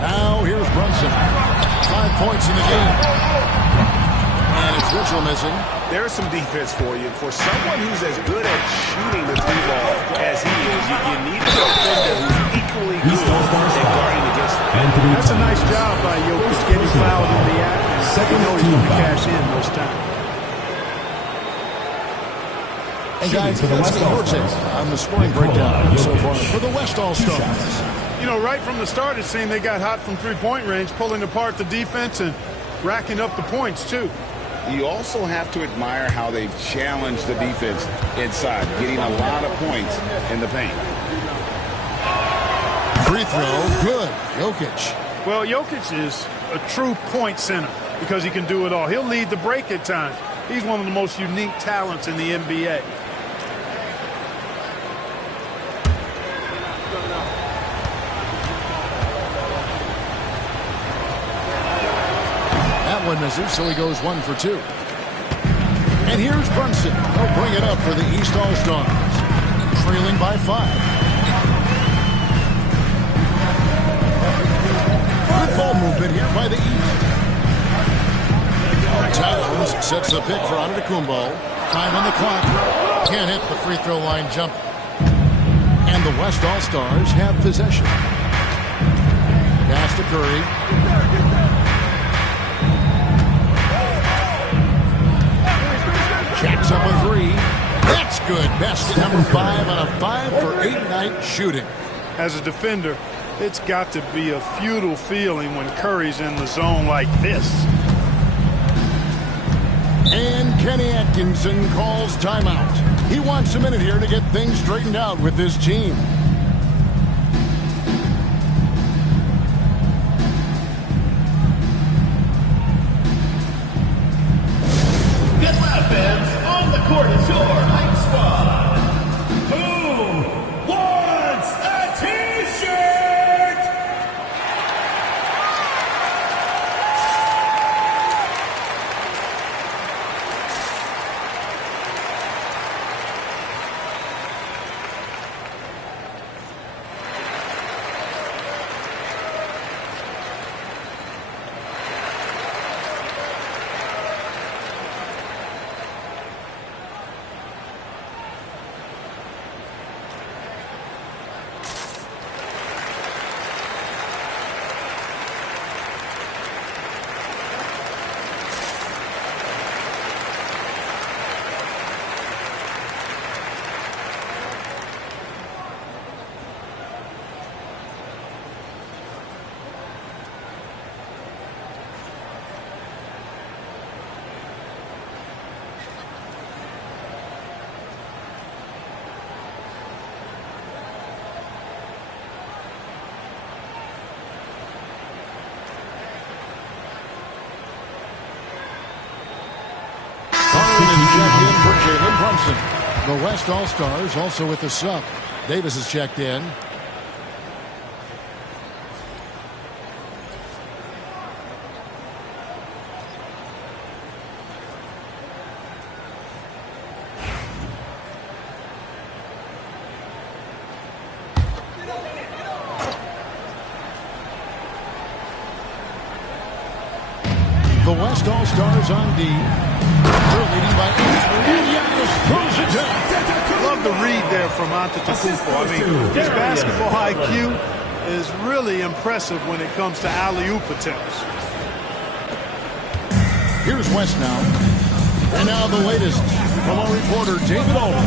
Now here's Brunson. 5 points in the game. And it's Mitchell missing. There's some defense for you. For someone who's as good at shooting the three ball as he is, you need a defender who's equally good at guarding against him. That's a nice job by Jokic getting fouled in the act. You know he's going to cash in most times. And guys, that's the Horton on the scoring breakdown so far for the West All-Stars. You know, right from the start, it seemed they got hot from three-point range, pulling apart the defense and racking up the points, too. You also have to admire how they've challenged the defense inside, getting a lot of points in the paint. Free throw, good. Jokic. Well, Jokic is a true point center because he can do it all. He'll lead the break at times. He's one of the most unique talents in the NBA. That one misses, so he goes 1 for 2. And here's Brunson. He'll bring it up for the East All-Stars. Trailing by 5. Good ball movement here by the East. Towns sets the pick for Antetokounmpo. 5 on the clock. Can't hit the free throw line jump. And the West All-Stars have possession. Pass to Curry. Jacks up a 3. That's good. Best number 5 on a 5-for-8 night shooting. As a defender, it's got to be a futile feeling when Curry's in the zone like this. And Kenny Atkinson calls timeout. He wants a minute here to get things straightened out with his team. Get loud, fans. On the court is your hype squad. Who wants a T-shirt? For Jalen Brunson. The West All-Stars also with the sub. Davis is checked in. The West All-Stars on D. They're leading by 8. And Giannis throws it down. Love the read there from Antetokounmpo. I mean, his basketball IQ is really impressive when it comes to alley-oop attempts. Here's West now. And now the latest from our reporter, David Aldridge.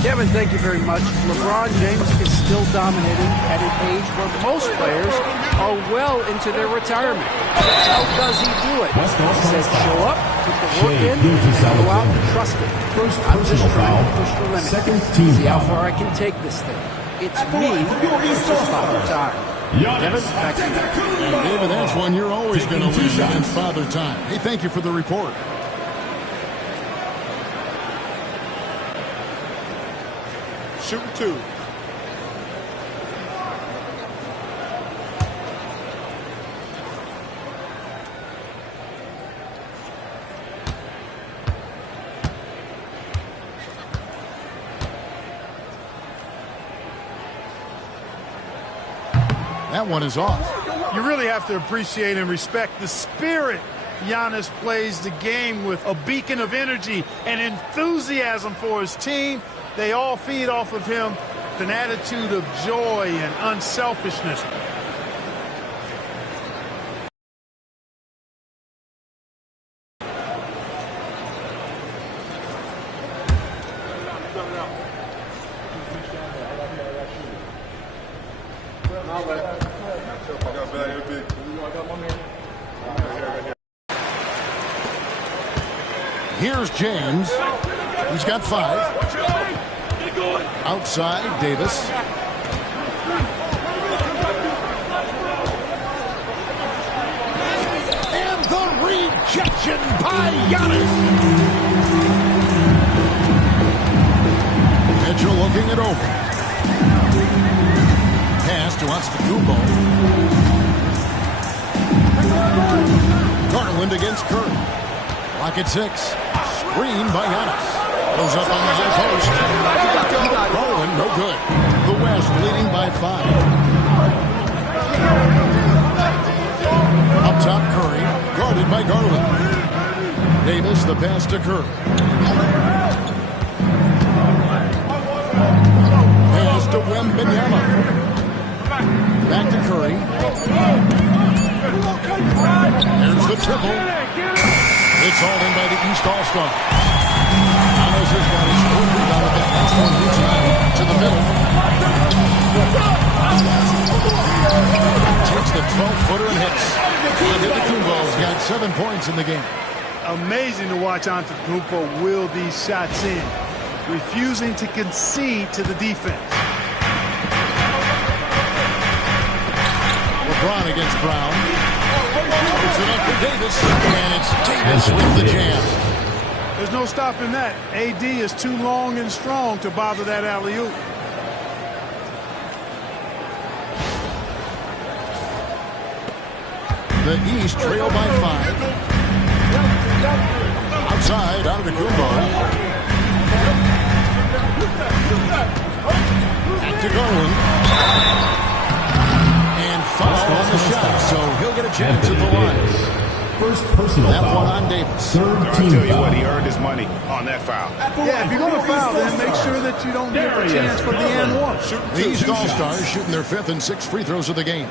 Kevin, thank you very much. LeBron James is still dominating at an age where most players are well into their retirement. How does he do it? He says show up, put the work in, and go out and trust it. I'm just trying to push the limit. See how far I can take this thing. It's me versus Father Time. Kevin, back to you. And David, that's one you're always going to lose against Father Time. Hey, thank you for the report. Shooting 2. That one is off. You really have to appreciate and respect the spirit Giannis plays the game with. A beacon of energy and enthusiasm for his team. They all feed off of him with an attitude of joy and unselfishness. Here's James. He's got 5. Outside, Davis. And the rejection by Giannis. Mitchell looking it over. Pass to Antetokounmpo. Garland against Curry. Lock at 6. Screen by Giannis. Goes up on the high post. Garland, no good. The West leading by 5. Up top, Curry, guarded by Garland. Davis, the pass to Curry. Pass to Wembanyama. Back to Curry. There's the triple. It's all in by the East All-Star. Allows his guy to score rebound with that last one reaching to the middle. Takes the 12-footer and hits. Antetokounmpo's got 7 points in the game. Amazing to watch Antetokounmpo will these shots in, refusing to concede to the defense. LeBron against Brown. Puts it up for Davis, and it's Davis with the jam. There's no stopping that. AD is too long and strong to bother that alley-oop. The East trail by 5. Outside, Antetokounmpo. Back to Garland. And foul on the shot, so he'll get a chance at the line. First personal that foul. One on Davis. Third I'll team tell you foul. what, he earned his money on that foul. Yeah, if you're going to foul, then make sure that you don't give a chance for the and one. The East All-Stars shooting their 5th and 6th free throws of the game.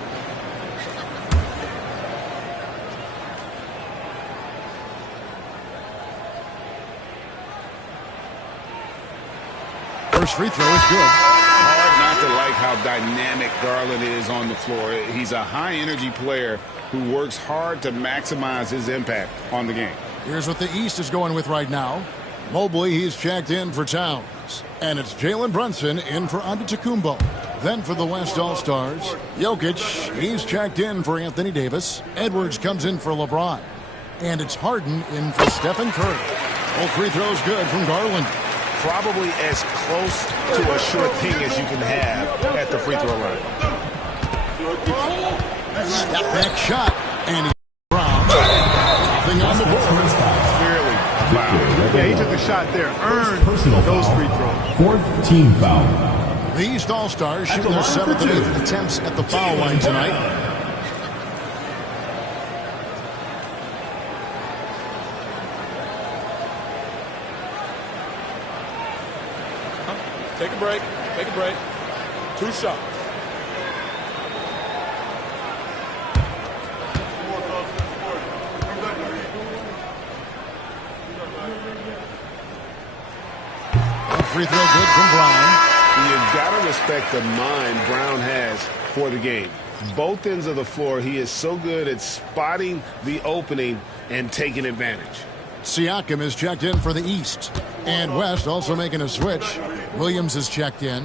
First free throw is good. Hard not to like how dynamic Garland is on the floor. He's a high-energy player who works hard to maximize his impact on the game. Here's what the East is going with right now. Mobley, he's checked in for Towns. And it's Jalen Brunson in for Antetokounmpo. Then for the West All-Stars, Jokic, he's checked in for Anthony Davis. Edwards comes in for LeBron. And it's Harden in for Stephen Curry. All free throws good from Garland. Probably as close to a sure thing as you can have at the free throw line. Step back shot. And he's Brown. Nothing on the board. Clearly foul. Yeah, he took a shot there. Earned Personal those foul. free throws. Fourth team foul. The East All-Stars shooting their 7th and 8th attempts at the foul line tonight. Take a break. Take a break. 2 shots. Free throw good from Brown. You've got to respect the mind Brown has for the game. Both ends of the floor, he is so good at spotting the opening and taking advantage. Siakam is checked in for the East. And West also making a switch. Williams is checked in.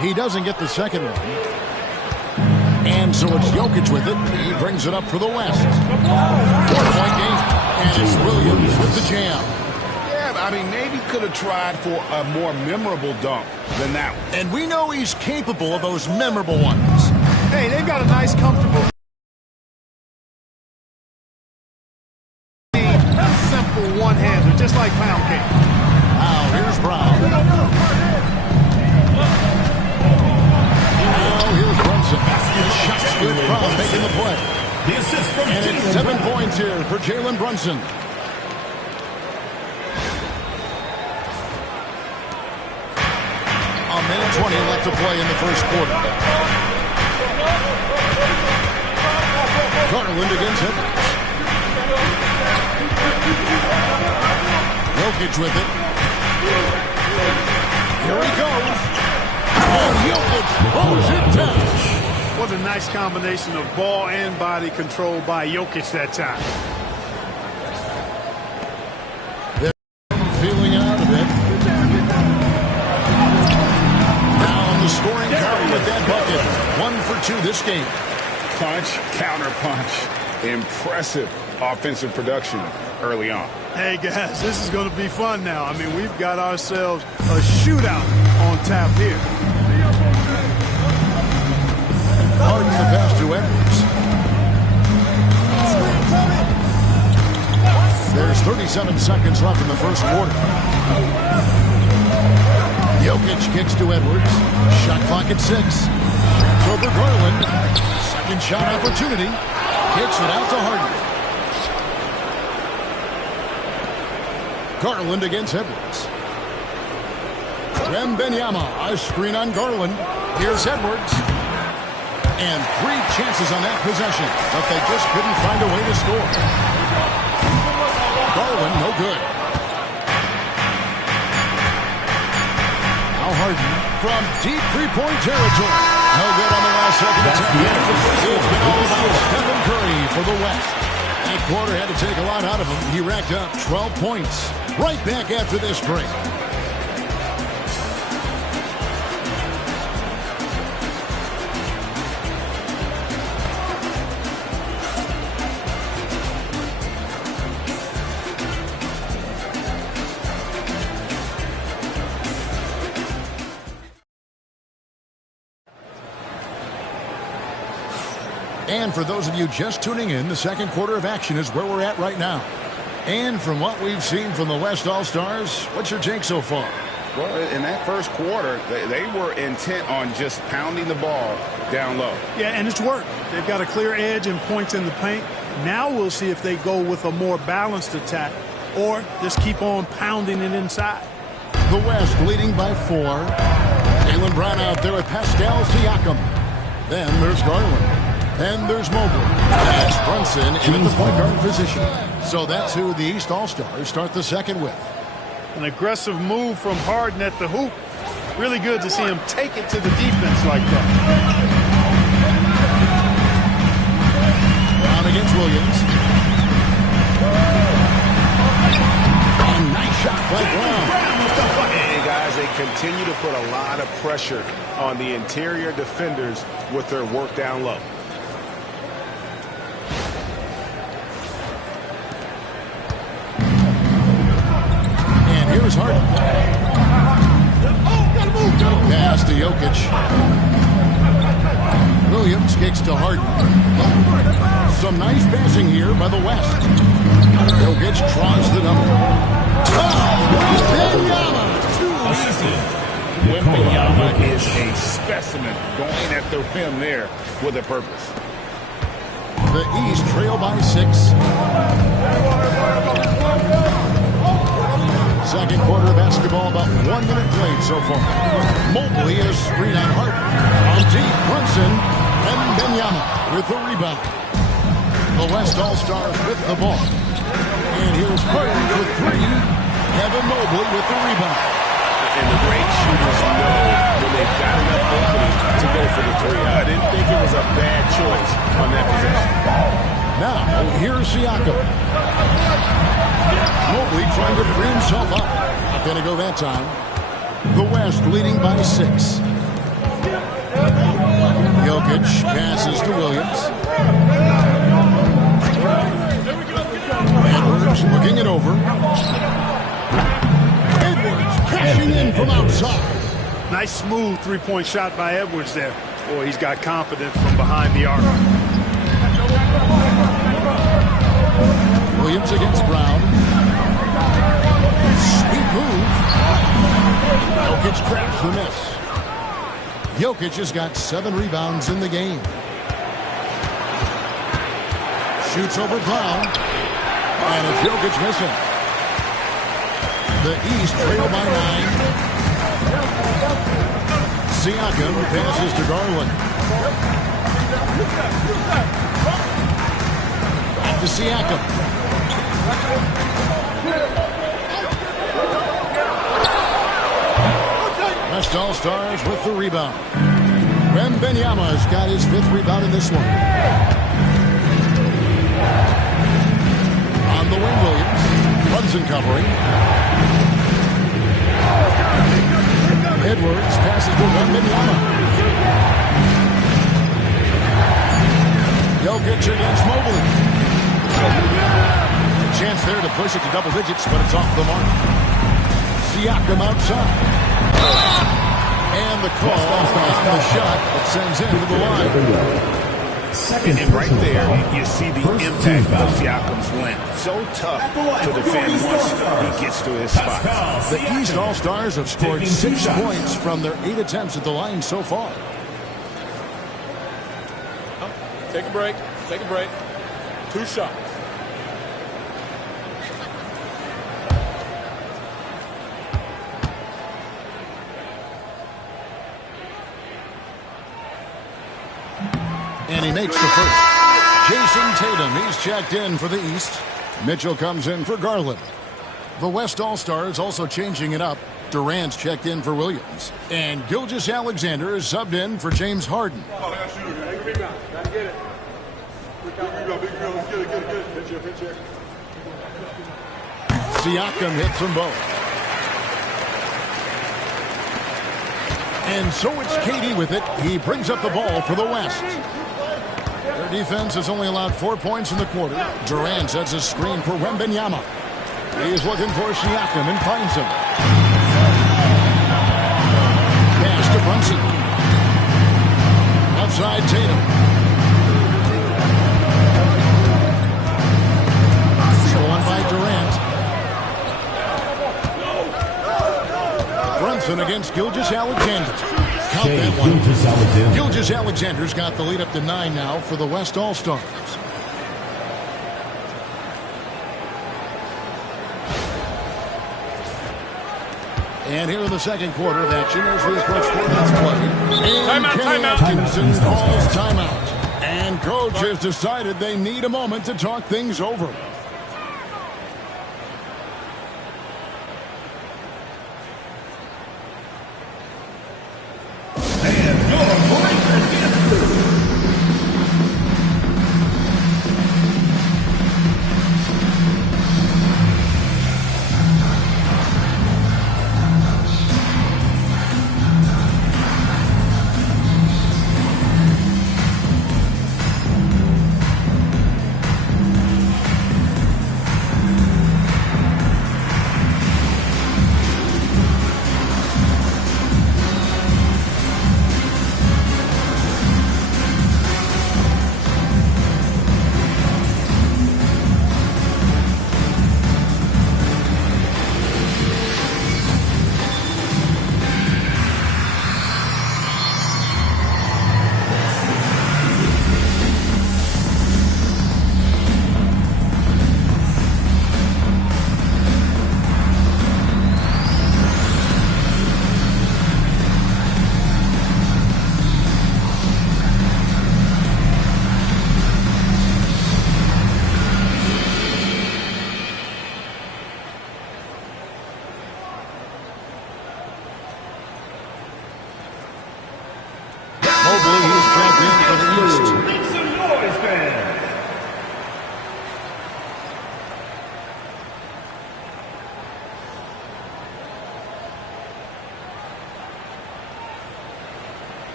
He doesn't get the second one. And so it's Jokic with it. He brings it up for the West. 4-point game. And it's Williams with the jam. Yeah, I mean, maybe could have tried for a more memorable dunk than that one. And we know he's capable of those memorable ones. Hey, they've got a nice, comfortable, simple one-hander, just like pound cake. Now here's Brown. Now here's Brunson. Shots good. Brown making the play. The assist from And it's 7 points here for Jalen Brunson. A minute 20 left to play in the first quarter. Garland against Edwards. Jokic with it. Here he goes. And Jokic throws it down. Was a nice combination of ball and body control by Jokic that time. They're feeling out of it. Now on the scoring card with that bucket. 1 for 2 this game. Punch, counter punch. Impressive offensive production early on. Hey, guys, this is going to be fun now. I mean, we've got ourselves a shootout on tap here. Harden the pass to Edwards. There's 37 seconds left in the first quarter. Jokic kicks to Edwards. Shot clock at 6. Over Garland. Second shot opportunity. Kicks it out to Harden. Garland against Edwards. Wembanyama, a screen on Garland. Here's Edwards. And 3 chances on that possession, but they just couldn't find a way to score. Garland, no good. Now Harden from deep three-point territory. No good on the last second. It's been all about Stephen Curry for the West. That quarter had to take a lot out of him. He racked up 12 points. Right back after this break. And for those of you just tuning in, the second quarter of action is where we're at right now. And from what we've seen from the West All-Stars, what's your take so far? Well, in that first quarter, they were intent on just pounding the ball down low. Yeah, and it's worked. They've got a clear edge and points in the paint. Now we'll see if they go with a more balanced attack or just keep on pounding it inside. The West leading by 4. Jaylen Brown out there with Pascal Siakam. Then there's Garland. And there's Mobley. That's Brunson in the point guard position. So that's who the East All-Stars start the second with. An aggressive move from Harden at the hoop. Really good to see him take it to the defense like that. Brown against Williams. A nice shot by Brown. And guys, they continue to put a lot of pressure on the interior defenders with their work down low. Here's Harden. Pass to Jokic. Williams kicks to Harden. Some nice passing here by the West. Jokic draws the double. Wembanyama is a specimen going at the rim there with a purpose. The East trail by 6. Second quarter of basketball, about 1 minute played so far. Mobley is screen on Harden. On deep, Brunson and Wembanyama with the rebound. The West All-Stars with the ball. And here's Harden for 3. Evan Mobley with the rebound. And the great shooters know when they've got enough opening to go for the 3. I didn't think it was a bad choice on that possession. Now, here's Siakam. Mobley trying to free himself up. Not going to go that time. The West leading by 6. Jokic passes to Williams. Edwards looking it over. Edwards cashing in from outside. Nice smooth three-point shot by Edwards there. Boy, he's got confidence from behind the arc. Williams against Brown. Sweet move. Jokic cracks the miss. Jokic has got 7 rebounds in the game. Shoots over Brown. And it's Jokic missing. The East trail by 9. Siakam passes to Garland. Back to Siakam. West All-Stars with the rebound. Wembanyama's got his 5th rebound in this one. On the wing, Williams. Brunson covering. Edwards passes to Wembanyama. Jokic against Mobley. A chance there to push it to double digits, but it's off the mark. Siakam outside. And the call on the shot that sends into the line. And right there, you see the impact of Siakam's length. So tough to defend once he gets to his spot. The East All-Stars have scored 6 points from their 8 attempts at the line so far. Take a break. Take a break. 2 shots. And he makes the first. Jason Tatum, he's checked in for the East. Mitchell comes in for Garland. The West All-Stars also changing it up. Durant's checked in for Williams. And Gilgeous-Alexander is subbed in for James Harden. Siakam hits them both. And so it's KD with it. He brings up the ball for the West. Their defense has only allowed 4 points in the quarter. Durant sets a screen for Wembanyama. He's looking for Siakam and finds him. Pass to Brunson. Outside Tatum. Stolen by Durant. Brunson against Gilgeous-Alexander. Count that one. Gilgeous-Alexander's got the lead up to 9 now for the West All-Stars. And here in the second quarter of action as we approach 4 minutes play. And Kenny Atkinson calls timeout. And coach has decided they need a moment to talk things over.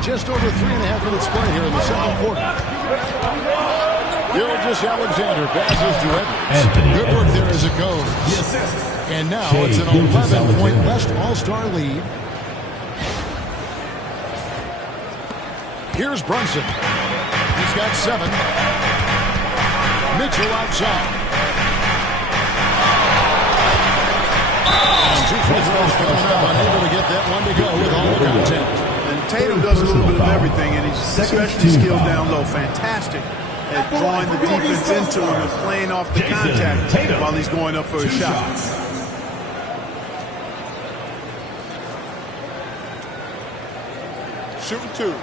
Just over 3.5 minutes play here in the second quarter. Gilgeous-Alexander passes to Edwards. Good work there as it goes. And now it's an 11-point West All-Star lead. Here's Brunson. He's got 7. Mitchell outside. And 2 free throws coming up, unable to get that one to go with all the content. And Tatum does a little bit of everything, and he's especially skilled down low. Fantastic at drawing the defense into him and playing off the contact while he's going up for a shot. Shooting 2.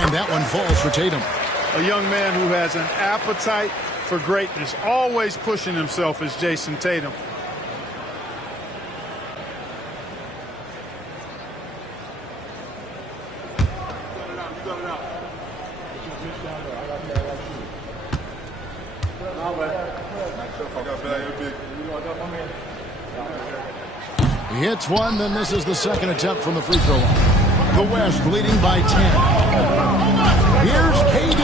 And that one falls for Tatum. A young man who has an appetite for greatness, always pushing himself, is Jason Tatum. He hits one, then misses the second attempt from the free throw line. The West leading by 10. Here's KD.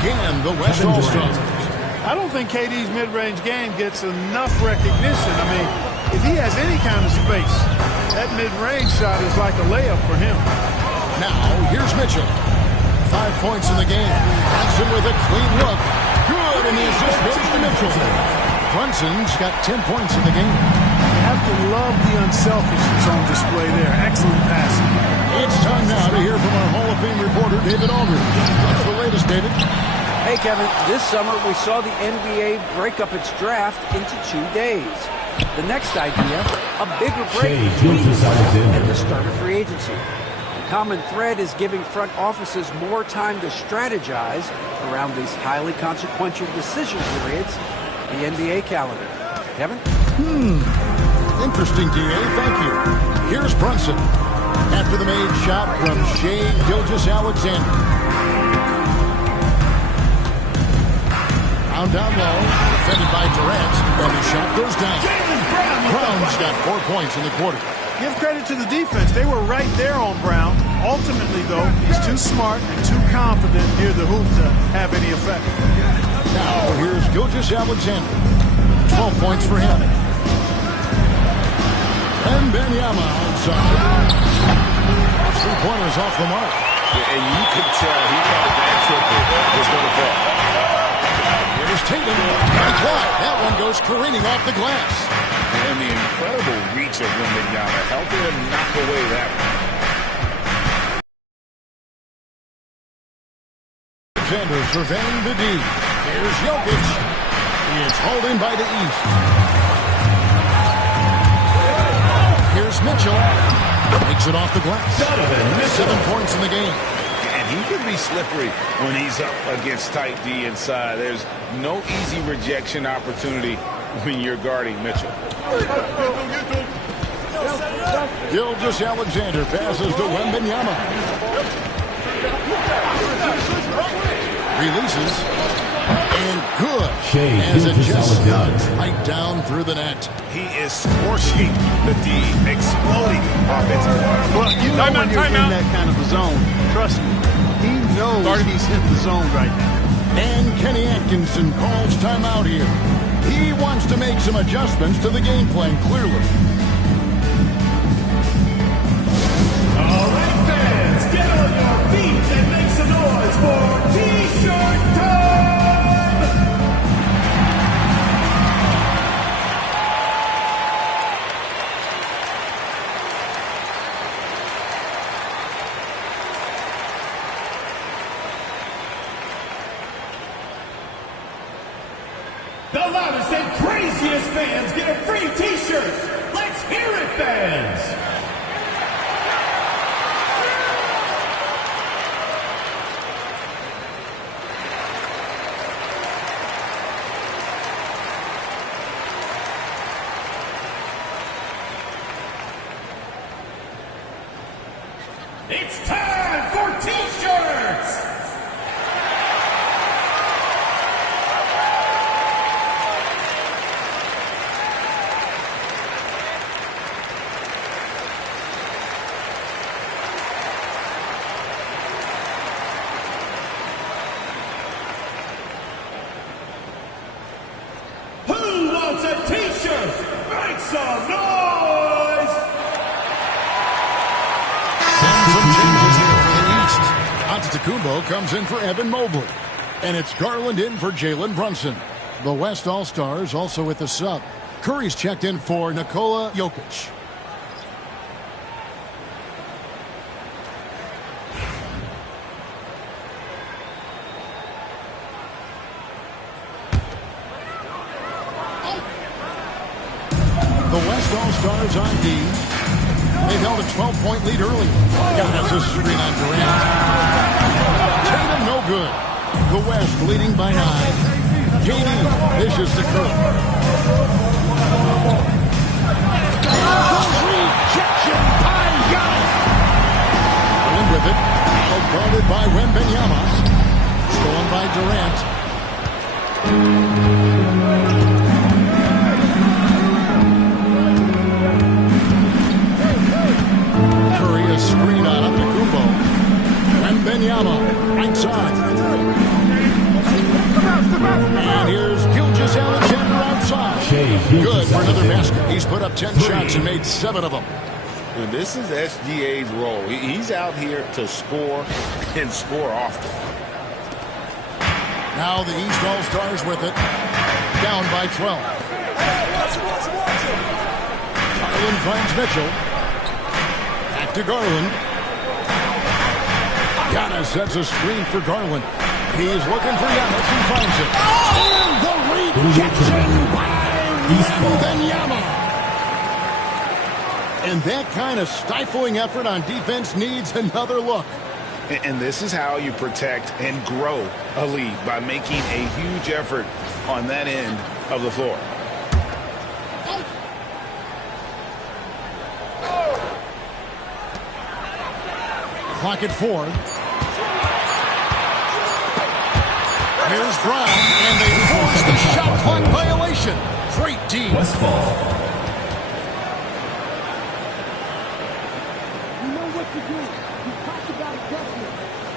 Again, the West All-Stars. I don't think KD's mid-range game gets enough recognition. I mean, if he has any kind of space, that mid-range shot is like a layup for him. Now, here's Mitchell. 5 points in the game. Brunson with a clean look. Good, and the assist goes to Mitchell. Brunson's got 10 points in the game. You have to love the unselfishness on display there. Excellent passing. It's time now to hear from our Hall of Fame reporter, David Aldridge. What's the latest, David? Hey, Kevin, this summer we saw the NBA break up its draft into 2 days. The next idea, a bigger break between the draft and the start of free agency. The common thread is giving front offices more time to strategize around these highly consequential decision periods, the NBA calendar. Kevin? Interesting, D.A. Thank you. Here's Brunson. After the made shot from Shai Gilgeous-Alexander. Down low, defended by Durant, and the shot goes down. Brown's got 4 points in the quarter. Give credit to the defense. They were right there on Brown. Ultimately, though, he's too smart and too confident near the hoop to have any effect. Now, here's Gilgeous-Alexander. 12 points for him. And Wembanyama outside. 3-pointers off the mark. And you could tell he thought that triple was going to fall. Here's Tatum. And clock. That one goes careening off the glass. And the incredible reach of Wembanyama helping him knock away that one. Alexander surveying the D. Here's Jokic. He is hauled in by the East. Here's Mitchell. Makes it off the glass. 7 points in the game. And he can be slippery when he's up against tight D inside. There's no easy rejection opportunity when you're guarding Mitchell. Gilgeous-Alexander passes to Wembanyama. Releases. And good. As it just snugs right down through the net. He is scorching the D, exploding offensively. Well, you know when you're in that kind of a zone, trust me, he knows he's hit the zone right now. And Kenny Atkinson calls timeout here. He wants to make some adjustments to the game plan, clearly. All right, fans, get on your feet and make some noise for T-shirt time! The loudest and craziest fans get a free T-shirt. Let's hear it, fans! It's time for T-shirts! Who wants a T-shirt? Make some noise! Some changes here for the East. Antetokounmpo comes in for Evan Mobley. And it's Garland in for Jalen Brunson. The West All-Stars also with the sub. Curry's checked in for Nikola Jokic. The West All-Stars on D. They held a 12-point lead early. Got a screen on Durant. Tatum no good. The West leading by 9. KD dishes to Curry. Rejection by Giannis. In with it. Guarded by Wembanyama. Stolen by Durant. Screen on Antetokounmpo. Wembanyama, right side. And here's Good for another basket. He's put up 10 shots and made 7 of them. And this is SGA's role. He's out here to score and score often. Now the East All-Stars with it. Down by 12. Garland finds Mitchell. Back to Garland. Giannis sets a screen for Garland. He's looking for Giannis. He finds it. And the rejection by Wembanyama. And that kind of stifling effort on defense needs another look. And this is how you protect and grow a lead, by making a huge effort on that end of the floor. Clock at 4. Here's Brown, and they force the shot clock violation. Great D. Westfall. You know what to do. You talked about adjustment.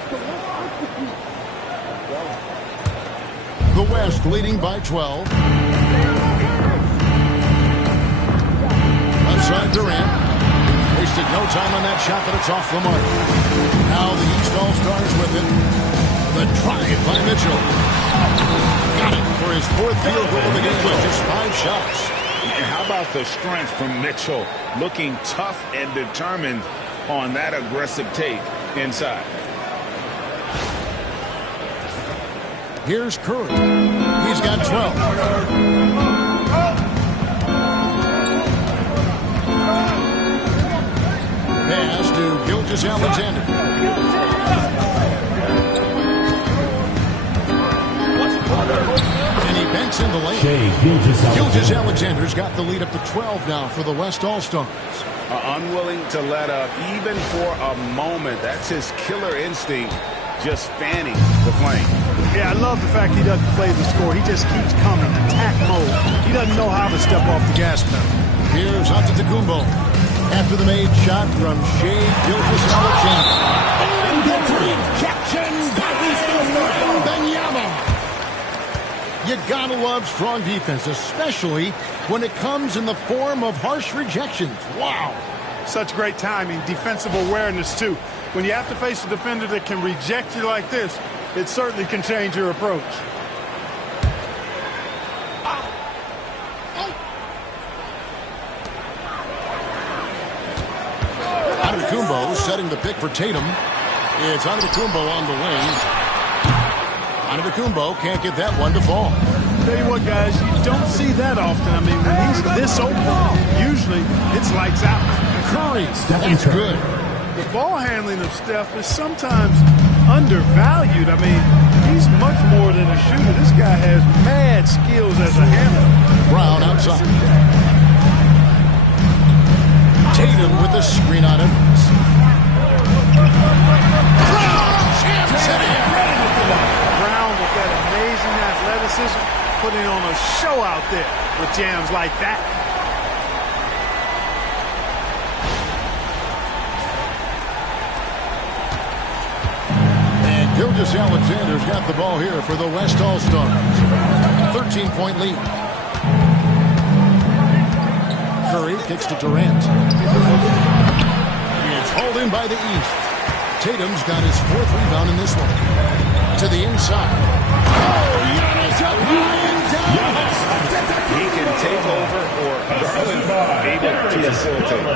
So let's execute. The West leading by 12. Left side Durant. Wasted no time on that shot, but it's off the mark. Now the East All-Stars with it. The drive by Mitchell. Got it for his 4th field goal of the game with just 5 shots. And how about the strength from Mitchell, looking tough and determined on that aggressive take inside. Here's Curry. He's got 12. Pass to Gilgeous-Alexander. And he banks in the lane. Gilgeous-Alexander's got the lead up to 12 now for the West All-Stars. Unwilling to let up even for a moment. That's his killer instinct, just fanning the flame. Yeah, I love the fact he doesn't play the score. He just keeps coming, attack mode. He doesn't know how to step off the gas pedal. Here's Antetokounmpo. After the made shot from Shai Gilgeous-Alexander. And the rejection by Wembanyama. You gotta love strong defense, especially when it comes in the form of harsh rejections. Wow. Such great timing, defensive awareness, too. When you have to face a defender that can reject you like this, it certainly can change your approach. Antetokounmpo setting the pick for Tatum. It's Antetokounmpo on the wing. Antetokounmpo can't get that one to fall. Tell you what, guys, you don't see that often. I mean, when he's this open, usually it's lights out. Curry, that's good. The ball handling of Steph is sometimes undervalued. I mean, he's much more than a shooter. This guy has mad skills as a handler. Brown outside. Tatum with the screen on him. Brown with that amazing athleticism, putting on a show out there with jams like that. And Gilgeous-Alexander's got the ball here for the West All-Stars. 13-point lead. Curry kicks to Durant. It's hauled in by the East. Tatum's got his 4th rebound in this one. To the inside. Oh, Giannis up high and down. He can take over, or Garland able to facilitate.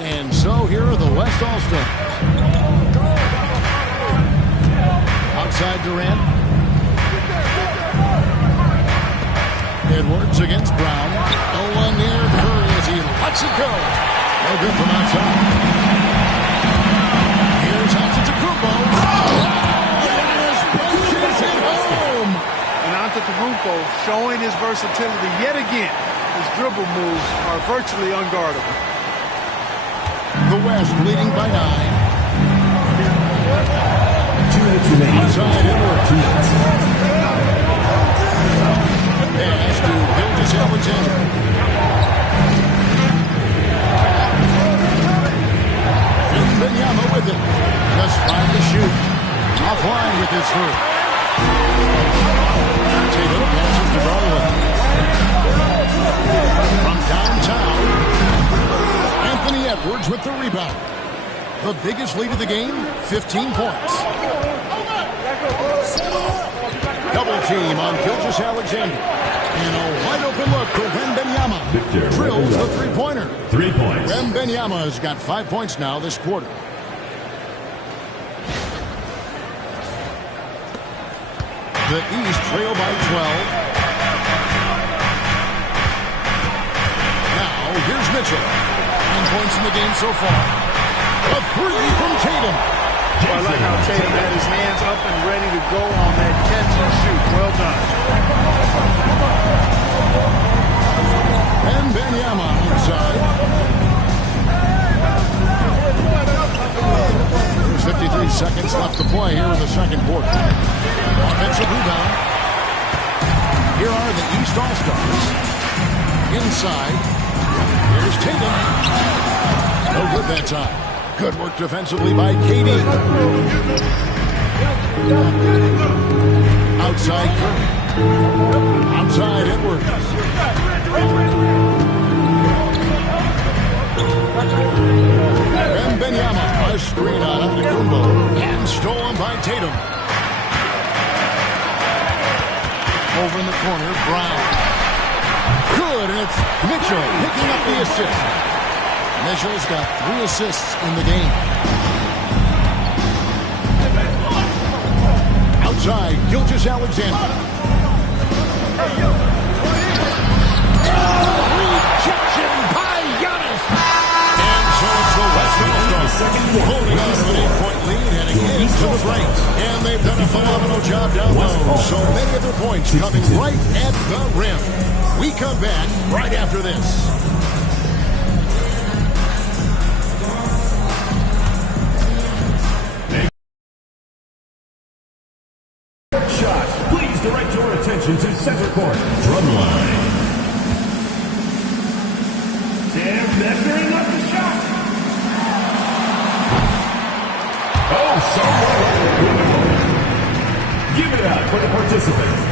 And so here are the West All-Stars. Outside Durant. Edwards against Brown. No one near Curry as he lets it go. No good from outside. Here's Antetokounmpo. Giannis punches it home. And Antetokounmpo showing his versatility yet again. His dribble moves are virtually unguardable. The West leading by 9. Outside Edwards. Pass to Gilgeous-Alexander. Wembanyama with it. Just trying to shoot. Offline with his with the rebound. The biggest lead of the game, 15 points. Double team on Gilgeous-Alexander. And a wide open look for Wembanyama. Drills the three-pointer. 3 points. Wembanyama has got 5 points now this quarter. The East trail by 12. Now, here's Mitchell. 9 points in the game so far. A three from Tatum. I like how Tatum had his hands up and ready to go on that catch and shoot. Well done. Wembanyama outside. There's 53 seconds left to play here in the second quarter. Offensive rebound. Here are the East All-Stars. Inside. Here's Tatum. No good that time. Good work defensively by KD. Outside Curry. Outside Edwards. Wembanyama, a screen on Antetokounmpo, and stolen by Tatum. Over in the corner, Brown. Good, and it's Mitchell picking up the assist. Mitchell's got 3 assists in the game. Outside, Gilgeous-Alexander. Rejection by Giannis. And so it's the West All-Stars holding on to an 8-point lead heading into the break. And they've done a phenomenal job down low. So many of their points coming right at the rim. We come back right after this. Direct your attention to center court. Drumline. Damn, measuring up the shot. Oh, someone. Give it up for the participants.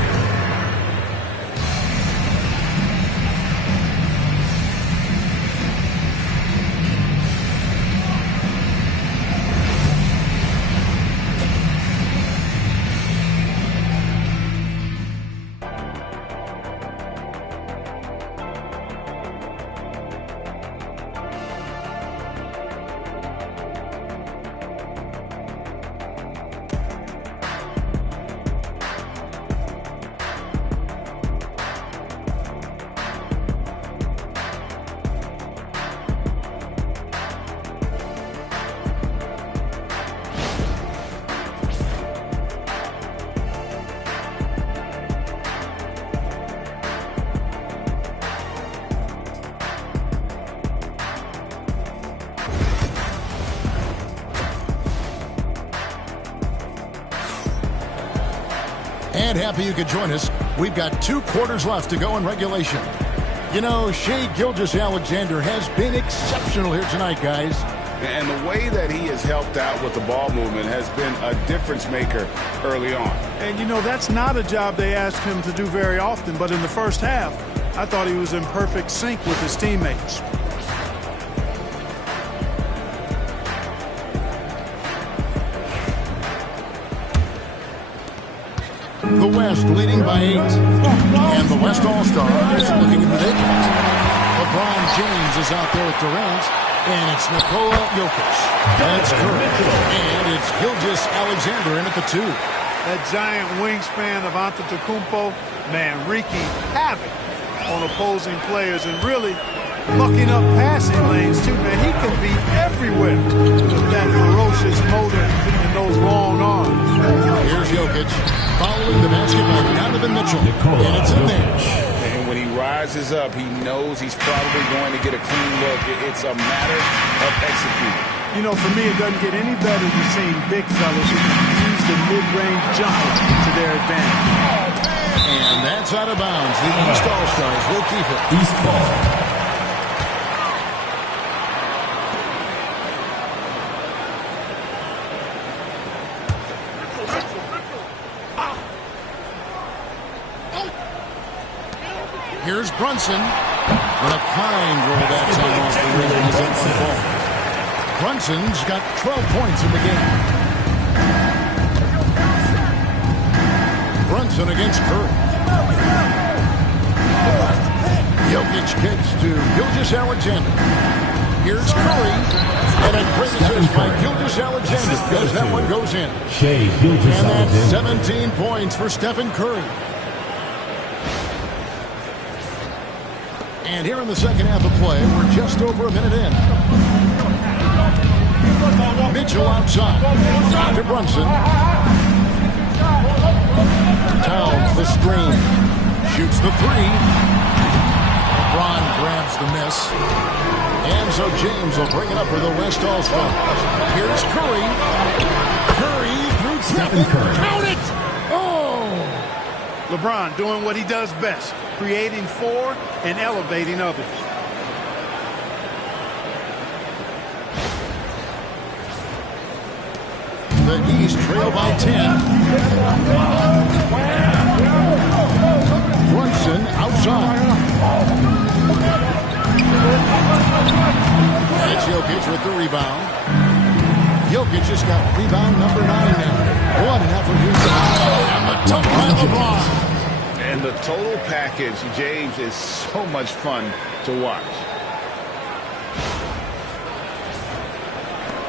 And happy you could join us. We've got 2 quarters left to go in regulation. You know, Shai Gilgeous-Alexander has been exceptional here tonight, guys. And the way that he has helped out with the ball movement has been a difference maker early on. And, you know, that's not a job they ask him to do very often. But in the first half, I thought he was in perfect sync with his teammates. The West leading by 8. And the West All-Stars looking into it. LeBron James is out there with Durant. And it's Nikola Jokic. That's Curry. And it's Gilgeous-Alexander in at the 2. That giant wingspan of Antetokounmpo, man, wreaking havoc on opposing players and really mucking up passing lanes, too, man. He can be everywhere with that ferocious motor and those long arms. Here's Jokic following the basket by Donovan Mitchell. And it's in there. And when he rises up, he knows he's probably going to get a clean look. It's a matter of executing. You know, for me, it doesn't get any better than seeing big fellas who can use the mid-range jumper to their advantage. And that's out of bounds. The East All-Stars will keep it. East ball. Here's Brunson. And a kind roll that time off the rim. He's up on the ball. Brunson's got 12 points in the game. Brunson against Curry. Jokic kicks to Gilgeous-Alexander. Here's Curry. And a great assist by Gilgeous-Alexander because that one goes in. And that's 17 points for Stephen Curry. And here in the second half of play, we're just over a minute in. Mitchell outside to Brunson. Towns the screen. Shoots the three. LeBron grabs the miss. And so James will bring it up for the West All-Stars. Here's Curry. Curry through Stephen Curry. Count it! Oh! LeBron doing what he does best, creating for and elevating others. The East trail by 10. Brunson outside. It's Jokic with the rebound. Jokic just got rebound number 9 now. What an effort here. And the dunk by LeBron. And the total package, James, is so much fun to watch.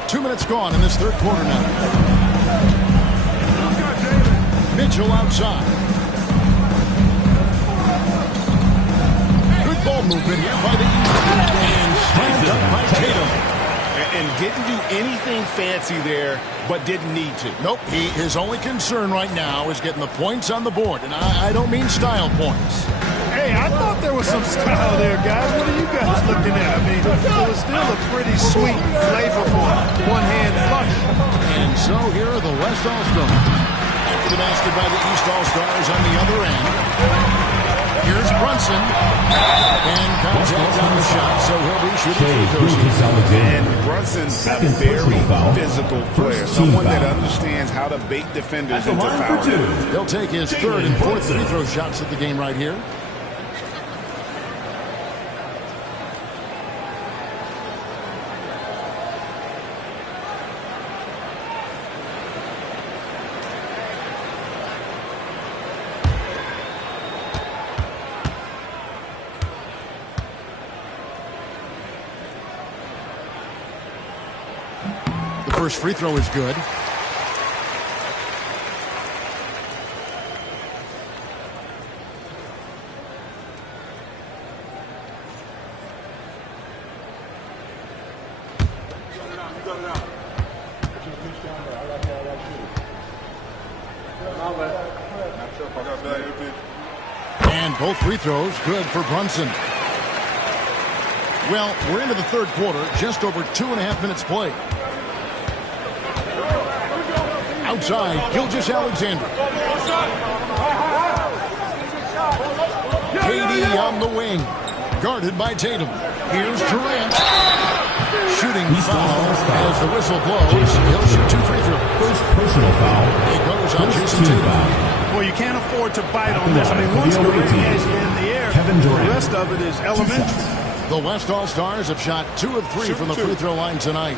2 minutes gone in this third quarter now. Mitchell outside. Good ball movement here by the East. And slammed up by Tatum. And didn't do anything fancy there, but didn't need to. Nope, his only concern right now is getting the points on the board. And I don't mean style points. Hey, I thought there was some style there, guys. What are you guys looking at? I mean, it was still a pretty sweet, flavorful one-hand flush. And so here are the West All-Stars. After the basket by the East All-Stars on the other end. Here's Brunson. And contact on the shot, so he'll be shooting free throws. And Brunson's a very physical player. Someone that understands how to bait defenders into fouling. He'll take his third and fourth free throw shots at the game right here. First free throw is good. And both free throws good for Brunson. Well, we're into the third quarter, just over 2.5 minutes played. Outside, Gilgeous-Alexander. KD on the wing. Guarded by Tatum. Here's Durant. Shooting foul as the whistle blows. He'll shoot 2 free throws. First personal foul. It goes on Jason Tatum. Well, you can't afford to bite on this. I mean, once Durant is in the air, the rest of it is elementary. The West All-Stars have shot 2 of 3 from the free throw line tonight.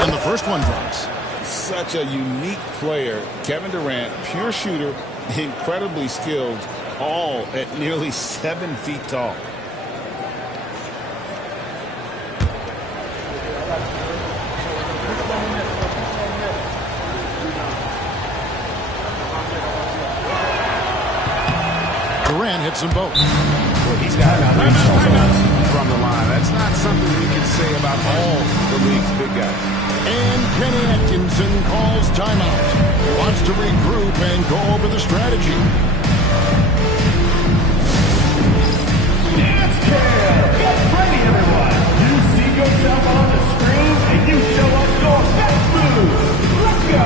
And the first one drops. Such a unique player. Kevin Durant, pure shooter, incredibly skilled, all at nearly 7 feet tall. Durant hits them both. Well, he's got from the line. That's not something we can say about all the league's big guys. And Kenny Atkinson calls timeout. Wants to regroup and go over the strategy. Dance Cam! Get ready, everyone! You see yourself on the screen, and you show us your best moves. Let's go!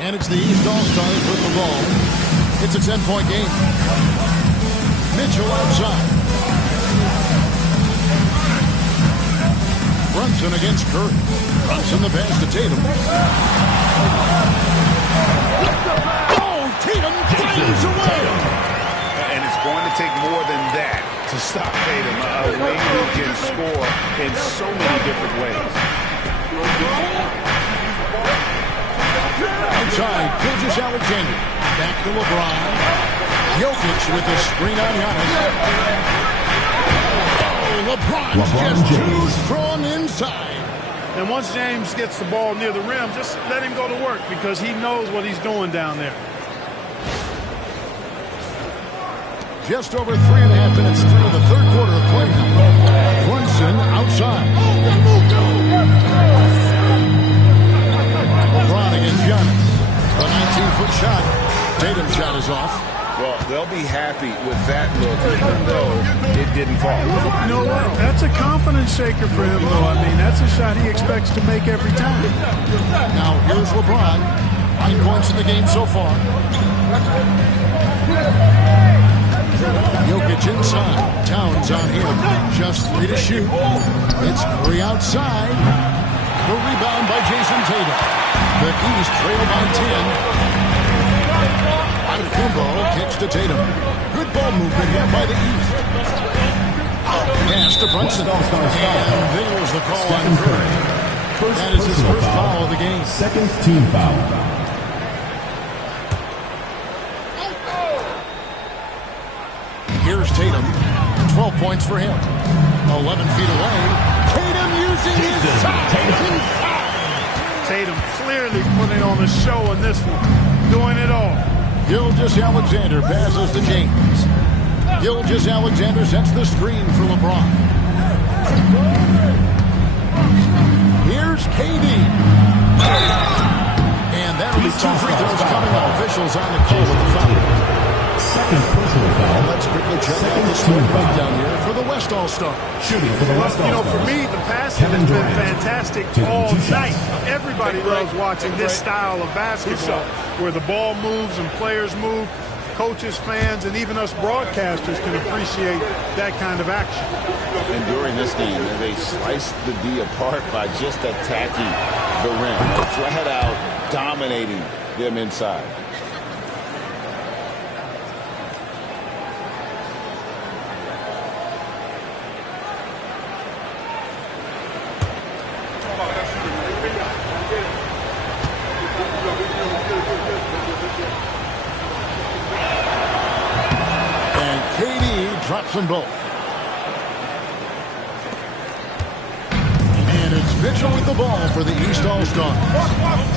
And it's the East All-Stars with the ball. It's a 10-point game. Mitchell outside. Brunson against Curry. Brunson the pass to Tatum. Oh, Tatum finds a way. And it's going to take more than that to stop Tatum. A wing who can score in so many different ways. Outside, Gilgeous-Alexander. Back to LeBron. Jokic with the screen on Giannis. Oh, LeBron's just too strong inside. And once James gets the ball near the rim, just let him go to work because he knows what he's doing down there. Just over 3.5 minutes through the third quarter of play now. Brunson outside. LeBron against Giannis. A 19-foot shot. Tatum's shot is off. Well, they'll be happy with that look, even though it didn't fall. You know what? That's a confidence shaker for him, though. I mean, that's a shot he expects to make every time. Now, here's LeBron. 9 points in the game so far. Jokic inside. Towns on him. Just 3 to shoot. It's Curry outside. The rebound by Jason Tatum. The East trail by 10. Antetokounmpo kicks to Tatum. Good ball movement here by the East. Pass to Brunson. And there's the call on Curry. That is his first foul of the game. Second team foul. Here's Tatum. 12 points for him. 11 feet away. Tatum using his size. Tatum clearly putting on a show in this one. Doing it all. Gilgeous-Alexander passes to James. Gilgeous-Alexander sets the screen for LeBron. Here's KD. And that'll be 2 free throws coming up. Officials on the call with the foul. Second personal foul. Let's quickly check out the score breakdown here for the West All-Star. Shooting for the West All-Stars. You know, for me, the passing has been fantastic all night. Everybody loves watching this style of basketball where the ball moves and players move. Coaches, fans, and even us broadcasters can appreciate that kind of action. And during this game, they sliced the D apart by just attacking the rim. Flat out dominating them inside. Drops them both. And it's Mitchell with the ball for the East All-Stars.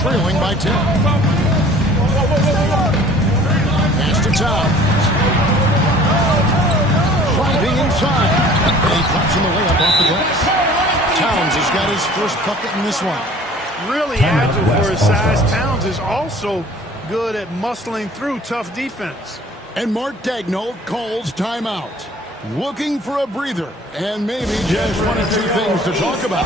Trailing by 10. Pass to Towns. Driving inside. And he pops in the layup off the glass. Towns has got his first bucket in this one. Really agile for his size. Towns is also good at muscling through tough defense. And Mark Daigneault calls timeout. Looking for a breather and maybe just 1 or 2 things to talk about.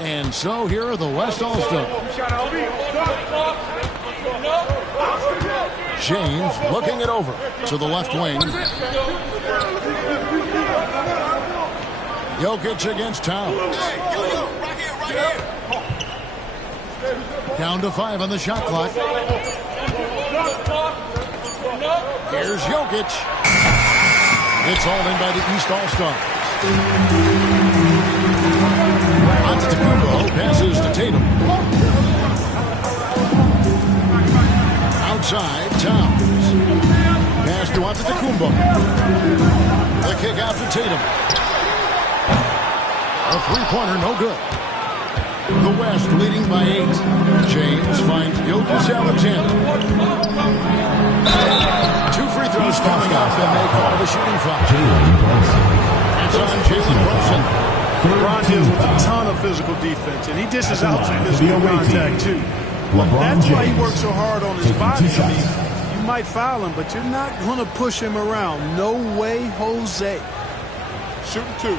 And so here are the West All-Stars. James looking it over to the left wing. Jokic against Towns. Down to 5 on the shot clock. Here's Jokic. It's all in by the East All-Stars. Antetokounmpo passes to Tatum. Outside, Towns. Pass to Antetokounmpo. The kick out to Tatum. A three-pointer, no good. The West leading by 8. James finds Gilgeous-Alexander. 2 free throws coming up, and they call the shooting foul. It's on Jalen Brunson. LeBron deals with a ton of physical defense, and he dishes out some physical contact, too. That's why he works so hard on his body. I mean, you might foul him, but you're not going to push him around. No way, Jose. Shooting 2.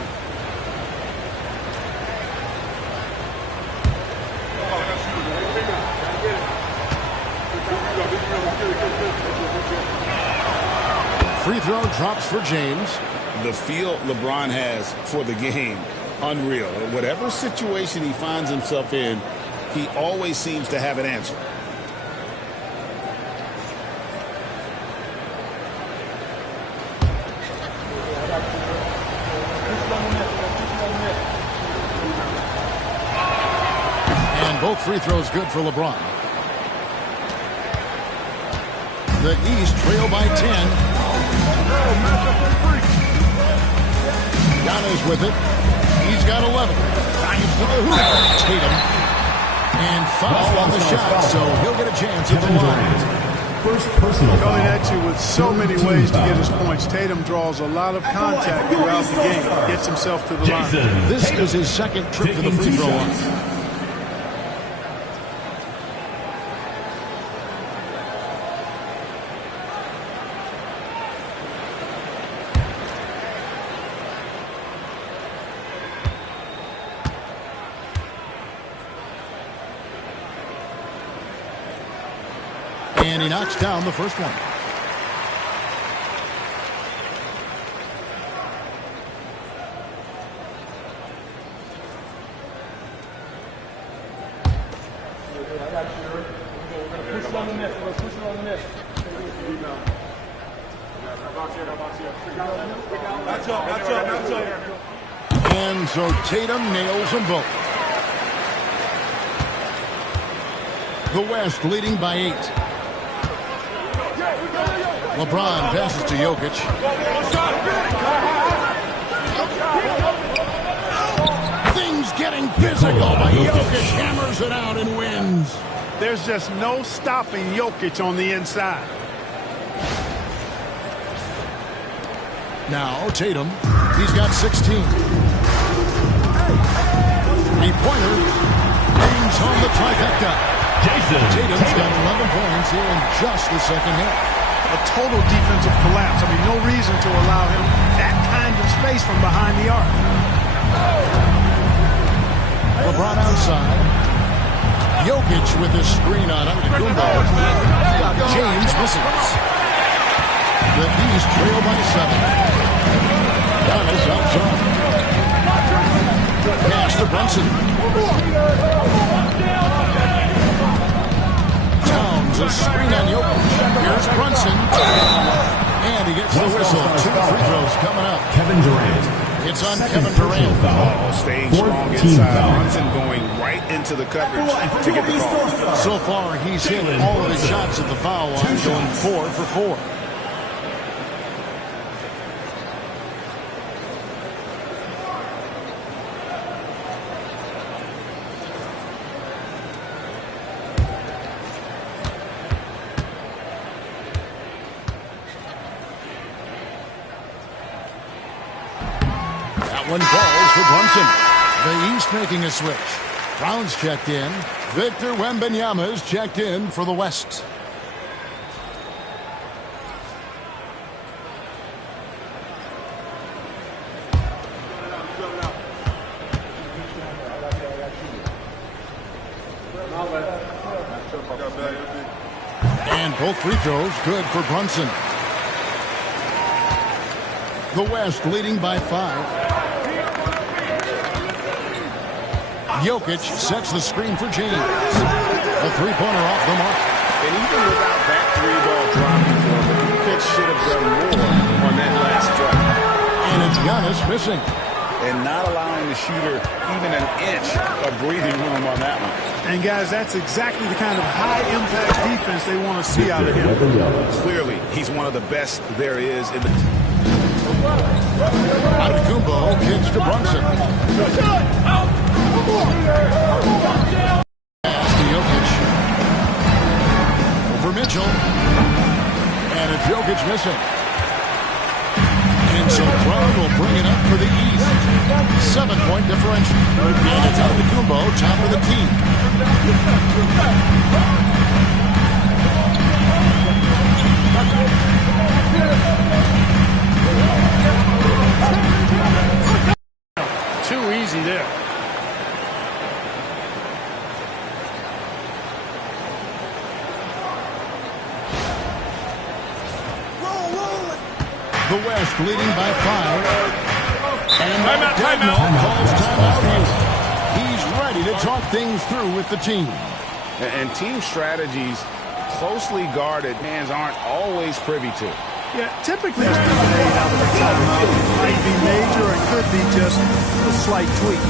Free throw drops for James. The feel LeBron has for the game, unreal. Whatever situation he finds himself in, he always seems to have an answer. And both free throws good for LeBron. The East trail by 10. Giannis with it. He's got 11. Drives to the hoop. Tatum. And foul on the shot, so he'll get a chance at the line. First personal foul. Coming at you with so many ways to get his points. Tatum draws a lot of contact throughout the game. Gets himself to the line. This is his second trip to the free throw line. And he knocks down the first one. And so Tatum nails them both. The West leading by 8. LeBron passes to Jokic. Things getting physical, but Jokic hammers it out and wins. There's just no stopping Jokic on the inside. Now Tatum, he's got 16. Three-pointer, brings home the trifecta. Tatum's got 11 points here in just the second half. A total defensive collapse. I mean, no reason to allow him that kind of space from behind the arc. LeBron outside. Jokic with the screen on Antetokounmpo. James misses. The East trail by 7. Giannis outside. Pass to Brunson. Towns a screen on Jokic. Here's Brunson. And he gets the whistle. 2 free throws coming up. Kevin Durant. It's on Kevin Durant. Staying strong inside. Brunson going right into the coverage to get the call. So far, he's hit all of his shots at the foul line, going 4 for 4. One falls for Brunson. The East making a switch. Brown's checked in. Victor Wembanyama's checked in for the West. And both free throws good for Brunson. The West leading by 5. Jokic sets the screen for James. A three-pointer off the mark. And even without that three-ball dropping for him, the defense should have done more on that last drive. And it's Giannis missing. And not allowing the shooter even an inch of breathing room on that one. And, guys, that's exactly the kind of high-impact defense they want to see out of him. Clearly, he's one of the best there is in the... Antetokounmpo kicks to Brunson. Pass to Jokic. Over Mitchell. And it's Jokic missing. And so Brown will bring it up for the East. 7-point differential. And it's Antetokounmpo, top of the team. Too easy there. The West leading by 5. And timeout calls timeout here. He's ready to talk things through with the team. And team strategies closely guarded hands aren't always privy to. Yeah, typically it's made out of the timeout. Might be major or it could be just a slight tweak.